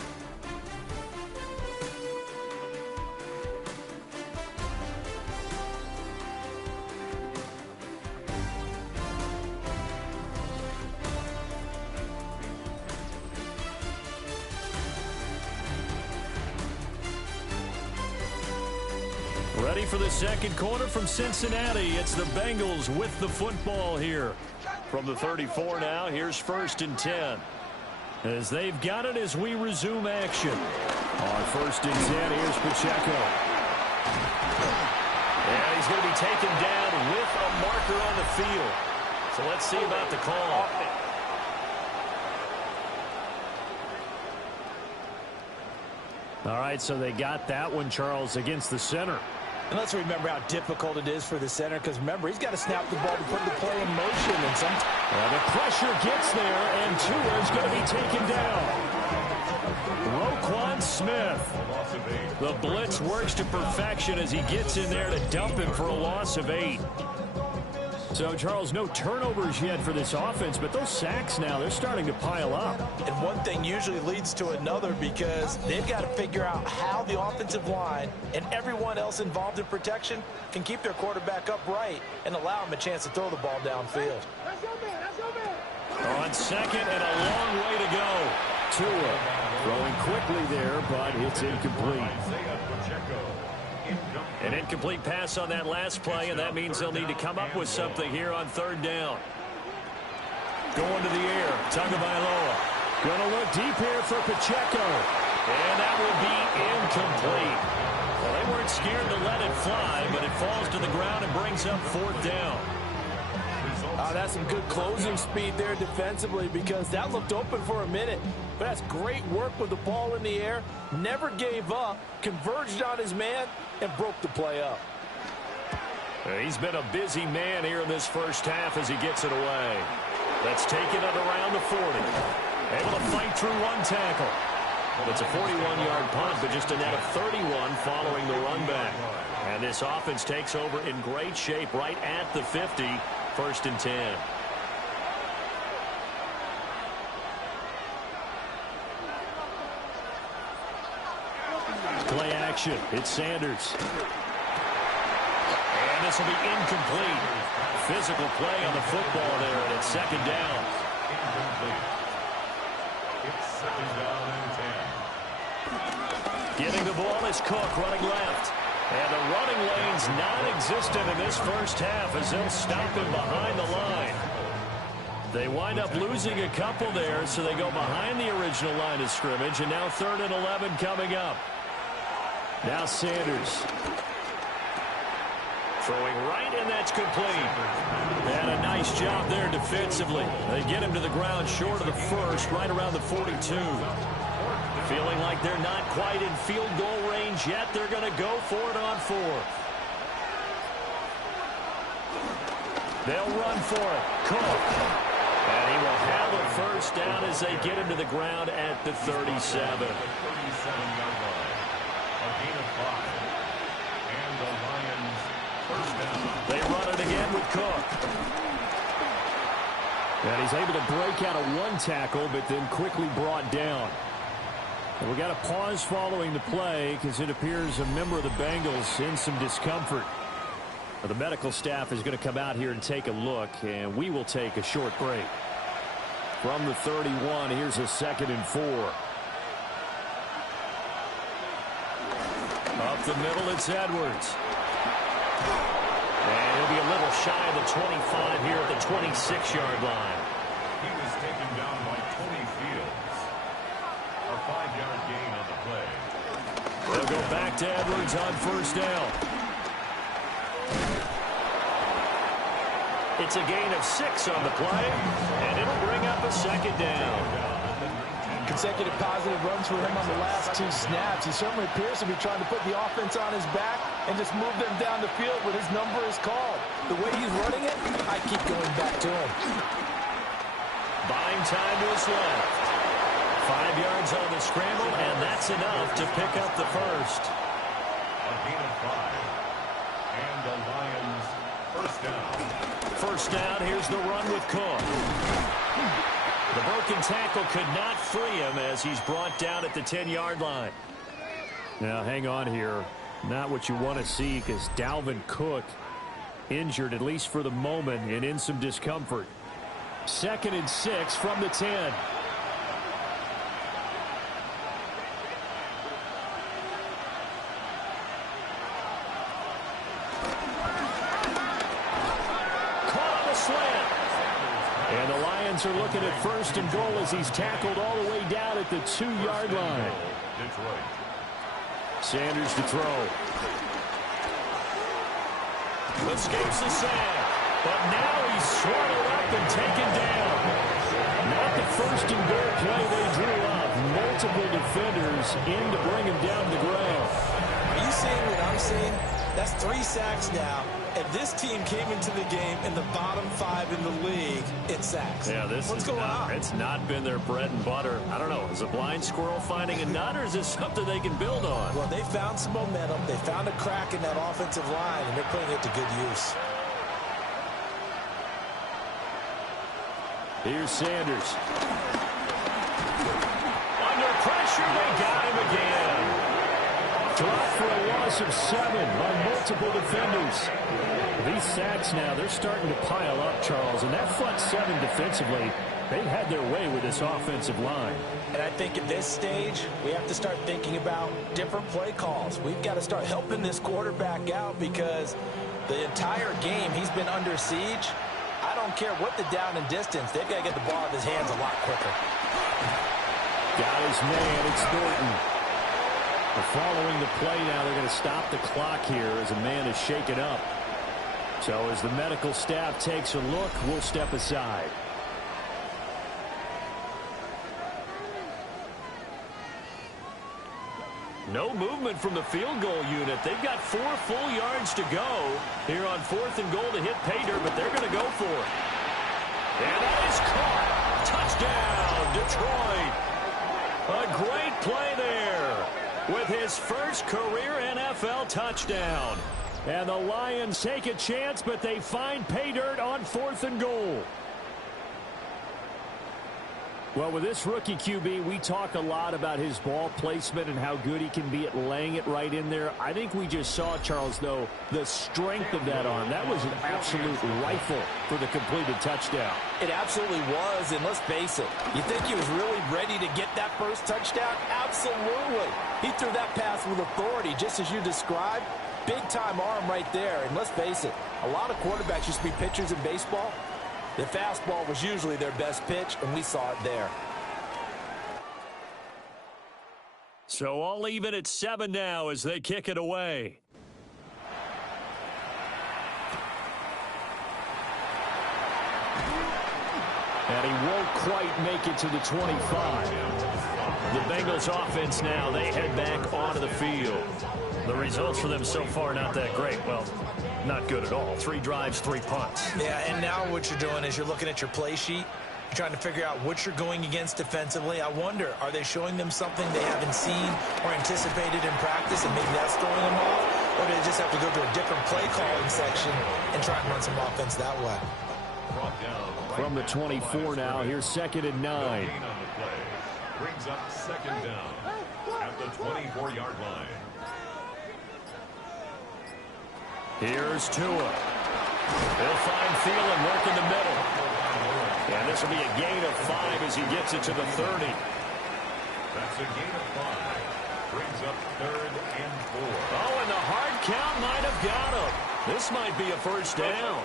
Ready for the second quarter from Cincinnati. It's the Bengals with the football here. From the 34 now, here's 1st and 10. As they've got it as we resume action. On 1st and 10, here's Pacheco. And he's going to be taken down with a marker on the field. So let's see about the call. All right, so they got that one, Charles, against the center. And let's remember how difficult it is for the center, because remember, he's got to snap the ball to put the play in motion. And the pressure gets there, and Tua is going to be taken down. Roquan Smith. The blitz works to perfection as he gets in there to dump him for a loss of 8. So, Charles, no turnovers yet for this offense, but those sacks now, they're starting to pile up. And one thing usually leads to another, because they've got to figure out how the offensive line and everyone else involved in protection can keep their quarterback upright and allow him a chance to throw the ball downfield. On second and a long way to go. Tua throwing quickly there, but it's incomplete. An incomplete pass on that last play, and that means they'll need to come up with something here on 3rd down. Going to the air, Tagovailoa. Going to look deep here for Pacheco. And that will be incomplete. Well, they weren't scared to let it fly, but it falls to the ground and brings up 4th down. That's some good closing speed there defensively, because that looked open for a minute. But that's great work with the ball in the air. Never gave up, converged on his man, and broke the play up. He's been a busy man here in this first half as he gets it away. Let's take it at around the 40. Able to fight through one tackle. It's a 41-yard punt, but just a net of 31 following the run back. And this offense takes over in great shape right at the 50. 1st and 10. Play action. It's Sanders. And this will be incomplete. Physical play on the football there, and it's 2nd down. It's 2nd down and 10. Getting the ball is Cook running left. And the running lane's non-existent in this first half as they'll stop him behind the line. They wind up losing a couple there, so they go behind the original line of scrimmage, and now 3rd and 11 coming up. Now Sanders. Throwing right, and that's complete. And a nice job there defensively. They get him to the ground short of the first, right around the 42. Feeling like they're not quite in field goal range yet. They're going to go for it on 4th. They'll run for it. Cook. And he will have a first down as they get him to the ground at the 37. 37-yard line. A gain of 5. And the Lions first down. They run it again with Cook. And he's able to break out of one tackle, but then quickly brought down. And we got a pause following the play because it appears a member of the Bengals in some discomfort. The medical staff is going to come out here and take a look, and we will take a short break. From the 31, here's a 2nd and 4. Up the middle, it's Edwards. And he'll be a little shy of the 25 here at the 26-yard line. He was taken down by Tony Fields. A 5-yard gain on the play. They'll go back to Edwards on 1st down. It's a gain of 6 on the play, and it'll bring up a 2nd down. Consecutive positive runs for him on the last 2 snaps. He certainly appears to be trying to put the offense on his back and just move them down the field when his number is called. The way he's running it, I keep going back to him. Buying time to his left. 5 yards on the scramble, and that's enough to pick up the first. A gain of 5. And the Lions first down. First down, here's the run with Cook. The broken tackle could not free him as he's brought down at the 10-yard line. Now, hang on here. Not what you want to see because Dalvin Cook injured, at least for the moment, and in some discomfort. 2nd and 6 from the 10. Lions are looking at 1st and goal as he's tackled all the way down at the 2-yard line. Sanders to throw. Escapes the sack. But now he's swallowed up and taken down. Not the 1st and goal play they drew up. Multiple defenders in to bring him down to the ground. Are you seeing what I'm seeing? That's 3 sacks now. And this team came into the game in the bottom 5 in the league in sacks. Yeah, what's going on? It's not been their bread and butter. I don't know. Is a blind squirrel finding a nut, or is this something they can build on? Well, they found some momentum. They found a crack in that offensive line, and they're putting it to good use. Here's Sanders. Under pressure, they got him again. Dropped for a loss of 7 by multiple defenders. These sacks now, they're starting to pile up, Charles, and that front 7 defensively, they've had their way with this offensive line. And I think at this stage, we have to start thinking about different play calls. We've got to start helping this quarterback out because the entire game he's been under siege. I don't care what the down and distance. They've got to get the ball out of his hands a lot quicker. Got his man. It's Thornton. Following the play now, they're going to stop the clock here as a man is shaken up. So as the medical staff takes a look, we'll step aside. No movement from the field goal unit. They've got 4 full yards to go here on 4th and goal to hit pay dirt, but they're going to go for it. And that is caught. Touchdown, Detroit. A great play there with his first career NFL touchdown. And the Lions take a chance, but they find pay dirt on 4th and goal. Well, with this rookie QB, we talk a lot about his ball placement and how good he can be at laying it right in there. I think we just saw, Charles, though, the strength of that arm. That was an absolute rifle for the completed touchdown. It absolutely was, and let's face it, you think he was really ready to get that first touchdown? Absolutely. He threw that pass with authority, just as you described. Big-time arm right there, and let's face it, a lot of quarterbacks used to be pitchers in baseball. The fastball was usually their best pitch, and we saw it there. So all even at 7 now as they kick it away. And he won't quite make it to the 25. The Bengals offense now, they head back onto the field. The results for them so far not that great. Well, not good at all. 3 drives, 3 punts. Yeah, and now what you're doing is you're looking at your play sheet. You're trying to figure out what you're going against defensively. I wonder, are they showing them something they haven't seen or anticipated in practice, and maybe that's throwing them off? Or do they just have to go to a different play calling section and try and run some offense that way? From the 24 now, here's 2nd and 9. Brings up 2nd down at the 24-yard line. Here's Tua. He'll find Thielen work in the middle. And this will be a gain of 5 as he gets it to the 30. That's a gain of 5. Brings up 3rd and 4. Oh, and the hard count might have got him. This might be a first down.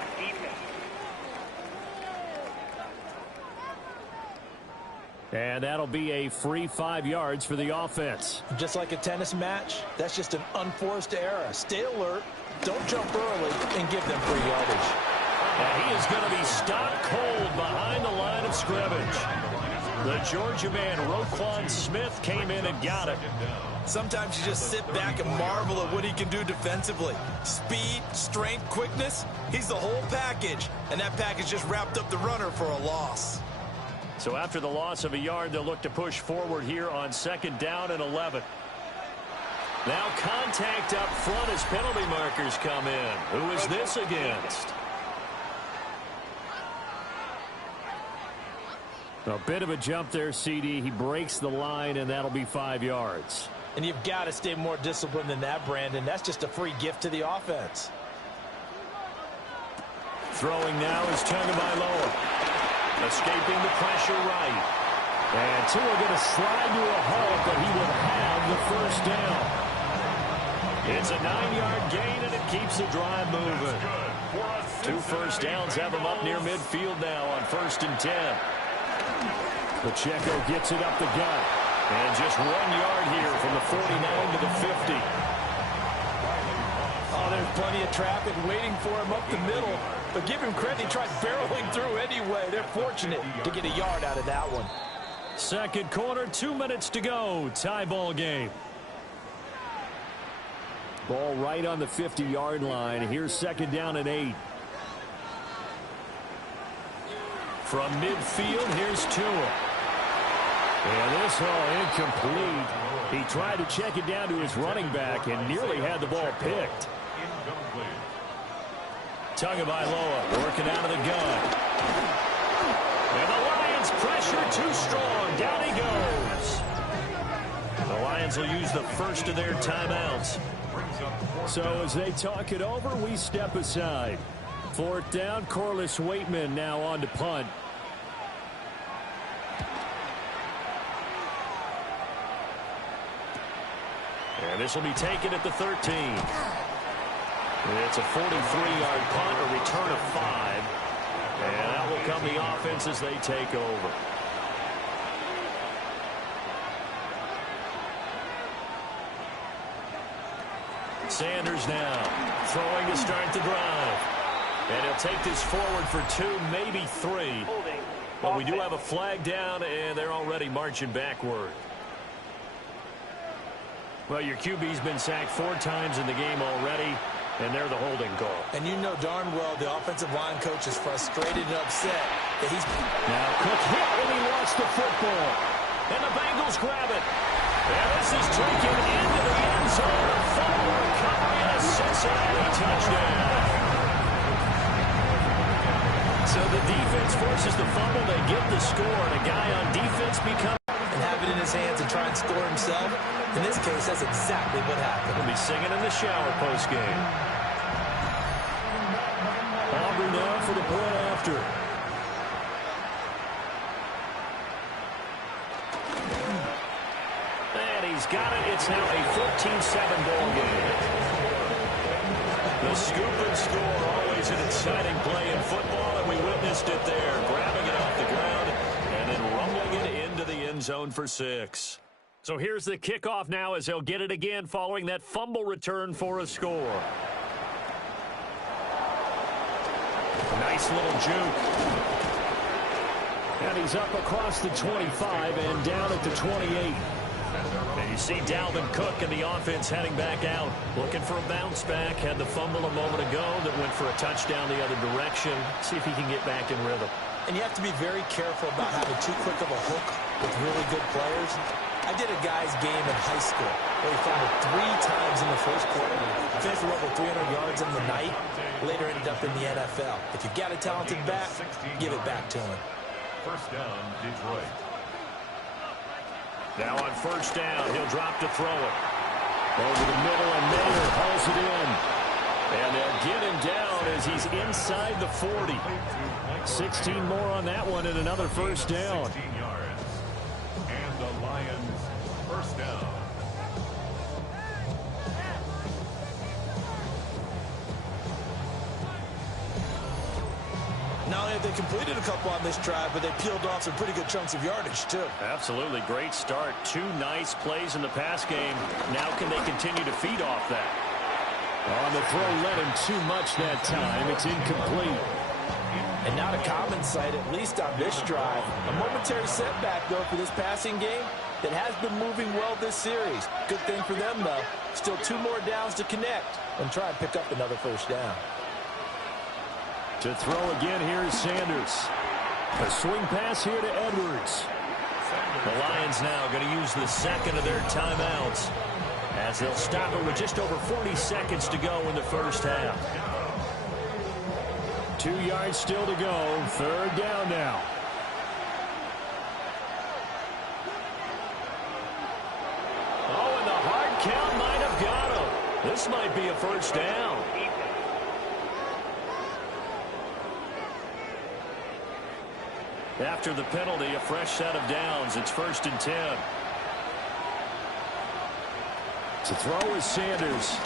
And that'll be a free 5 yards for the offense. Just like a tennis match, that's just an unforced error. Stay alert, don't jump early, and give them free yardage. And he is going to be stopped cold behind the line of scrimmage. The Georgia man, Roquan Smith, came in and got him. Sometimes you just sit back and marvel at what he can do defensively. Speed, strength, quickness, he's the whole package. And that package just wrapped up the runner for a loss. So after the loss of a yard, they'll look to push forward here on 2nd down and 11. Now contact up front as penalty markers come in. Who is this against? A bit of a jump there, CD. He breaks the line, and that'll be 5 yards. And you've got to stay more disciplined than that, Brandon. That's just a free gift to the offense. Throwing now is Tagovailoa. Escaping the pressure right. And Tua going to slide to a halt, but he will have the first down. It's a 9-yard gain, and it keeps the drive moving. 2 first downs have him up near midfield now on 1st and 10. Pacheco gets it up the gut. And just 1 yard here from the 49 to the 50. Oh, there's plenty of traffic waiting for him up the middle. But give him credit, he tried barreling through anyway. They're fortunate to get a yard out of that one. Second quarter, 2 minutes to go. Tie ball game. Ball right on the 50-yard line. Here's second down and 8. From midfield, here's Tua. And this incomplete. He tried to check it down to his running back and nearly had the ball picked. Tagovailoa working out of the gun. And the Lions pressure too strong. Down he goes. The Lions will use the first of their timeouts. So as they talk it over, we step aside. Fourth down, Corliss Waitman now on to punt. And this will be taken at the 13. It's a 43-yard punt, a return of 5. And that will come the offense as they take over. Sanders now throwing to start the drive. And he'll take this forward for 2, maybe 3. But we do have a flag down, and they're already marching backward. Well, your QB's been sacked 4 times in the game already, and they're the holding call. And you know darn well the offensive line coach is frustrated and upset that he's... Now Cook hit, and he lost the football. And the Bengals grab it. And this is taken into the end zone. A fumble recovery and a Cincinnati touchdown. So the defense forces the fumble. They get the score, and a guy on defense becomes... and have it in his hands and try and score himself. In this case, that's exactly what happened. He'll be singing in the shower post-game. Auburn now for the play after. And he's got it. It's now a 14-7 ball game. The scoop and score, always an exciting play in football, and we witnessed it there, grabbing it off the ground and then rumbling it into the end zone for 6. So here's the kickoff now as they'll get it again following that fumble return for a score. Nice little juke. And he's up across the 25 and down at the 28. And you see Dalvin Cook and the offense heading back out, looking for a bounce back. Had the fumble a moment ago that went for a touchdown the other direction. See if he can get back in rhythm. And you have to be very careful about having too quick of a hook with really good players. I did a guy's game in high school where he fumbled 3 times in the first quarter. Finished with over 300 yards in the night. Later ended up in the NFL. If you've got a talented back, give it back to him. First down, Detroit. Now on first down, he'll drop to throw it. Over the middle, and Miller hauls it in. And they'll get him down as he's inside the 40. 16 more on that one and another first down. 16 yards. And the Lions first down. Not only have they completed a couple on this drive, but they peeled off some pretty good chunks of yardage, too. Absolutely. Great start. 2 nice plays in the pass game. Now can they continue to feed off that? On the throw, led him too much that time. It's incomplete. And not a common sight, at least on this drive. A momentary setback, though, for this passing game that has been moving well this series. Good thing for them, though. Still 2 more downs to connect and try and pick up another first down. To throw again, here is Sanders. A swing pass here to Edwards. The Lions now going to use the second of their timeouts as they'll stop it with just over 40 seconds to go in the first half. 2 yards still to go. Third down now. Oh, and the hard count might have got him. This might be a first down. After the penalty, a fresh set of downs. It's 1st and 10. To throw is Sanders.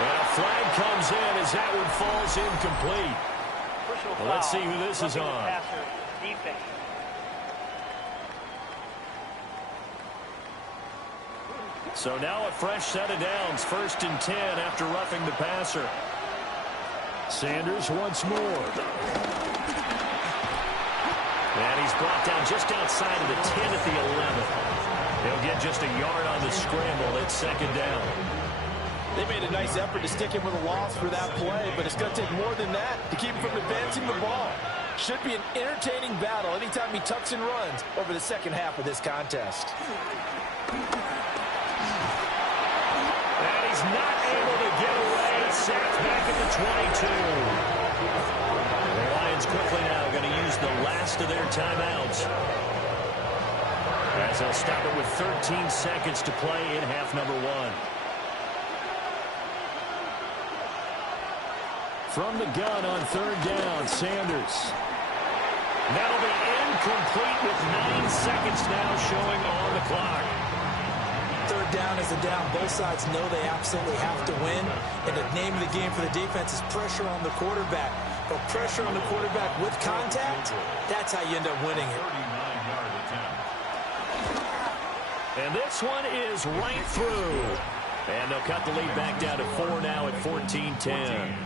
And a flag comes in as that one falls incomplete. Personal Well, let's see foul, who this is roughing the on. passer, defense. So now a fresh set of downs, 1st and 10 after roughing the passer. Sanders once more. And he's brought down just outside of the 10 at the 11. He'll get just a yard on the scramble. It's 2nd down. They made a nice effort to stick him with a loss for that play, but it's going to take more than that to keep him from advancing the ball. Should be an entertaining battle anytime he tucks and runs over the second half of this contest. And he's not able to get away. Sacked back at the 22. The Lions quickly now going to use the last of their timeouts, as they'll stop it with 13 seconds to play in half number 1. From the gun on 3rd down, Sanders. That'll be incomplete with 9 seconds now showing on the clock. 3rd down is a down. Both sides know they absolutely have to win. And the name of the game for the defense is pressure on the quarterback. But pressure on the quarterback with contact, that's how you end up winning it. And this one is right through. And they'll cut the lead back down to 4 now at 14-10.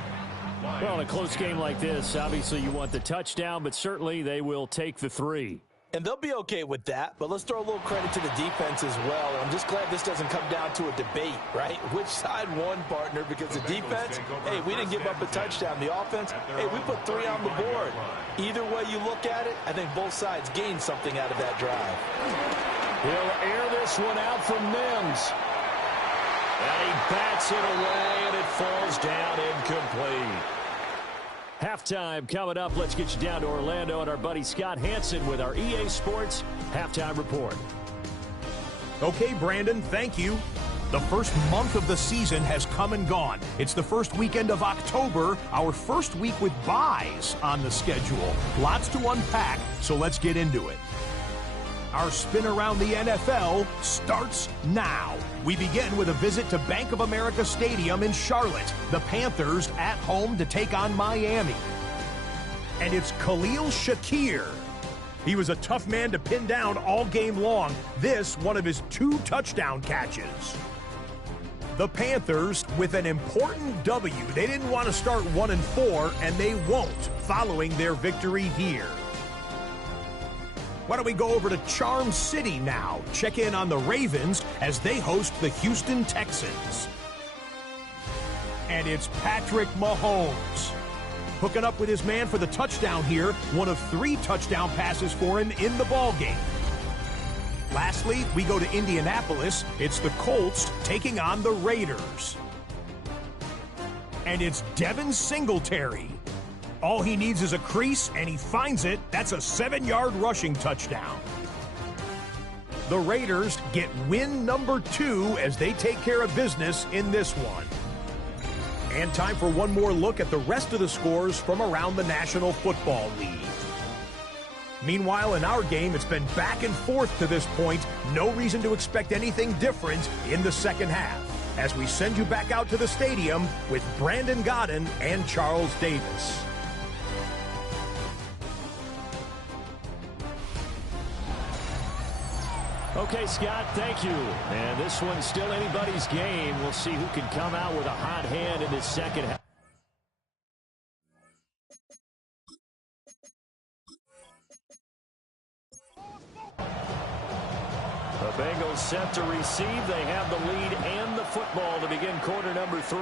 Well, in a close game like this, obviously you want the touchdown, but certainly they will take the 3. And they'll be okay with that, but let's throw a little credit to the defense as well. I'm just glad this doesn't come down to a debate, right? Which side won, partner? Because the defense, hey, we didn't give up a touchdown. The offense, hey, we put 3 on the board. Either way you look at it, I think both sides gained something out of that drive. He'll air this one out from Mims. And he bats it away, and it falls down incomplete. Halftime coming up. Let's get you down to Orlando and our buddy Scott Hanson with our EA Sports Halftime Report. Okay, Brandon, thank you. The first month of the season has come and gone. It's the first weekend of October, our first week with byes on the schedule. Lots to unpack, so let's get into it. Our spin around the NFL starts now. We begin with a visit to Bank of America Stadium in Charlotte. The Panthers at home to take on Miami. And it's Khalil Shakir. He was a tough man to pin down all game long. This, one of his 2 touchdown catches. The Panthers with an important W. They didn't want to start 1-4, and they won't following their victory here. Why don't we go over to Charm City now? Check in on the Ravens as they host the Houston Texans. And it's Patrick Mahomes hooking up with his man for the touchdown here. One of 3 touchdown passes for him in the ballgame. Lastly, we go to Indianapolis. It's the Colts taking on the Raiders. And it's Devin Singletary. All he needs is a crease, and he finds it. That's a 7-yard rushing touchdown. The Raiders get win number 2 as they take care of business in this one. And time for one more look at the rest of the scores from around the National Football League. Meanwhile, in our game, it's been back and forth to this point. No reason to expect anything different in the second half, as we send you back out to the stadium with Brandon Godden and Charles Davis. Okay, Scott, thank you. And this one's still anybody's game. We'll see who can come out with a hot hand in this second half. The Bengals set to receive. They have the lead and the football to begin quarter number 3.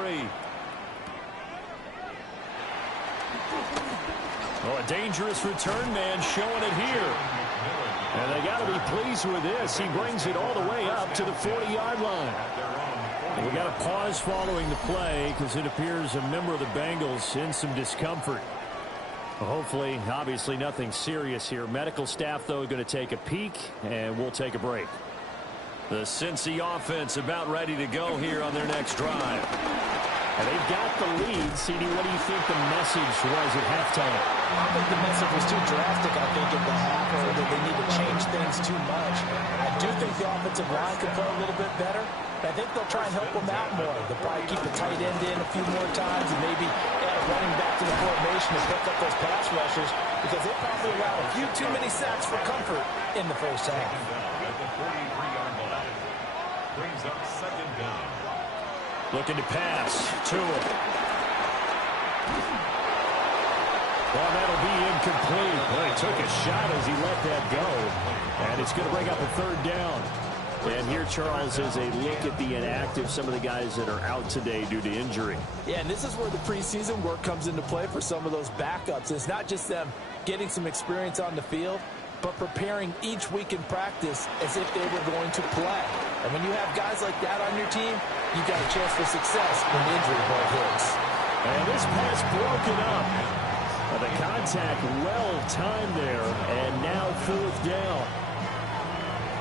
Oh, a dangerous return man showing it here. And they got to be pleased with this. He brings it all the way up to the 40-yard line. And we got a pause following the play because it appears a member of the Bengals in some discomfort. Well, hopefully, obviously, nothing serious here. Medical staff, though, going to take a peek, and we'll take a break. The Cincy offense about ready to go here on their next drive. And they've got the lead. CD, what do you think the message was at halftime? I think the message was too drastic, I think, at the half, or that they need to change things too much. I do think the offensive line could play a little bit better, I think they'll try and help him out more. They'll probably keep a tight end in a few more times and maybe add a running back to the formation to pick up those pass rushers because they probably allowed a few too many sacks for comfort in the first half. At the 43-yard line. Brings up second down. Looking to pass. Tua. Well, that'll be incomplete. Well, he took a shot as he let that go. And it's going to bring up a third down. And here, Charles, is a look at the inactive, some of the guys that are out today due to injury. Yeah, and this is where the preseason work comes into play for some of those backups. It's not just them getting some experience on the field, but preparing each week in practice as if they were going to play. And when you have guys like that on your team, you've got a chance for success when the injury bug hits. And this pass broken up. The contact well-timed there, and now fourth down.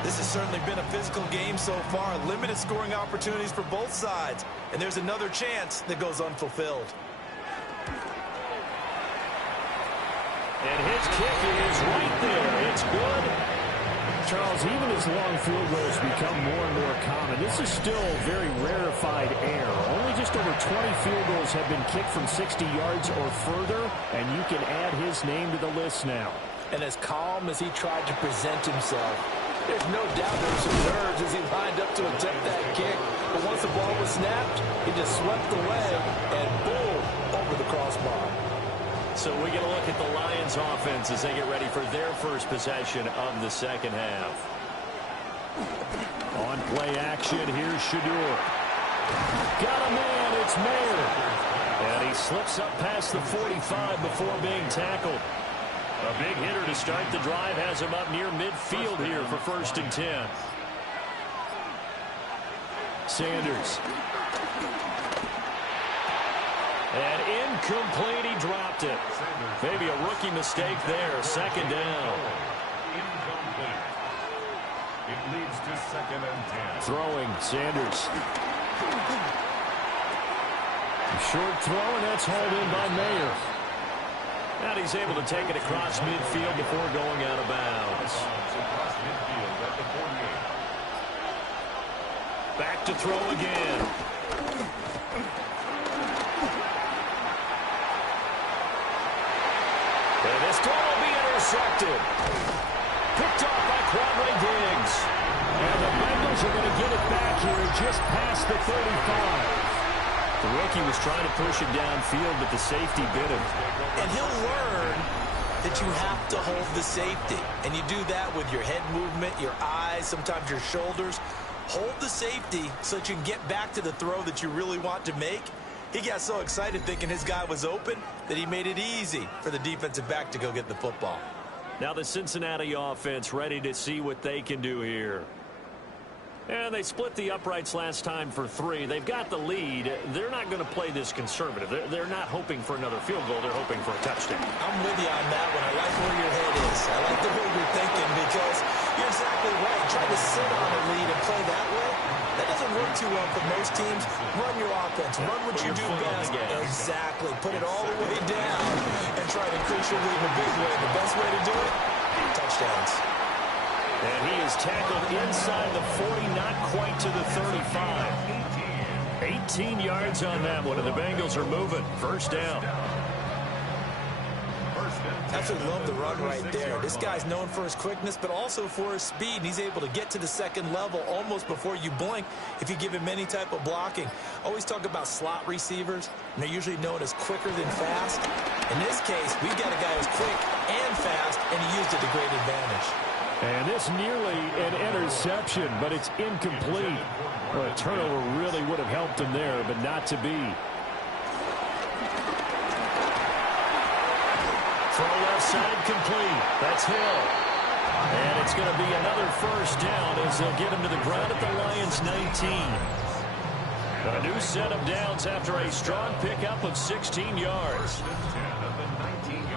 This has certainly been a physical game so far. Limited scoring opportunities for both sides. And there's another chance that goes unfulfilled. And his kick is right there. It's good. Charles, even as long field goals become more and more common, this is still very rarefied air. Only just over 20 field goals have been kicked from 60 yards or further, and you can add his name to the list now. And as calm as he tried to present himself, there's no doubt there were some nerves as he lined up to attempt that kick. But once the ball was snapped, he just swept away and boom, over the crossbar. So we get a look at the Lions offense as they get ready for their first possession of the second half. On play action, here's Shedeur. Got a man, it's Mayer. And he slips up past the 45 before being tackled. A big hitter to start the drive has him up near midfield here for 1st and 10. Sanders. And incomplete, he dropped it. Maybe a rookie mistake there, 2nd down. Incomplete. It leads to 2nd and 10. Throwing, Sanders. Short throw, and that's hauled in by Mayer. And he's able to take it across midfield before going out of bounds. Back to throw again. And this throw will be intercepted. Picked off by Quadre Diggs. And the Bengals are going to get it back here just past the 35. The rookie was trying to push it downfield, but the safety bit him. And he'll learn that you have to hold the safety. And you do that with your head movement, your eyes, sometimes your shoulders. Hold the safety so that you can get back to the throw that you really want to make. He got so excited thinking his guy was open that he made it easy for the defensive back to go get the football. Now the Cincinnati offense ready to see what they can do here. And they split the uprights last time for 3. They've got the lead. They're not going to play this conservative. They're not hoping for another field goal. They're hoping for a touchdown. I'm with you on that one. I like where your head is. I like the way you're thinking because you're exactly right. Trying to sit on a lead and play that way, that doesn't work too well for most teams. Run your offense. Run what you do best. Exactly. Put it all the way down and try to increase your lead in a big way. The best way to do it, touchdowns. And he is tackled inside the 40, not quite to the 35. 18 yards on that one, and the Bengals are moving. 1st down. Absolutely love the run right there. This guy's known for his quickness, but also for his speed. And he's able to get to the 2nd level almost before you blink if you give him any type of blocking. Always talk about slot receivers, and they're usually known as quicker than fast. In this case, we've got a guy who's quick and fast, and he used it to great advantage. And this nearly an interception, but it's incomplete. Well, a turnover really would have helped him there, but not to be. Throw left side complete. That's Hill. And it's going to be another 1st down as they'll get him to the ground at the Lions 19. A new set of downs after a strong pickup of 16 yards.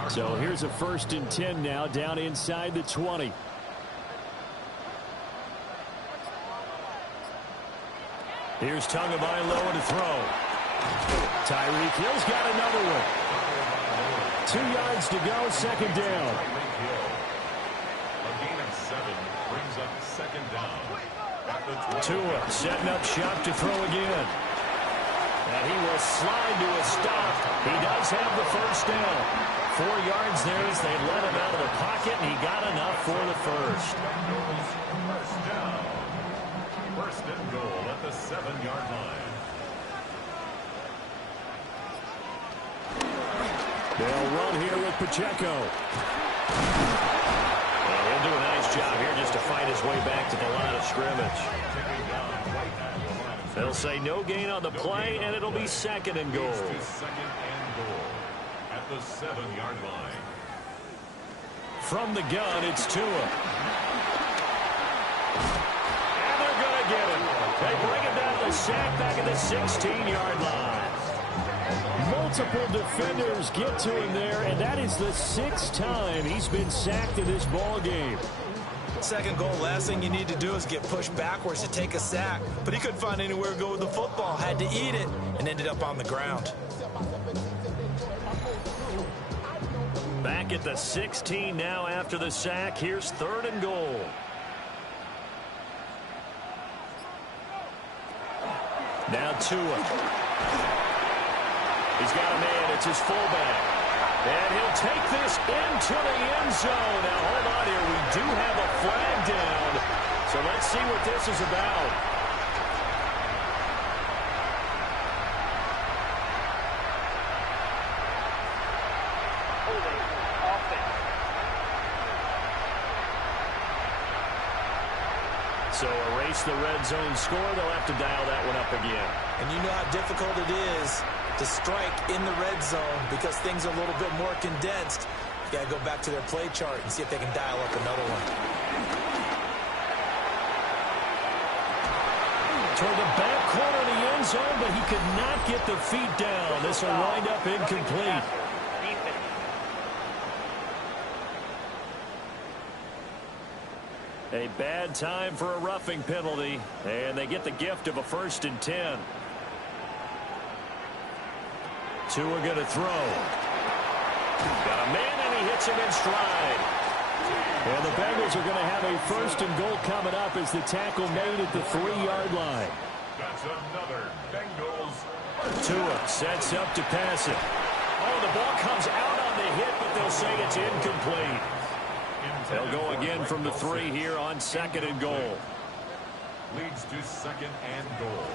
So here's a 1st and 10 now down inside the 20. Here's Tagovailoa to throw. Tyreek Hill's got another one. 2 yards to go, 2nd down. A gain of 7 brings up 2nd down. Tua setting up shop to throw again. And he will slide to a stop. He does have the first down. 4 yards there as they let him out of the pocket, and he got enough for the first. First down. First and goal at the 7-yard line. They'll run here with Pacheco. And he'll do a nice job here just to fight his way back to the line of scrimmage. They'll say no gain on the play, and it'll be second and goal. Second and goal at the 7-yard line. From the gun, it's Tua. And they're going to get him. They bring him down to the sack back at the 16-yard line. Multiple defenders get to him there, and that is the 6th time he's been sacked in this ball game. Second goal, last thing you need to do is get pushed backwards to take a sack. But he couldn't find anywhere to go with the football. Had to eat it and ended up on the ground. Back at the 16 now after the sack. Here's 3rd and goal. Now Tua. He's got a man. It's his fullback. And he'll take this into the end zone. Now, hold on here. We do have a flag down. So let's see what this is about. Holding offense. So erase the red zone score. They'll have to dial that one up again. And you know how difficult it is to strike in the red zone because things are a little bit more condensed. You got to go back to their play chart and see if they can dial up another one. Toward the back corner of the end zone, but he could not get the feet down. This will wind up incomplete. A bad time for a roughing penalty, and they get the gift of a 1st and 10. Tua going to throw. Got a man, and he hits him in stride. And the Bengals are going to have a 1st and goal coming up as the tackle made at the 3-yard line. That's another Bengals. Tua sets up to pass it. Oh, the ball comes out on the hit, but they'll say it's incomplete. They'll go again from the 3 here on 2nd and goal. Leads to 2nd and goal.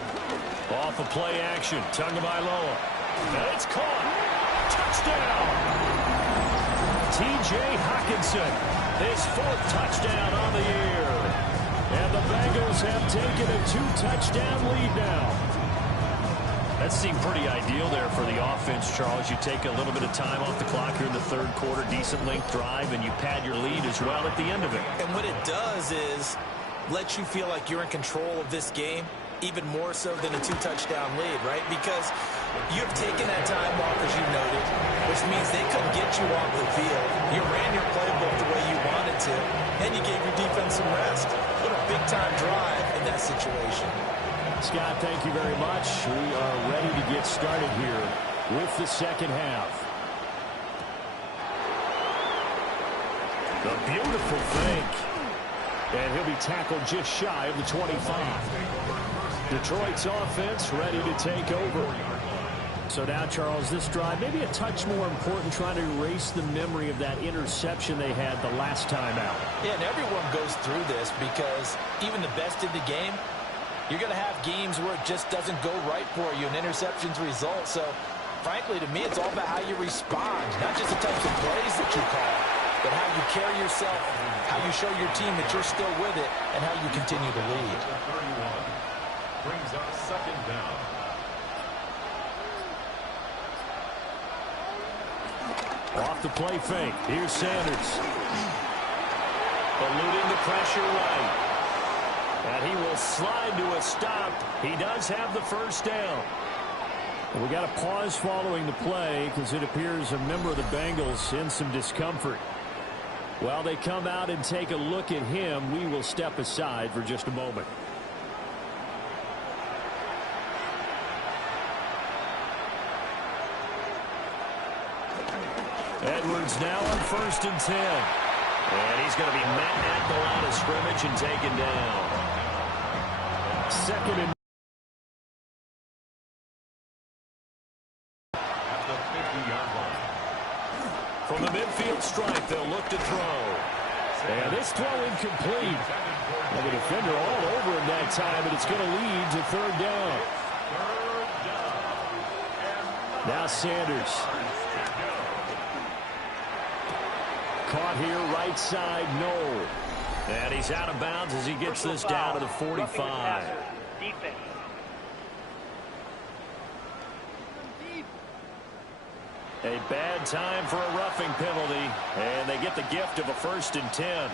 Off of play action. Tagovailoa. And it's caught. Touchdown. T.J. Hockenson. His 4th touchdown on the year. And the Bengals have taken a 2-touchdown lead now. That seemed pretty ideal there for the offense, Charles. You take a little bit of time off the clock here in the 3rd quarter, decent length drive, and you pad your lead as well at the end of it. And what it does is let you feel like you're in control of this game, even more so than a 2-touchdown lead, right? Because you've taken that time off, as you noted, which means they couldn't get you off the field. You ran your playbook the way you wanted to, and you gave your defense some rest. What a big-time drive in that situation. Scott, thank you very much. We are ready to get started here with the 2nd half. The beautiful fake. And he'll be tackled just shy of the 25. Detroit's offense ready to take over. So now, Charles, this drive maybe a touch more important, trying to erase the memory of that interception they had the last time out. Yeah, and everyone goes through this because even the best in the game, you're going to have games where it just doesn't go right for you and interceptions result. So, frankly, to me, it's all about how you respond, not just the types of plays that you call, but how you carry yourself, how you show your team that you're still with it, and how you continue to lead. 31 brings up 2nd down. Off the play fake. Here's Sanders. Eluding the pressure right. And he will slide to a stop. He does have the 1st down. And we got a pause following the play because it appears a member of the Bengals in some discomfort. While they come out and take a look at him, we will step aside for just a moment. Edwards now on 1st and 10. And he's going to be met at the line of scrimmage and taken down. Second and at the 50-yard line. From the midfield stripe, they'll look to throw. And this throw incomplete. And the defender all over him that time, and it's going to lead to third down. Now Sanders. Caught here, right side, no. And he's out of bounds as he gets this down to the 45. A bad time for a roughing penalty, and they get the gift of a 1st and 10.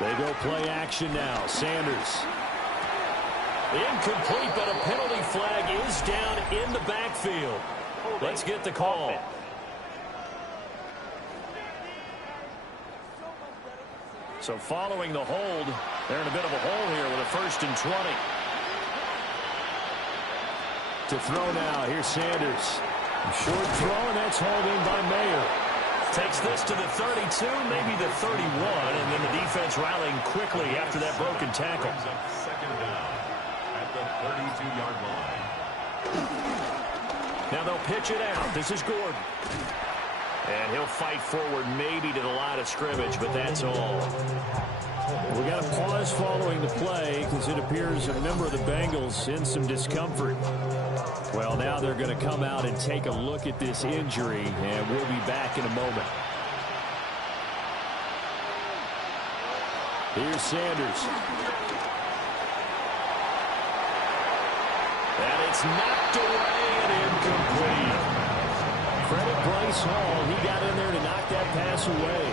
They go play action now. Sanders. Incomplete, but a penalty flag is down in the backfield. Let's get the call. So following the hold, they're in a bit of a hole here with a 1st and 20. To throw now. Here's Sanders. Short throw, and that's hauled in by Mayer. Takes this to the 32, maybe the 31, and then the defense rallying quickly after that broken tackle. Second down at the 32-yard line. Now they'll pitch it out. This is Gordon. And he'll fight forward maybe to the line of scrimmage, but that's all. We got a pause following the play because it appears a member of the Bengals in some discomfort. Well, now they're going to come out and take a look at this injury, and we'll be back in a moment. Here's Sanders. And it's knocked away and incomplete. Credit Bryce Hall. He got in there to knock that pass away.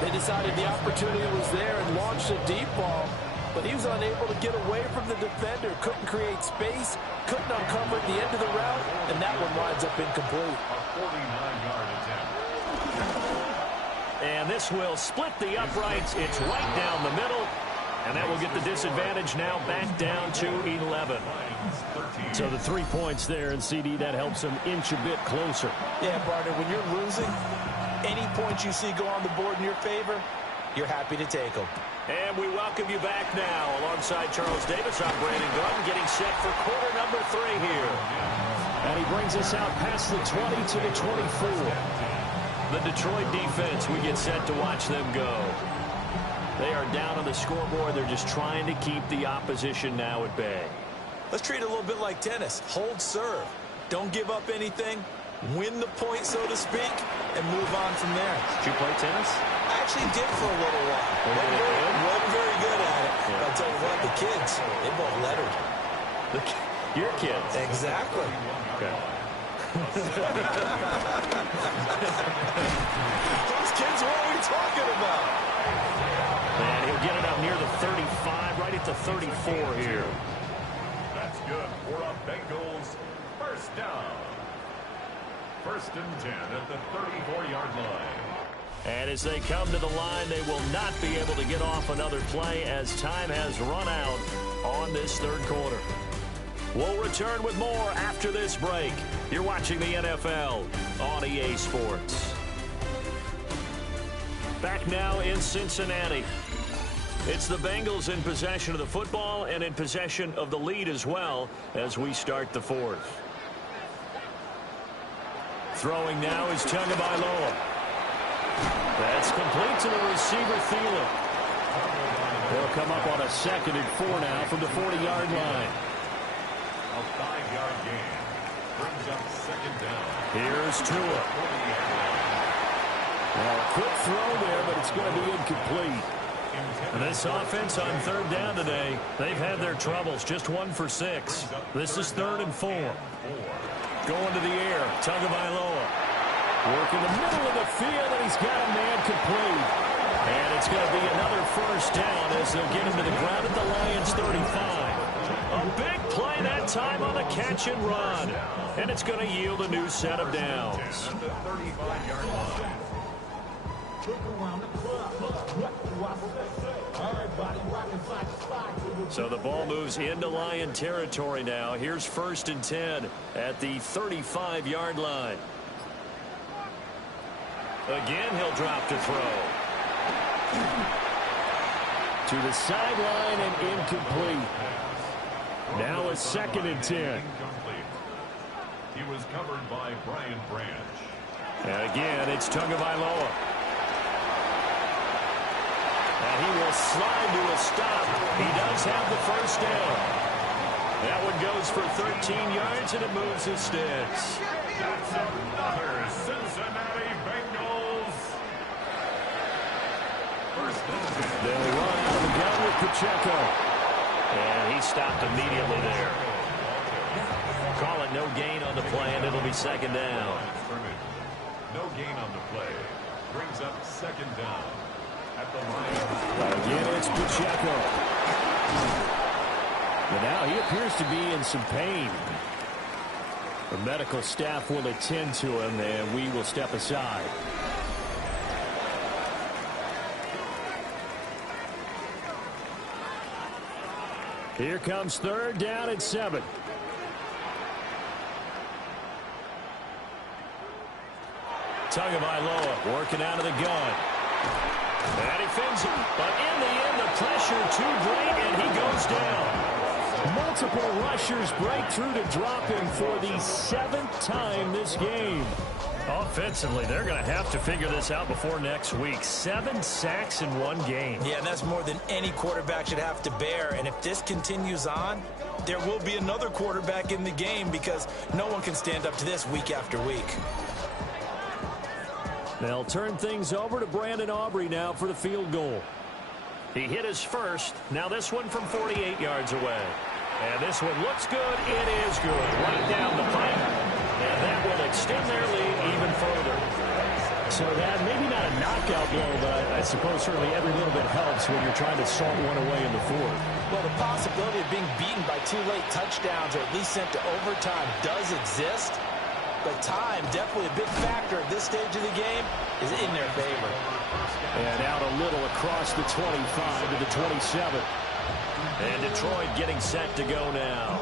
They decided the opportunity was there and launched a deep ball, but he was unable to get away from the defender, couldn't create space, couldn't uncover at the end of the route, and that one winds up incomplete. A 49-yard attempt. And this will split the uprights. It's right down the middle, and that will get the disadvantage now back down to 11. So the 3 points there, and CD, that helps them inch a bit closer. Yeah, partner, when you're losing, any points you see go on the board in your favor, you're happy to take them. And we welcome you back now alongside Charles Davis. I'm Brandon Gordon getting set for quarter number 3 here. And he brings us out past the 20 to the 24. The Detroit defense, we get set to watch them go. They are down on the scoreboard. They're just trying to keep the opposition now at bay. Let's treat it a little bit like tennis. Hold serve. Don't give up anything. Win the point, so to speak, and move on from there. Did you play tennis? I actually did for a little while. Wasn't very good at it. Yeah. But I'll tell you what, the kids, they both lettered. Your kids? Exactly. Okay. Those kids, what are we talking about? And he'll get it up near the 35, right at the 34 here. That's good for a Bengals first down. 1st and 10 at the 34-yard line. And as they come to the line, they will not be able to get off another play as time has run out on this third quarter. We'll return with more after this break. You're watching the NFL on EA Sports. Back now in Cincinnati. It's the Bengals in possession of the football and in possession of the lead as well as we start the fourth. Throwing now is Tagovailoa. That's complete to the receiver, Thielen. They'll come up on a 2nd and 4 now from the 40-yard line. A 5-yard gain brings up 2nd down. Here's Tua. Well, a quick throw there, but it's going to be incomplete. And this offense on 3rd down today, they've had their troubles. Just 1 for 6. This is 3rd and 4. Going to the air, Tagovailoa. Working the middle of the field, and he's got a man complete. And it's going to be another 1st down as they'll get him to the ground at the Lions' 35. A big play that time on the catch and run. And it's going to yield a new set of downs. At the 35-yard line. So the ball moves into Lion territory now. Here's 1st and 10 at the 35-yard line. Again, he'll drop to throw. To the sideline and incomplete. Now a 2nd and 10. He was covered by Brian Branch. And again, it's Tagovailoa. And he will slide to a stop. He does have the first down. That one goes for 13 yards, and it moves his sticks. That's another Cincinnati Bengals. First and 10. They'll run out of the gun with Pacheco. And he stopped immediately there. Call it no gain on the play, and it'll be 2nd down. No gain on the play. Brings up 2nd down at the line. Again, it's Pacheco. But now he appears to be in some pain. The medical staff will attend to him, and we will step aside. Here comes 3rd down and 7. Tagovailoa working out of the gun. And he fins it. But in the end, the pressure too great, and he goes down. Multiple rushers break through to drop him for the 7th time this game. Offensively, they're going to have to figure this out before next week. 7 sacks in one game. Yeah, that's more than any quarterback should have to bear. And if this continues on, there will be another quarterback in the game because no one can stand up to this week after week. They'll turn things over to Brandon Aubrey now for the field goal. He hit his first. Now this one from 48 yards away. And this one looks good. It is good. Right down the pipe. And that will extend their lead even further. So that maybe not a knockout blow, but I suppose certainly every little bit helps when you're trying to salt one away in the 4th. Well, the possibility of being beaten by 2 late touchdowns or at least sent to overtime does exist. But time, definitely a big factor at this stage of the game, is in their favor. And out a little across the 25 to the 27. And Detroit getting set to go now.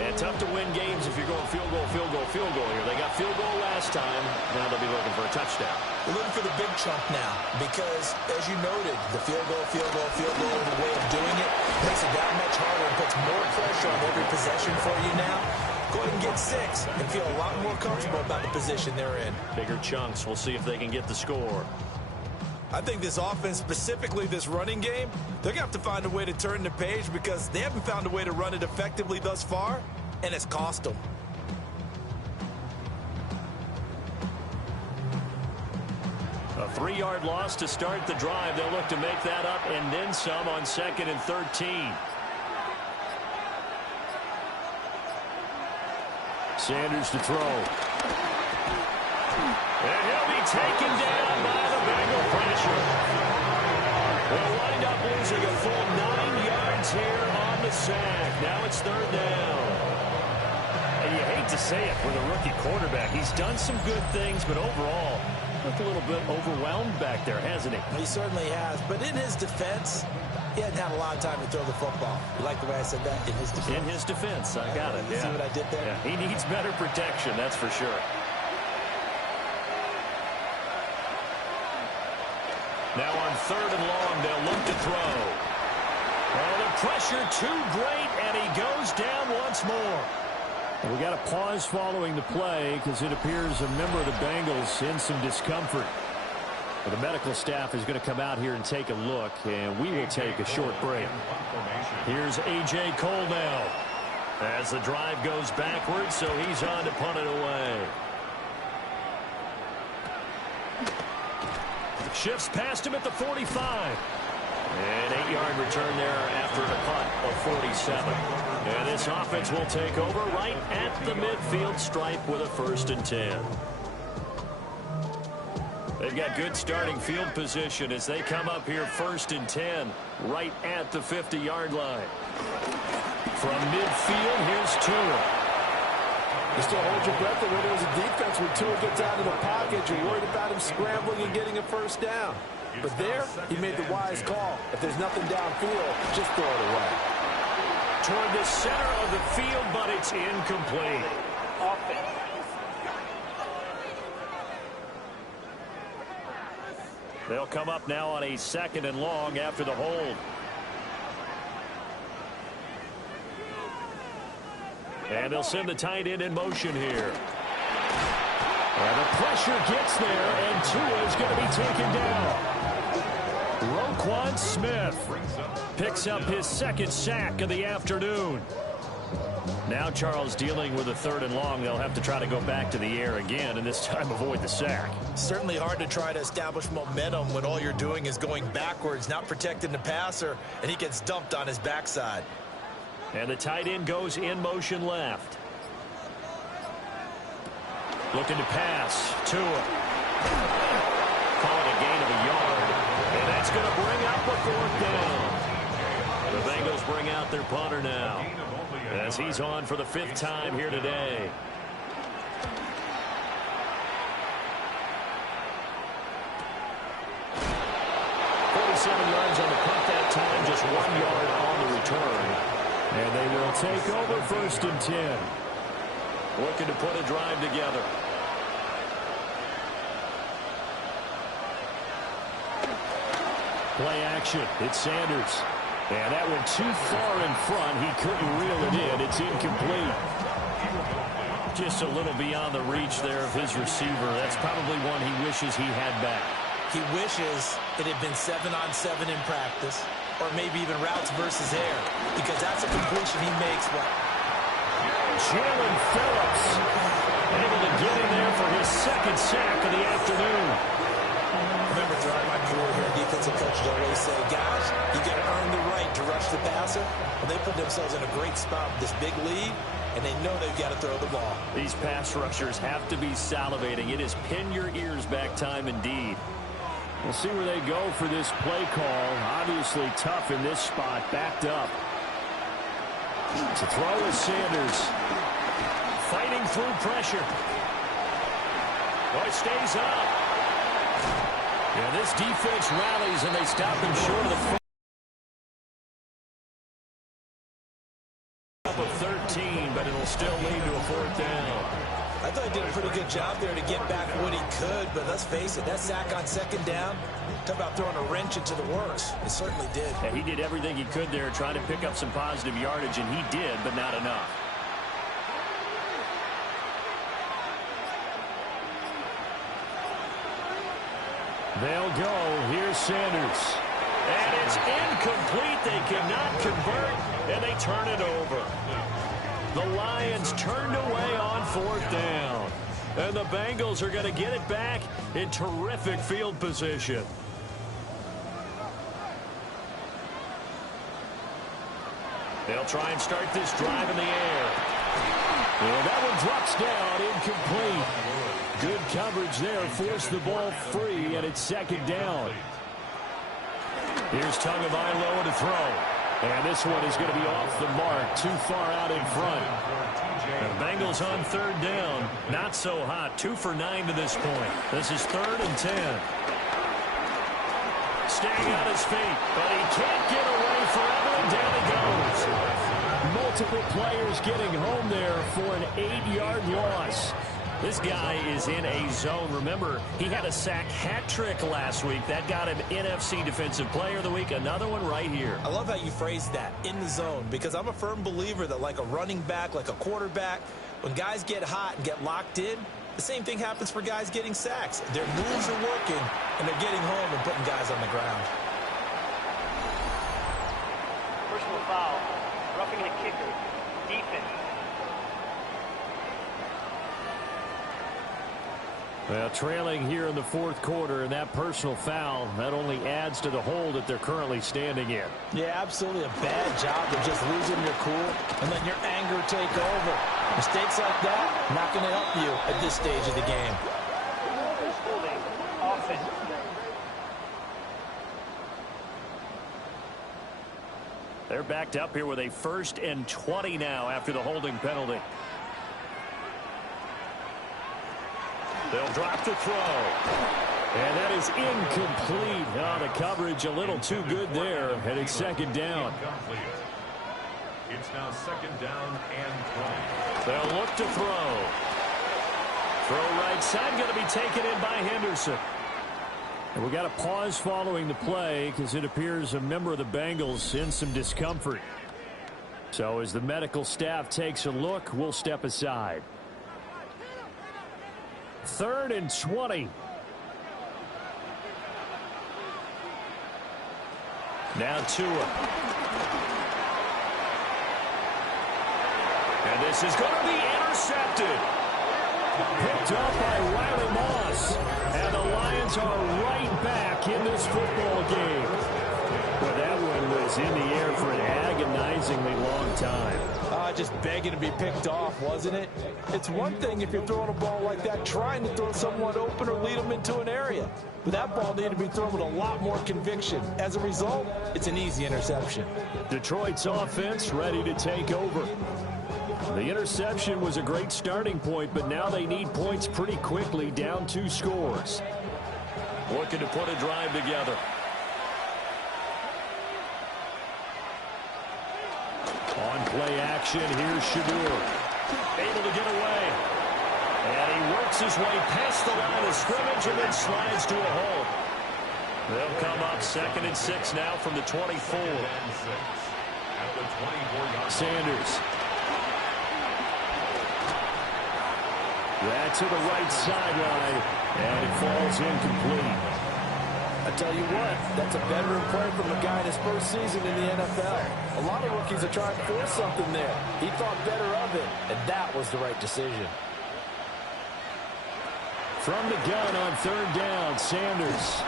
And tough to win games if you're going field goal here. They got field goal last time. Now they'll be looking for a touchdown. They're looking for the big chunk now because, as you noted, the field goal, the way of doing it makes it that much harder and puts more pressure on every possession for you now. Go ahead and get 6 and feel a lot more comfortable about the position they're in. Bigger chunks. We'll see if they can get the score. I think this offense, specifically this running game, they're going to have to find a way to turn the page because they haven't found a way to run it effectively thus far, and it's cost them. A 3-yard loss to start the drive. They'll look to make that up and then some on 2nd and 13. Sanders to throw. And he'll be taken down by the Bengal pressure. They'll wind up losing a full 9 yards here on the sack. Now it's 3rd down. And you hate to say it for the rookie quarterback. He's done some good things, but overall, looked a little bit overwhelmed back there, hasn't he? He certainly has. But in his defense, he hadn't had a lot of time to throw the football. You like the way I said that? In his defense? In his defense. I got it. See what I did there? Yeah, he needs better protection, that's for sure. Now on 3rd and long, they'll look to throw. Oh, the pressure too great, and he goes down once more. We got a pause following the play because it appears a member of the Bengals in some discomfort. Well, the medical staff is going to come out here and take a look, and we will take a short break. Here's A.J. Cole now as the drive goes backwards, so he's on to punt it away. Shifts past him at the 45. An 8-yard return there after the punt of 47. And this offense will take over right at the midfield stripe with a 1st and 10. They've got good starting field position as they come up here 1st and 10 right at the 50-yard line. From midfield, here's Tua. You still hold your breath the way there was a defense when Tua gets out of the pocket. You're worried about him scrambling and getting a 1st down. But there, he made the wise call. If there's nothing downfield, just throw it away. Toward the center of the field, but it's incomplete. They'll come up now on a 2nd and long after the hold. And they'll send the tight end in motion here. And the pressure gets there, and Tua is going to be taken down. Roquan Smith picks up his 2nd sack of the afternoon. Now Charles dealing with a 3rd and long. They'll have to try to go back to the air again, and this time avoid the sack. Certainly hard to try to establish momentum when all you're doing is going backwards, not protecting the passer, and he gets dumped on his backside. And the tight end goes in motion left. Looking to pass. Tua. Calling a gain of a yard. And that's going to bring up a 4th down. The Bengals bring out their punter now, as he's on for the 5th time here today. Yards on the punt that time, just 1 yard on the return. And they will take over 1st and 10. Looking to put a drive together. Play action. It's Sanders. And that went too far in front. He couldn't reel it in. It's incomplete. Just a little beyond the reach there of his receiver. That's probably one he wishes he had back. He wishes it had been 7-on-7 in practice, or maybe even routes versus air, because that's a completion he makes. Jalen Phillips able to get in there for his 2nd sack of the afternoon. Remember, throughout my career here, defensive coaches always say, guys, you got to earn the right to rush the passer. Well, they put themselves in a great spot with this big lead, and they know they've got to throw the ball. These pass rushers have to be salivating. It is pin your ears back time indeed. We'll see where they go for this play call. Obviously tough in this spot, backed up. To throw is Sanders. Fighting through pressure. Oh, it stays up. Yeah, this defense rallies, and they stop them short of the of 13, but it'll still lead to a 4th down. I thought he did a pretty good job there to get back what he could, but let's face it, that sack on 2nd down, talk about throwing a wrench into the works. It certainly did. Yeah, he did everything he could there, trying to pick up some positive yardage, and he did, but not enough. They'll go. Here's Sanders. And it's incomplete. They cannot convert, and they turn it over. The Lions turned away on 4th down. And the Bengals are going to get it back in terrific field position. They'll try and start this drive in the air. And that one drops down, incomplete. Good coverage there, forced the ball free, and it's 2nd down. Here's Tagovailoa to throw. And this one is going to be off the mark, too far out in front. The Bengals on 3rd down. Not so hot, 2 for 9 to this point. This is 3rd and 10. Staying on his feet, but he can't get away forever, and down he goes. Multiple players getting home there for an 8-yard loss. This guy is in a zone. Remember, he had a sack hat trick last week. That got him NFC Defensive Player of the Week. Another one right here. I love how you phrased that, in the zone, because I'm a firm believer that like a running back, like a quarterback, when guys get hot and get locked in, the same thing happens for guys getting sacks. Their moves are working, and they're getting home and putting guys on the ground. Personal foul, roughing the kicker, defense. Well, trailing here in the 4th quarter, and that personal foul, that only adds to the hole that they're currently standing in. Yeah, absolutely a bad job of just losing your cool and letting your anger take over. Mistakes like that, not going to help you at this stage of the game. They're backed up here with a 1st and 20 now after the holding penalty. They'll drop the throw. And that is incomplete. Oh, the coverage a little too good there. And it's 2nd down. It's now 2nd down and 20. They'll look to throw. Throw right side, going to be taken in by Henderson. And we got a pause following the play because it appears a member of the Bengals in some discomfort. So as the medical staff takes a look, we'll step aside. 3rd and 20. Now Tua. And this is going to be intercepted. Picked up by Riley Moss. And the Lions are right back in this football game. Well, that one was in the air for an agonizingly long time. Just begging to be picked off, wasn't it? It's one thing if you're throwing a ball like that, trying to throw someone open or lead them into an area. But that ball needed to be thrown with a lot more conviction. As a result, it's an easy interception. Detroit's offense ready to take over. The interception was a great starting point, but now they need points pretty quickly, down 2 scores. Looking to put a drive together. On play action, here's Shadur. Able to get away. And he works his way past the line of scrimmage and then slides to a hole. They'll come up 2nd and 6 now from the 24. Sanders. That to the right sideline, and it falls incomplete. I tell you what, that's a veteran play from a guy in his first season in the NFL. A lot of rookies are trying to force something there. He thought better of it, and that was the right decision. From the gun on 3rd down, Sanders.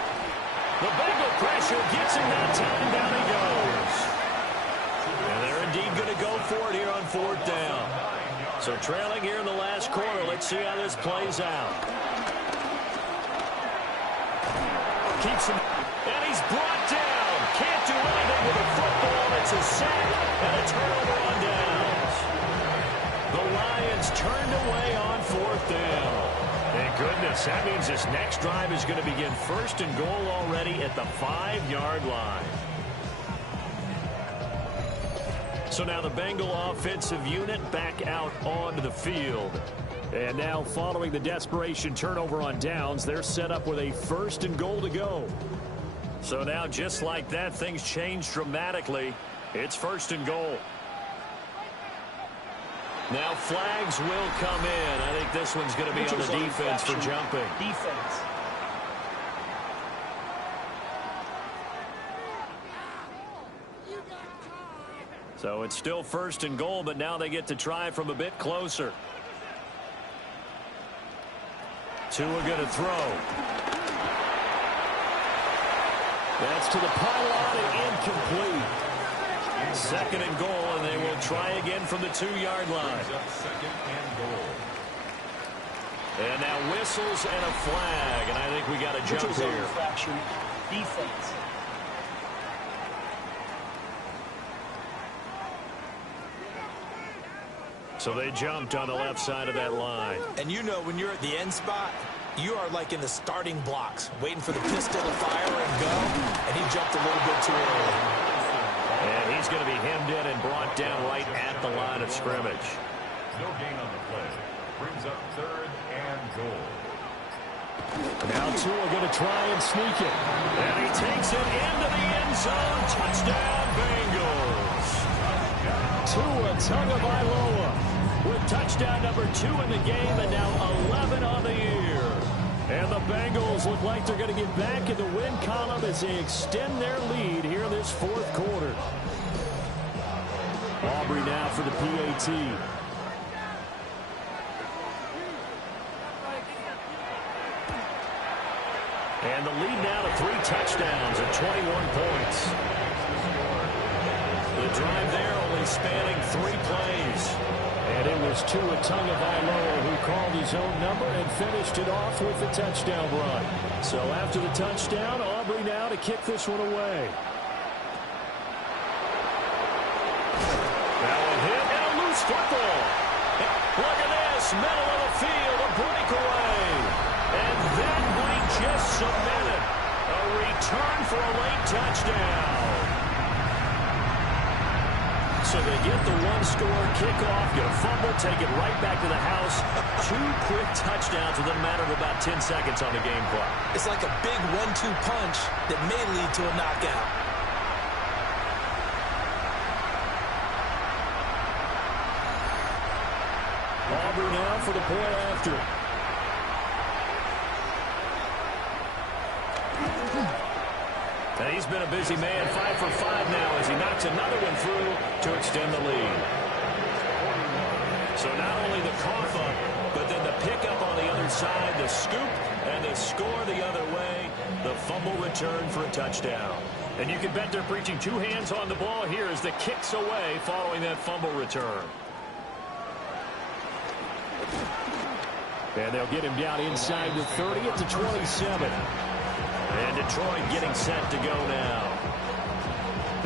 The Bengal pressure gets him that time. Down he goes. And they're indeed going to go for it here on 4th down. So trailing here in the last quarter. Let's see how this plays out. Keeps him, and he's brought down. Can't do anything with the football. It's a sack and a turnover on downs. The Lions turned away on 4th down. Thank goodness. That means this next drive is going to begin 1st and goal already at the 5-yard line. So now the Bengal offensive unit back out onto the field. And now following the desperation turnover on downs, they're set up with a 1st and goal to go. So now just like that, things change dramatically. It's 1st and goal. Now flags will come in. I think this one's going to be on the defense for jumping. Defense. So it's still 1st and goal, but now they get to try from a bit closer. Tua going to throw. That's to the pylon and incomplete. 2nd and goal, and they will try again from the 2-yard line. 2nd and goal. And now whistles and a flag, and I think we got a jump here. Defense. So they jumped on the left side of that line. And you know when you're at the end spot, you are like in the starting blocks, waiting for the pistol to fire and go, and he jumped a little bit too early. And he's going to be hemmed in and brought down right at the line of scrimmage. No gain on the play. Brings up 3rd and goal. Now Tua going to try and sneak it. And he takes it into the end zone. Touchdown, Bengals. Tua Tagovailoa with touchdown number 2 in the game, and now 11 on the year. And the Bengals look like they're going to get back in the win column as they extend their lead here in this 4th quarter. Aubrey now for the PAT. And the lead now to 3 touchdowns and 21 points. The drive there only spanning 3 plays. And it was Tua Tagovailoa who called his own number and finished it off with a touchdown run. So after the touchdown, Aubrey now to kick this one away. Now a hit and a loose football. Look at this, middle of the field, a breakaway. And that might just cement it. A return for a late touchdown. So they get the one-score kickoff, get a fumble, take it right back to the house. 2 quick touchdowns within a matter of about 10 seconds on the game clock. It's like a big 1-2 punch that may lead to a knockout. Aubrey now for the point after. And he's been a busy man, 5 for 5 now as he knocks another one through to extend the lead. So not only the cough up, but then the pickup on the other side, the scoop, and the score the other way, the fumble return for a touchdown. And you can bet they're preaching 2 hands on the ball here as the kicks away following that fumble return. And they'll get him down inside the 30 at the 27. And Detroit getting set to go now.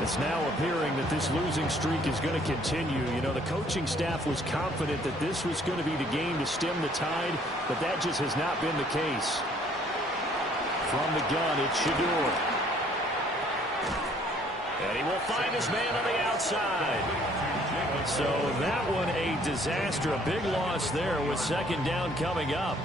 It's now appearing that this losing streak is going to continue. You know, the coaching staff was confident that this was going to be the game to stem the tide, but that just has not been the case. From the gun, it's Shedeur. And he will find his man on the outside. So that one a disaster. A big loss there with second down coming up.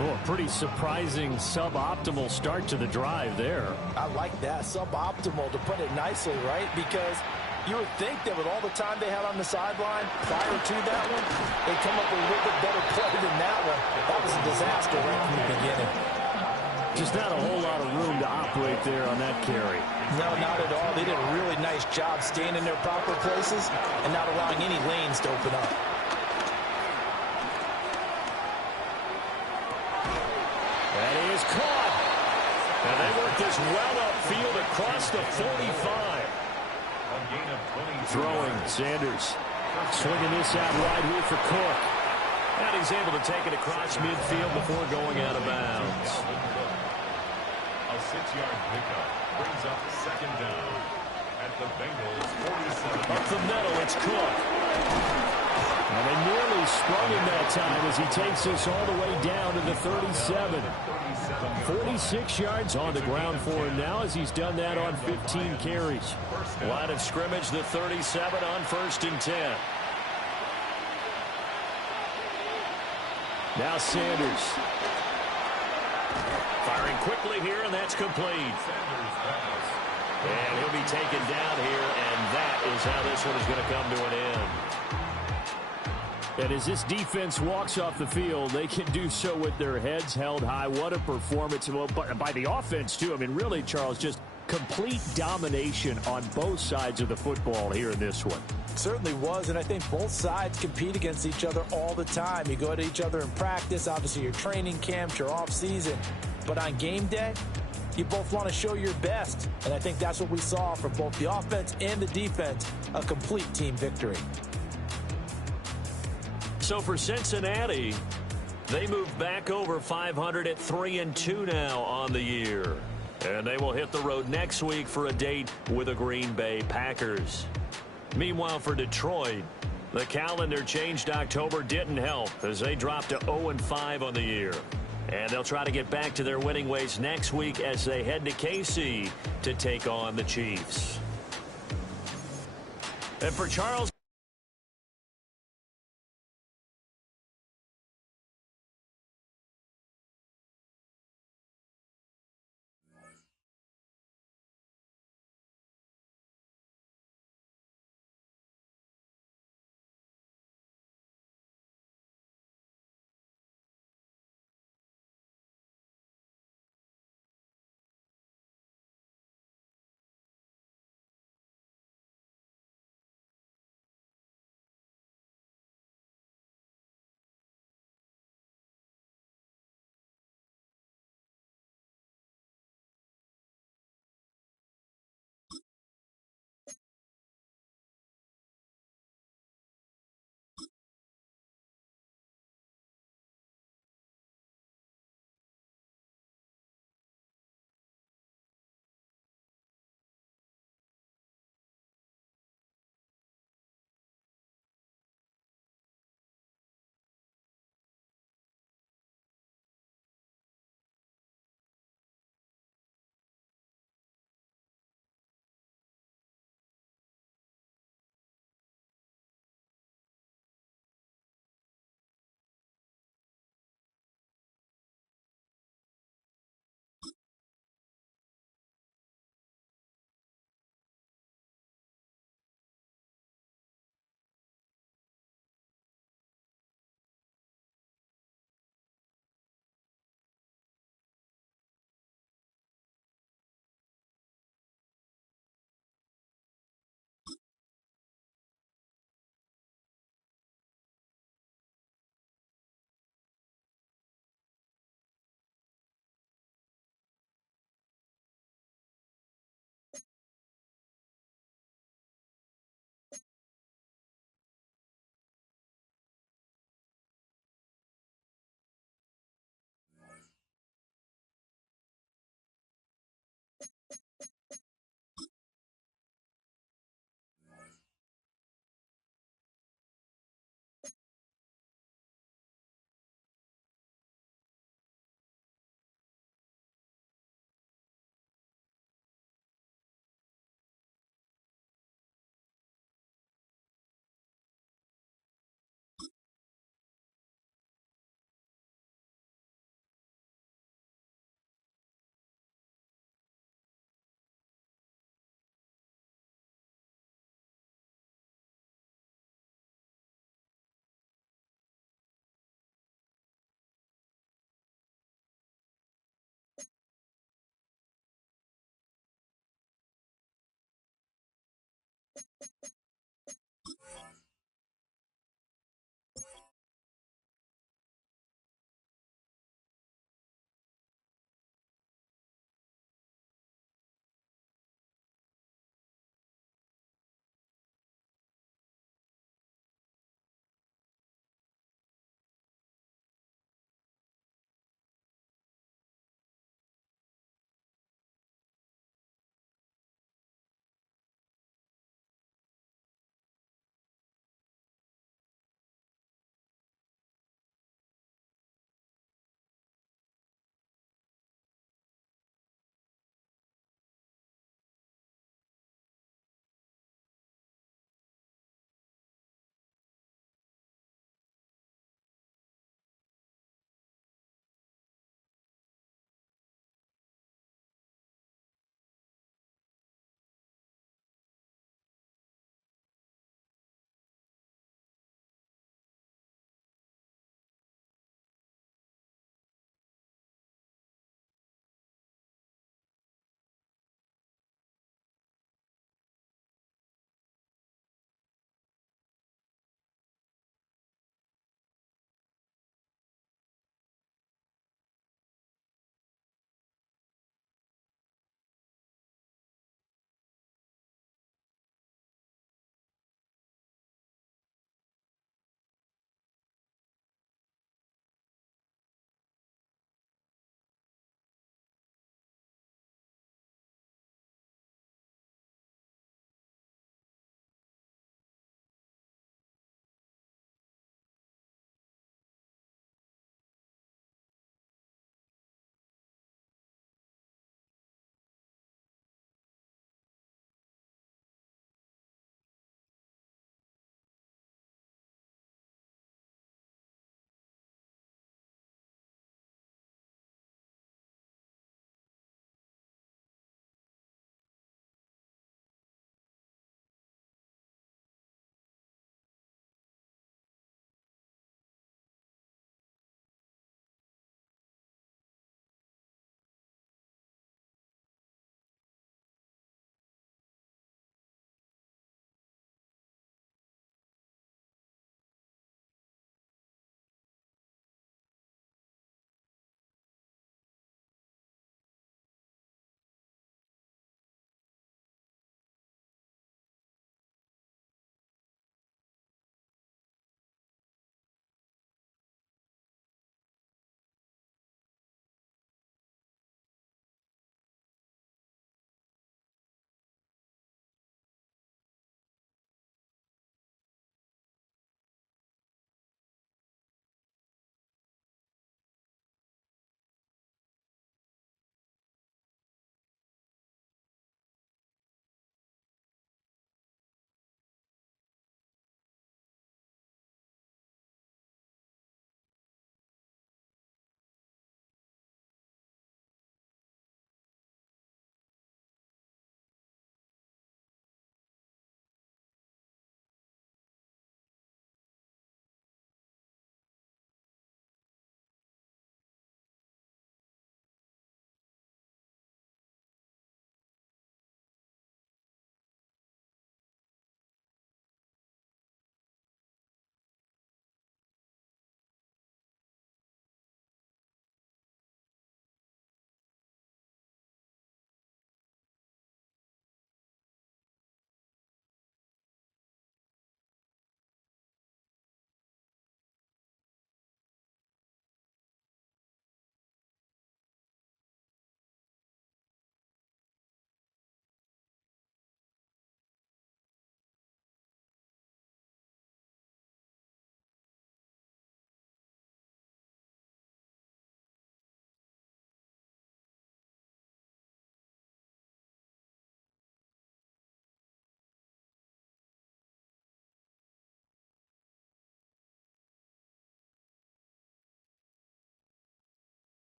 Oh, a pretty surprising suboptimal start to the drive there. I like that, suboptimal, to put it nicely, right? Because you would think that with all the time they had on the sideline prior to that one, they'd come up with a little bit better play than that one. That was a disaster right from the beginning. Just not a whole lot of room to operate there on that carry. No, not at all. They did a really nice job staying in their proper places and not allowing any lanes to open up. That is caught. And they work this well upfield across the 45. Throwing, Sanders. Swinging this out wide here for Cook. And he's able to take it across midfield before going out of bounds. A 6-yard pickup brings up second down at the Bengals 47. Up the middle, it's Cook. And they nearly sprung him that time as he takes us all the way down to the 37. 46 yards on the ground for him now as he's done that on 15 carries. Line of scrimmage, the 37 on 1st and 10. Now Sanders. Firing quickly here, and that's complete. And he'll be taken down here, and that is how this one is going to come to an end. And as this defense walks off the field, they can do so with their heads held high. What a performance. Well, by the offense, too. I mean, really, Charles, just complete domination on both sides of the football here in this one. Certainly was, and I think both sides compete against each other all the time. You go at each other in practice, obviously your training camps, your off season, but on game day, you both want to show your best, and I think that's what we saw from both the offense and the defense, a complete team victory. So for Cincinnati, they move back over 500 at 3-2 now on the year. And they will hit the road next week for a date with the Green Bay Packers. Meanwhile, for Detroit, the calendar changed October didn't help as they dropped to 0-5 on the year. And they'll try to get back to their winning ways next week as they head to KC to take on the Chiefs. And for Charles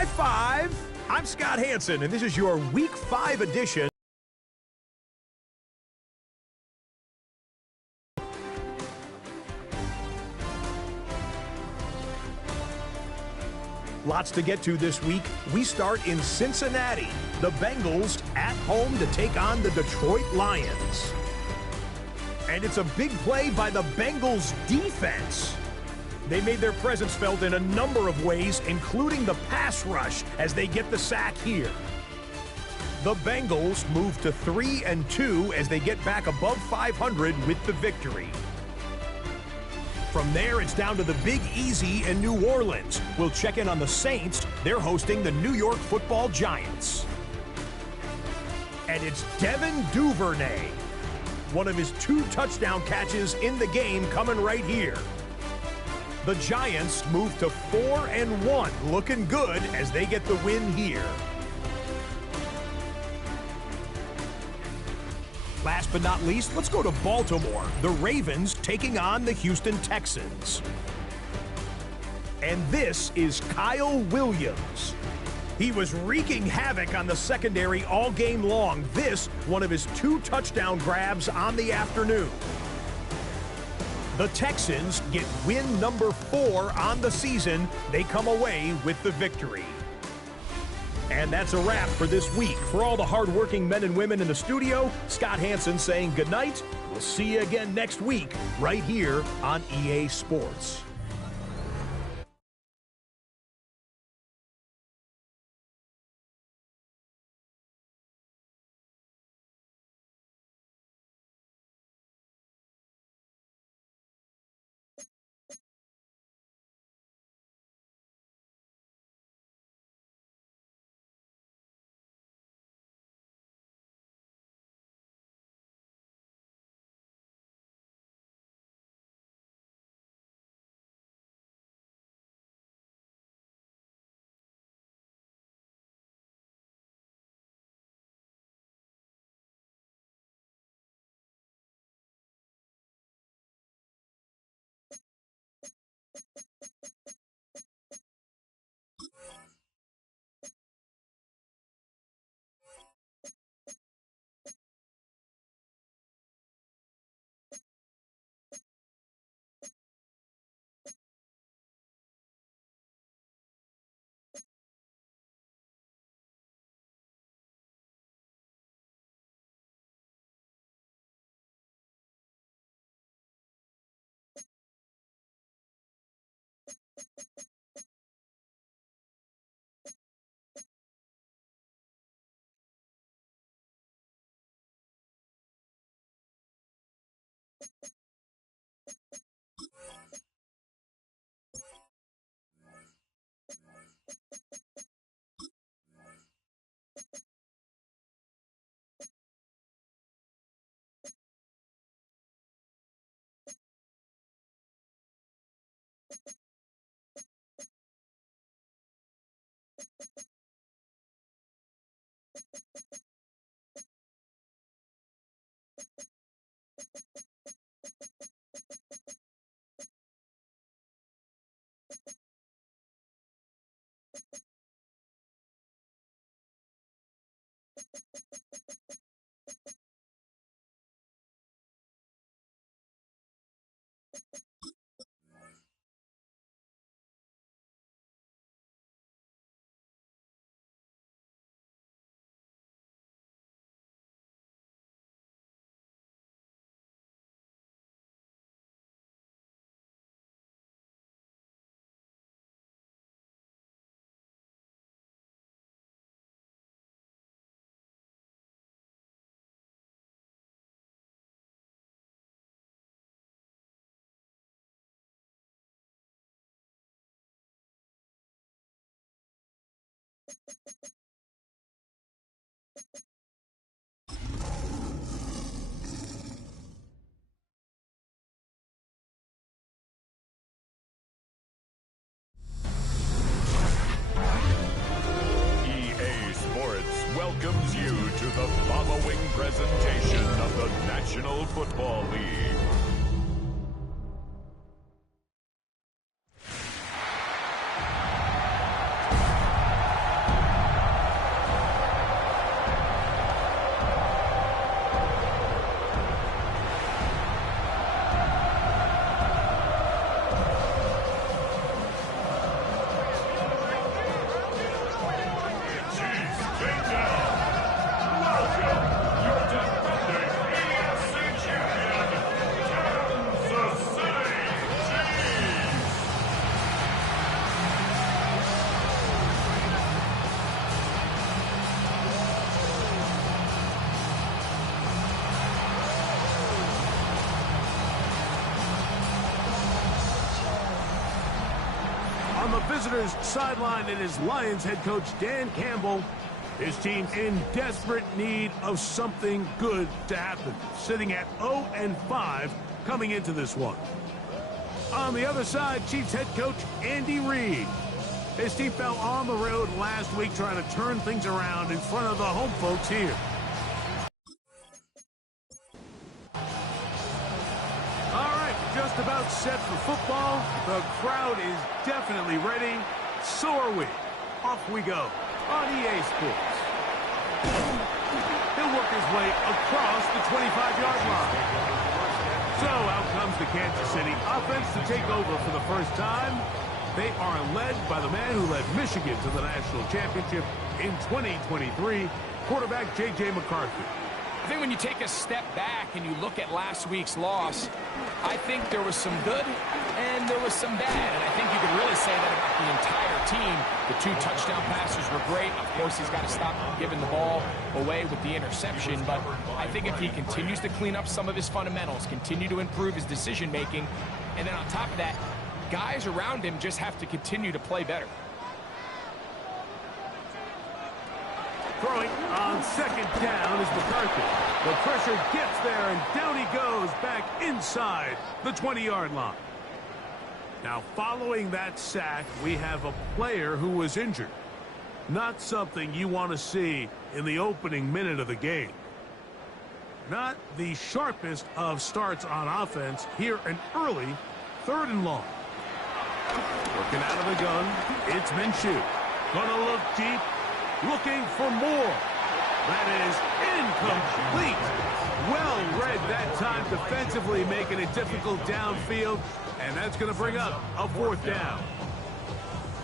High five! I'm Scott Hanson, and this is your Week 5 edition. Lots to get to this week. We start in Cincinnati. The Bengals at home to take on the Detroit Lions. And it's a big play by the Bengals defense. They made their presence felt in a number of ways, including the pass rush as they get the sack here. The Bengals move to 3-2 as they get back above 500 with the victory. From there, it's down to the Big Easy in New Orleans. We'll check in on the Saints. They're hosting the New York Football Giants. And it's Devin Duvernay. One of his 2 touchdown catches in the game coming right here. The Giants move to 4-1, looking good as they get the win here. Last but not least, let's go to Baltimore. The Ravens taking on the Houston Texans. And this is Kyle Williams. He was wreaking havoc on the secondary all game long. This, one of his 2 touchdown grabs on the afternoon. The Texans get win number 4 on the season. They come away with the victory. And that's a wrap for this week. For all the hardworking men and women in the studio, Scott Hanson saying goodnight. We'll see you again next week right here on EA Sports. Welcomes you to the following presentation of the National Football League. The visitors' sideline, it is Lions head coach Dan Campbell. His team in desperate need of something good to happen, sitting at 0-5 coming into this one. On the other side, Chiefs head coach Andy Reid. His team fell on the road last week trying to turn things around in front of the home folks here. All right, just about set for football. The crowd is definitely ready. So are we. Off we go on EA Sports. He'll work his way across the 25-yard line. So out comes the Kansas City offense to take over for the first time. They are led by the man who led Michigan to the national championship in 2023, quarterback J.J. McCarthy. I think when you take a step back and you look at last week's loss, I think there was some good and there was some bad. And I think you could really say that about the entire team. The 2 touchdown passes were great. Of course, he's got to stop giving the ball away with the interception. But I think if he continues to clean up some of his fundamentals, continue to improve his decision-making, and then on top of that, guys around him just have to continue to play better. Throwing on second down is McCarthy. The pressure gets there, and down he goes back inside the 20-yard line. Now, following that sack, we have a player who was injured. Not something you want to see in the opening minute of the game. Not the sharpest of starts on offense. Here, an early 3rd and long. Working out of the gun, it's Minshew. Gonna look deep. Looking for more. That is incomplete. Well read that time defensively, making it difficult downfield, and that's going to bring up a 4th down.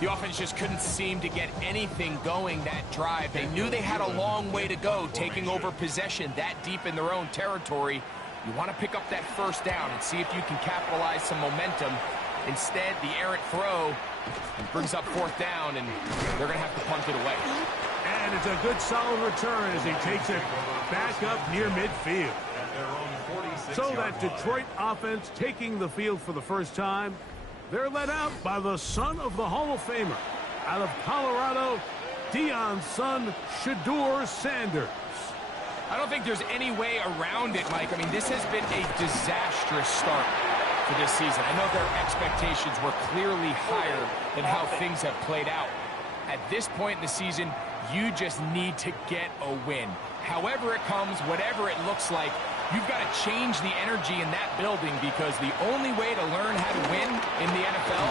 The offense just couldn't seem to get anything going that drive. They knew they had a long way to go, taking over possession that deep in their own territory. You want to pick up that 1st down and see if you can capitalize some momentum. Instead, the errant throw brings up 4th down, and they're going to have to punt it away. And it's a good solid return as he takes it back up near midfield. So that Detroit offense taking the field for the first time. They're led out by the son of the Hall of Famer. Out of Colorado, Deion's son, Shedeur Sanders. I don't think there's any way around it, Mike. I mean, this has been a disastrous start for this season. I know their expectations were clearly higher than how things have played out. At this point in the season, you just need to get a win. However it comes, whatever it looks like, you've got to change the energy in that building, because the only way to learn how to win in the NFL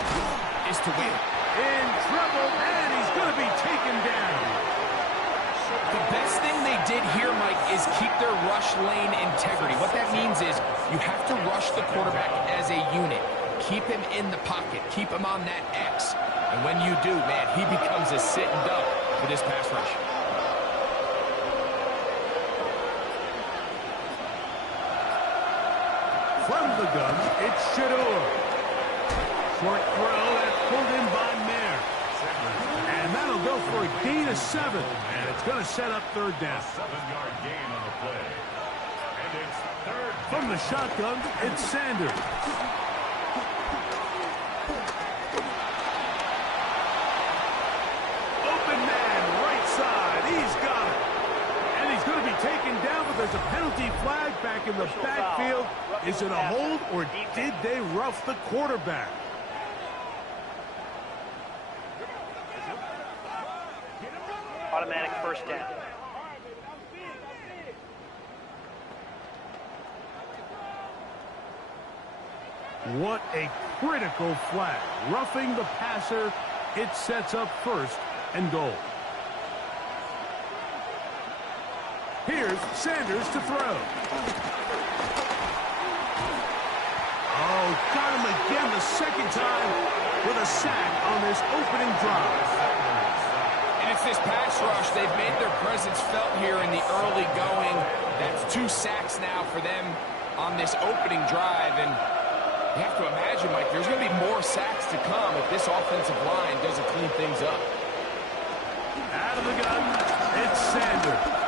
is to win. In trouble, and he's going to be taken down. The best thing they did here, Mike, is keep their rush lane integrity. What that means is you have to rush the quarterback as a unit. Keep him in the pocket. Keep him on that X. And when you do, man, he becomes a sitting duck for this pass rush. From the gun, it's Shedeur. Short throw, that's pulled in by Mayer. And that'll go for a gain of 7. And it's going to set up 3rd down. 7-yard gain on the play. And it's 3rd down. From the shotgun, it's Sanders. Open man, right side. He's got it. And he's going to be taken down, but there's a penalty flag back in the backfield. Is it a hold, or did they rough the quarterback? Automatic 1st down. What a critical flag. Roughing the passer, it sets up 1st and goal. Here's Sanders to throw. Oh, got him again the 2nd time with a sack on this opening drive. And it's this pass rush. They've made their presence felt here in the early going. That's 2 sacks now for them on this opening drive. And you have to imagine, Mike, there's going to be more sacks to come if this offensive line doesn't clean things up. Out of the gun, it's Sanders.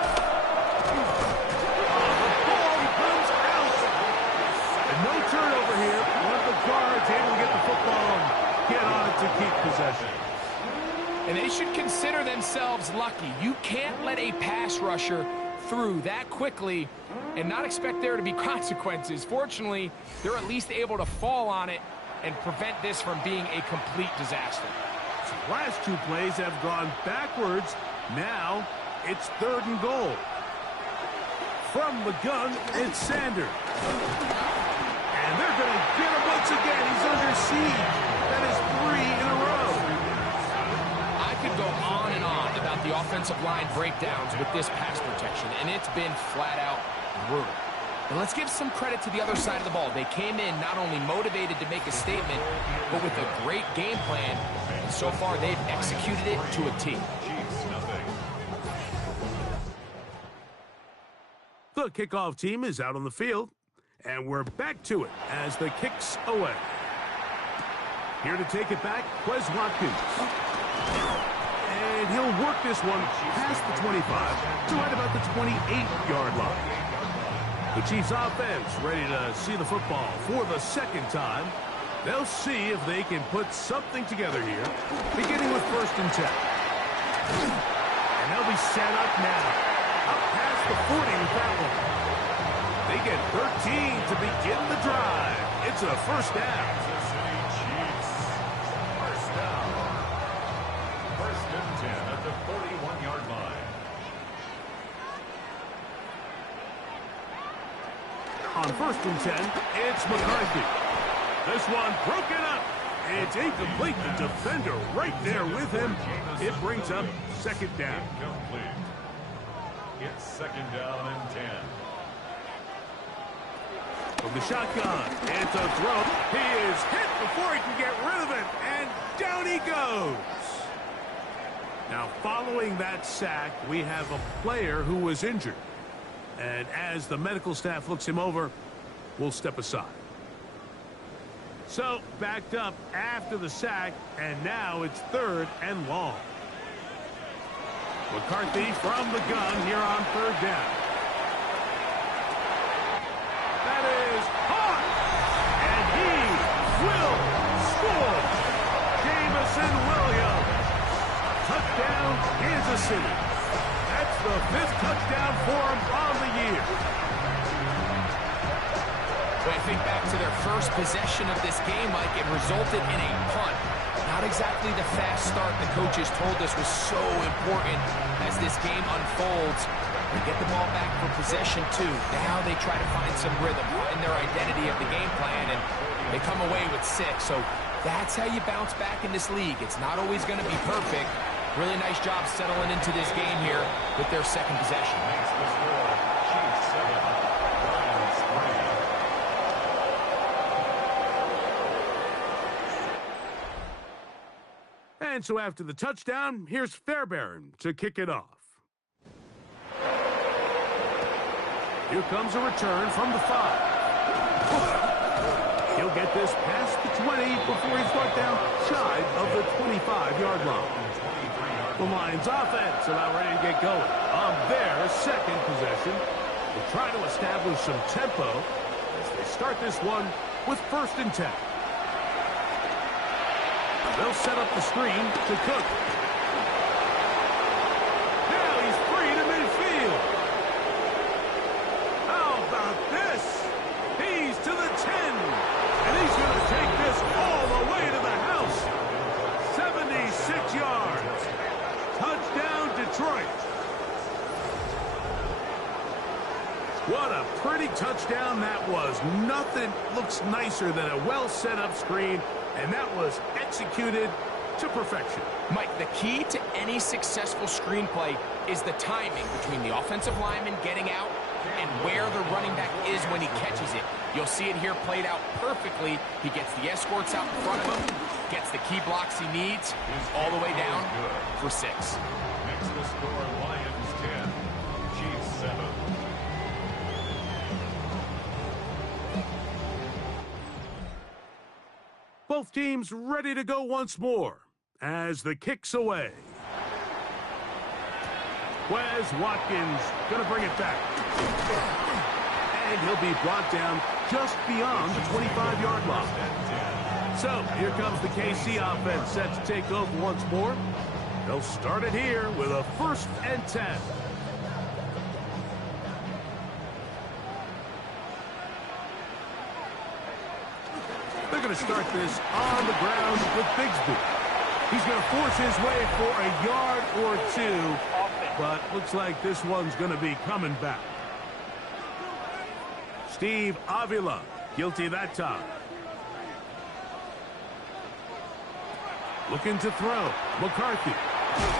No turnover here. One of the guards able to get the football get on it to keep possession. And they should consider themselves lucky. You can't let a pass rusher through that quickly and not expect there to be consequences. Fortunately, they're at least able to fall on it and prevent this from being a complete disaster. Last two plays have gone backwards. Now it's 3rd and goal. From the gun, it's Sanders. And they're going to get him once again. He's under siege. That is 3 in a row. I could go on and on about the offensive line breakdowns with this pass protection, and it's been flat out brutal. But let's give some credit to the other side of the ball. They came in not only motivated to make a statement, but with a great game plan. And so far, they've executed it to a T. The kickoff team is out on the field, and we're back to it as the kick's away. Here to take it back, Quez Watkins. And he'll work this one past the 25 to right about the 28-yard line. The Chiefs offense ready to see the football for the 2nd time. They'll see if they can put something together here, beginning with 1st and 10. And they'll be set up now. Up past the 40 with that one. They get 13 to begin the drive. It's a 1st down. Chiefs. 1st down. 1st and 10 at the 41-yard line. On 1st and 10, it's McCarthy. This one broken up. It's incomplete. The defender right there with him. It brings up 2nd down. Incomplete. It's 2nd down and 10. From the shotgun, it's a throw. He is hit before he can get rid of it, and down he goes. Now, following that sack, we have a player who was injured. And as the medical staff looks him over, we'll step aside. So, backed up after the sack, and now it's 3rd and long. McCarthy from the gun here on 3rd down. That is hot, and he will score. Jameson Williams. Touchdown, Kansas City. That's the 5th touchdown for him on the year. When I think back to their first possession of this game, Mike, it resulted in a punt. Not exactly the fast start the coaches told us was so important as this game unfolds. They get the ball back for possession 2. Now they try to find some rhythm, find their identity of the game plan, and they come away with 6. So that's how you bounce back in this league. It's not always going to be perfect. Really nice job settling into this game here with their 2nd possession. And so after the touchdown, here's Fairbairn to kick it off. Here comes a return from the 5. He'll get this past the 20 before he's brought down shy of the 25-yard line. The Lions offense about ready to get going on their 2nd possession. They'll try to establish some tempo as they start this one with 1st and 10. They'll set up the screen to Cook. Now he's free to midfield. How about this? He's to the 10. And he's going to take this all the way to the house. 76 yards. Touchdown, Detroit. What a pretty touchdown that was. Nothing looks nicer than a well-set-up screen, and that was executed to perfection. Mike, the key to any successful screenplay is the timing between the offensive lineman getting out and where the running back is when he catches it. You'll see it here played out perfectly. He gets the escorts out in front of him, gets the key blocks he needs, all the way down for 6. Next to score, Lions 10, Chiefs 7. Both teams ready to go once more as the kick's away. Quez Watkins going to bring it back. And he'll be brought down just beyond the 25-yard line. So, here comes the KC offense set to take over once more. They'll start it here with a 1st and 10. They're going to start this on the ground with Bigsby. He's going to force his way for a yard or 2, but looks like this one's going to be coming back. Steve Avila, guilty that time. Looking to throw. McCarthy.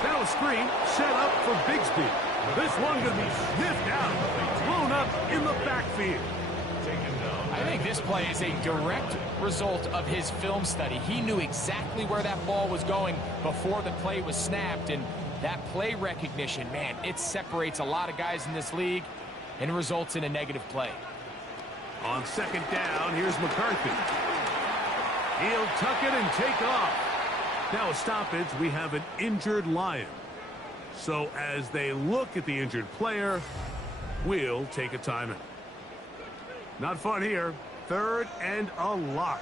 Now a screen set up for Bigsby. This one going to be sniffed out. Blown up in the backfield. I think this play is a direct result of his film study. He knew exactly where that ball was going before the play was snapped, and that play recognition, man, it separates a lot of guys in this league and results in a negative play. On 2nd down, here's McCarthy. He'll tuck it and take off. Now a stoppage, we have an injured Lion. So as they look at the injured player, we'll take a timeout. Not fun here. 3rd and a lot.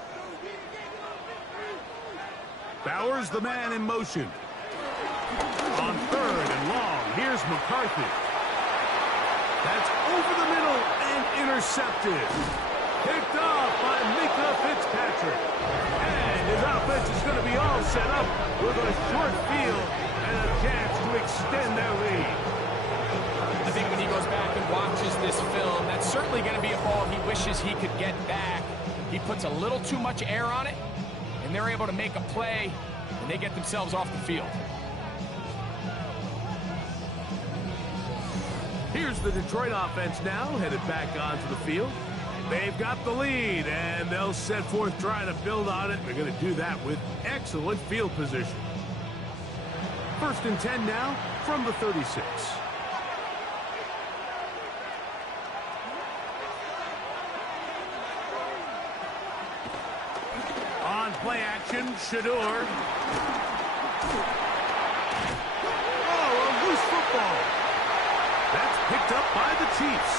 Bowers the man in motion. On 3rd and long, here's McCarthy. That's over the middle and intercepted. Picked off by Mika Fitzpatrick. And his offense is going to be all set up with a short field and a chance to extend their lead. I think when he goes back and watches this film, that's certainly going to be a ball he wishes he could get back. He puts a little too much air on it, and they're able to make a play, and they get themselves off the field. Here's the Detroit offense now, headed back onto the field. They've got the lead, and they'll set forth trying to build on it. They're going to do that with excellent field position. 1st and 10 now from the 36. On play action, Shador. Oh, a loose football. That's picked up by the Chiefs.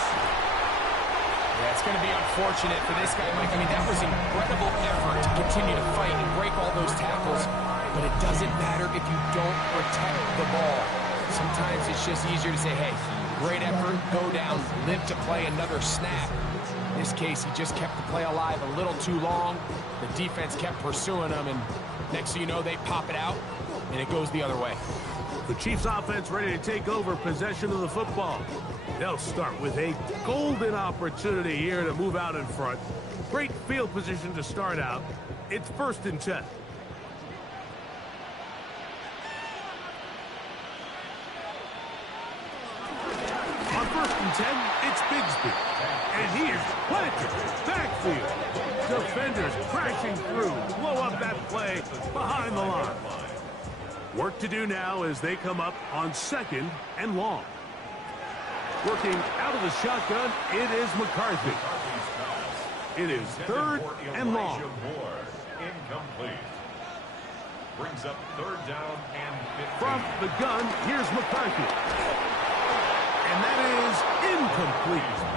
Yeah, it's going to be unfortunate for this guy, Mike. I mean, that was incredible effort to continue to fight and break all those tackles, but it doesn't matter if you don't protect the ball. Sometimes it's just easier to say, hey, great effort, go down, live to play another snap. In this case, he just kept the play alive a little too long. The defense kept pursuing him, and next thing you know, they pop it out, and it goes the other way. The Chiefs offense ready to take over possession of the football. They'll start with a golden opportunity here to move out in front. Great field position to start out. It's 1st and 10. On 1st and 10, it's Bigsby. And here's planted. Backfield. Defenders crashing through. Blow up that play behind the line. Work to do now as they come up on 2nd and long. Working out of the shotgun, it is McCarthy. It is 3rd and long. Incomplete. Brings up 3rd down and 15. From the gun, here's McCarthy. And that is incomplete.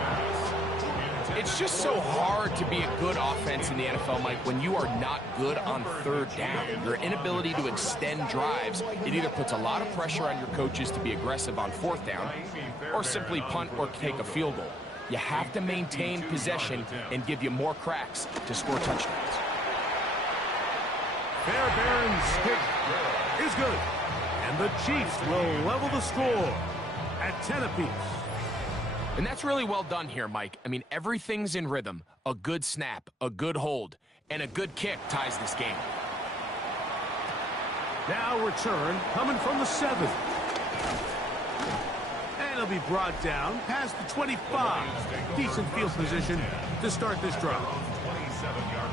It's just so hard to be a good offense in the NFL, Mike, when you are not good on 3rd down. Your inability to extend drives, it either puts a lot of pressure on your coaches to be aggressive on 4th down or simply punt or take a field goal. You have to maintain possession and give you more cracks to score touchdowns. Fairbairn's kick is good. And the Chiefs will level the score at 10 apiece. And that's really well done here, Mike. I mean, everything's in rhythm. A good snap, a good hold, and a good kick ties this game. Now return coming from the 7. And it'll be brought down past the 25. Decent field position to start this drive.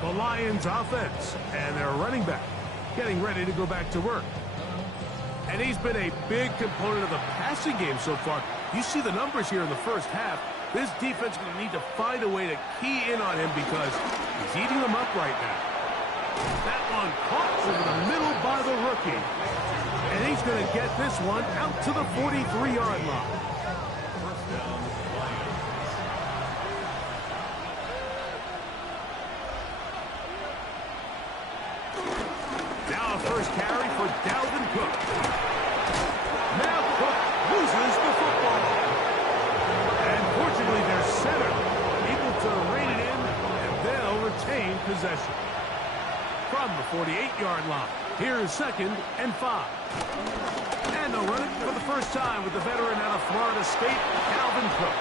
The Lions offense and their running back getting ready to go back to work. And he's been a big component of the passing game so far. You see the numbers here in the first half. This defense is going to need to find a way to key in on him because he's eating them up right now. That one caught over the middle by the rookie. And he's going to get this one out to the 43-yard line. Here's 2nd and 5. And they'll run it for the first time with the veteran out of Florida State, Calvin Cook.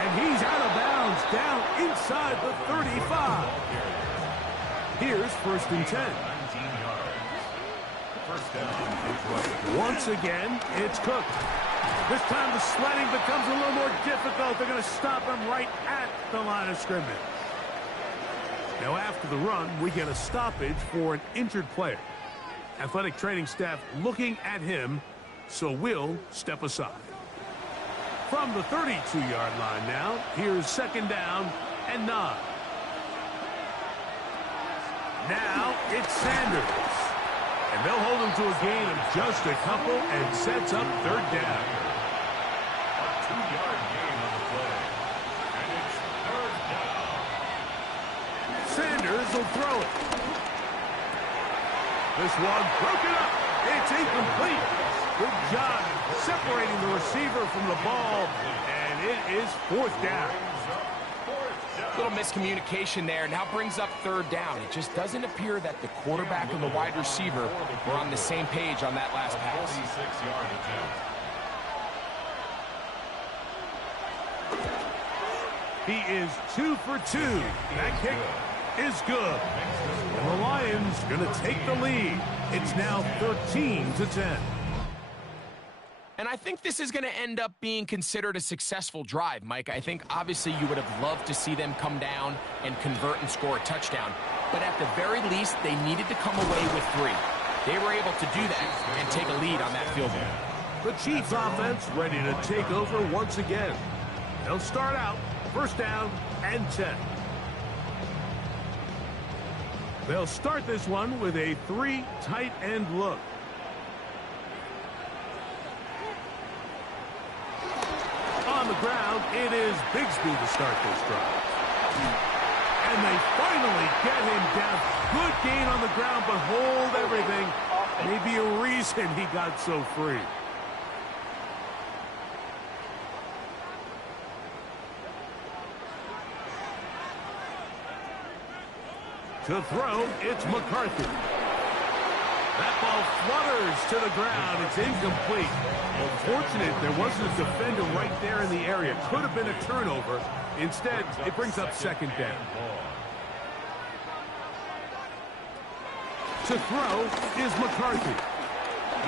And he's out of bounds down inside the 35. Here's 1st and 10. Once again, it's Cook. This time the sledding becomes a little more difficult. They're going to stop him right at the line of scrimmage. Now after the run, we get a stoppage for an injured player. Athletic training staff looking at him, so we'll step aside. From the 32-yard line now, here's 2nd down and 9. Now it's Sanders. And they'll hold him to a gain of just a couple and sets up 3rd down. A 2-yard gain on the play. And it's 3rd down. Sanders will throw it. This one broken up. It's incomplete. Good job separating the receiver from the ball. And it is 4th down. Little miscommunication there. Now brings up 3rd down. It just doesn't appear that the quarterback and the wide receiver were on the same page on that last pass. 46-yard attempt. He is 2 for 2. That kick is good. And the Lions going to take the lead. It's now 13-10. And I think this is going to end up being considered a successful drive, Mike. I think obviously you would have loved to see them come down and convert and score a touchdown. But at the very least, they needed to come away with 3. They were able to do that and take a lead on that field goal. The Chiefs offense ready to take over once again. They'll start out 1st down and 10. They'll start this one with a 3 tight end look. On the ground, it is Bigsby to start this drive. And they finally get him down. Good gain on the ground, but hold everything. Maybe a reason he got so free. To throw, it's McCarthy. That ball flutters to the ground. It's incomplete. Fortunate there wasn't a defender right there in the area. Could have been a turnover. Instead, it brings up 2nd down. To throw is McCarthy.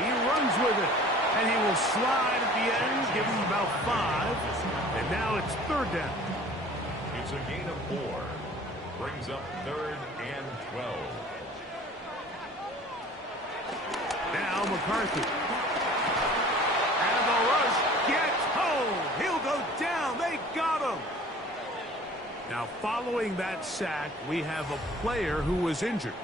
He runs with it. And he will slide at the end, give him about 5. And now it's 3rd down. It's a gain of 4. Brings up 3rd and 12. Now McCarthy. And the rush gets home. He'll go down. They got him. Now following that sack, we have a player who was injured.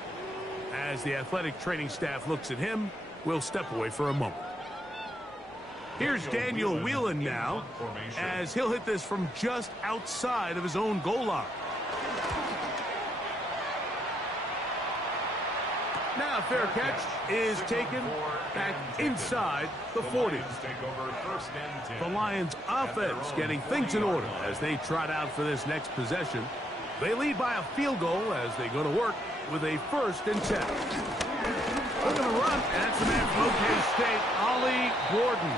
As the athletic training staff looks at him, we'll step away for a moment. Here's Daniel Whelan now, as he'll hit this from just outside of his own goal line. Now fair catch is taken back inside the 40. The Lions offense getting things in order as they trot out for this next possession. They lead by a field goal as they go to work with a 1st and 10. Looking to run, and that's the man from OK State, Ollie Gordon.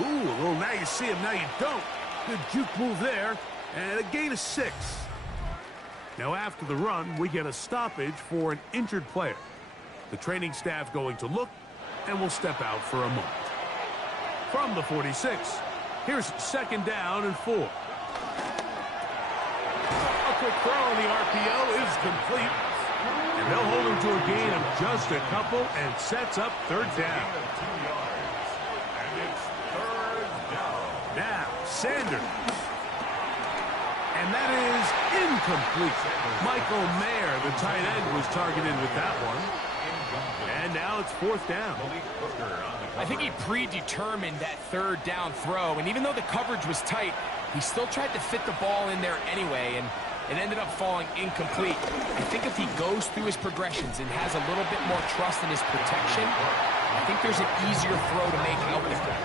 Ooh, well, now you see him, now you don't. Good juke move there, and a gain of 6. Now after the run, we get a stoppage for an injured player. The training staff going to look, and we'll step out for a moment. From the 46, here's 2nd down and 4. A quick throw on the RPO is complete. And they'll hold him to a gain of just a couple and sets up 3rd down. And it's 3rd down. Now, Sanders. And that is incomplete. Michael Mayer, the tight end, was targeted with that one. And now it's 4th down. I think he predetermined that 3rd down throw, and even though the coverage was tight, he still tried to fit the ball in there anyway, and it ended up falling incomplete. I think if he goes through his progressions and has a little bit more trust in his protection, I think there's an easier throw to make out there.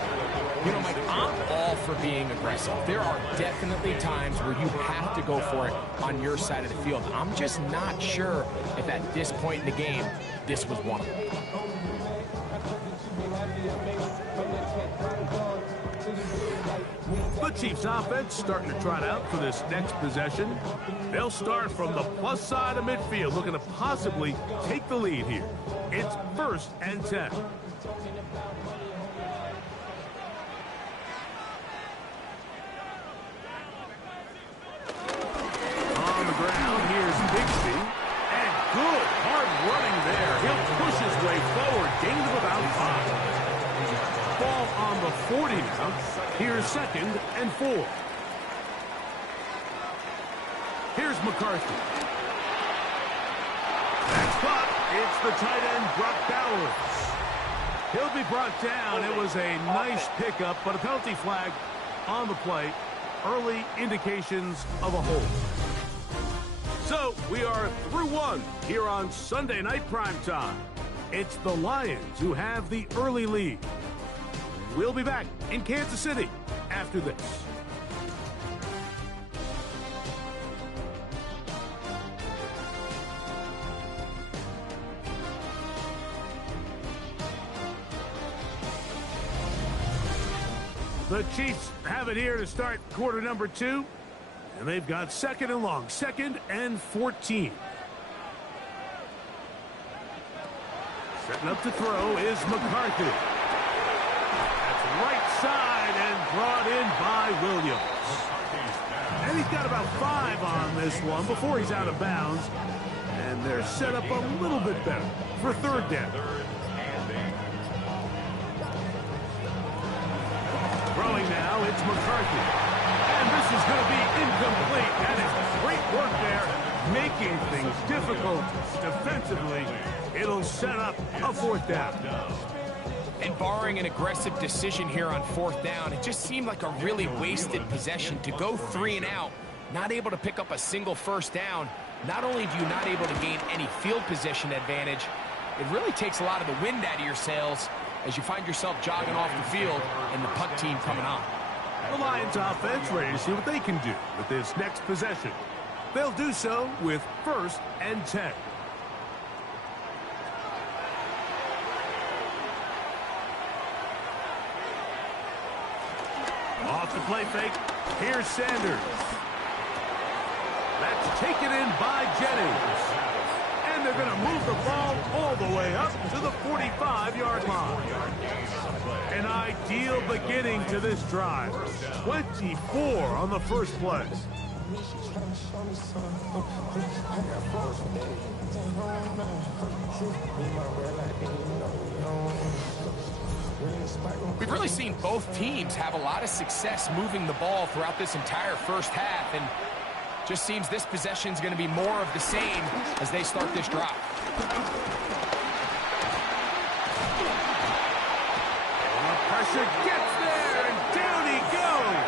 You know, Mike, I'm all for being aggressive. There are definitely times where you have to go for it on your side of the field. I'm just not sure if at this point in the game, this was one of them. The Chiefs offense starting to trot out for this next possession. They'll start from the plus side of midfield, looking to possibly take the lead here. It's 1st and 10. On the ground, here's Bixby. And good hard running there. He'll push his way forward, gain of about 5. Ball on the 40 now. Here's 2nd and 4. Here's McCarthy. That's caught. It's the tight end, Brock Bowers. He'll be brought down. It was a nice pickup, but a penalty flag on the play. Early indications of a hold. So we are through one here on Sunday Night Primetime. It's the Lions who have the early lead. We'll be back in Kansas City after this. The Chiefs have it here to start quarter number 2. And they've got 2nd and long, 2nd and 14. Setting up to throw is McCarthy. Right side and brought in by Williams. And he's got about 5 on this one before he's out of bounds. And they're set up a little bit better for 3rd down. Throwing now, it's McCarthy. And this is going to be incomplete. That is great work there, making things difficult defensively. It'll set up a 4th down. And barring an aggressive decision here on 4th down, it just seemed like a really wasted possession to go 3 and out, not able to pick up a single 1st down. Not only do you not able to gain any field position advantage, it really takes a lot of the wind out of your sails as you find yourself jogging off the field and the punt team coming on. The Lions offense ready to see what they can do with this next possession. They'll do so with 1st and 10. Off the play fake, here's Sanders. That's taken in by Jennings. And they're going to move the ball all the way up to the 45-yard line. An ideal beginning to this drive. 24 on the first play. We've really seen both teams have a lot of success moving the ball throughout this entire first half, and just seems this possession is going to be more of the same as they start this drive. Pressure gets there, and down he goes.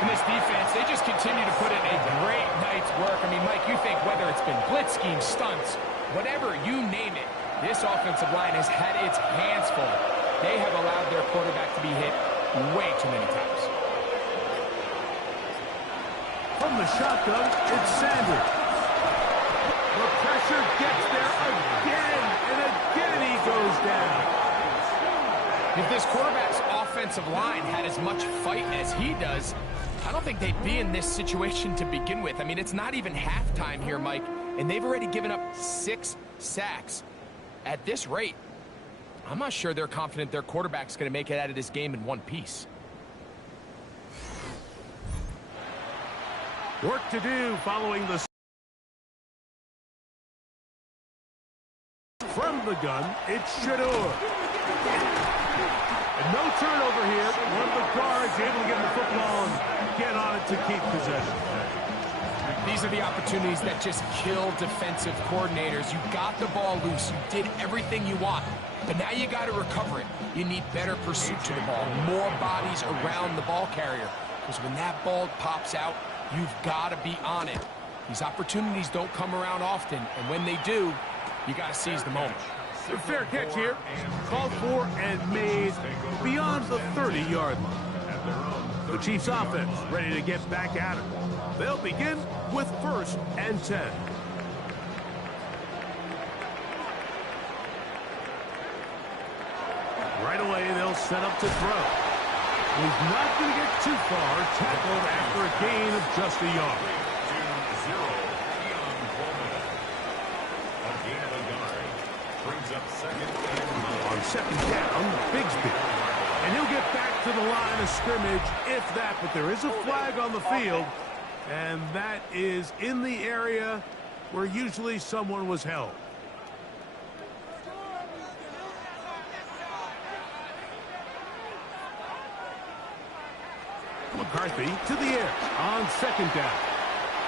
In this defense, they just continue to put in a great night's work. I mean, Mike, you think whether it's been blitz schemes, stunts, whatever you name it, this offensive line has had its hands full. They have allowed their quarterback to be hit way too many times. From the shotgun, it's Sanders. The pressure gets there again, and again he goes down. If this quarterback's offensive line had as much fight as he does, I don't think they'd be in this situation to begin with. I mean, it's not even halftime here, Mike, and they've already given up 6 sacks. At this rate, I'm not sure they're confident their quarterback's going to make it out of this game in one piece. Work to do following the... From the gun, it's Shedeur. And no turnover here. One of the guards able to get the football and get on it to keep possession. These are the opportunities that just kill defensive coordinators. You got the ball loose. You did everything you want. But now you got to recover it. You need better pursuit to the ball. More bodies around the ball carrier. Because when that ball pops out, you've got to be on it. These opportunities don't come around often. And when they do, you got to seize the moment. A fair catch here. Called for and made beyond the 30-yard line. The Chiefs offense ready to get back at it. They'll begin with 1st and 10. Right away, they'll set up to throw. He's not going to get too far. Tackled after a gain of just a yard. On 2nd down, Bigsby. And he'll get back to the line of scrimmage, if that. But there is a flag on the field, and that is in the area where usually someone was held. McCarthy to the air on 2nd down.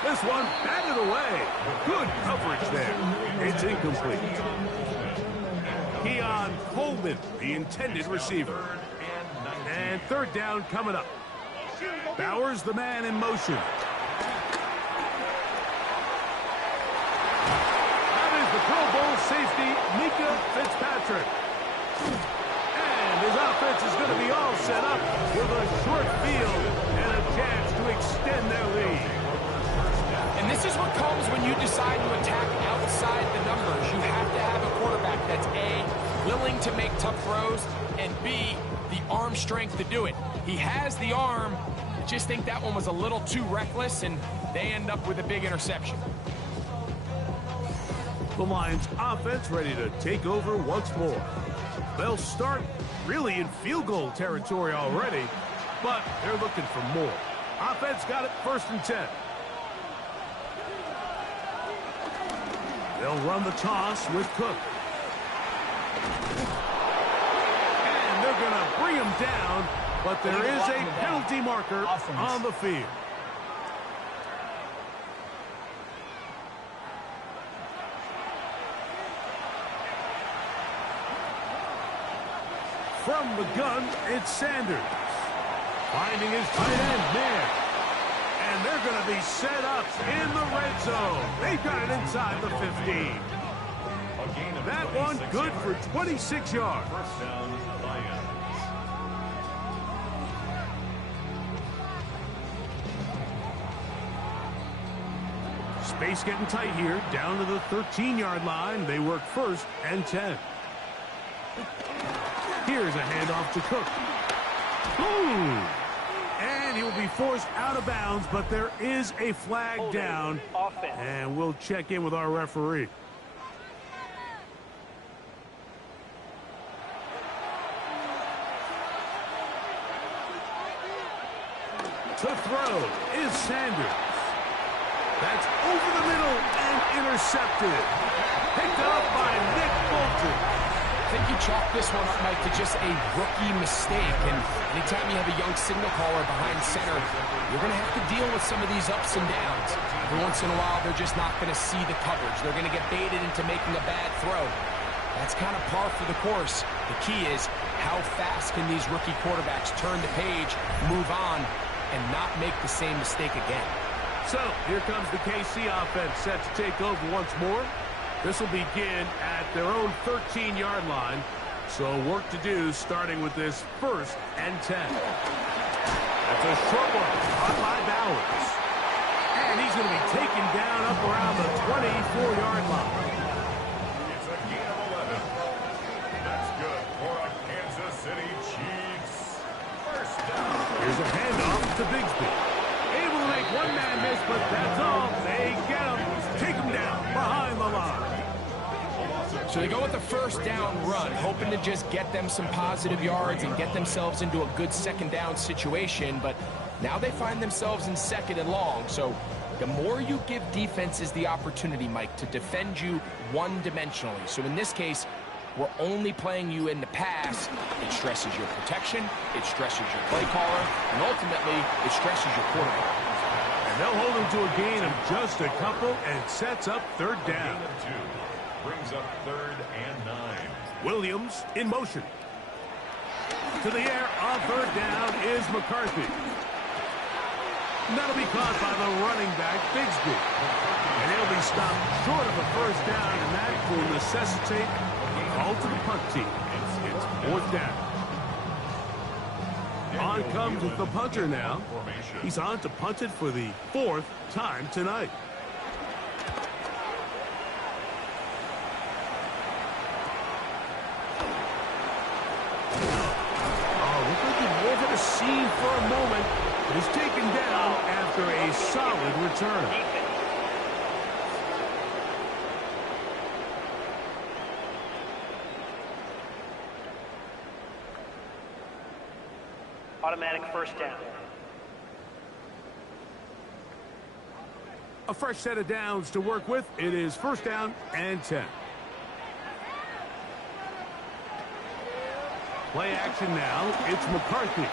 This one batted away. Good coverage there. It's incomplete. Keon Coleman, the intended receiver. And 3rd down coming up. Bowers, the man in motion. That is the Pro Bowl safety, Minkah Fitzpatrick. And his offense is going to be all set up with a short field and a chance to extend their lead. And this is what comes when you decide to attack outside the numbers. You have to have a quarterback that's A, willing to make tough throws, and B, the arm strength to do it. He has the arm. I just think that one was a little too reckless, and they end up with a big interception. The Lions offense ready to take over once more. They'll start really in field goal territory already, but they're looking for more. Offense got it 1st and 10. They'll run the toss with Cook. And they're going to bring him down, but there is a penalty marker on the field. From the gun, it's Sanders. Finding his tight end man. And they're going to be set up in the red zone. They've got it inside the 15. That one good for 26 yards. First down, Lions. Space getting tight here. Down to the 13-yard line. They work 1st and 10. Here's a handoff to Cook. Boom! And he will be forced out of bounds, but there is a flag down. And we'll check in with our referee. To throw is Sanders. That's over the middle and intercepted. Picked up by Nick Bolton. I think you chalk this one up, Mike, to just a rookie mistake. And anytime you have a young signal caller behind center, you're going to have to deal with some of these ups and downs. Every once in a while, they're just not going to see the coverage. They're going to get baited into making a bad throw. That's kind of par for the course. The key is how fast can these rookie quarterbacks turn the page, move on, and not make the same mistake again. So here comes the KC offense set to take over once more. This will begin at their own 13-yard line. So work to do starting with this 1st and 10. That's a short one caught by Bowers. And he's going to be taken down up around the 24-yard line. It's a gain of 11. That's good for a Kansas City Chiefs. First down. Here's a handoff to Bigsby. Able to make one man miss, but that's all. They get him. Take him down behind the line. So they go with the 1st down run, hoping to just get them some positive yards and get themselves into a good 2nd down situation. But now they find themselves in 2nd and long. So the more you give defenses the opportunity, Mike, to defend you one-dimensionally. So in this case, we're only playing you in the pass. It stresses your protection, it stresses your play caller, and ultimately, it stresses your quarterback. And they'll hold him to a gain of just a couple and sets up 3rd down. Brings up 3rd and 9. Williams in motion. To the air on 3rd down is McCarthy. And that'll be caught by the running back, Bigsby. And he'll be stopped short of a 1st down, and that will necessitate a call ball to the punt team. It's fourth down. On comes the punter now. He's on to punt it for the fourth time tonight. A scene for a moment, is taken down after a solid return. Automatic first down. A fresh set of downs to work with. It is first down and 10. Play action now. It's McCarthy.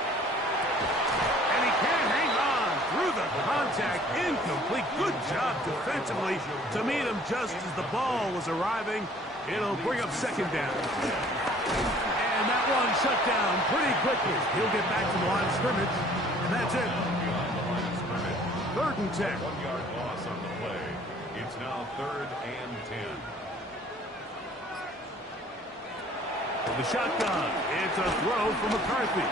And he can't hang on through the contact. Incomplete. Good job defensively to meet him just as the ball was arriving. It'll bring up second down. And that one shut down pretty quickly. He'll get back to the line of scrimmage. And that's it. Third and 10. 1 yard loss on the play. It's now third and 10. The shotgun. It's a throw for McCarthy.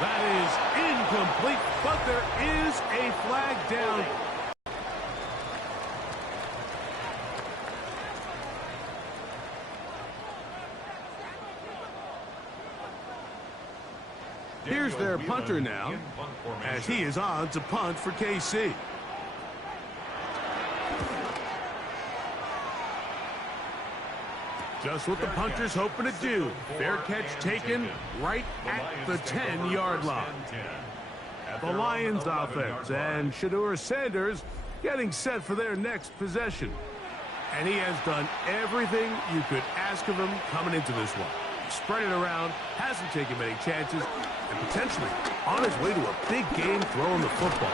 That is incomplete, but there is a flag down. Here's their punter now, as he is on to punt for KC. Just what the punter's hoping to do. Fair catch taken right at the 10-yard line. The Lions offense and Shedeur Sanders getting set for their next possession. And he has done everything you could ask of him coming into this one. Spread it around, hasn't taken many chances, and potentially on his way to a big game throwing the football.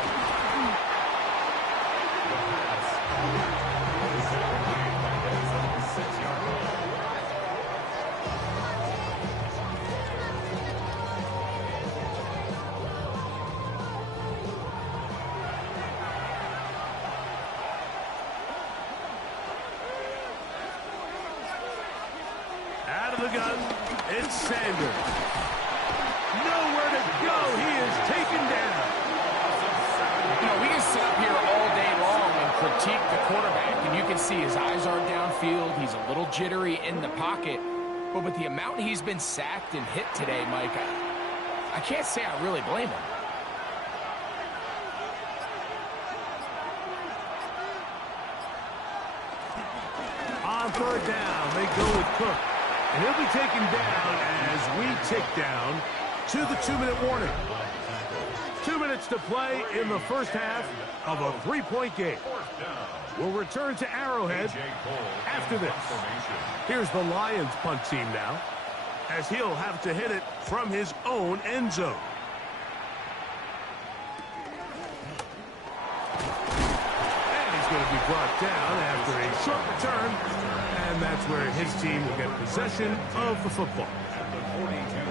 Out of the gun, it's Sanders. Nowhere to go. He is taken down. You know, we can sit up here all day long and critique the quarterback, and you can see his eyes aren't downfield. He's a little jittery in the pocket. But with the amount he's been sacked and hit today, Mike, I can't say I really blame him. On third down, they go with Cook. And he'll be taken down as we tick down to the 2-minute warning. 2 minutes to play in the first half of a 3-point game. We'll return to Arrowhead after this. Here's the Lions punt team now, as he'll have to hit it from his own end zone. And he's going to be brought down after a short return. And that's where his team will get possession of the football.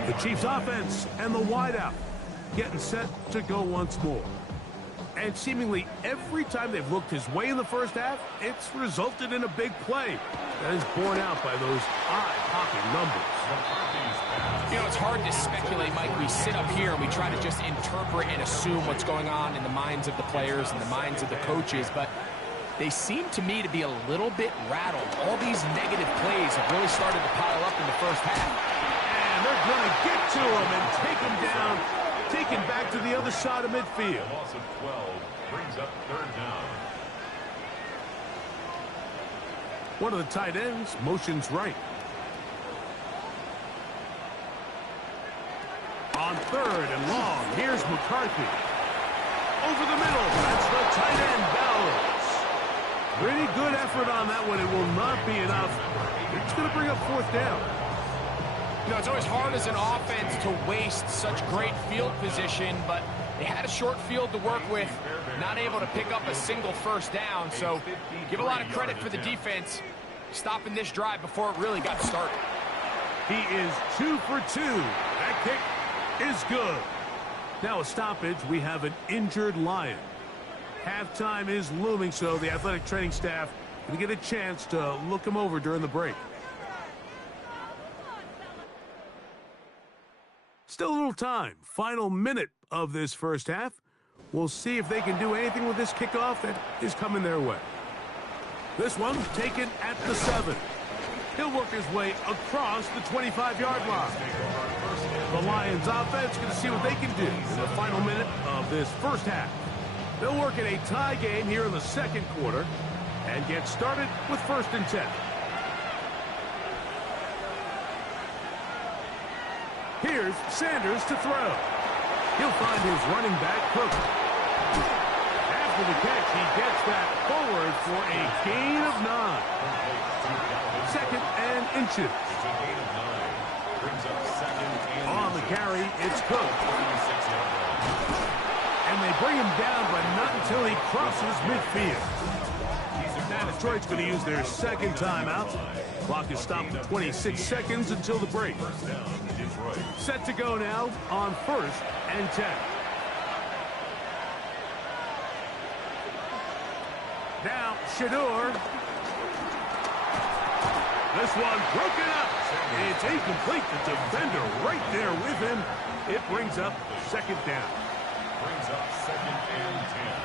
The Chiefs offense and the wideout getting set to go once more. And seemingly every time they've looked his way in the first half, it's resulted in a big play. That is borne out by those eye-popping numbers. You know, it's hard to speculate, Mike. We sit up here and we try to just interpret and assume what's going on in the minds of the players and the minds of the coaches, but they seem to me to be a little bit rattled. All these negative plays have really started to pile up in the first half. And they're going to get to him and take him down, take him back to the other side of midfield. A loss of 12 brings up third down. One of the tight ends motions right. On third and long, here's McCarthy. Over the middle, that's the tight end, Bowers. Pretty good effort on that one. It will not be enough. It's going to bring up fourth down. You know, it's always hard as an offense to waste such great field position, but they had a short field to work with, not able to pick up a single first down. So give a lot of credit for the defense stopping this drive before it really got started. He is 2 for 2. That kick is good. Now a stoppage. We have an injured Lion. Halftime is looming, so the athletic training staff going to get a chance to look him over during the break. Still a little time. Final minute of this first half. We'll see if they can do anything with this kickoff that is coming their way. This one taken at the 7. He'll work his way across the 25-yard line. The Lions offense going to see what they can do in the final minute of this first half. They'll work in a tie game here in the second quarter and get started with 1st and 10. Here's Sanders to throw. He'll find his running back, Cook. After the catch, he gets that forward for a gain of 9. 2nd and inches. On the carry, it's Cook. And they bring him down, but not until he crosses midfield. Now Detroit's going to use their 2nd timeout. Clock is stopped at 26 seconds until the break. Set to go now on 1st and 10. Now Shedeur. This one broken up. It's incomplete. The defender right there with him. It brings up 2nd down. Brings up 2nd and 10.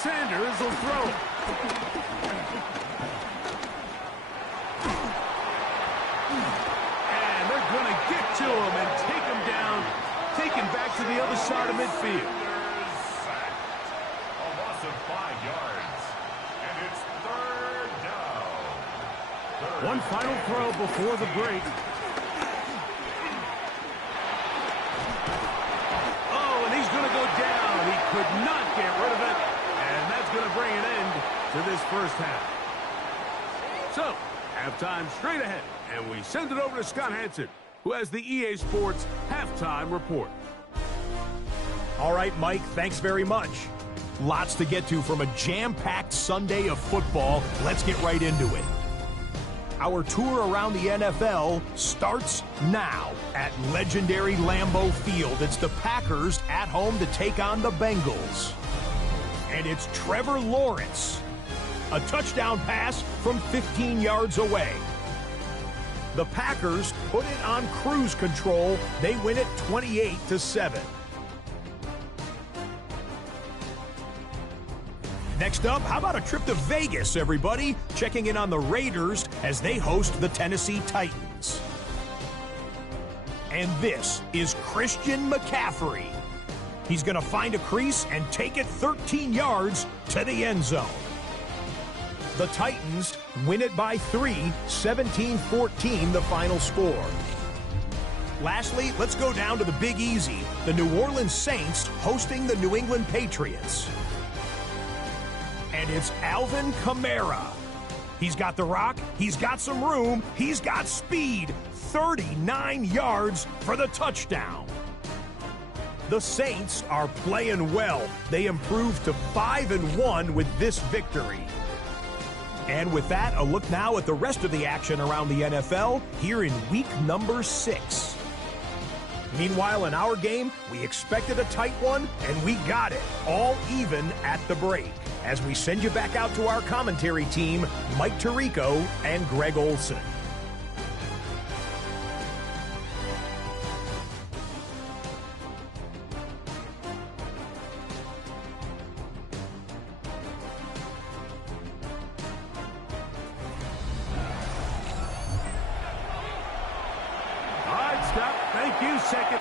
Sanders will throw it. And they're going to get to him and take him down, take him back to the other side of midfield. A loss of 5 yards. And it's 3rd down. One final throw before the break. Oh, and he's going to go down. He could not get rid of it. And that's going to bring an end to this first half. So, halftime straight ahead. And we send it over to Scott Hanson, who has the EA Sports Halftime Report. All right, Mike, thanks very much. Lots to get to from a jam-packed Sunday of football. Let's get right into it. Our tour around the NFL starts now at legendary Lambeau Field. It's the Packers at home to take on the Bengals. And it's Trevor Lawrence. A touchdown pass from 15 yards away. The Packers put it on cruise control. They win it 28-7. Next up, how about a trip to Vegas, everybody? Checking in on the Raiders as they host the Tennessee Titans. And this is Christian McCaffrey. He's going to find a crease and take it 13 yards to the end zone. The Titans win it by 3, 17-14 the final score. Lastly, let's go down to the Big Easy. The New Orleans Saints hosting the New England Patriots. And it's Alvin Kamara. He's got the rock, he's got some room, he's got speed. 39 yards for the touchdown. The Saints are playing well. They improved to 5-1 with this victory. And with that, a look now at the rest of the action around the NFL here in week number 6. Meanwhile, in our game, we expected a tight one, and we got it, all even at the break. As we send you back out to our commentary team, Mike Tirico and Greg Olson. All right, Scott. Thank you. Second.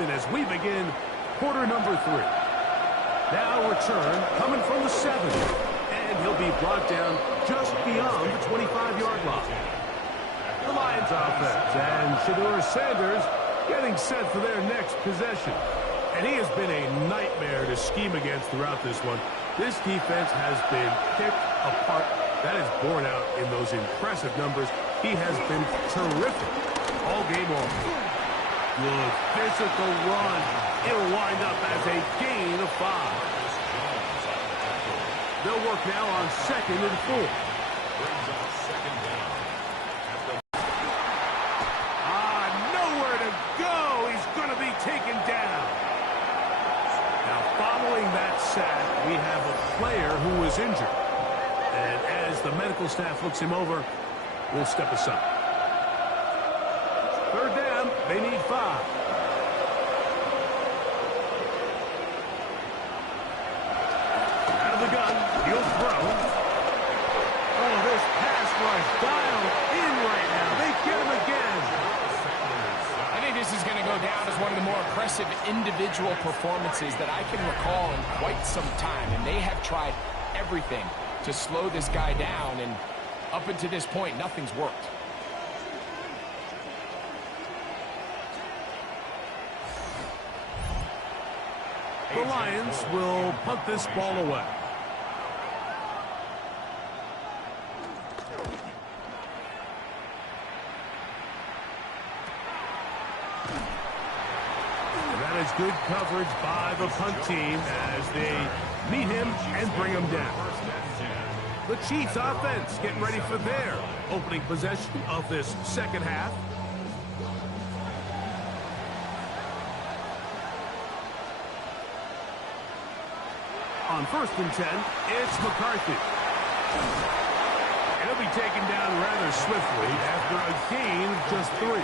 even as we begin quarter number 3. Now return coming from the 7. And he'll be brought down just beyond the 25-yard line. The Lions offense and Shedeur Sanders getting set for their next possession. And he has been a nightmare to scheme against throughout this one. This defense has been picked apart. That is borne out in those impressive numbers. He has been terrific all game long. Good physical run. It'll wind up as a gain of 5. They'll work now on 2nd and 4. Nowhere to go. He's going to be taken down. Now, following that sack, we have a player who was injured. And as the medical staff looks him over, we'll step aside. 3rd down, they need 5. Out of the gun, he'll throw. Oh, this pass rush dialed in right now. They get him again. I think this is going to go down as one of the more impressive individual performances that I can recall in quite some time. And they have tried everything to slow this guy down, and up until this point, nothing's worked. The Lions will punt this ball away. And that is good coverage by the punt team as they meet him and bring him down. The Chiefs offense getting ready for their opening possession of this second half. On 1st and 10, it's McCarthy. And he'll be taken down rather swiftly after a gain of just 3.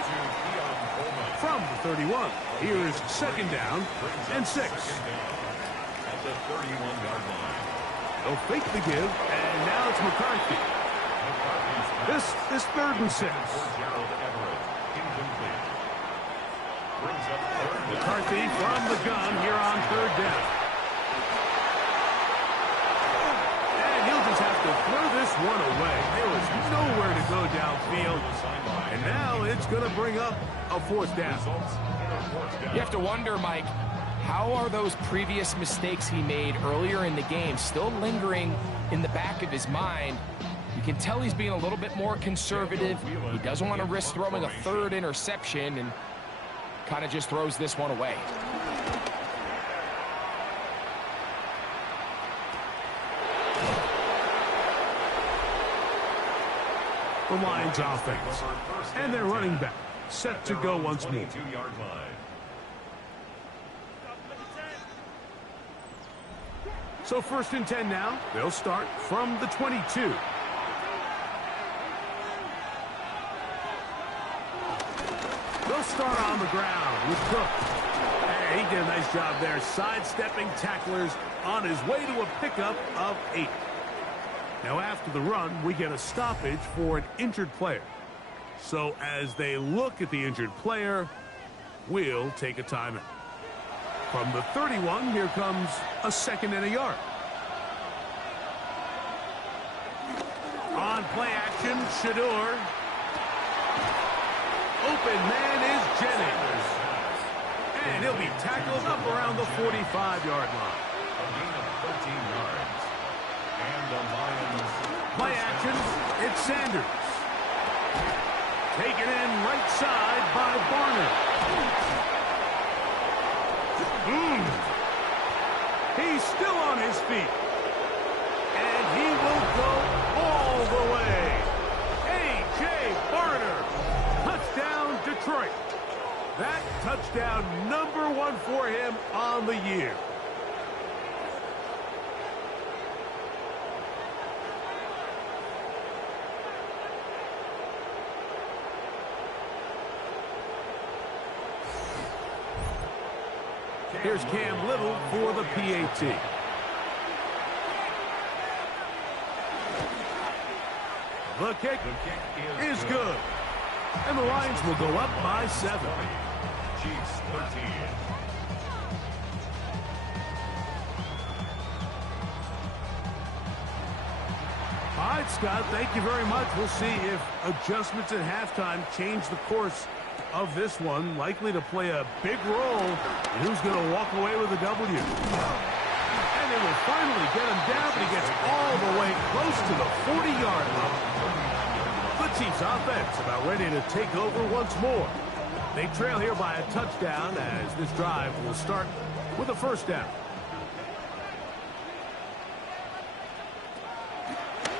From the 31, here's 2nd down and 6. At the 31-yard line. They'll fake the give, and now it's McCarthy. This 3rd and 6. McCarthy from the gun here on 3rd down. Have to throw this one away. There was nowhere to go downfield. And now it's going to bring up a 4th down. You have to wonder, Mike, how are those previous mistakes he made earlier in the game still lingering in the back of his mind? You can tell he's being a little bit more conservative. He doesn't want to risk throwing a 3rd interception and kind of just throws this one away. The Lions offense and their running back set to go once more. So 1st and 10 now. They'll start from the 22. They'll start on the ground with Cook. Hey, he did a nice job there, sidestepping tacklers on his way to a pickup of 8. Now, after the run, we get a stoppage for an injured player. So as they look at the injured player, we'll take a timeout. From the 31, here comes a 2nd and a yard. On play action, Shedeur. Open man is Jennings. And he'll be tackled up around the 45-yard line. A gain of 13 yards. And the Lions. Play action, it's Sanders. Taken in right side by Barner. He's still on his feet. And he will go all the way. A.J. Barner. Touchdown, Detroit. That touchdown #1 for him on the year. Here's Cam Little for the PAT. The kick is good. And the Lions will go up by 7. Chiefs 13. All right, Scott, thank you very much. We'll see if adjustments at halftime change the course of this one. Likely to play a big role in who's going to walk away with a W. And they will finally get him down, but he gets all the way close to the 40-yard line. The Chiefs offense about ready to take over once more. They trail here by a touchdown as this drive will start with a first down.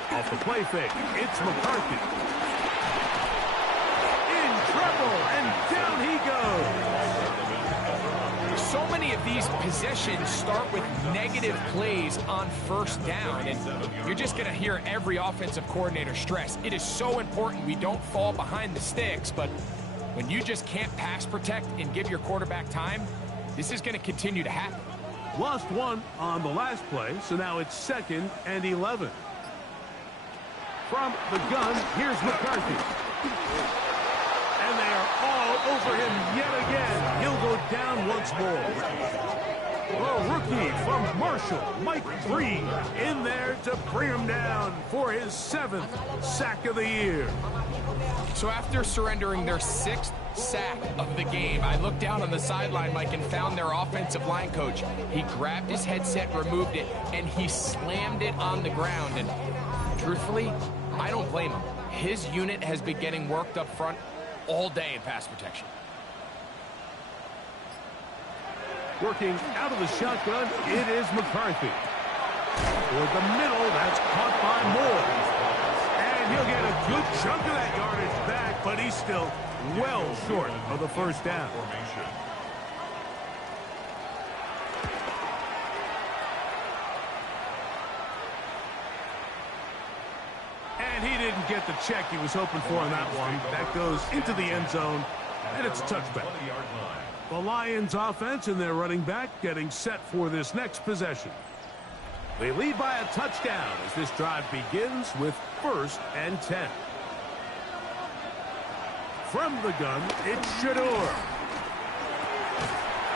Off the play fake, it's McCarthy. In trouble, and down he goes. So many of these possessions start with negative plays on first down, and you're just going to hear every offensive coordinator stress. It is so important we don't fall behind the sticks, but when you just can't pass protect and give your quarterback time, this is going to continue to happen. Lost one on the last play, so now it's 2nd and 11. From the gun, here's McCarthy. And they are all over him yet again. He'll go down once more. A rookie from Marshall, Mike Breed, in there to bring him down for his 7th sack of the year. So after surrendering their 6th sack of the game, I looked down on the sideline, Mike, and found their offensive line coach. He grabbed his headset, removed it, and he slammed it on the ground. And truthfully, I don't blame him. His unit has been getting worked up front all day in pass protection. Working out of the shotgun, it is McCarthy. Toward the middle, that's caught by Moore. And he'll get a good chunk of that yardage back, but he's still well short of the first down. And he didn't get the check he was hoping for on that one. That goes into the end zone, and it's a touchback. The Lions offense and their running back getting set for this next possession. They lead by a touchdown as this drive begins with 1st and 10. From the gun, it's Shador.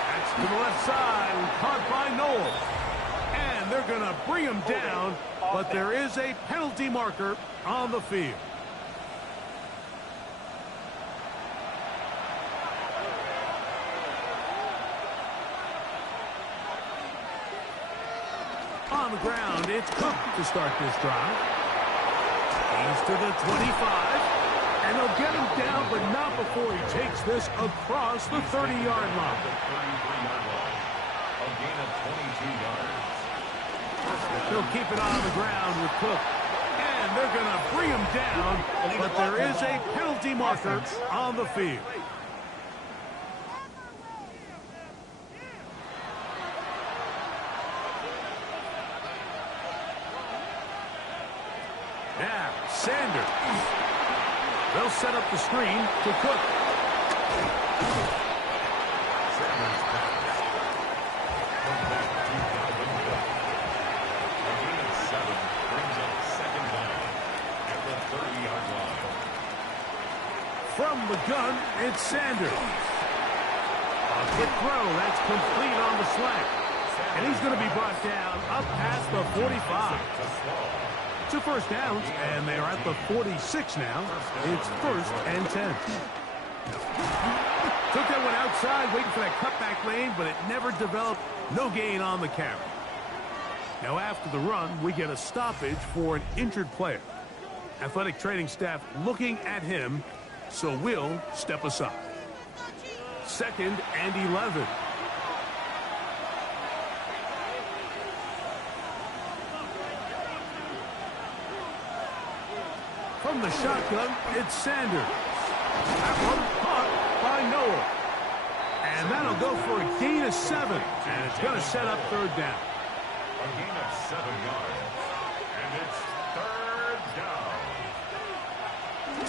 That's to the left side, caught by Noel. And they're going to bring him down, but there is a penalty marker on the field. On the ground, it's Cook to start this drive. He's to the 25. And they'll get him down, but not before he takes this across the 30-yard line. A gain of 22 yards. They'll keep it on the ground with Cook. And they're going to bring him down, but there is a penalty marker on the field. Now, Sanders. They'll set up the screen to Cook. From the gun, it's Sanders. A quick throw, that's complete on the slant. And he's going to be brought down up past the 45. It's a first down, and they are at the 46 now. It's 1st and 10. Took that one outside, waiting for that cutback lane, but it never developed. No gain on the carry. Now after the run, we get a stoppage for an injured player. Athletic training staff looking at him, so we'll step aside. 2nd and 11. From the shotgun, it's Sanders. That one caught by Noel. And that'll go for a gain of 7. And it's going to set up 3rd down. A gain of 7 yards. And it's 3rd down.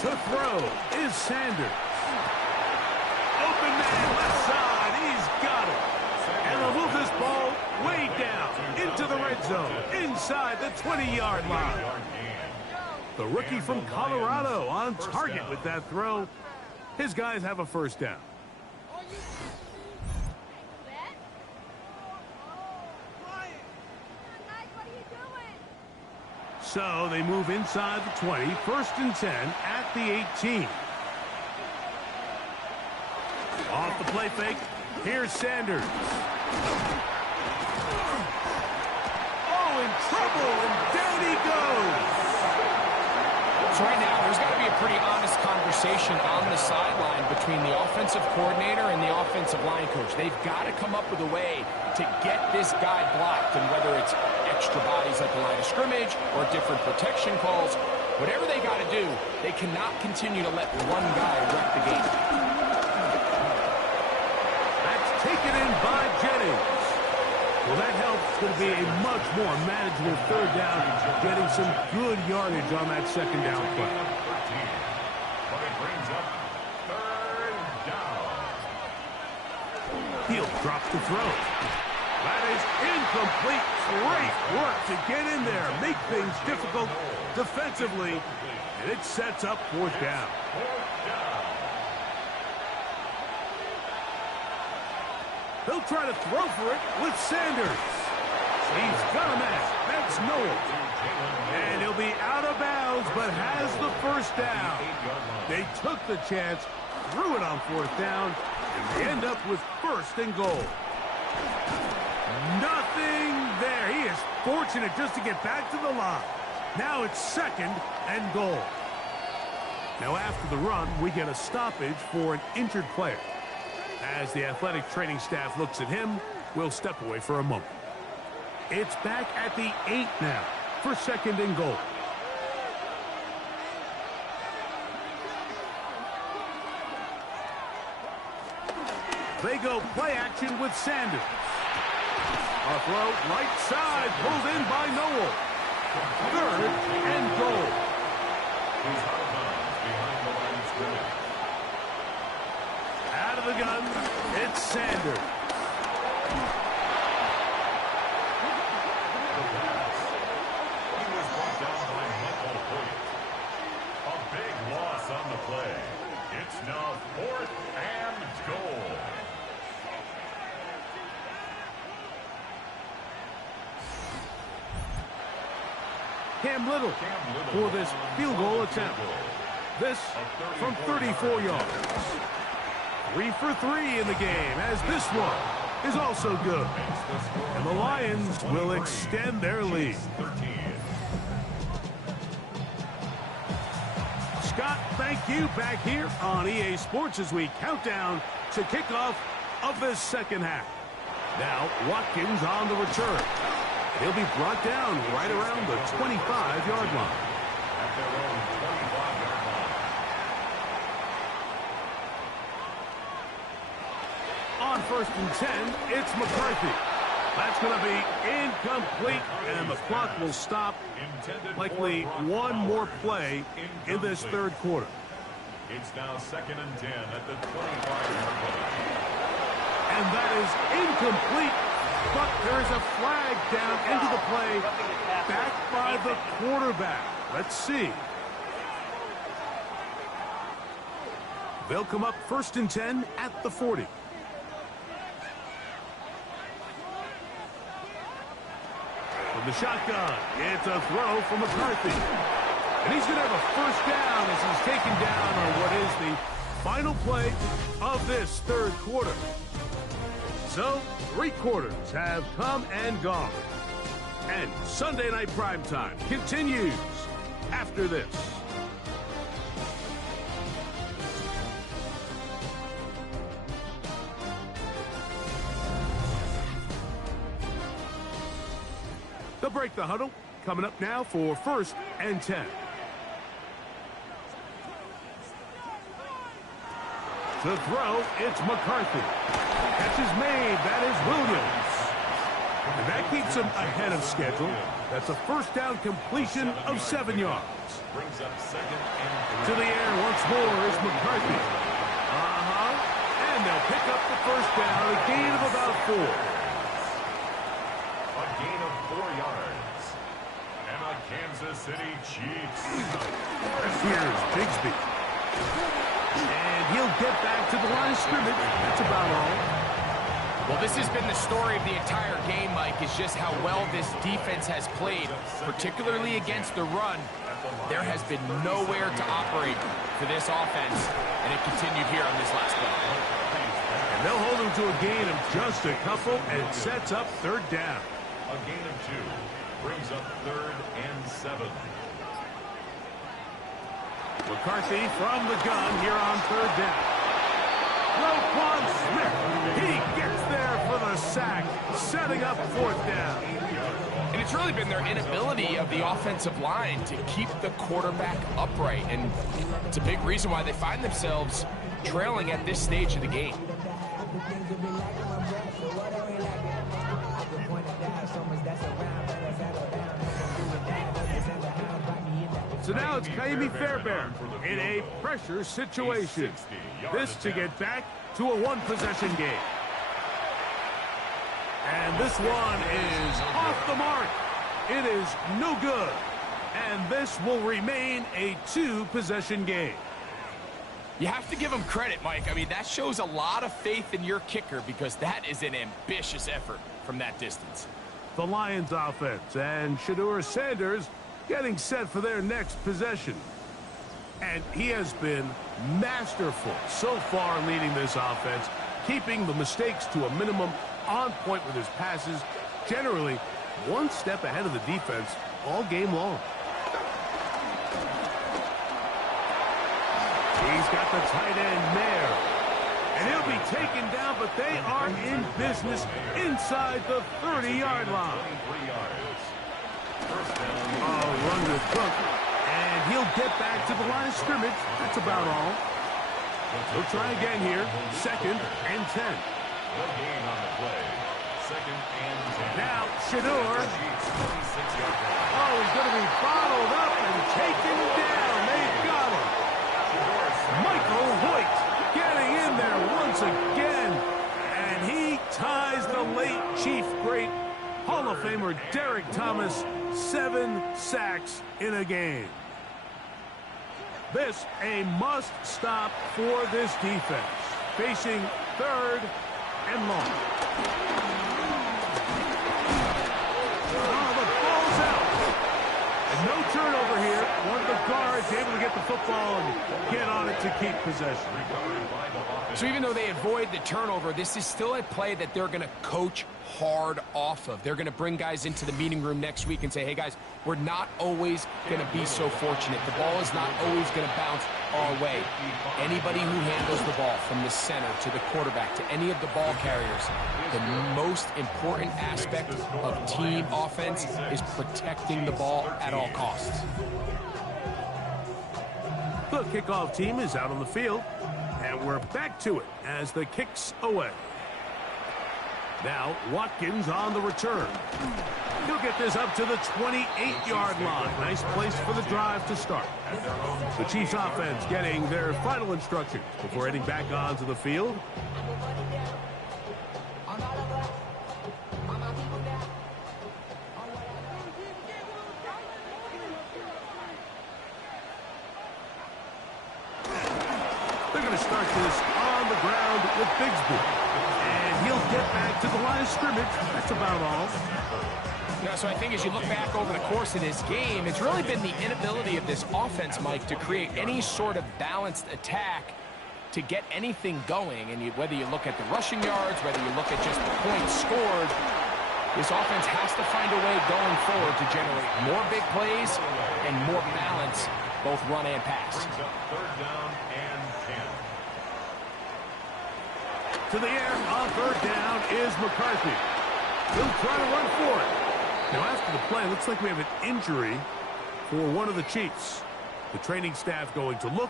To throw is Sanders. Open man, left side. He's got it. And they'll move this ball way down into the red zone, inside the 20-yard line. The rookie from Colorado on target with that throw. His guys have a first down. So they move inside the 20, 1st and 10 at the 18. Off the play fake, here's Sanders. Oh, in trouble, and down he goes. So right now, there's got to be a pretty honest conversation on the sideline between the offensive coordinator and the offensive line coach. They've got to come up with a way to get this guy blocked, and whether it's extra bodies at the line of scrimmage or different protection calls, whatever they got to do, they cannot continue to let one guy wreck the game. That's taken in by Jennings. Well, that helps. It's going to be a much more manageable 3rd down, getting some good yardage on that 2nd down play. But it brings up 3rd down. He'll drop the throw. That is incomplete. Great work to get in there, make things difficult defensively, and it sets up 4th down. They'll try to throw for it with Sanders. He's got a man. That's Noel. And he'll be out of bounds, but has the 1st down. They took the chance, threw it on 4th down, and they end up with 1st and goal. Nothing there. He is fortunate just to get back to the line. Now it's 2nd and goal. Now after the run, we get a stoppage for an injured player. As the athletic training staff looks at him, we'll step away for a moment. It's back at the 8 now for 2nd and goal. They go play action with Sanders. A throw right side, pulled in by Noel. 3rd and goal. He's out of bounds behind the line of scrimmage. Out of the gun, it's Sanders. The pass. He was brought down by Michael Hoyt. A big loss on the play. It's now 4th and goal. Cam Little for this field goal attempt. This from 34 yards. 3 for 3 in the game, as this one is also good. And the Lions will extend their lead. Scott, thank you. Back here on EA Sports as we count down to kickoff of this 2nd half. Now, Watkins on the return. He'll be brought down right around the 25-yard line. At their own 25-yard line. On 1st and 10, it's McCarthy. That's going to be incomplete, and the clock will stop. Likely one more play in this 3rd quarter. It's now 2nd and 10 at the 25-yard line. And that is incomplete, but there is a flag down into the play, back by the quarterback. Let's see. They'll come up 1st and 10 at the 40. From the shotgun, it's a throw from McCarthy. And he's going to have a 1st down as he's taken down on what is the final play of this 3rd quarter. So, 3 quarters have come and gone. And Sunday Night Primetime continues after this. They'll break the huddle. Coming up now for 1st and 10. To throw, it's McCarthy. Catch is made. That is Williams. And that keeps him ahead of schedule. That's a 1st down completion of 7 yards. Brings up 2nd and 3. To the air once more is McCarthy. And they'll pick up the 1st down, a gain of about 4. A gain of 4 yards. And a Kansas City Chiefs. Here's Bigsby. And he'll get back to the line of scrimmage. That's about all. Well, this This has been the story of the entire game, Mike, is just how well this defense has played, particularly against the run. There has been nowhere to operate for this offense, and it continued here on this last play. And they'll hold them to a gain of just a couple, and it sets up third down. A gain of 2 brings up 3rd and 7. McCarthy from the gun here on third down. Roquan Smith, he gets there for the sack, setting up fourth down. And it's really been their inability of the offensive line to keep the quarterback upright, and it's a big reason why they find themselves trailing at this stage of the game. So now it's Kaimi Fairbairn in a pressure situation. This to get back to a one-possession game. And this one is off the mark. It is no good. And this will remain a two-possession game. You have to give him credit, Mike. I mean, that shows a lot of faith in your kicker because that is an ambitious effort from that distance. The Lions offense and Shedeur Sanders getting set for their next possession. And he has been masterful so far leading this offense, keeping the mistakes to a minimum, on point with his passes, generally one step ahead of the defense all game long. He's got the tight end there. And he'll be taken down, but they are in business inside the 30-yard line. Run with Cook, and he'll get back to the line of scrimmage. That's about all. He'll try again here. 2nd and 10. Now, Shedeur. He's going to be bottled up and taken down. They've got him. Michael Hoyt getting in there once again, and he ties the late Chief great Hall of Famer Derek Thomas 7 sacks in a game. This a must-stop for this defense, facing 3rd and long. The ball's out. And no turnover here. One of the guards able to get the football and get on it to keep possession. So even though they avoid the turnover, this is still a play that they're going to coach hard off of. They're going to bring guys into the meeting room next week and say, hey, guys, we're not always going to be so fortunate. The ball is not always going to bounce our way. Anybody who handles the ball from the center to the quarterback to any of the ball carriers, the most important aspect of team offense is protecting the ball at all costs. The kickoff team is out on the field, and we're back to it as the kick's away. Now, Watkins on the return. He'll get this up to the 28-yard line. Nice place for the drive to start. The Chiefs offense getting their final instructions before heading back onto the field. They're going to start this on the ground with Bigsby. And he'll get back to the line of scrimmage. That's about all. Yeah, so I think as you look back over the course of this game, it's really been the inability of this offense, Mike, to create any sort of balanced attack to get anything going. And whether you look at the rushing yards, whether you look at just the points scored, this offense has to find a way going forward to generate more big plays and more balance, both run and pass. Third down and 10. To the air on third down is McCarthy. He'll try to run for it. Now, after the play, it looks like we have an injury for one of the Chiefs. The training staff going to look,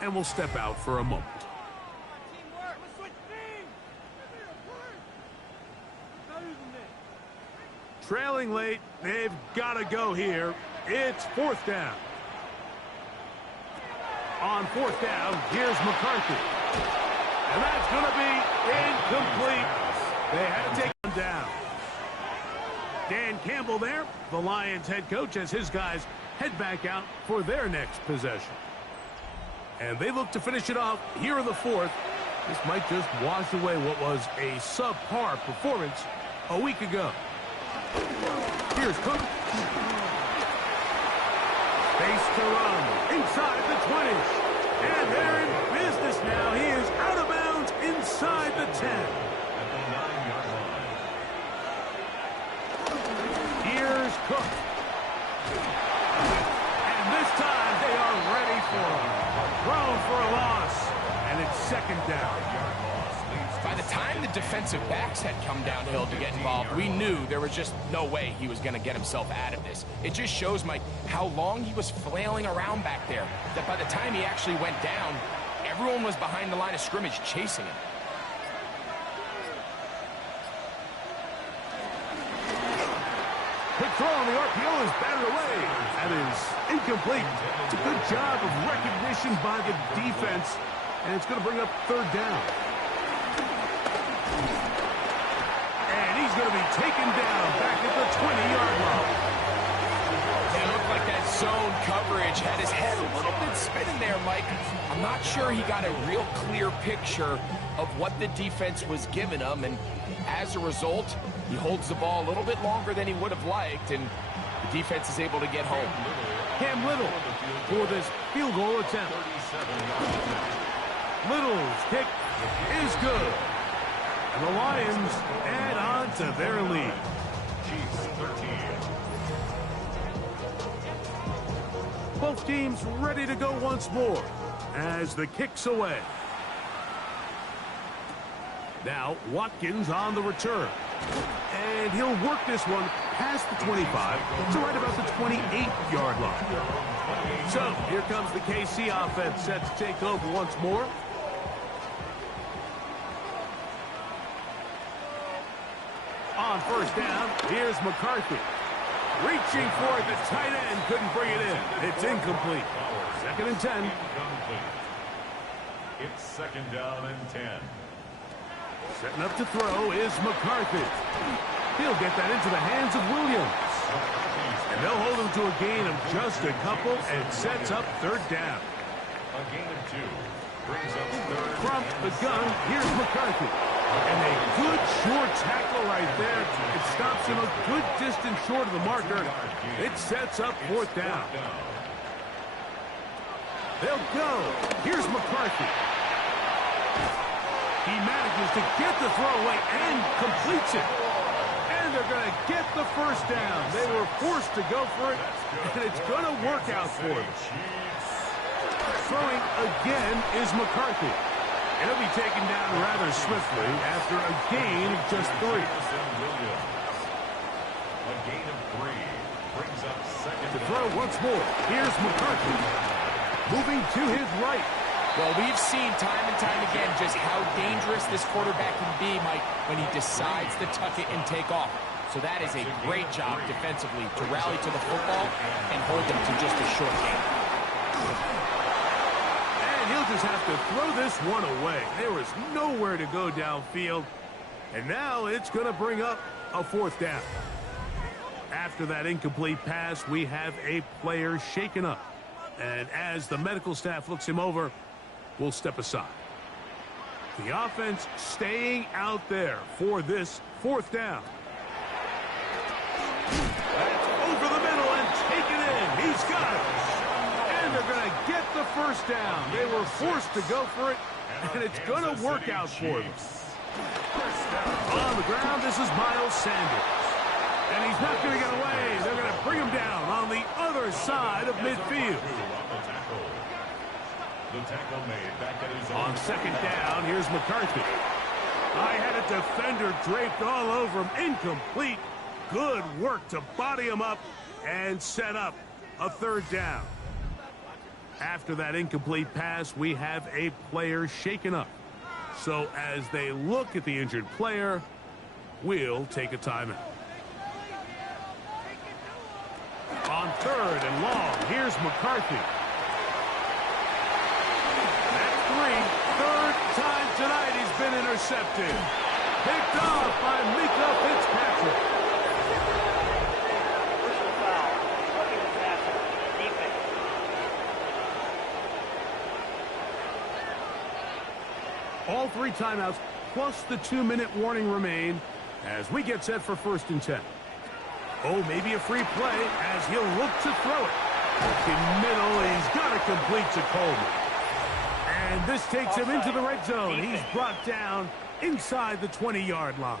and will step out for a moment. Trailing late, they've got to go here. It's fourth down. On fourth down, here's McCarthy. And that's going to be incomplete. They had to take him down. Dan Campbell there, the Lions head coach, as his guys head back out for their next possession. And they look to finish it off here in the fourth This might just wash away what was a subpar performance a week ago. Here's Cook. Space to run inside the 20. And they're in business now. He is out of bounds inside the 10. At the 9-yard line. Here's Cook. And this time they are ready for him. Thrown for a loss. And it's second down. By the time the defensive backs had come downhill to get involved, we knew there was just no way he was going to get himself out of this. It just shows, Mike, how long he was flailing around back there, that by the time he actually went down, everyone was behind the line of scrimmage chasing him. Quick throw on the RPO is batted away. That is incomplete. It's a good job of recognition by the defense, and it's going to bring up third down. And he's going to be taken down back at the 20-yard line. It looked like that zone coverage had his head a little bit spinning there, Mike. I'm not sure he got a real clear picture of what the defense was giving him, and as a result, he holds the ball a little bit longer than he would have liked, and the defense is able to get home. Cam Little for this field goal attempt. Little's kick is good. And the Lions add on to their lead. Chiefs 13. Both teams ready to go once more as the kick's away. Now Watkins on the return. And he'll work this one past the 25 to right about the 28-yard line. So here comes the KC offense set to take over once more. On first down, here's McCarthy. Reaching for it, the tight end couldn't bring it in. It's incomplete. Second and 10. It's second down and 10. Setting up to throw is McCarthy. He'll get that into the hands of Williams. And they'll hold him to a gain of just a couple and sets up third down. A gain of 2 brings up third. From the gun, here's McCarthy. And a good short tackle right there. It stops him a good distance short of the marker. It sets up fourth down. They'll go. Here's McCarthy. He manages to get the throw away and completes it. And they're going to get the first down. They were forced to go for it, and it's going to work out for them. Throwing again is McCarthy. And he'll be taken down rather swiftly after a gain of just 3. A gain of 3 brings up second. To throw once more, here's McCarthy. Moving to his right. Well, we've seen time and time again just how dangerous this quarterback can be, Mike, when he decides to tuck it and take off. So that is a great job defensively to rally to the football and hold them to just a short gain. And he'll just have to throw this one away. There was nowhere to go downfield. And now it's going to bring up a fourth down. After that incomplete pass, we have a player shaken up. And as the medical staff looks him over, we'll step aside. The offense staying out there for this fourth down. That's over the middle and taken in. He's got it. And they're going to get the first down. They were forced to go for it, and it's going to work out for them. On the ground, this is Miles Sanders. And he's not going to get away. They're going to bring him down on the other side of midfield. On second down, here's McCarthy. I had a defender draped all over him. Incomplete. Good work to body him up and set up a third down. After that incomplete pass, we have a player shaken up. So as they look at the injured player, we'll take a timeout. On third and long, here's McCarthy. That's 3. Third time tonight he's been intercepted. Picked off by Mika Fitzpatrick. Personal foul. Roughing the passer. Defense. All All 3 timeouts plus the 2-minute warning remain as we get set for 1st and 10. Oh, maybe a free play as he'll look to throw it. In middle, he's got it complete to Coleman. And this takes him into the red zone. He's brought down inside the 20-yard line.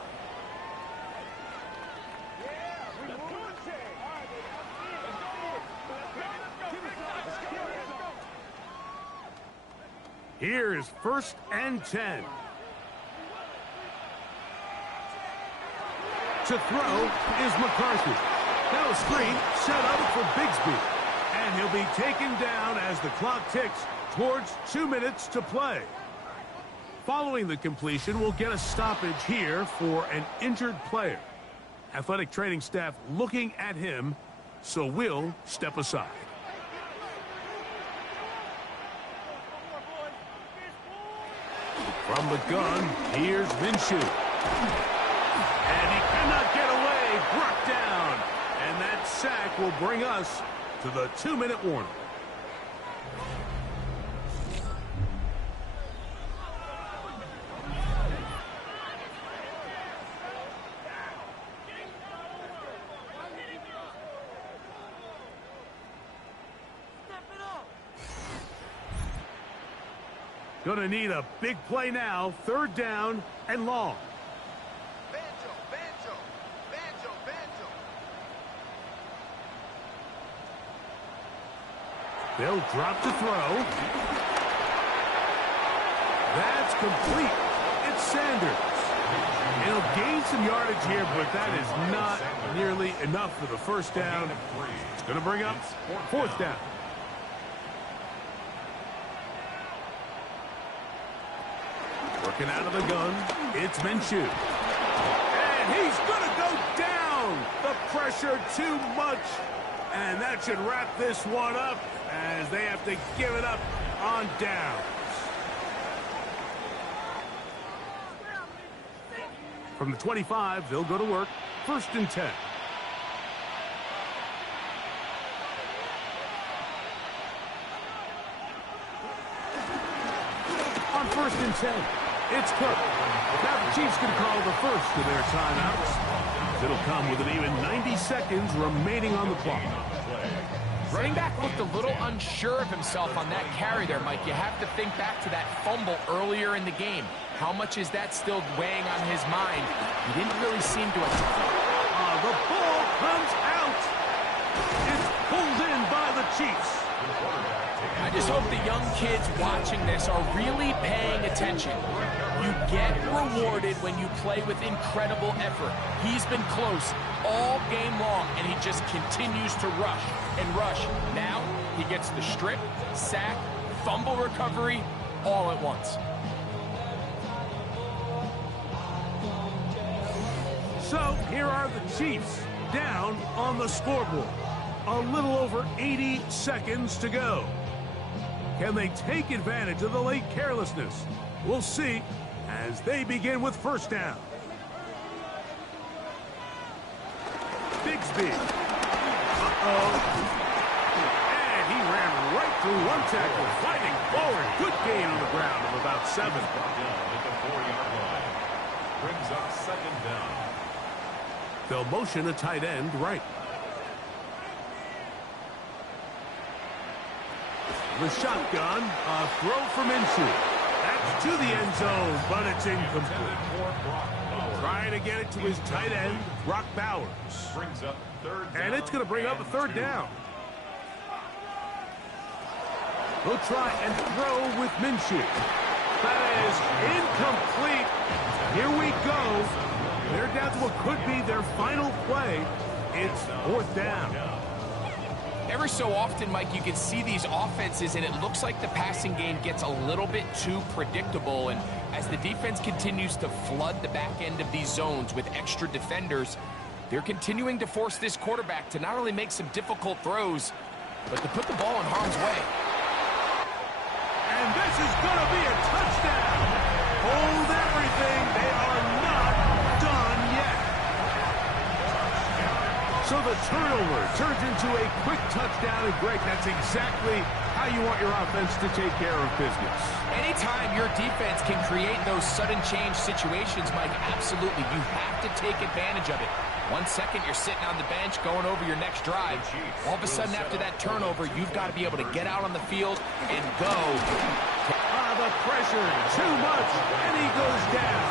Here's 1st and 10. To throw is McCarthy. Now a screen set up for Bigsby. And he'll be taken down as the clock ticks towards 2 minutes to play. Following the completion, we'll get a stoppage here for an injured player. Athletic training staff looking at him, so we'll step aside. From the gun, here's Minshew. And he cannot get away, brought down. And that sack will bring us to the 2-minute warning. Gonna need a big play now. 3rd down and long. They'll drop to throw. That's complete. It's Sanders. He'll gain some yardage here, but that is not nearly enough for the 1st down. It's going to bring up 4th down. Working out of the gun, it's Minshew. And he's going to go down. The pressure too much. And that should wrap this one up as they have to give it up on downs. From the 25, they'll go to work. 1st and 10. On 1st and 10, it's Cook. Now the Chiefs can call the first of their timeouts. It'll come with an even 90 seconds remaining on the clock. Running back looked a little unsure of himself on that carry there, Mike. You have to think back to that fumble earlier in the game. How much is that still weighing on his mind? He didn't really seem to attack. The ball comes out. It's pulled in by the Chiefs. I just hope the young kids watching this are really paying attention. You get rewarded when you play with incredible effort. He's been close all game long, and he just continues to rush and rush. Now he gets the strip, sack, fumble recovery, all at once. So here are the Chiefs down on the scoreboard. A little over 80 seconds to go. Can they take advantage of the late carelessness? We'll see as they begin with 1st down. Bigsby. And he ran right through one tackle, fighting forward. Good gain on the ground of about 7. Down at the 4-yard line. Brings up 2nd down. They'll motion a tight end right. The shotgun, a throw from Minshew. That's to the end zone, but it's incomplete. Trying to get it to his tight end, Brock Bowers. Brings up 3rd down. And it's going to bring up a 3rd down. He'll try and throw with Minshew. That is incomplete. Here we go. They're down to what could be their final play. It's 4th down. Every so often, Mike, you can see these offenses, and it looks like the passing game gets a little bit too predictable. And as the defense continues to flood the back end of these zones with extra defenders, they're continuing to force this quarterback to not only make some difficult throws, but to put the ball in harm's way. And this is going to be a touchdown. Hold everything. They are not done yet. So the turnover turns into a quick touchdown. And Greg, that's exactly how you want your offense to take care of business. Anytime your defense can create those sudden change situations, Mike, absolutely, you have to take advantage of it. 1 second, you're sitting on the bench going over your next drive. All of a sudden, after that turnover, you've got to be able to get out on the field and go. The pressure, too much, and he goes down.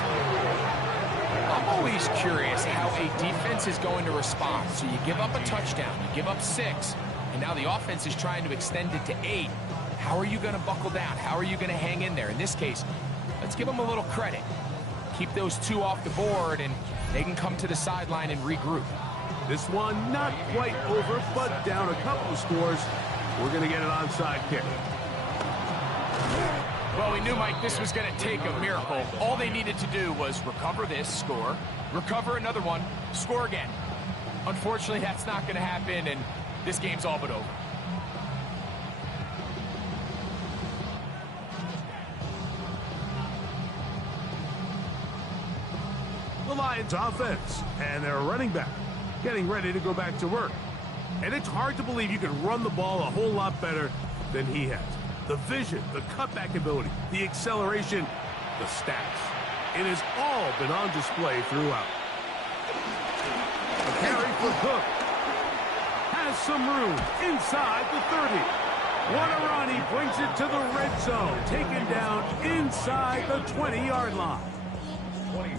I'm always curious how a defense is going to respond. So you give up a touchdown, you give up 6, and now the offense is trying to extend it to 8. How are you going to buckle down? How are you going to hang in there? In this case, let's give them a little credit. Keep those 2 off the board, and they can come to the sideline and regroup. This one not quite over, but down a couple of scores. We're going to get an onside kick. Well, we knew, Mike, this was going to take a miracle. All they needed to do was recover this, score, recover another one, score again. Unfortunately, that's not going to happen, and this game's all but over. The Lions offense and their running back getting ready to go back to work. And it's hard to believe you can run the ball a whole lot better than he has. The vision, the cutback ability, the acceleration, the stats. It has all been on display throughout. A carry for Cook. Has some room inside the 30. What a run. He brings it to the red zone. Taken down inside the 20-yard line.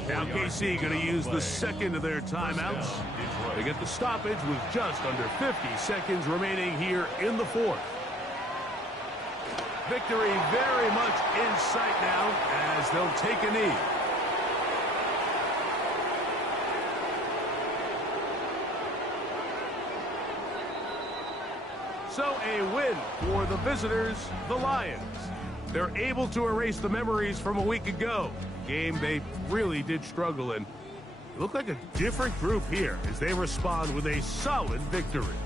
Now KC going to use the second of their timeouts. They get the stoppage with just under 50 seconds remaining here in the fourth. Victory very much in sight now as they'll take a knee. So a win for the visitors, the Lions. They're able to erase the memories from a week ago. Game they really did struggle in. It looked like a different group here as they respond with a solid victory.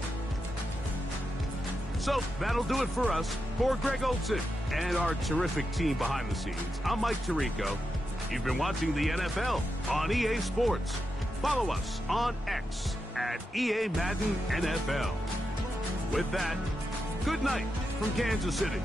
So that'll do it for us. For Greg Olsen and our terrific team behind the scenes, I'm Mike Tirico. You've been watching the NFL on EA Sports. Follow us on X at EA Madden NFL. With that, good night from Kansas City.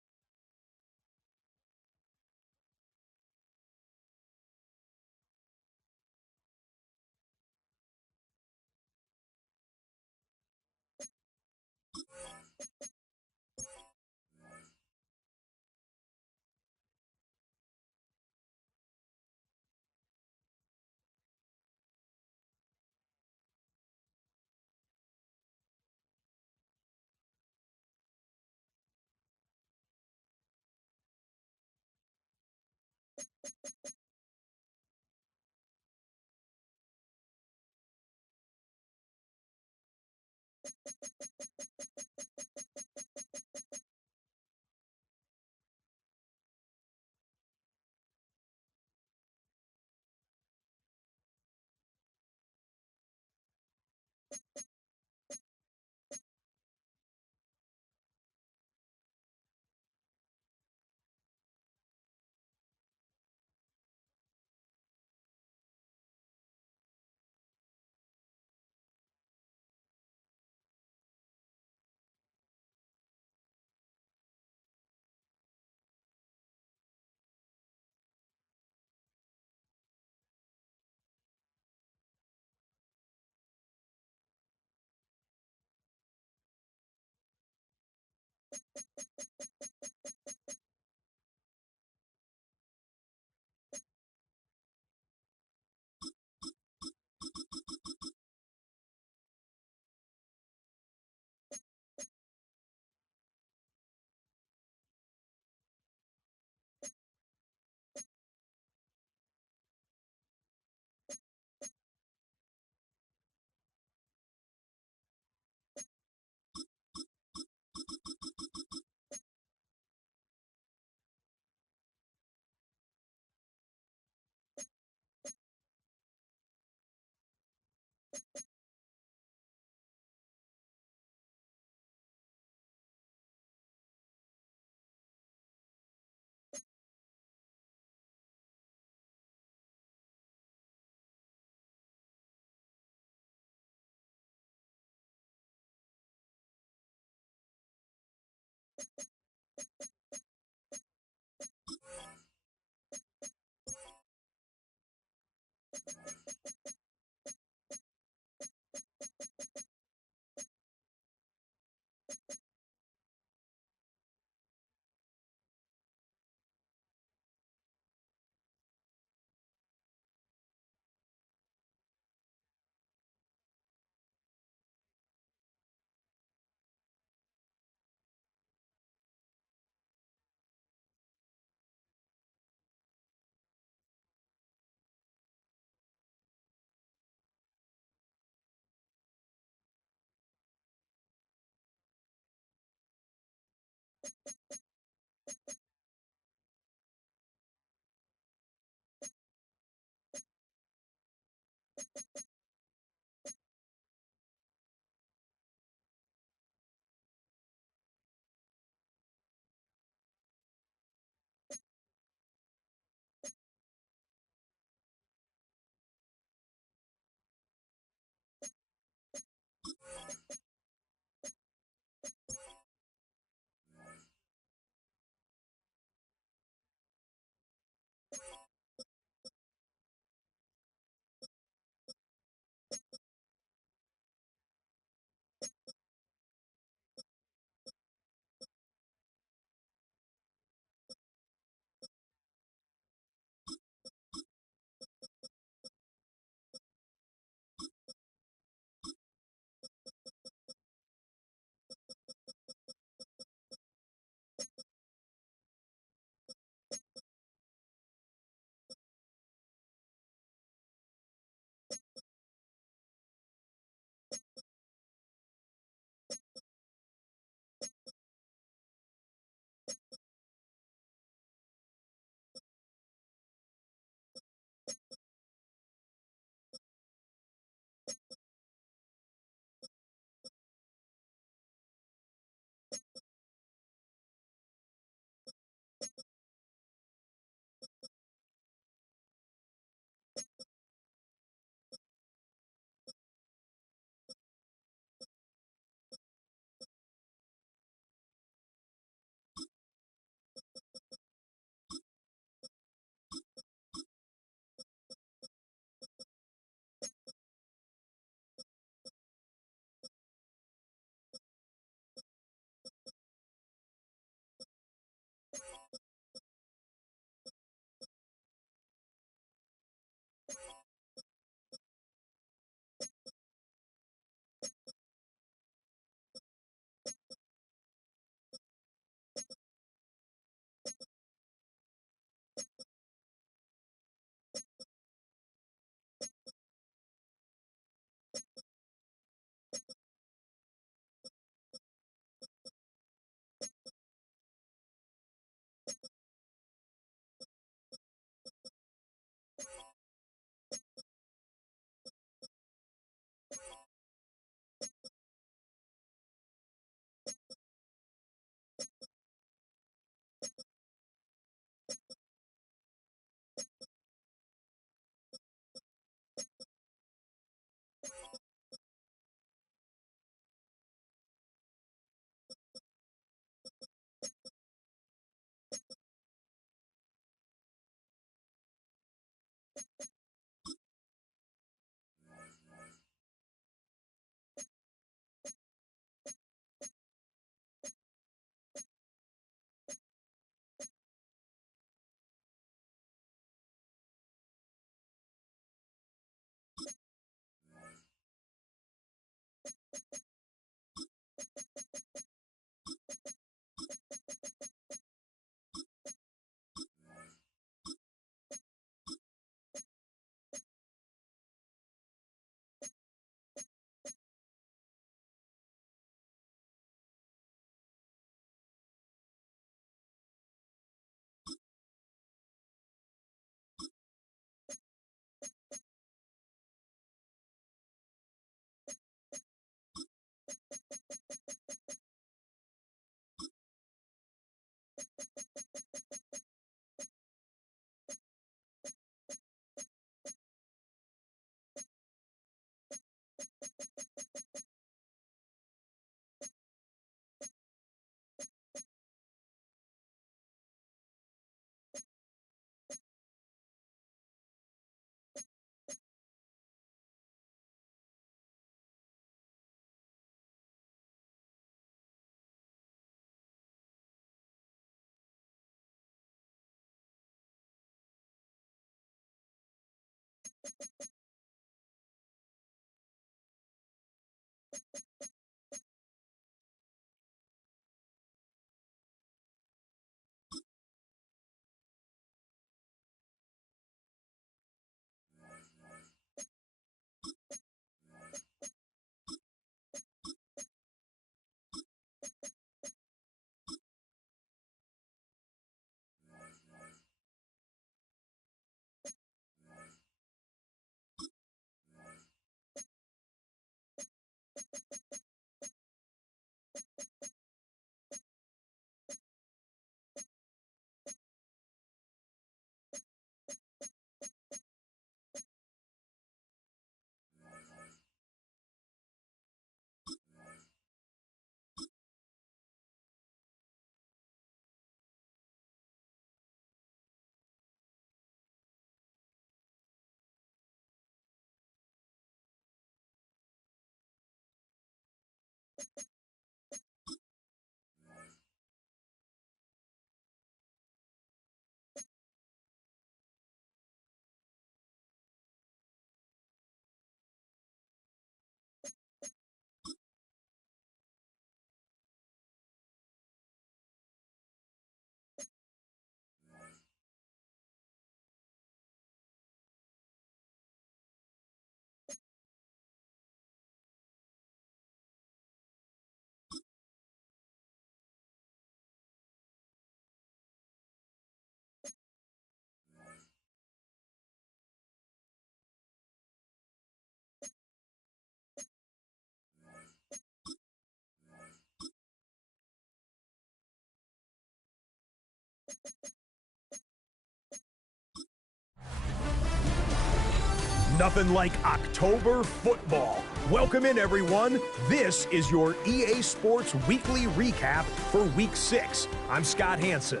Nothing like October football. Welcome in, everyone. This is your EA Sports Weekly Recap for Week 6. I'm Scott Hanson.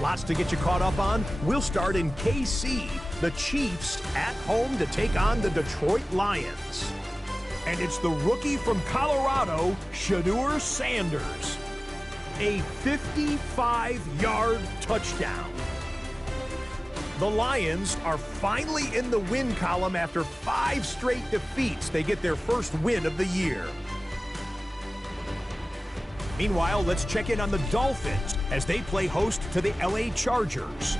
Lots to get you caught up on. We'll start in KC. The Chiefs at home to take on the Detroit Lions. And it's the rookie from Colorado, Shedeur Sanders. A 55-yard touchdown. The Lions are finally in the win column after 5 straight defeats. They get their first win of the year. Meanwhile, let's check in on the Dolphins as they play host to the LA Chargers.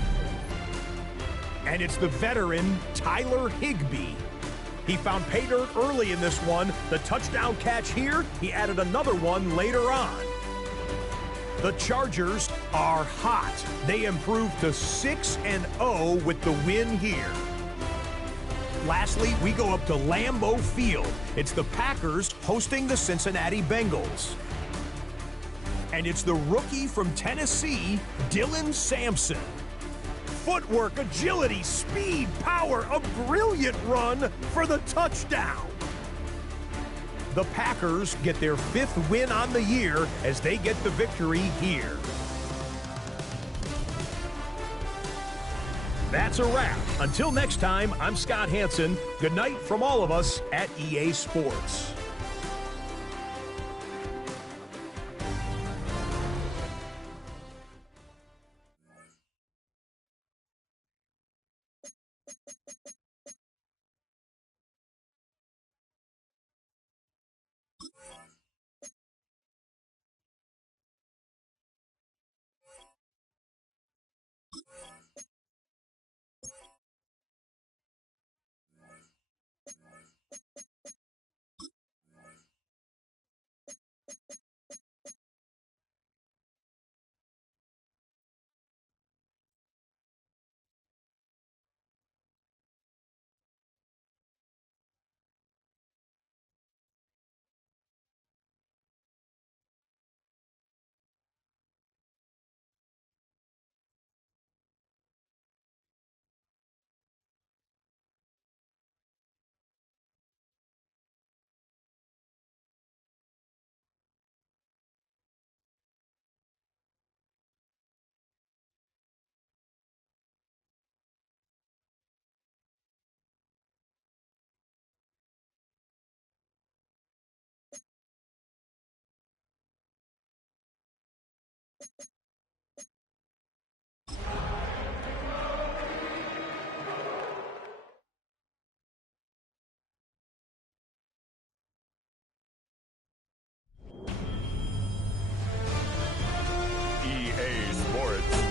And it's the veteran Tyler Higbee. He found pay dirt early in this one. The touchdown catch here, he added another one later on. The Chargers are hot. They improved to 6-0 with the win here. Lastly, we go up to Lambeau Field. It's the Packers hosting the Cincinnati Bengals. And it's the rookie from Tennessee, Dylan Sampson. Footwork, agility, speed, power, a brilliant run for the touchdown. The Packers get their 5th win on the year as they get the victory here. That's a wrap. Until next time, I'm Scott Hanson. Good night from all of us at EA Sports.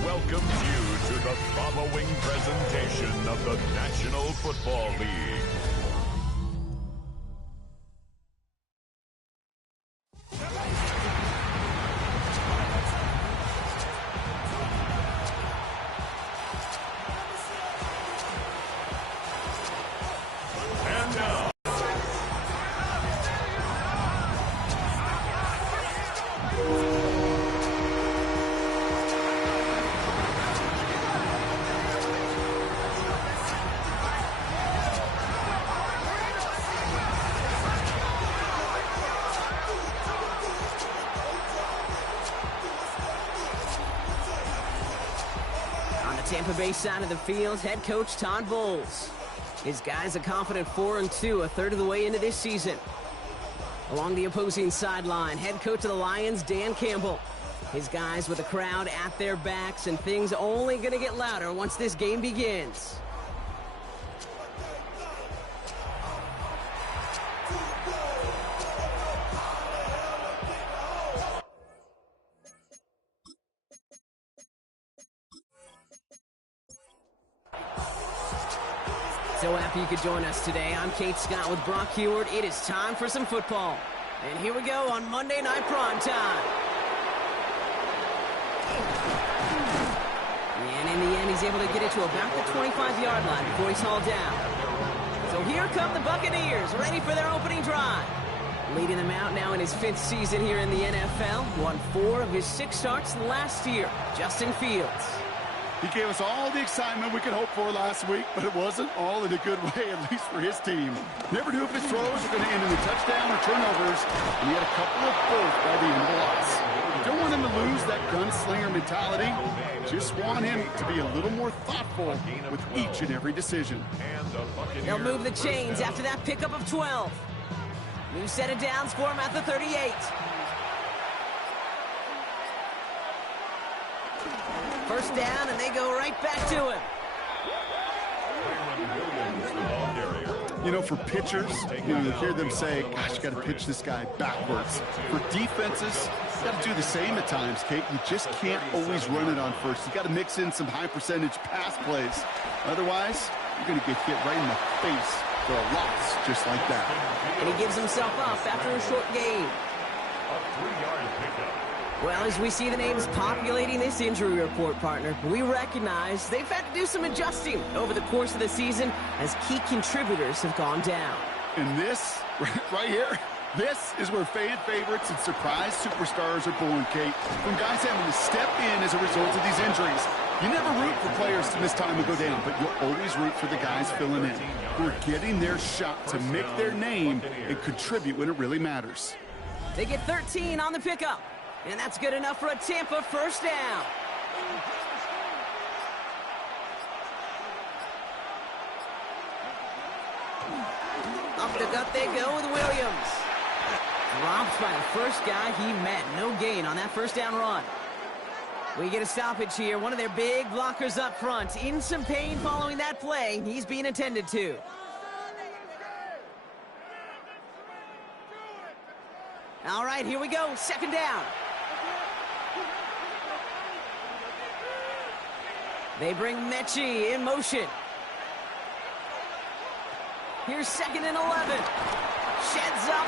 Welcomes you to the following presentation of the National Football League. And now, Tampa Bay side of the field, head coach Todd Bowles. His guys a confident 4-2, a third of the way into this season. Along the opposing sideline, head coach of the Lions, Dan Campbell. His guys with the crowd at their backs, and things only going to get louder once this game begins. So happy you could join us today. I'm Kate Scott with Brock Huard. It is time for some football. And here we go on Monday Night Prime Time. And in the end, he's able to get it to about the 25-yard line before he's hauled down. So here come the Buccaneers, ready for their opening drive. Leading them out now in his 5th season here in the NFL. Won 4 of his 6 starts last year. Justin Fields. He gave us all the excitement we could hope for last week, but it wasn't all in a good way, at least for his team. Never knew if his throws were going to end in a touchdown or turnovers, and he had a couple of both by the end of the loss. You don't want him to lose that gunslinger mentality. Just want him to be a little more thoughtful with each and every decision. They'll move the chains after that pickup of 12. New set of downs for him at the 38. First down, and they go right back to him. You know, for pitchers, you hear them say, gosh, you got to pitch this guy backwards. For defenses, you got to do the same at times, Kate. You just can't always run it on first. You got to mix in some high-percentage pass plays. Otherwise, you're going to get hit right in the face for a loss just like that. And he gives himself up after a short gain. Well, as we see the names populating this injury report, partner, we recognize they've had to do some adjusting over the course of the season as key contributors have gone down. And this, right here, this is where fan favorites and surprise superstars are born, Kate. From guys having to step in as a result of these injuries. You never root for players to miss time and go down, but you'll always root for the guys filling in, who are getting their shot to make their name and contribute when it really matters. They get 13 on the pickup. And that's good enough for a Tampa first down. Up the gut they go with Williams. Dropped by the first guy he met. No gain on that first down run. We get a stoppage here. One of their big blockers up front. In some pain following that play. He's being attended to. All right, here we go. Second down. They bring Mechie in motion. Here's 2nd and 11. Sheds up.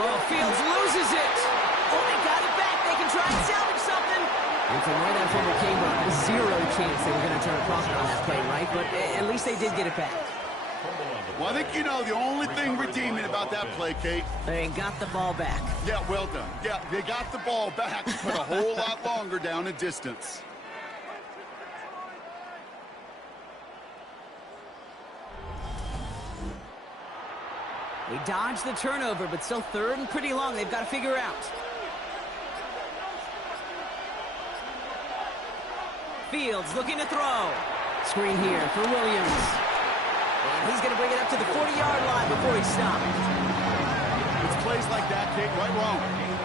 Oh, Fields loses it. Oh, they got it back. They can try and salvage something. And from where that fumble came from, there's zero chance they were going to turn a profit on that play, right? But at least they did get it back. Well, I think you know the only thing redeeming about that play, Kate. They got the ball back. Yeah, well done. Yeah, they got the ball back, but a whole lot longer down in distance. They dodged the turnover, but still 3rd and pretty long. They've got to figure out. Fields looking to throw. Screen here for Williams. And he's going to bring it up to the 40-yard line before he stopped. It's plays like that, Kate, right wrong.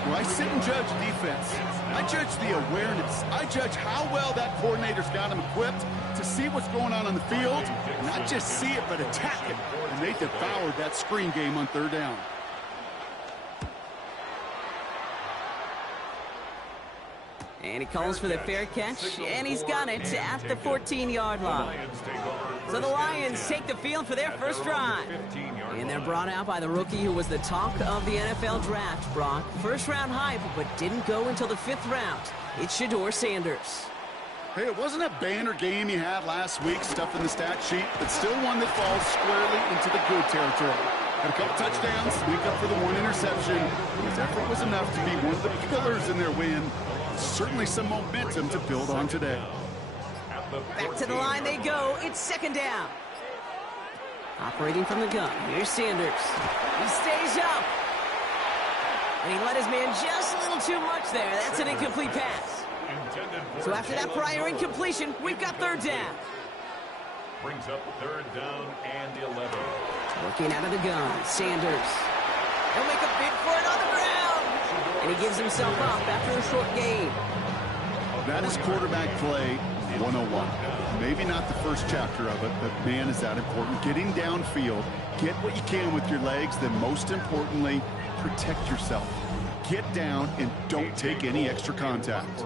Where I sit and judge defense, I judge the awareness. I judge how well that coordinator's got him equipped to see what's going on the field, not just see it, but attack it. And they devoured that screen game on 3rd down. And he calls for the fair catch, and he's got it at the 14-yard line. So the Lions take the field for their first drive. And they're brought out by the rookie who was the talk of the NFL draft, Brock. First-round hype, but didn't go until the 5th round. It's Shedeur Sanders. Hey, it wasn't a banner game you had last week, stuff in the stat sheet, but still one that falls squarely into the good territory. Had a couple touchdowns, make up for the 1 interception. His effort was enough to be one of the pillars in their win. Certainly some momentum to build on today. Back to the line they go. It's 2nd down. Operating from the gun. Here's Sanders. He stays up. And he let his man just a little too much there. That's an incomplete pass. So after that prior incompletion, we've got 3rd down. Brings up 3rd down and 11. Working out of the gun. Sanders. He'll make a bid for it on the ground. And he gives himself up after a short gain. That is quarterback play 101. Maybe not the first chapter of it, but man, is that important. Getting downfield, get what you can with your legs, then most importantly, protect yourself. Get down and don't take any extra contact.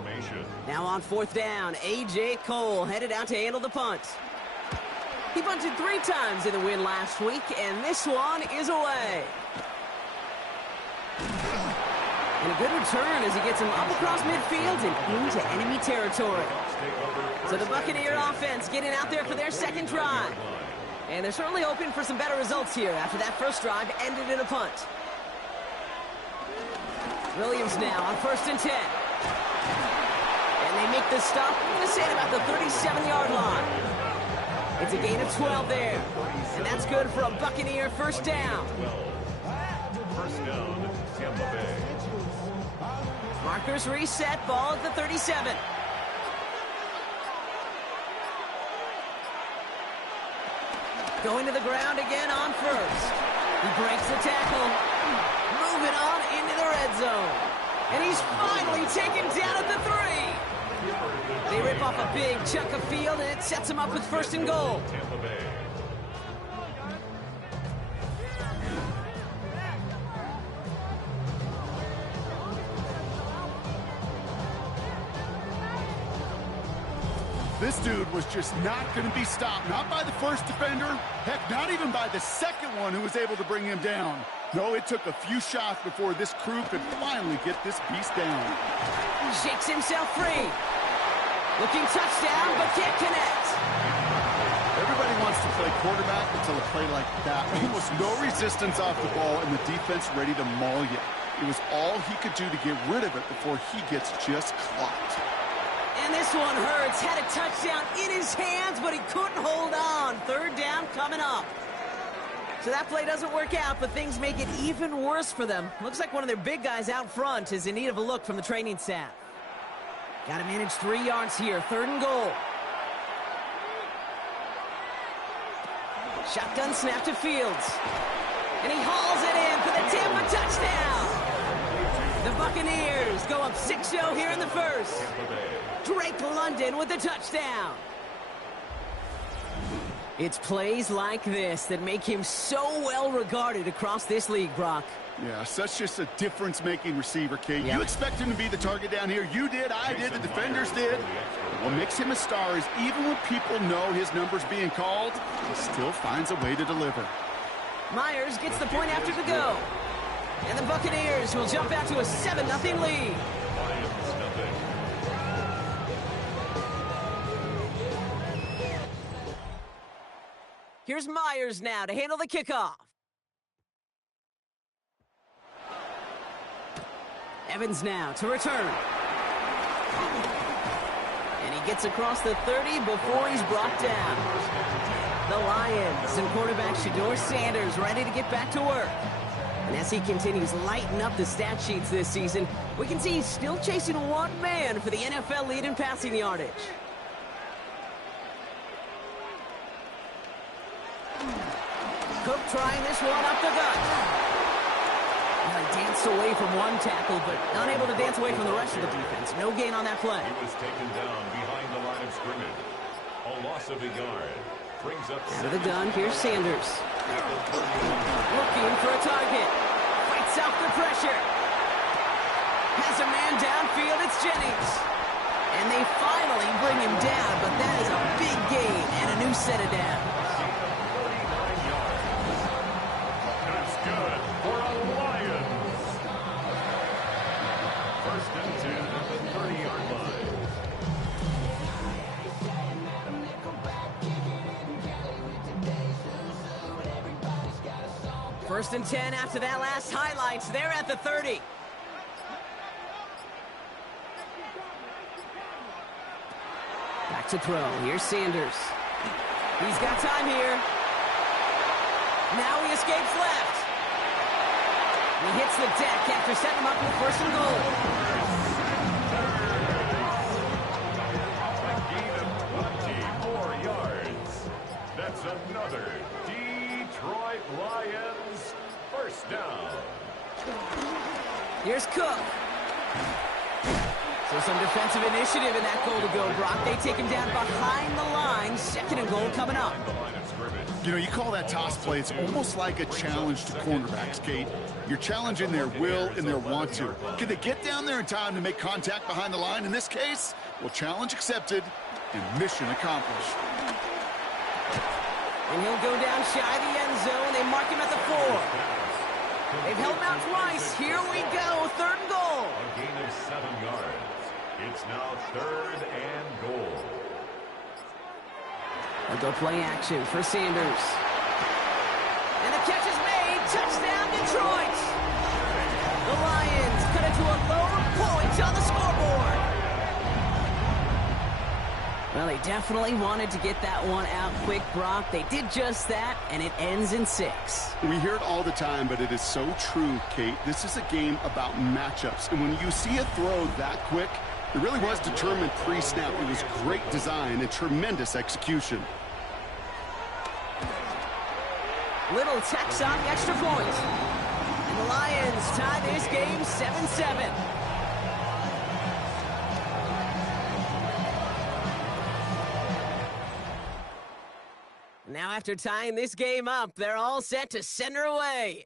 Now on 4th down, A.J. Cole headed out to handle the punt. He punted 3 times in the win last week, and this one is away. And a good return as he gets him up across midfield and into enemy territory. So the Buccaneer offense getting out there for their 2nd drive. And they're certainly hoping for some better results here after that first drive ended in a punt. Williams now on 1st and 10. And They make the stop, I'm going to say, at about the 37-yard line. It's a gain of 12 there. And that's good for a Buccaneer first down. First down, Tampa Bay. Markers reset, ball at the 37. Going to the ground again on first. He breaks the tackle. Moving on into the red zone. And he's finally taken down at the 3. They rip off a big chunk of field, and it sets him up with first and goal. Tampa Bay. This dude was just not going to be stopped. Not by the first defender. Heck, not even by the second one who was able to bring him down. No, it took a few shots before this crew could finally get this beast down. Shakes himself free. Looking touchdown, but can't connect. Everybody wants to play quarterback until a play like that. Almost no resistance off the ball and the defense ready to maul you. It was all he could do to get rid of it before he gets just clocked. And this one hurts. Had a touchdown in his hands, but he couldn't hold on. Third down coming up. So that play doesn't work out, but things make it even worse for them. Looks like one of their big guys out front is in need of a look from the training staff. Got to manage 3 yards here. Third and goal. Shotgun snap to Fields. And he hauls it in for the Tampa touchdown. The Buccaneers go up 6-0 here in the first. Drake London with the touchdown. It's plays like this that make him so well regarded across this league, Brock. Yeah, such just a difference-making receiver, Kate. You expect him to be the target down here. You did, I did, the defenders did. What makes him a star is even when people know his number's being called, he still finds a way to deliver. Myers gets the point after the go. And the Buccaneers will jump out to a 7-0 lead. Here's Myers now to handle the kickoff. Evans now to return. And he gets across the 30 before he's brought down. The Lions and quarterback Shedeur Sanders ready to get back to work. And as he continues lighting up the stat sheets this season, we can see he's still chasing one man for the NFL lead in passing yardage. Cook trying this one up the gut. He danced away from one tackle, but unable to dance away from the rest of the defense. No gain on that play. He was taken down behind the line of scrimmage. A loss of a yard. Brings up out of the gun, here's Sanders. Looking for a target. Fights off the pressure. Has a man downfield, it's Jennings. And they finally bring him down, but that is a big gain and a new set of downs. That's good for a Lions. First and 10 at the 30-yard line. First and 10 after that last highlights. They're at the 30. Back to throw. Here's Sanders. He's got time here. Now he escapes left. He hits the deck after setting him up with first and goal. A gain of 24 yards. That's another Detroit Lions first down. Here's Cook. So some defensive initiative in that goal to go, Brock. They take him down behind the line. Second and goal coming up. You know, you call that toss play, it's almost like a challenge to cornerbacks, Kate. You're challenging their will and their want to. Can they get down there in time to make contact behind the line? In this case, well, challenge accepted and mission accomplished. And he'll go down shy of the end zone. They mark him at the 4. They've held him out twice. Here we go. Third and goal. A gain of 7 yards. It's now third and goal. They'll go play action for Sanders. And the catch is made. Touchdown, Detroit. The Lions cut it to a lower point on the scoreboard. Well, they definitely wanted to get that one out quick, Brock. They did just that, and it ends in 6. We hear it all the time, but it is so true, Kate. This is a game about matchups. And when you see a throw that quick, it really was determined pre-snap. It was great design and tremendous execution. Little tacks on the extra point. And the Lions tie this game 7-7. Now after tying this game up, they're all set to send her away.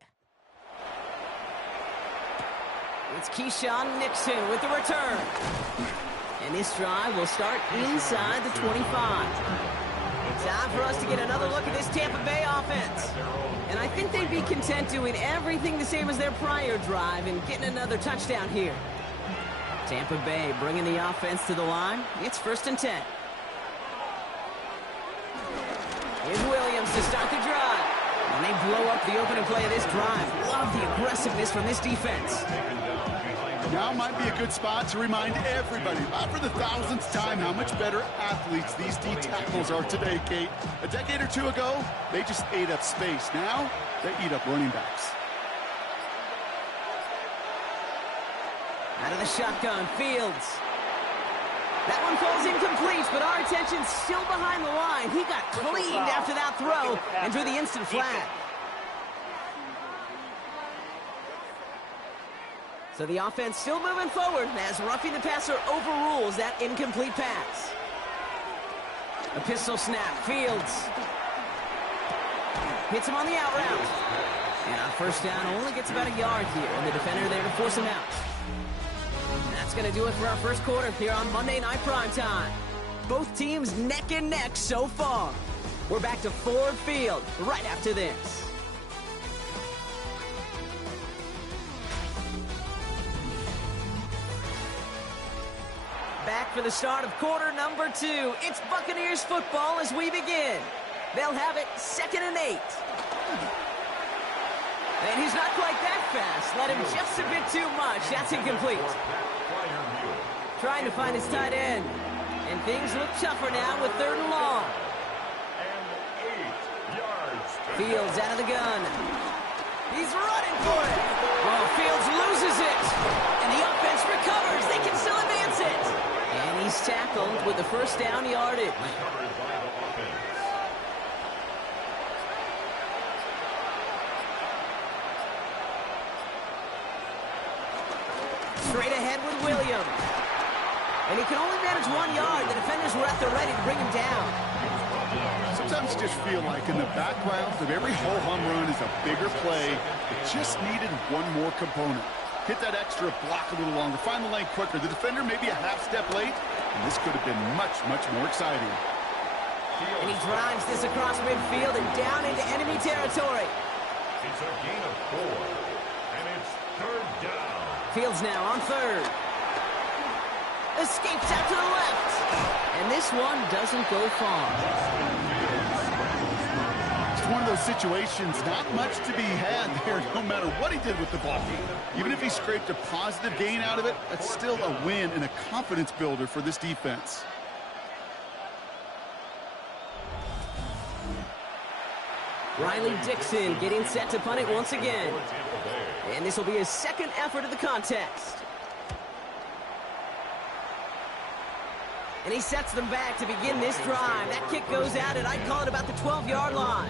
It's Keyshawn Nixon with the return. And this drive will start inside the 25. Time for us to get another look at this Tampa Bay offense. And I think they'd be content doing everything the same as their prior drive and getting another touchdown here. Tampa Bay bringing the offense to the line. It's 1st and 10. Here's Williams to start the drive. And they blow up the opening play of this drive. Love the aggressiveness from this defense. Now might be a good spot to remind everybody, not for the 1000th time, how much better athletes these D tackles are today, Kate. A decade or two ago, they just ate up space. Now, they eat up running backs. Out of the shotgun, Fields. That one falls incomplete, but our attention's still behind the line. He got cleaned after that throw and drew the instant flag. So the offense still moving forward as roughing the passer overrules that incomplete pass. A pistol snap, Fields. Hits him on the out route. And on 1st down, only gets about a yard here, and the defender there to force him out. That's going to do it for our first quarter here on Monday Night Primetime. Both teams neck and neck so far. We're back to Ford Field right after this. Back for the start of quarter number 2. It's Buccaneers football as we begin. They'll have it 2nd and 8. And he's not quite that fast. Let him just a bit too much. That's incomplete. Trying to find his tight end. And things look tougher now with 3rd and long. Fields out of the gun. He's running for it. Oh, Fields loses it. And the offense recovers. They can still advance it. And he's tackled with the 1st down yardage. Straight ahead with Williams. And he can only manage 1 yard. The defenders were at the ready to bring him down. Sometimes you just feel like in the background of every ho-hum run is a bigger play. It just needed one more component. Hit that extra block a little longer. Find the lane quicker. The defender maybe a half step late. And this could have been much, much more exciting. And he drives this across midfield and down into enemy territory. It's a gain of 4. And it's 3rd down. Fields now on 3rd. Escapes out to the left. And this one doesn't go far. It's one of those situations, not much to be had there, no matter what he did with the ball. Even if he scraped a positive gain out of it, that's still a win and a confidence builder for this defense. Riley Dixon getting set to punt it once again. And this will be his 2nd effort of the contest. And he sets them back to begin this drive. That kick goes out, and I'd call it about the 12-yard line.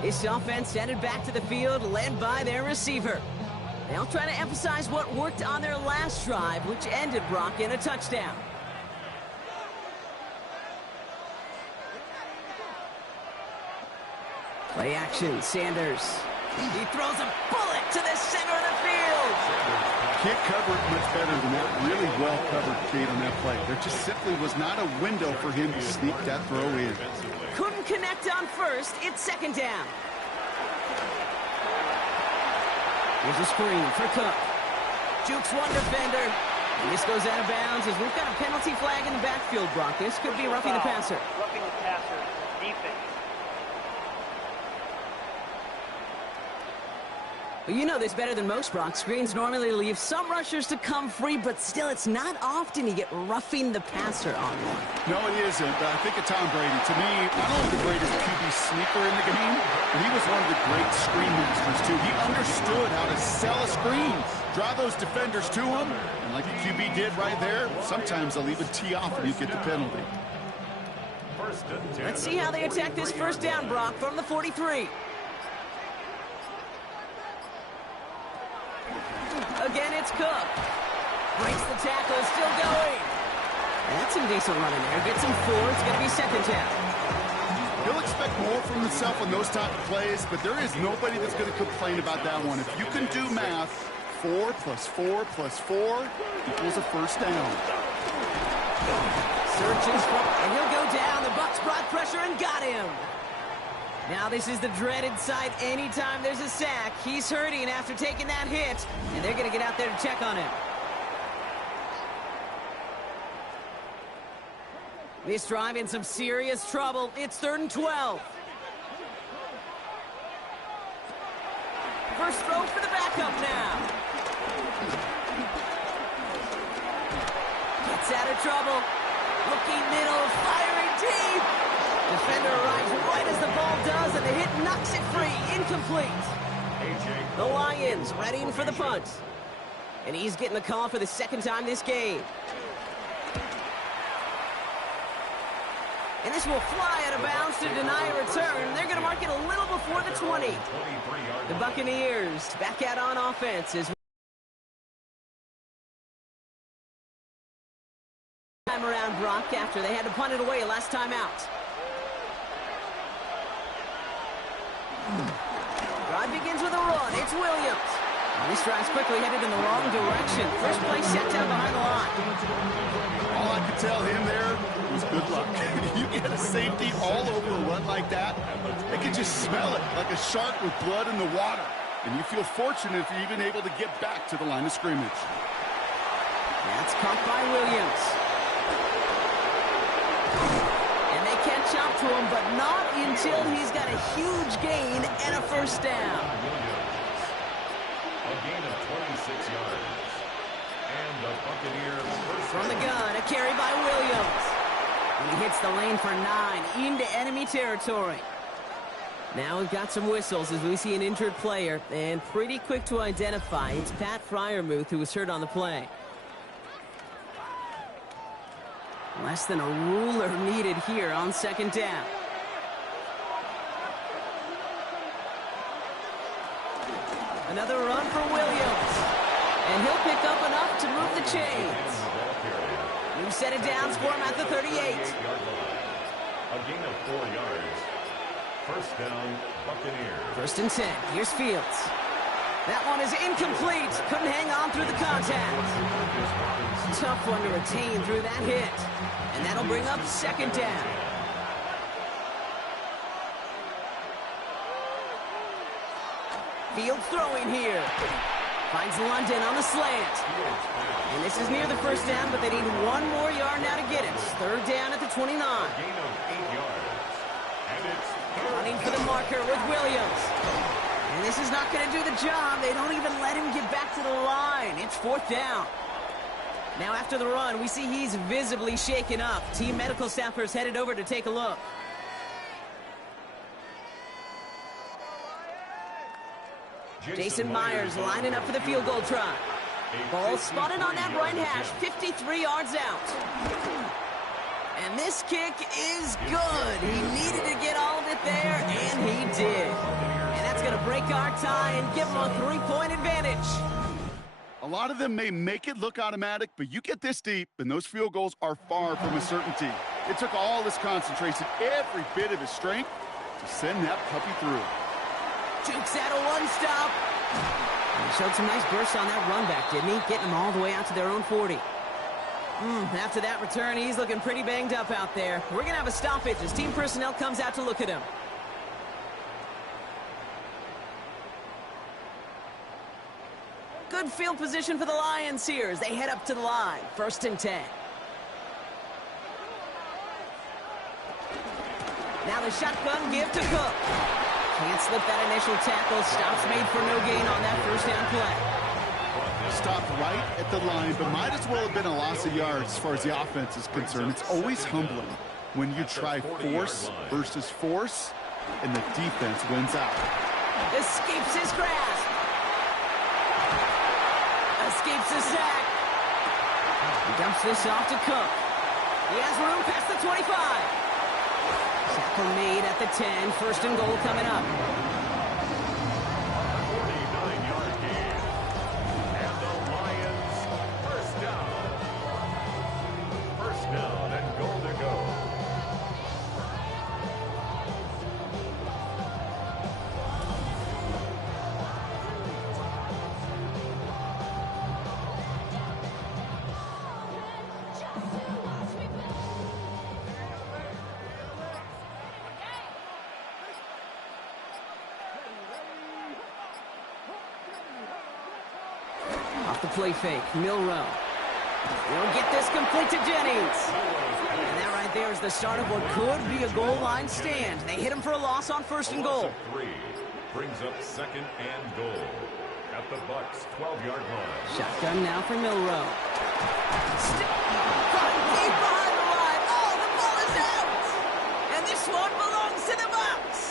This offense headed back to the field, led by their receiver. They'll try to emphasize what worked on their last drive, which ended, Brock, in a touchdown. Play action, Sanders. He throws a bullet to the center of the field. Can't cover it much better than that. Really well covered, Kate, on that play. There just simply was not a window for him to sneak that throw in. Couldn't connect on 1st. It's 2nd down. Here's a screen for Cook. Jukes one defender. And this goes out of bounds as we've got a penalty flag in the backfield, Brock. This could be roughing the passer. Roughing the passer. Defense. Well, you know this better than most, Brock. Screens normally leave some rushers to come free, but still, it's not often you get roughing the passer on one. No, it isn't. I think of Tom Brady. To me, not only the greatest QB sneaker in the game, but he was one of the great screen masters, too. He understood how to sell a screen, draw those defenders to him, and like a QB did right there, sometimes they'll even tee off and you get the penalty. Let's see how they attack this first down, Brock, from the 43. Again, it's Cook. Breaks the tackle, still going. That's some decent running there. Gets him 4. It's going to be second down. He'll expect more from himself on those type of plays, but there is nobody that's going to complain about that one. If you can do math, 4 plus 4 plus 4 equals a first down. Searches for, and he'll go down. The Bucs brought pressure and got him. Now this is the dreaded sight anytime there's a sack. He's hurting after taking that hit, and they're going to get out there to check on him. This drive in some serious trouble. It's 3rd and 12. First throw for the backup now. Gets out of trouble. Looking middle, firing deep. Defender arrives right as the ball does, and the hit knocks it free. Incomplete. The Lions readying for the punt. And he's getting the call for the second time this game. And this will fly out of bounds to deny a return. They're going to mark it a little before the 20. The Buccaneers back out on offense as time around, Brock, after they had to punt it away last time out. Drive begins with a run. It's Williams. This drive's quickly headed in the wrong direction. First play set down behind the line. All I could tell him there was good luck. You get a safety all over a run like that, they can just smell it like a shark with blood in the water. And you feel fortunate if you're even able to get back to the line of scrimmage. That's caught by Williams. And they catch up to him, but not until he's got a huge gain and a first down. A gain of 26 yards. And the Buccaneers from the gun, a carry by Williams. And he hits the lane for 9 into enemy territory. Now we've got some whistles as we see an injured player, and pretty quick to identify. It's Pat Freiermuth who was hurt on the play. Less than a ruler needed here on second down. Another run for Williams. And he'll pick up enough to move the chains. New set of downs for him at the 38. A gain of 4 yards. First down, Buccaneers. 1st and 10. Here's Fields. That one is incomplete. Couldn't hang on through the contact. Tough one to retain through that hit. And that'll bring up second down. Fields throwing here. Finds London on the slant. And this is near the first down, but they need 1 more yard now to get it. 3rd down at the 29. Gain of 8 yards. And it's running for the marker with Williams. And this is not going to do the job. They don't even let him get back to the line. It's 4th down. Now after the run, we see he's visibly shaken up. Team medical staffers headed over to take a look. Jason Myers lining up for the field goal try. Ball spotted on that right hash, 53 yards out. And this kick is good. He needed to get all of it there, and he did. And that's going to break our tie and give him a 3-point advantage. A lot of them may make it look automatic, but you get this deep, and those field goals are far from a certainty. It took all his concentration, every bit of his strength, to send that puppy through. Jukes out a one-stop. He showed some nice bursts on that run back, didn't he? Getting them all the way out to their own 40. After that return, he's looking pretty banged up out there. We're going to have a stoppage as team personnel comes out to look at him. Good field position for the Lions here as they head up to the line. 1st and 10. Now the shotgun give to Cook. Can't slip that initial tackle. Stops made for no gain on that first down play. Stopped right at the line, but might as well have been a loss of yards as far as the offense is concerned. It's always humbling when you try force versus force, and the defense wins out. Escapes his grasp. Escapes the sack. He dumps this off to Cook. He has room past the 25. Tackle made at the 10. First and goal coming up. 49-yard gain. And the Lions first down. First down and goal to go. Off the play fake, Milroe. He'll get this complete to Jennings. And that right there is the start of what could be a goal line stand. They hit him for a loss on first and goal. 3 brings up second and goal at the Bucs 12-yard line. Shotgun now for Milroe. Caught deep behind the line. Oh, the ball is out. And this one belongs to the Bucs.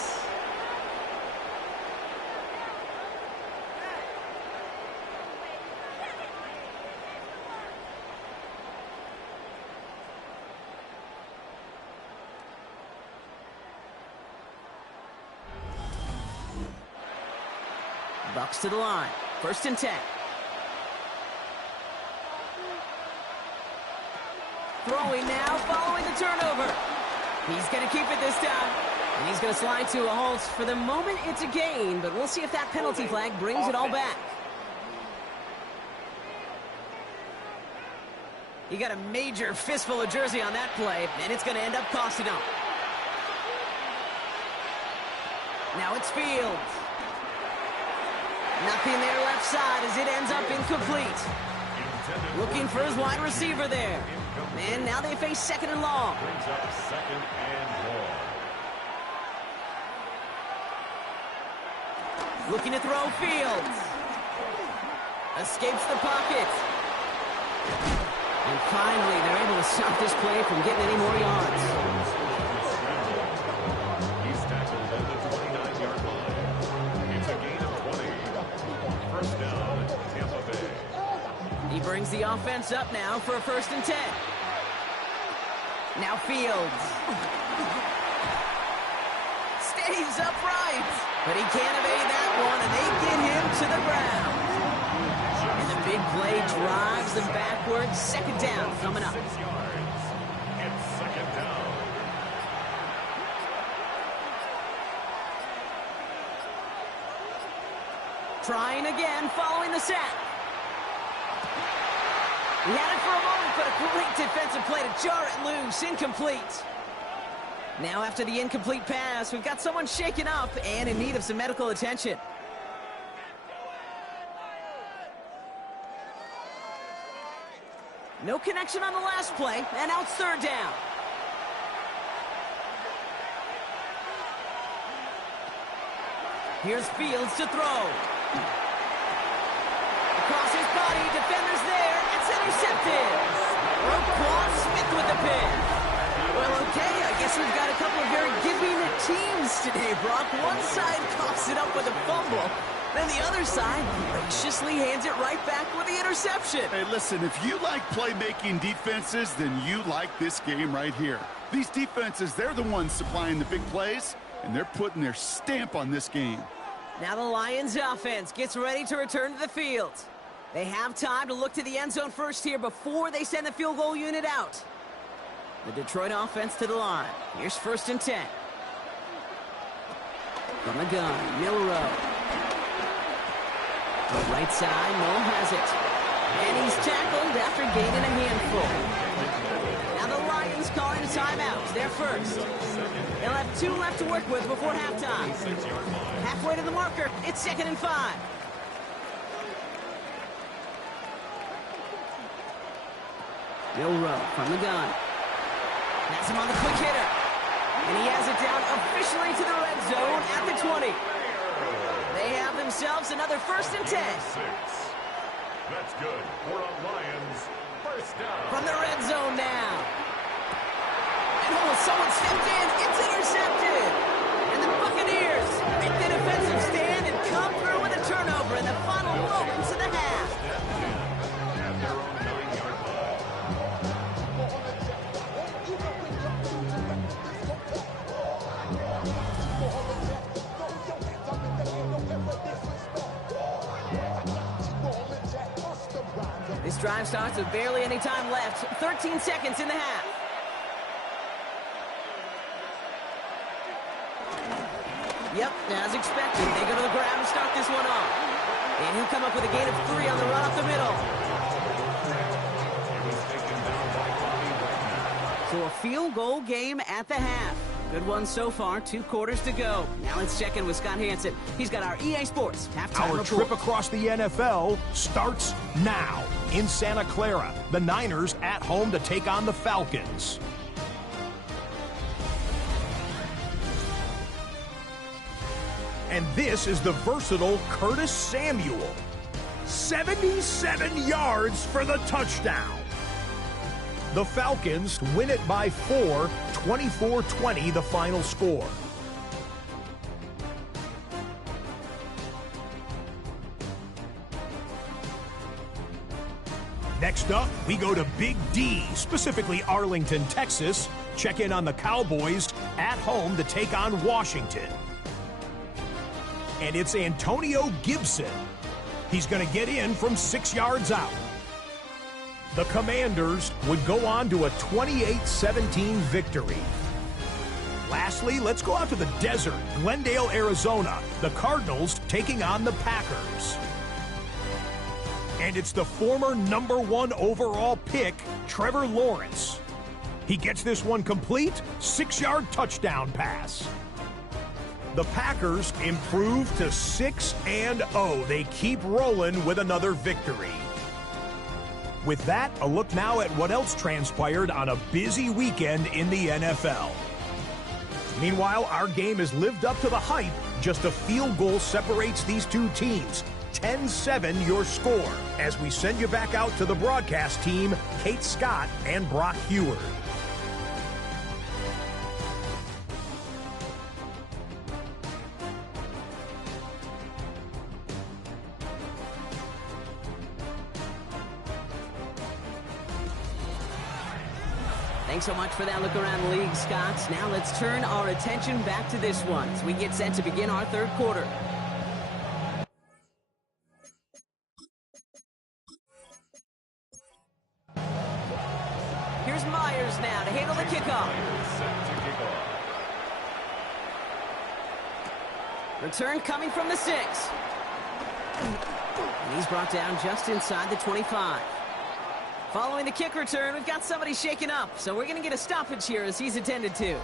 Bucs to the line. First and 10. Throwing now, following the turnover. He's going to keep it this time. And he's going to slide to a halt. For the moment, it's a gain, but we'll see if that penalty flag brings it all back. He got a major fistful of jersey on that play, and it's going to end up costing him. Now it's Fields. Nothing there left side as it ends up incomplete. Looking for his wide receiver there. And now they face second and long. Brings up second and long. Looking to throw Fields. Escapes the pocket. And finally, they're able to stop this play from getting any more yards. He's tackled at the 29-yard line. It's a gain of 20. First down, Tampa Bay. He brings the offense up now for a first and 10. Now Fields. Stays upright. But he can't evade that one, and they get him to the ground. And the big play drives them backwards. Second down coming up. 6 yards. It's second down. Trying again, following the sack. He had it for a moment, but a great defensive play to jar it loose. Incomplete. Now after the incomplete pass, we've got someone shaken up and in need of some medical attention. No connection on the last play, and now it's third down. Here's Fields to throw. Across his body, defenders there. It's intercepted. Roquan Smith with the pin. Well, okay, I guess we've got a couple of very giving teams today, Brock. One side coughs it up with a fumble. Then the other side graciously hands it right back with the interception. Hey, listen, if you like playmaking defenses, then you like this game right here. These defenses, they're the ones supplying the big plays, and they're putting their stamp on this game. Now the Lions offense gets ready to return to the field. They have time to look to the end zone first here before they send the field goal unit out. The Detroit offense to the line. Here's first and 10. From the gun, Milroe. Right side, Noel has it. And he's tackled after gaining a handful. Now the Lions calling a timeout. They're first. They'll have 2 left to work with before halftime. Halfway to the marker, it's 2nd and 5. Milroe from the gun. Has him on the quick hitter. And he has it down officially to the red zone at the 20. themselves another 1st and 10. That's good for a Lions first down. From the red zone now. And someone stepped in. It's intercepted. And the Buccaneers make the defensive stand and come through with a turnover in the final moments of the half. This drive starts with barely any time left. 13 seconds in the half. Yep, as expected, they go to the ground to start this one off. And he'll come up with a gain of 3 on the run up the middle. So a field goal game at the half. Good one so far, 2 quarters to go. Now let's check in with Scott Hanson. He's got our EA Sports halftime report. Our trip across the NFL starts now. In Santa Clara, the Niners at home to take on the Falcons. And this is the versatile Curtis Samuel. 77 yards for the touchdown. The Falcons win it by 4, 24-20 the final score. Next up, we go to Big D, specifically Arlington, Texas. Check in on the Cowboys at home to take on Washington. And it's Antonio Gibson. He's going to get in from 6 yards out. The Commanders would go on to a 28-17 victory. Lastly, let's go out to the desert, Glendale, Arizona. The Cardinals taking on the Packers. And it's the former #1 overall pick, Trevor Lawrence. He gets this one complete, 6-yard touchdown pass. The Packers improve to 6-0. They keep rolling with another victory. With that, a look now at what else transpired on a busy weekend in the NFL. Meanwhile, our game has lived up to the hype. Just a field goal separates these two teams. 10-7 your score. As we send you back out to the broadcast team, Kate Scott and Brock Heward. Thanks so much for that look around the league, Scott. Now let's turn our attention back to this one as we get set to begin our third quarter. Here's Myers now to handle the kickoff. Return coming from the 6. And he's brought down just inside the 25. Following the kick return, we've got somebody shaken up, so we're going to get a stoppage here as he's attended to.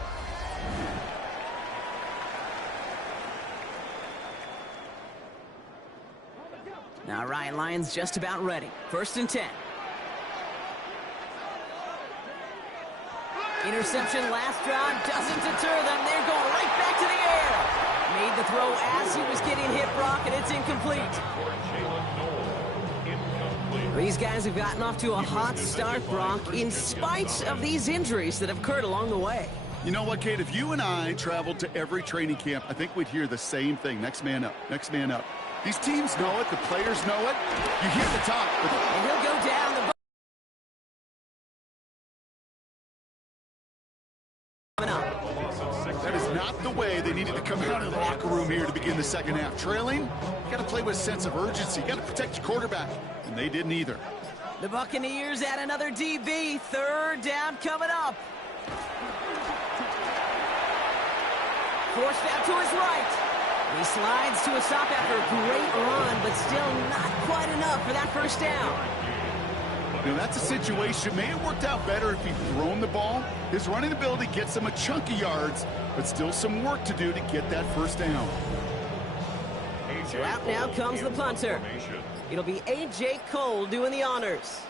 Now Ryan Lyons just about ready. 1st and 10. Interception last drive doesn't deter them. They're going right back to the air. Made the throw as he was getting hit, Brock, and it's incomplete. These guys have gotten off to a hot start, Brock, in spite of these injuries that have occurred along the way. You know what, Kate? If you and I traveled to every training camp, I think we'd hear the same thing. Next man up, next man up. These teams know it. The players know it. You hear the talk. And he'll go down. That is not the way they needed to come out of the locker room here to begin the second half. Trailing, you got to play with a sense of urgency. You got to protect your quarterback, and they didn't either. The Buccaneers add another DB. 3rd down coming up. Forced out to his right. He slides to a stop after a great run, but still not quite enough for that 1st down. You know, that's a situation. May have worked out better if he'd thrown the ball. His running ability gets him a chunk of yards, but still some work to do to get that 1st down. So out now comes the punter. It'll be A.J. Cole doing the honors.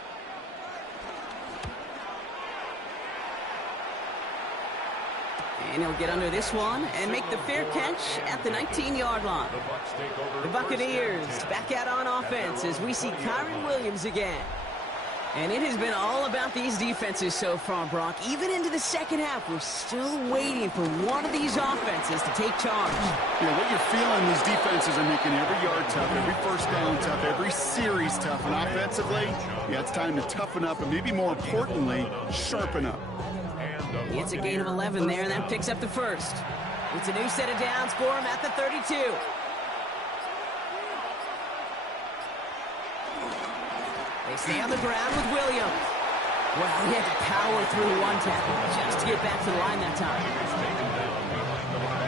And he'll get under this one and make the fair catch at the 19-yard line. The Buccaneers back out on offense as we see Kyren Williams again. And it has been all about these defenses so far, Brock. Even into the second half, we're still waiting for one of these offenses to take charge. Yeah, what you're feeling, these defenses are making every yard tough, every first down tough, every series tough. And offensively, yeah, it's time to toughen up and maybe more importantly, sharpen up. It's a gain of 11 there, and that picks up the first. It's a new set of downs for him at the 32. They stay on the ground with Williams. Well, he had to power through one tackle just to get back to the line that time.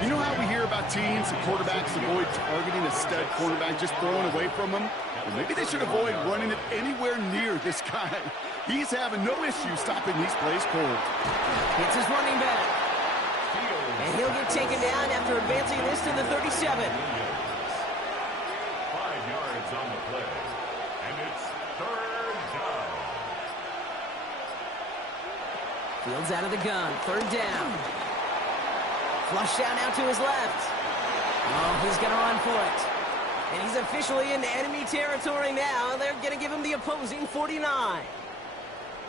You know how we hear about teams and quarterbacks avoid targeting a stud quarterback, just throwing away from him? Well, maybe they should avoid running it anywhere near this guy. He's having no issue stopping these plays cold. It's his running back. And he'll get taken down after advancing this to the 37. 5 yards on the play. And it's third down. Fields out of the gun. Third down. Flush down now to his left. Oh, he's going to run for it. And he's officially into enemy territory now. They're going to give him the opposing 49.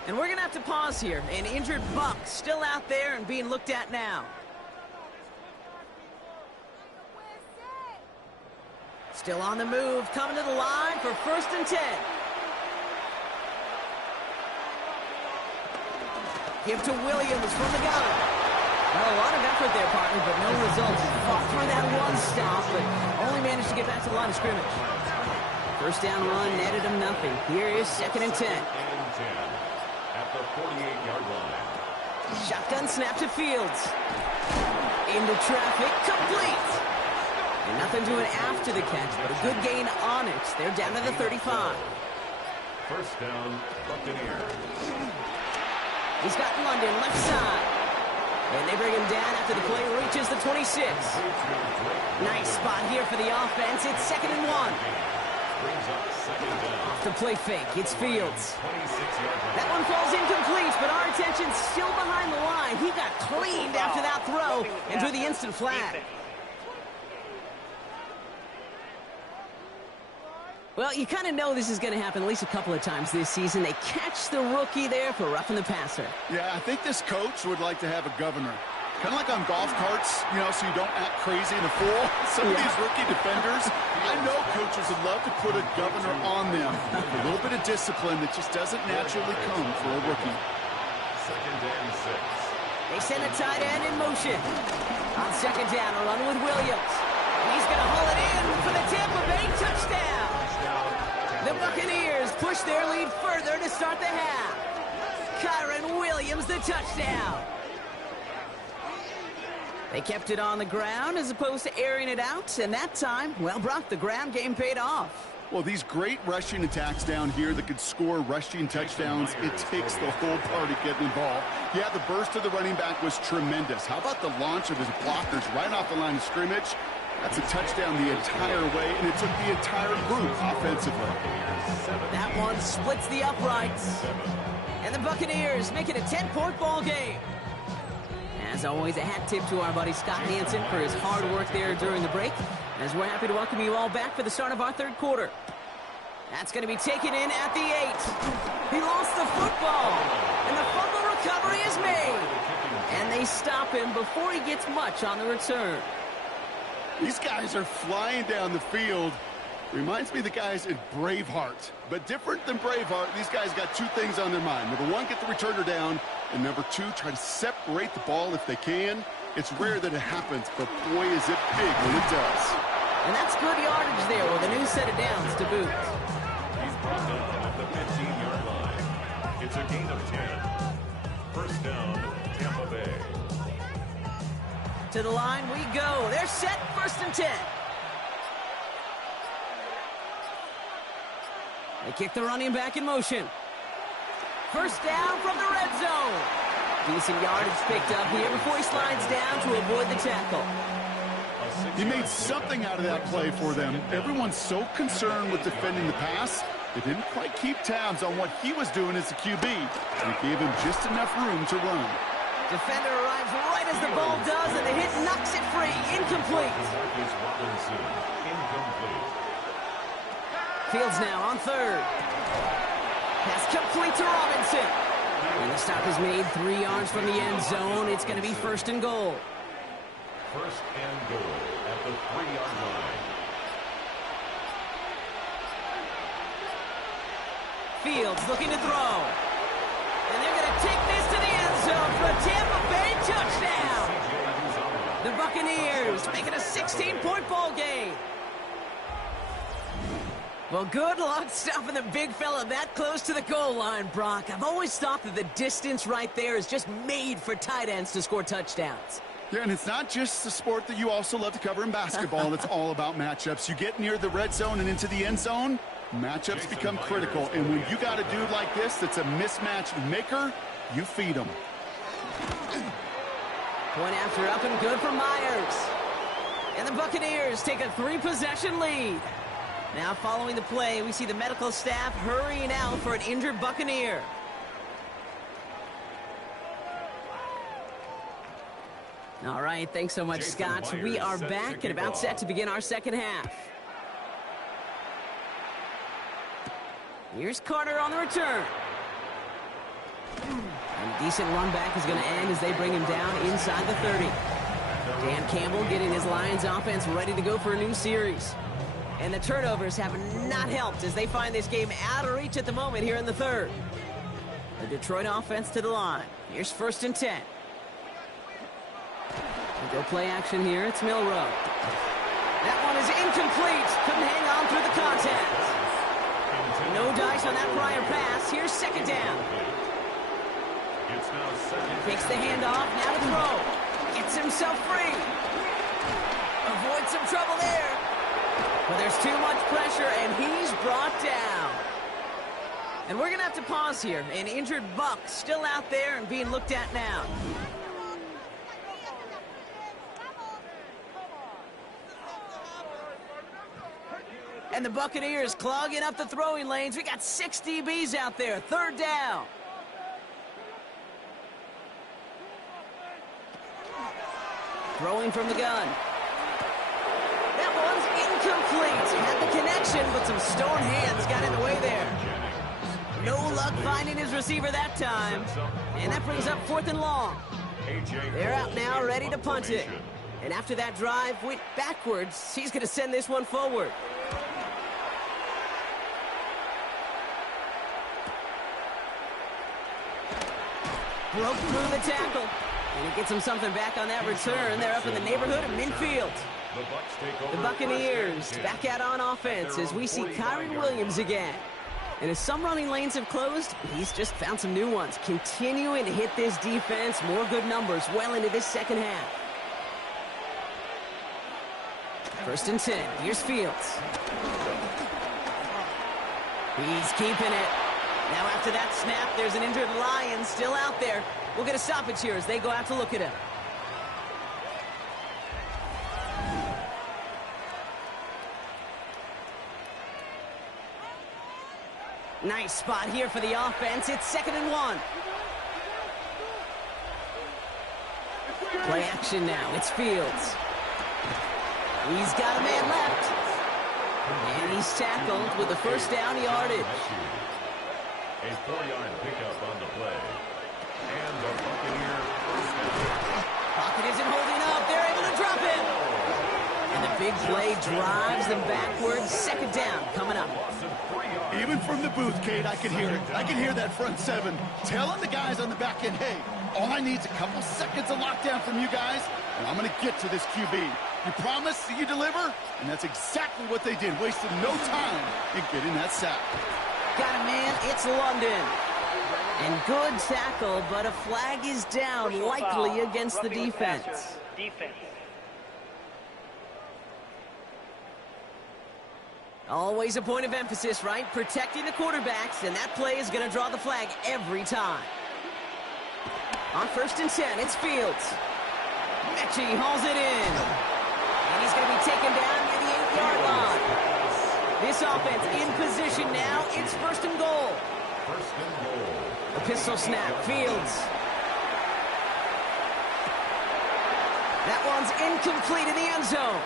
And we're going to have to pause here. An injured Buck still out there and being looked at now. Still on the move, coming to the line for 1st and 10. Give to Williams from the gun. Well, a lot of effort there, partner, but no results. He fought through that one stop, but only managed to get back to the line of scrimmage. First down run netted him nothing. Here is 2nd and 10. At the 48-yard line. Shotgun snap to Fields. Into traffic, complete. And nothing doing after the catch, but a good gain on it. They're down to the 35. First down, Buccaneers. He's got London left side. And they bring him down after the play reaches the 26. Nice spot here for the offense. It's 2nd and 1. Off the play fake, it's Fields. That one falls incomplete, but our attention's still behind the line. He got cleaned after that throw and drew the instant flag. Well, you kind of know this is going to happen at least a couple of times this season. They catch the rookie there for roughing the passer. Yeah, I think this coach would like to have a governor. Kind of like on golf carts, you know, so you don't act crazy and a fool. Some of these rookie defenders, I know coaches would love to put a governor on them. A little bit of discipline that just doesn't naturally come for a rookie. 2nd and 6. They send a tight end in motion. On 2nd down, a run with Williams. He's going to haul it in for the Tampa Bay touchdown. The Buccaneers push their lead further to start the half. Kyren Williams, the touchdown. They kept it on the ground as opposed to airing it out, and that time, well, Brock, the ground game paid off. Well, these great rushing attacks down here that could score rushing touchdowns, it takes the whole party getting involved. Yeah, the burst of the running back was tremendous. How about the launch of his blockers right off the line of scrimmage? That's a touchdown the entire way, and it took the entire group offensively. That one splits the uprights. And the Buccaneers make it a 10-point ball game. As always, a hat tip to our buddy Scott Hansen for his hard work there during the break, as we're happy to welcome you all back for the start of our 3rd quarter. That's going to be taken in at the 8. He lost the football, and the fumble recovery is made. And they stop him before he gets much on the return. These guys are flying down the field. Reminds me of the guys in Braveheart. But different than Braveheart, these guys got 2 things on their mind. Number 1, get the returner down. And number 2, try to separate the ball if they can. It's rare that it happens, but boy, is it big when it does. And that's good yardage there with a new set of downs to boot. He's brought down at the 15-yard line. It's a gain of 10. First down, Tampa Bay. To the line we go. They're set, 1st and 10. They kick the running back in motion. First down from the red zone. Decent yardage picked up here before he slides down to avoid the tackle. He made something out of that play for them. Everyone's so concerned with defending the pass, they didn't quite keep tabs on what he was doing as the QB. They gave him just enough room to run. Defender arrives right as the ball does, and the hit knocks it free. Incomplete. Fields now on third. Pass complete to Robinson. And the stop is made 3 yards from the end zone. It's going to be first and goal. First and goal at the 3-yard line. Fields looking to throw. And they're going to take this to the end zone for a Tampa Bay touchdown. The Buccaneers make it a 16-point ball game. Well, good luck stopping the big fella that close to the goal line, Brock. I've always thought that the distance right there is just made for tight ends to score touchdowns. Yeah, and it's not just the sport that you also love to cover in basketball. It's all about matchups. You get near the red zone and into the end zone, matchups become critical. And when you got a dude like this that's a mismatch maker, you feed him. Point after up and good for Myers. And the Buccaneers take a 3-possession lead. Now following the play, we see the medical staff hurrying out for an injured Buccaneer. All right, thanks so much, Scott. We are back and about set to begin our second half. Here's Carter on the return. And a decent run back is going to end as they bring him down inside the 30. Dan Campbell getting his Lions offense ready to go for a new series. And the turnovers have not helped as they find this game out of reach at the moment here in the third. The Detroit offense to the line. Here's first and 10. We'll go play action here. It's Milroe. That one is incomplete. Couldn't hang on through the contact. No dice on that prior pass. Here's second down. Takes the handoff. Now to throw. Gets himself free. Avoids some trouble there. But there's too much pressure, and he's brought down. And we're going to have to pause here. An injured Buck still out there and being looked at now. And the Buccaneers clogging up the throwing lanes. We got 6 DBs out there. Third down. Throwing from the gun. That one's incomplete. Had the connection, but some stone hands got in the way there. No luck finding his receiver that time. And that brings up 4th and long. They're out now, ready to punt it. And after that drive went backwards, he's going to send this one forward. Broke through the tackle. And he gets him something back on that return. They're up in the neighborhood of midfield. The Buccaneers back out on offense as we see Kyren Williams again. And as some running lanes have closed, he's just found some new ones. Continuing to hit this defense, more good numbers well into this second half. First and 10, here's Fields. He's keeping it. Now after that snap, there's an injured Lion still out there. We'll get a stoppage here as they go out to look at him. Nice spot here for the offense. It's 2nd and 1. Play action now. It's Fields. He's got a man left. And he's tackled with the first down yardage. A 4-yard pickup on the play. And the Buccaneer first down. Pocket isn't holding up. They're able to drop him. And the big play drives them backwards. 2nd down coming up. Even from the booth, Kate, I can hear it. I can hear that front 7 telling the guys on the back end, hey, all I need is a couple seconds of lockdown from you guys, and I'm going to get to this QB. You promise that you deliver? And that's exactly what they did, wasting no time in getting that sack. Got a man, it's London. And good tackle, but a flag is down, likely against the defense. Always a point of emphasis, right? Protecting the quarterbacks, and that play is going to draw the flag every time. On first and 10, it's Fields. Mechie hauls it in. And he's going to be taken down near the 8-yard line. This offense in position now. It's first and goal. First and goal. A pistol snap. Fields. That one's incomplete in the end zone.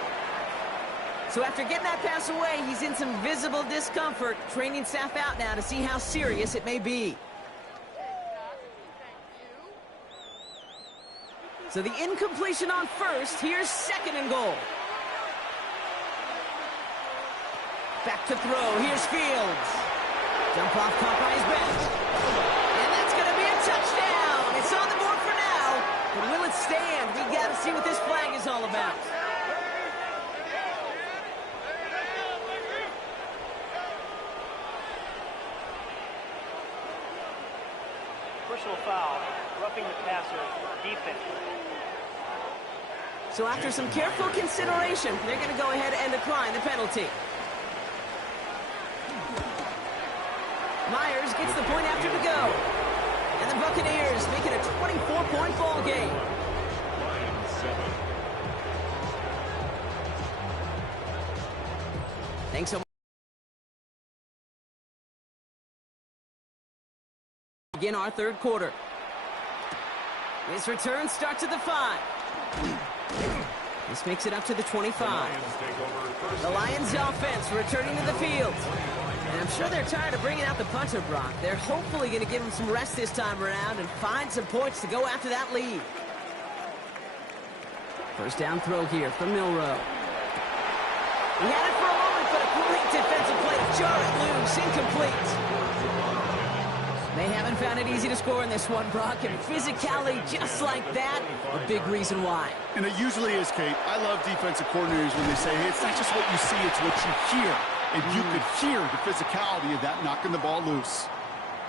So after getting that pass away, he's in some visible discomfort. Training staff out now to see how serious it may be. So the incompletion on first. Here's 2nd and goal. Back to throw. Here's Fields. Jump off caught by his back. And that's going to be a touchdown. It's on the board for now. But will it stand? We got to see what this flag is all about. Personal foul, roughing the passer, defense. So after some careful consideration, they're going to go ahead and decline the penalty. Myers gets the point after to go. And the Buccaneers make it a 24-point ball game. Thanks so much. Begin our 3rd quarter. This return starts at the 5. This makes it up to the 25. The Lions offense returning to the field. And I'm sure they're tired of bringing out the punter, Brock. They're hopefully going to give him some rest this time around and find some points to go after that lead. First down throw here from Milroe. He had it for a moment, but a great defensive play to jar it loose, incomplete. They haven't found it easy to score in this one, Brock, and physicality just like that, a big reason why. And it usually is, Kate. I love defensive coordinators when they say, hey, it's not just what you see, it's what you hear. And you could hear the physicality of that knocking the ball loose.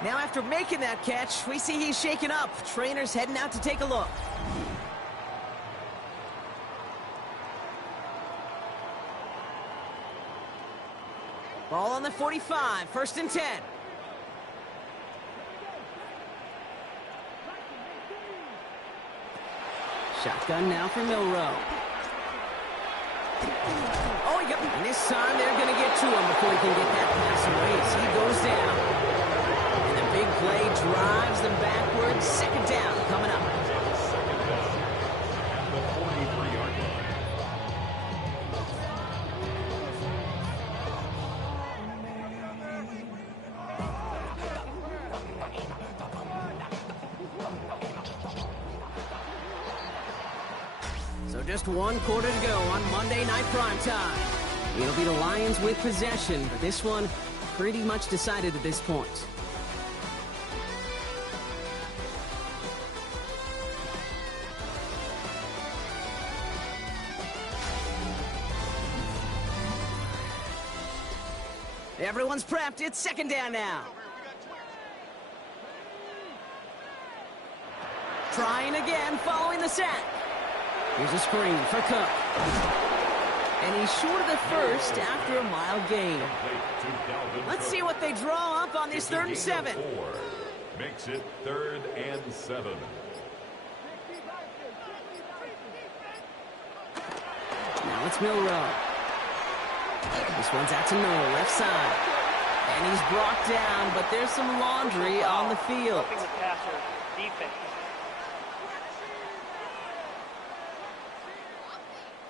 Now after making that catch, we see he's shaken up. Trainers heading out to take a look. Ball on the 45, 1st and 10. Shotgun now for Milroe. Oh, and this time they're going to get to him before he can get that pass away as he goes down. And the big play drives them backwards. 2nd down coming up. Just 1 quarter to go on Monday Night Primetime. It'll be the Lions with possession, but this one pretty much decided at this point. Everyone's prepped. It's 2nd down now. Trying again following the sack. Here's a screen for Cook. And he's short of the first after a mild gain. Let's see what they draw up on this 3rd and 7. Makes it 3rd and 7. Now it's Milroe. This one's out to Noel, left side. And he's brought down, but there's some laundry on the field. Roughing the passer, defense.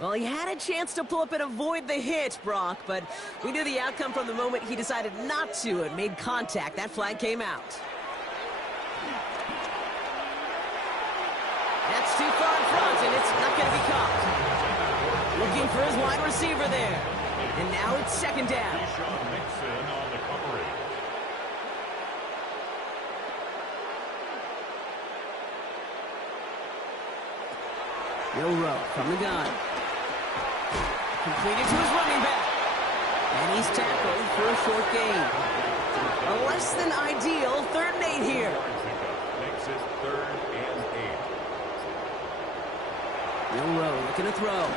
Well, he had a chance to pull up and avoid the hit, Brock, but we knew the outcome from the moment he decided not to and made contact. That flag came out. That's too far in front, and it's not going to be caught. Looking for his wide receiver there. And now it's 2nd down. Milroe from the gun. Completed to his running back. And he's tackled for a short gain. A less than ideal 3rd and 8 here. Makes it 3rd and 8. Milroe looking to throw.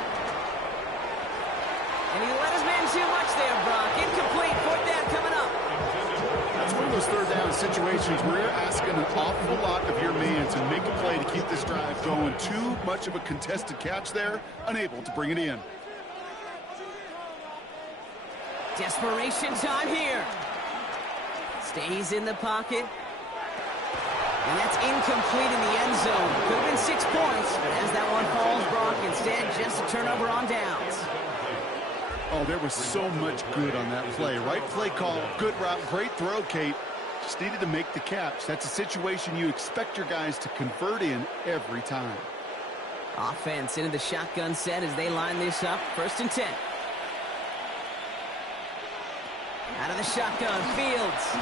And he let his man too much there, Brock. Incomplete. 4th down coming up. That's one of those 3rd down situations where you're asking an awful lot of your man to make a play to keep this drive going. Too much of a contested catch there, unable to bring it in. Desperation time here. Stays in the pocket. And that's incomplete in the end zone. Could have been 6 points, but as that one falls, Brock, instead just a turnover on downs. Oh, there was so much good on that play. Right play call, good route, great throw, Kate. Just needed to make the catch. That's a situation you expect your guys to convert in every time. Offense into the shotgun set as they line this up. 1st and 10. Out of the shotgun, Fields.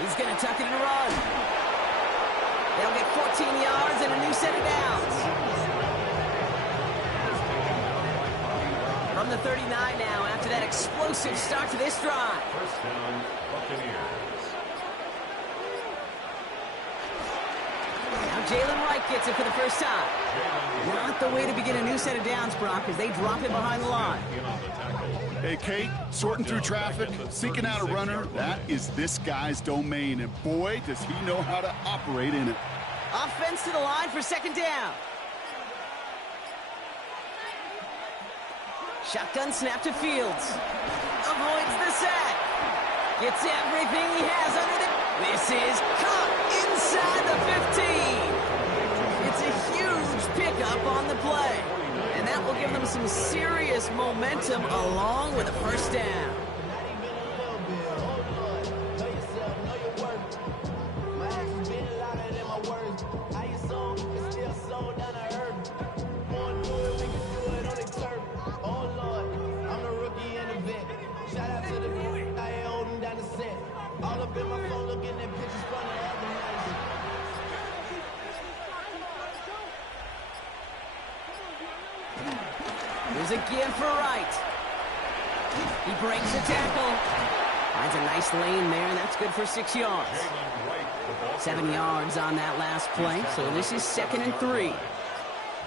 He's going to tuck it and run. They'll get 14 yards and a new set of downs. From the 39 now after that explosive start to this drive. First down, Buccaneers. Now Jalen Wright gets it for the first time. Not the way to begin a new set of downs, Brock, as they drop it behind the line. Hey, Kate, sorting through traffic, seeking out a runner, that is this guy's domain, and boy, does he know how to operate in it. Offense to the line for 2nd down. Shotgun snap to Fields. Avoids the sack. Gets everything he has under it. This is caught inside the 15. It's a huge pickup on the play. And that will give them some serious momentum along with a first down. Here's again for Wright. He breaks the tackle. Finds a nice lane there, and that's good for 6 yards. 7 yards on that last play, so this is 2nd and 3.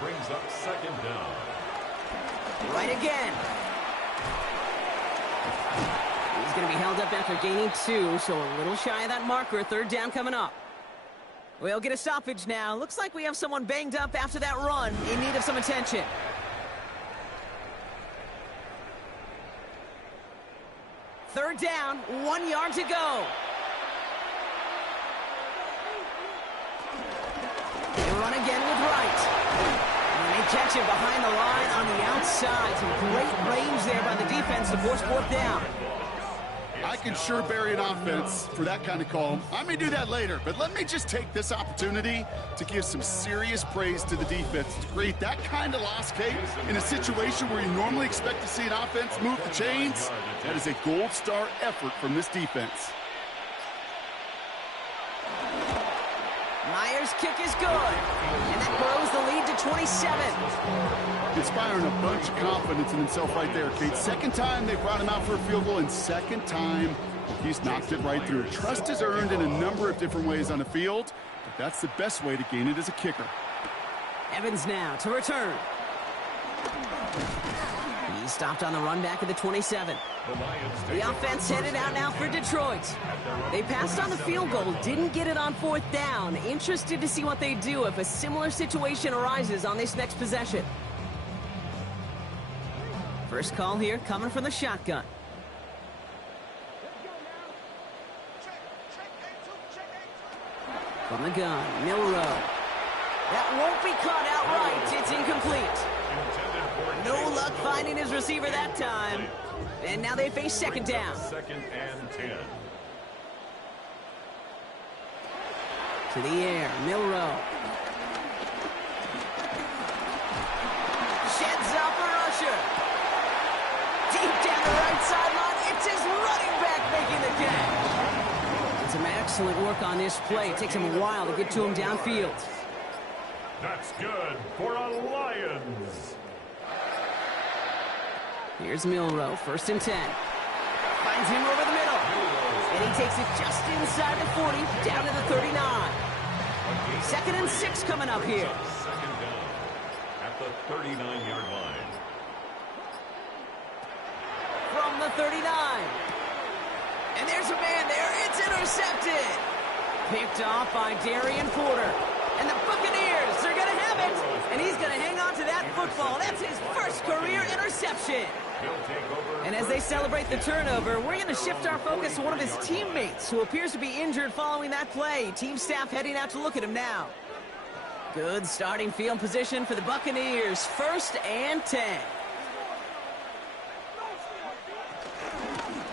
Brings up 2nd down. Right again. He's going to be held up after gaining 2, so a little shy of that marker. 3rd down coming up. We'll get a stoppage now. Looks like we have someone banged up after that run, in need of some attention. 3rd down, 1 yard to go. They run again with Wright. And they catch him behind the line on the outside. Some great range there by the defense to force 4th down. I can sure bury an offense for that kind of call. I may do that later, but let me just take this opportunity to give some serious praise to the defense to create that kind of loss, Kate, in a situation where you normally expect to see an offense move the chains. That is a gold star effort from this defense. Myers' kick is good, and that grows the lead to 27. Inspiring a bunch of confidence in himself right there, Kate. 2nd time they brought him out for a field goal, and 2nd time he's knocked it right through. Trust is earned in a number of different ways on the field, but that's the best way to gain it as a kicker. Evans now to return. He stopped on the run back at the 27. The offense headed out now for Detroit. They passed on the field goal, didn't get it on 4th down. Interested to see what they do if a similar situation arises on this next possession. First call here coming from the shotgun. From the gun, Milroe. That won't be caught outright. It's incomplete. No luck finding his receiver that time. And now they face 2nd down. 2nd and 10. To the air, Milroe. Sheds off a rusher. Deep down the right sideline, it's his running back making the catch. Some excellent work on this play. It takes him a while to get to him downfield. That's good for a Lions. Here's Milroe, 1st and 10. Finds him over the middle. And he takes it just inside the 40, down to the 39. 2nd and 6 coming up here. 2nd down at the 39-yard line. From the 39. And there's a man there. It's intercepted. Picked off by Darian Porter. And the Buccaneers are going to have it. And he's going to hang on to that football. That's his first career interception. And as they celebrate the turnover, we're going to shift our focus to one of his teammates who appears to be injured following that play. Team staff heading out to look at him now. Good starting field position for the Buccaneers. 1st and 10.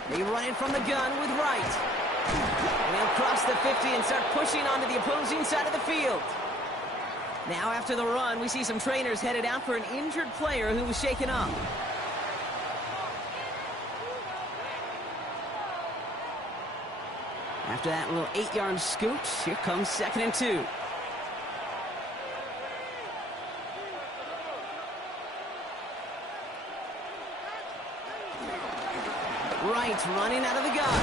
They run it from the gun with Wright. And they'll cross the 50 and start pushing onto the opposing side of the field. Now after the run, we see some trainers headed out for an injured player who was shaken up. After that little 8-yard scooch, here comes 2nd and 2. Wright running out of the gun.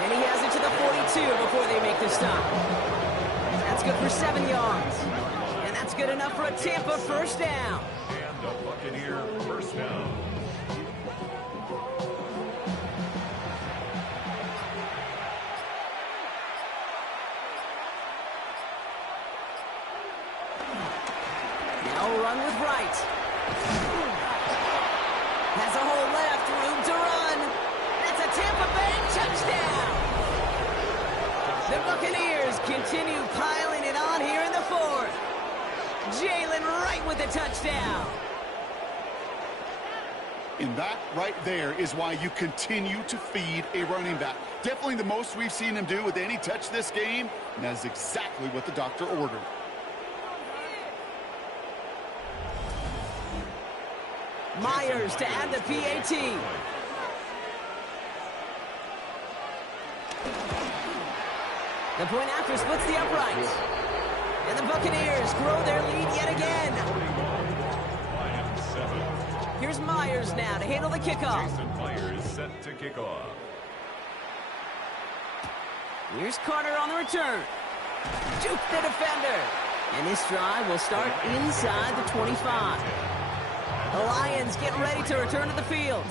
And he has it to the 42 before they make the stop. That's good for 7 yards. And that's good enough for a Tampa 1st down. And a Buccaneer 1st down. Now run with Wright. Has a hole left, room to run. That's a Tampa Bay touchdown. The Buccaneers continue piling it on here in the 4th. Jalen Wright with the touchdown. And that right there is why you continue to feed a running back. Definitely the most we've seen him do with any touch this game, and that is exactly what the doctor ordered. Myers to add the PAT. The point after splits the uprights. And the Buccaneers grow their lead yet again. Here's Myers now to handle the kickoff. Jason Myers set to kick off. Here's Carter on the return. Juke the defender. And this drive will start inside the 25. The Lions get ready to return to the field.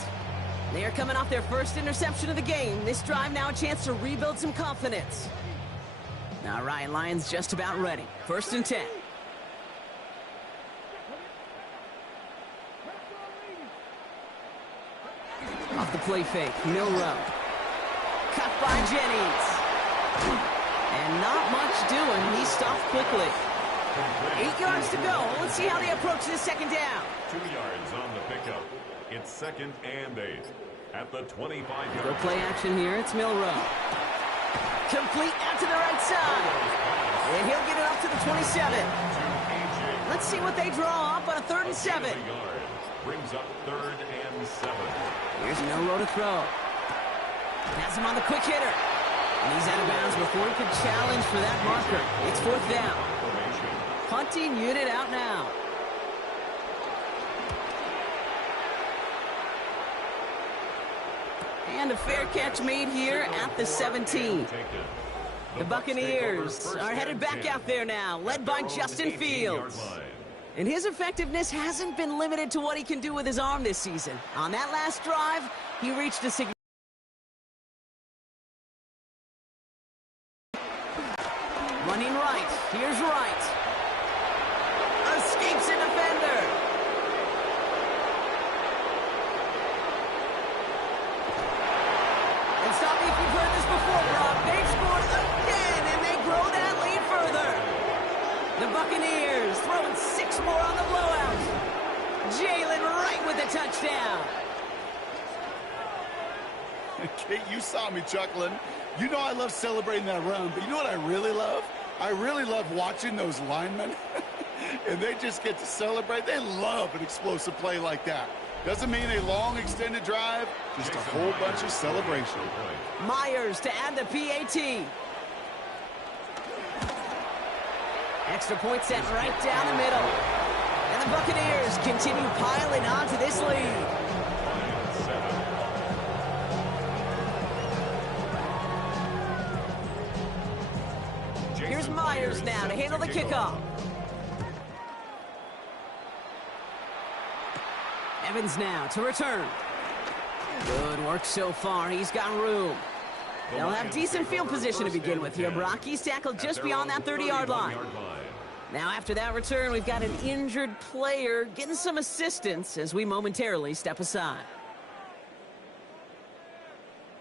They are coming off their first interception of the game. This drive now a chance to rebuild some confidence. All right, Lions just about ready. 1st and 10. Off the play fake, Milrow. Cut by Jennings. And not much doing. He stopped quickly. 8 yards to go. Let's see how they approach this 2nd down. 2 yards on the pickup. It's 2nd and 8 at the 25-yard. Go play action here. It's Milrow. Complete out to the right side. And he'll get it up to the 27. Let's see what they draw up on a 3rd and 7. Brings up 3rd and 7. Here's Milrow to throw. Has him on the quick hitter. And he's out of bounds before he could challenge for that marker. It's 4th down. Punting unit out now. And a fair catch made here at the 17. The Buccaneers are headed back out there now, led by Justin Fields. And his effectiveness hasn't been limited to what he can do with his arm this season. On that last drive, he reached a significant... Running right. Here's Wright. Escapes a defender. And stop me if you've heard this before, Brock. They've scored again, and they grow that lead further. The Buccaneers throwing 6 more on the blowout. Jalen Wright with the touchdown. Kate, you saw me chuckling. You know I love celebrating that run, but you know what I really love? I really love watching those linemen. And they just get to celebrate. They love an explosive play like that. Doesn't mean a long extended drive, just a whole bunch of celebration. Myers to add the PAT. Extra point set right down the middle. And the Buccaneers continue piling on to this lead. Here's Myers now to handle the kickoff. Evans now to return. Good work so far. He's got room. They'll have decent field position to begin with here. Brock, he's tackled just beyond that 30-yard line. Now after that return, we've got an injured player getting some assistance as we momentarily step aside.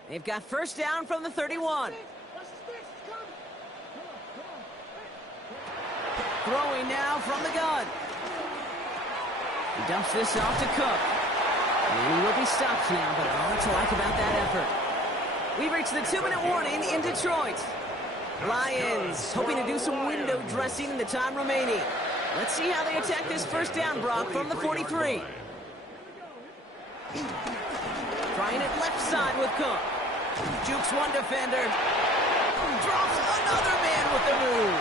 They've got first down from the 31. Throwing now from the gun. He dumps this off to Cook. And he will be stopped now, but a lot to like about that effort. We've reached the 2-minute warning in Detroit. Lions hoping to do some window dressing in the time remaining. Let's see how they attack this first down, Brock, from the 43. Trying it left side with Cook. Jukes one defender. Drops another man with the move.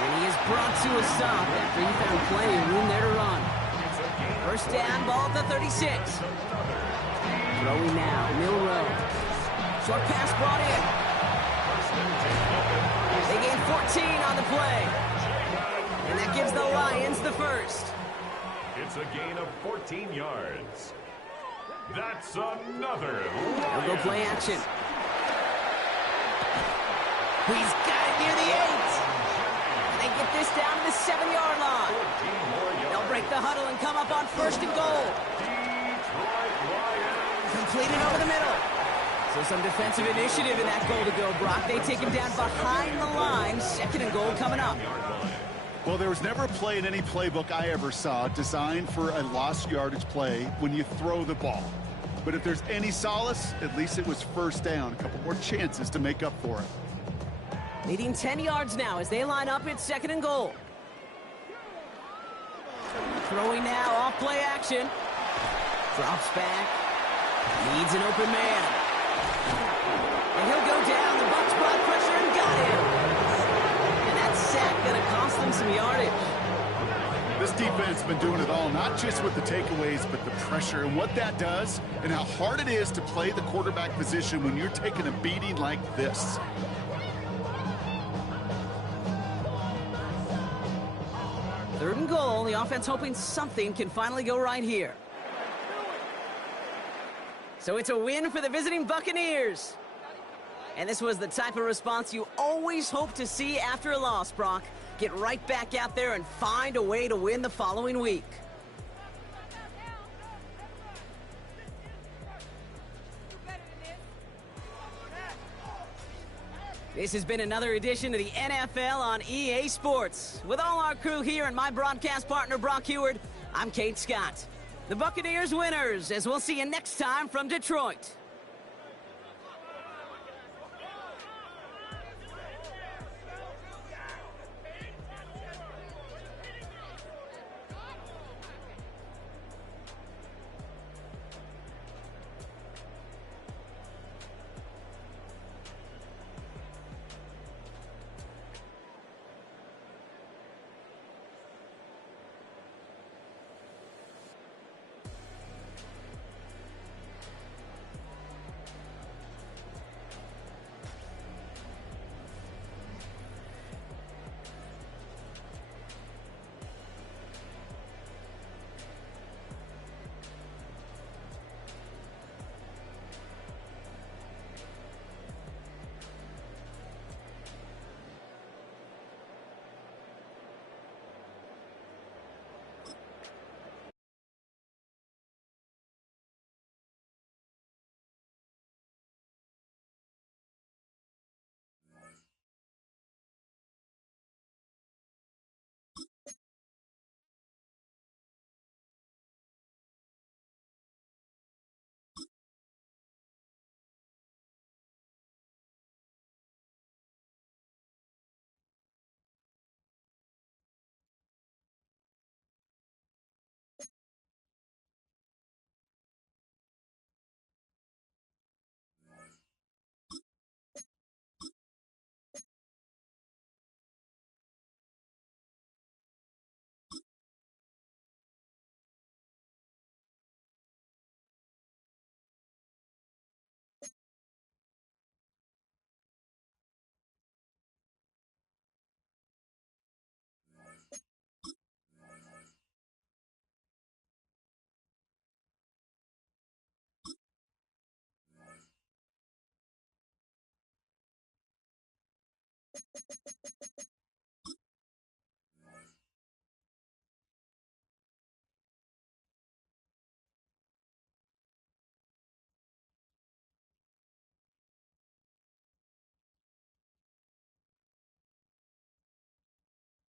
And he is brought to a stop after he found plenty of room there to run. First down, ball at the 36. Throwing now, Milroe. Short pass brought in. They gain 14 on the play. And that gives the Lions the first. It's a gain of 14 yards. That's another They'll go play action. He's got it near the 8. And they get this down to the 7-yard line. They'll break the huddle and come up on first and goal. Completed over the middle. So some defensive initiative in that goal to go, Brock. They take him down behind the line. Second and goal coming up. Well, there was never a play in any playbook I ever saw designed for a lost yardage play when you throw the ball. But if there's any solace, at least it was first down. A couple more chances to make up for it. Leading 10 yards now as they line up at second and goal. Throwing now off play action. Drops back. Needs an open man. And he'll go down. The Bucs brought pressure and got him. Sack going to cost them some yardage. This defense has been doing it all, not just with the takeaways, but the pressure and what that does and how hard it is to play the quarterback position when you're taking a beating like this. Third and goal. The offense hoping something can finally go right here. So it's a win for the visiting Buccaneers. And this was the type of response you always hope to see after a loss, Brock. Get right back out there and find a way to win the following week. This has been another edition of the NFL on EA Sports. With all our crew here and my broadcast partner, Brock Heward, I'm Kate Scott. The Buccaneers winners, as we'll see you next time from Detroit.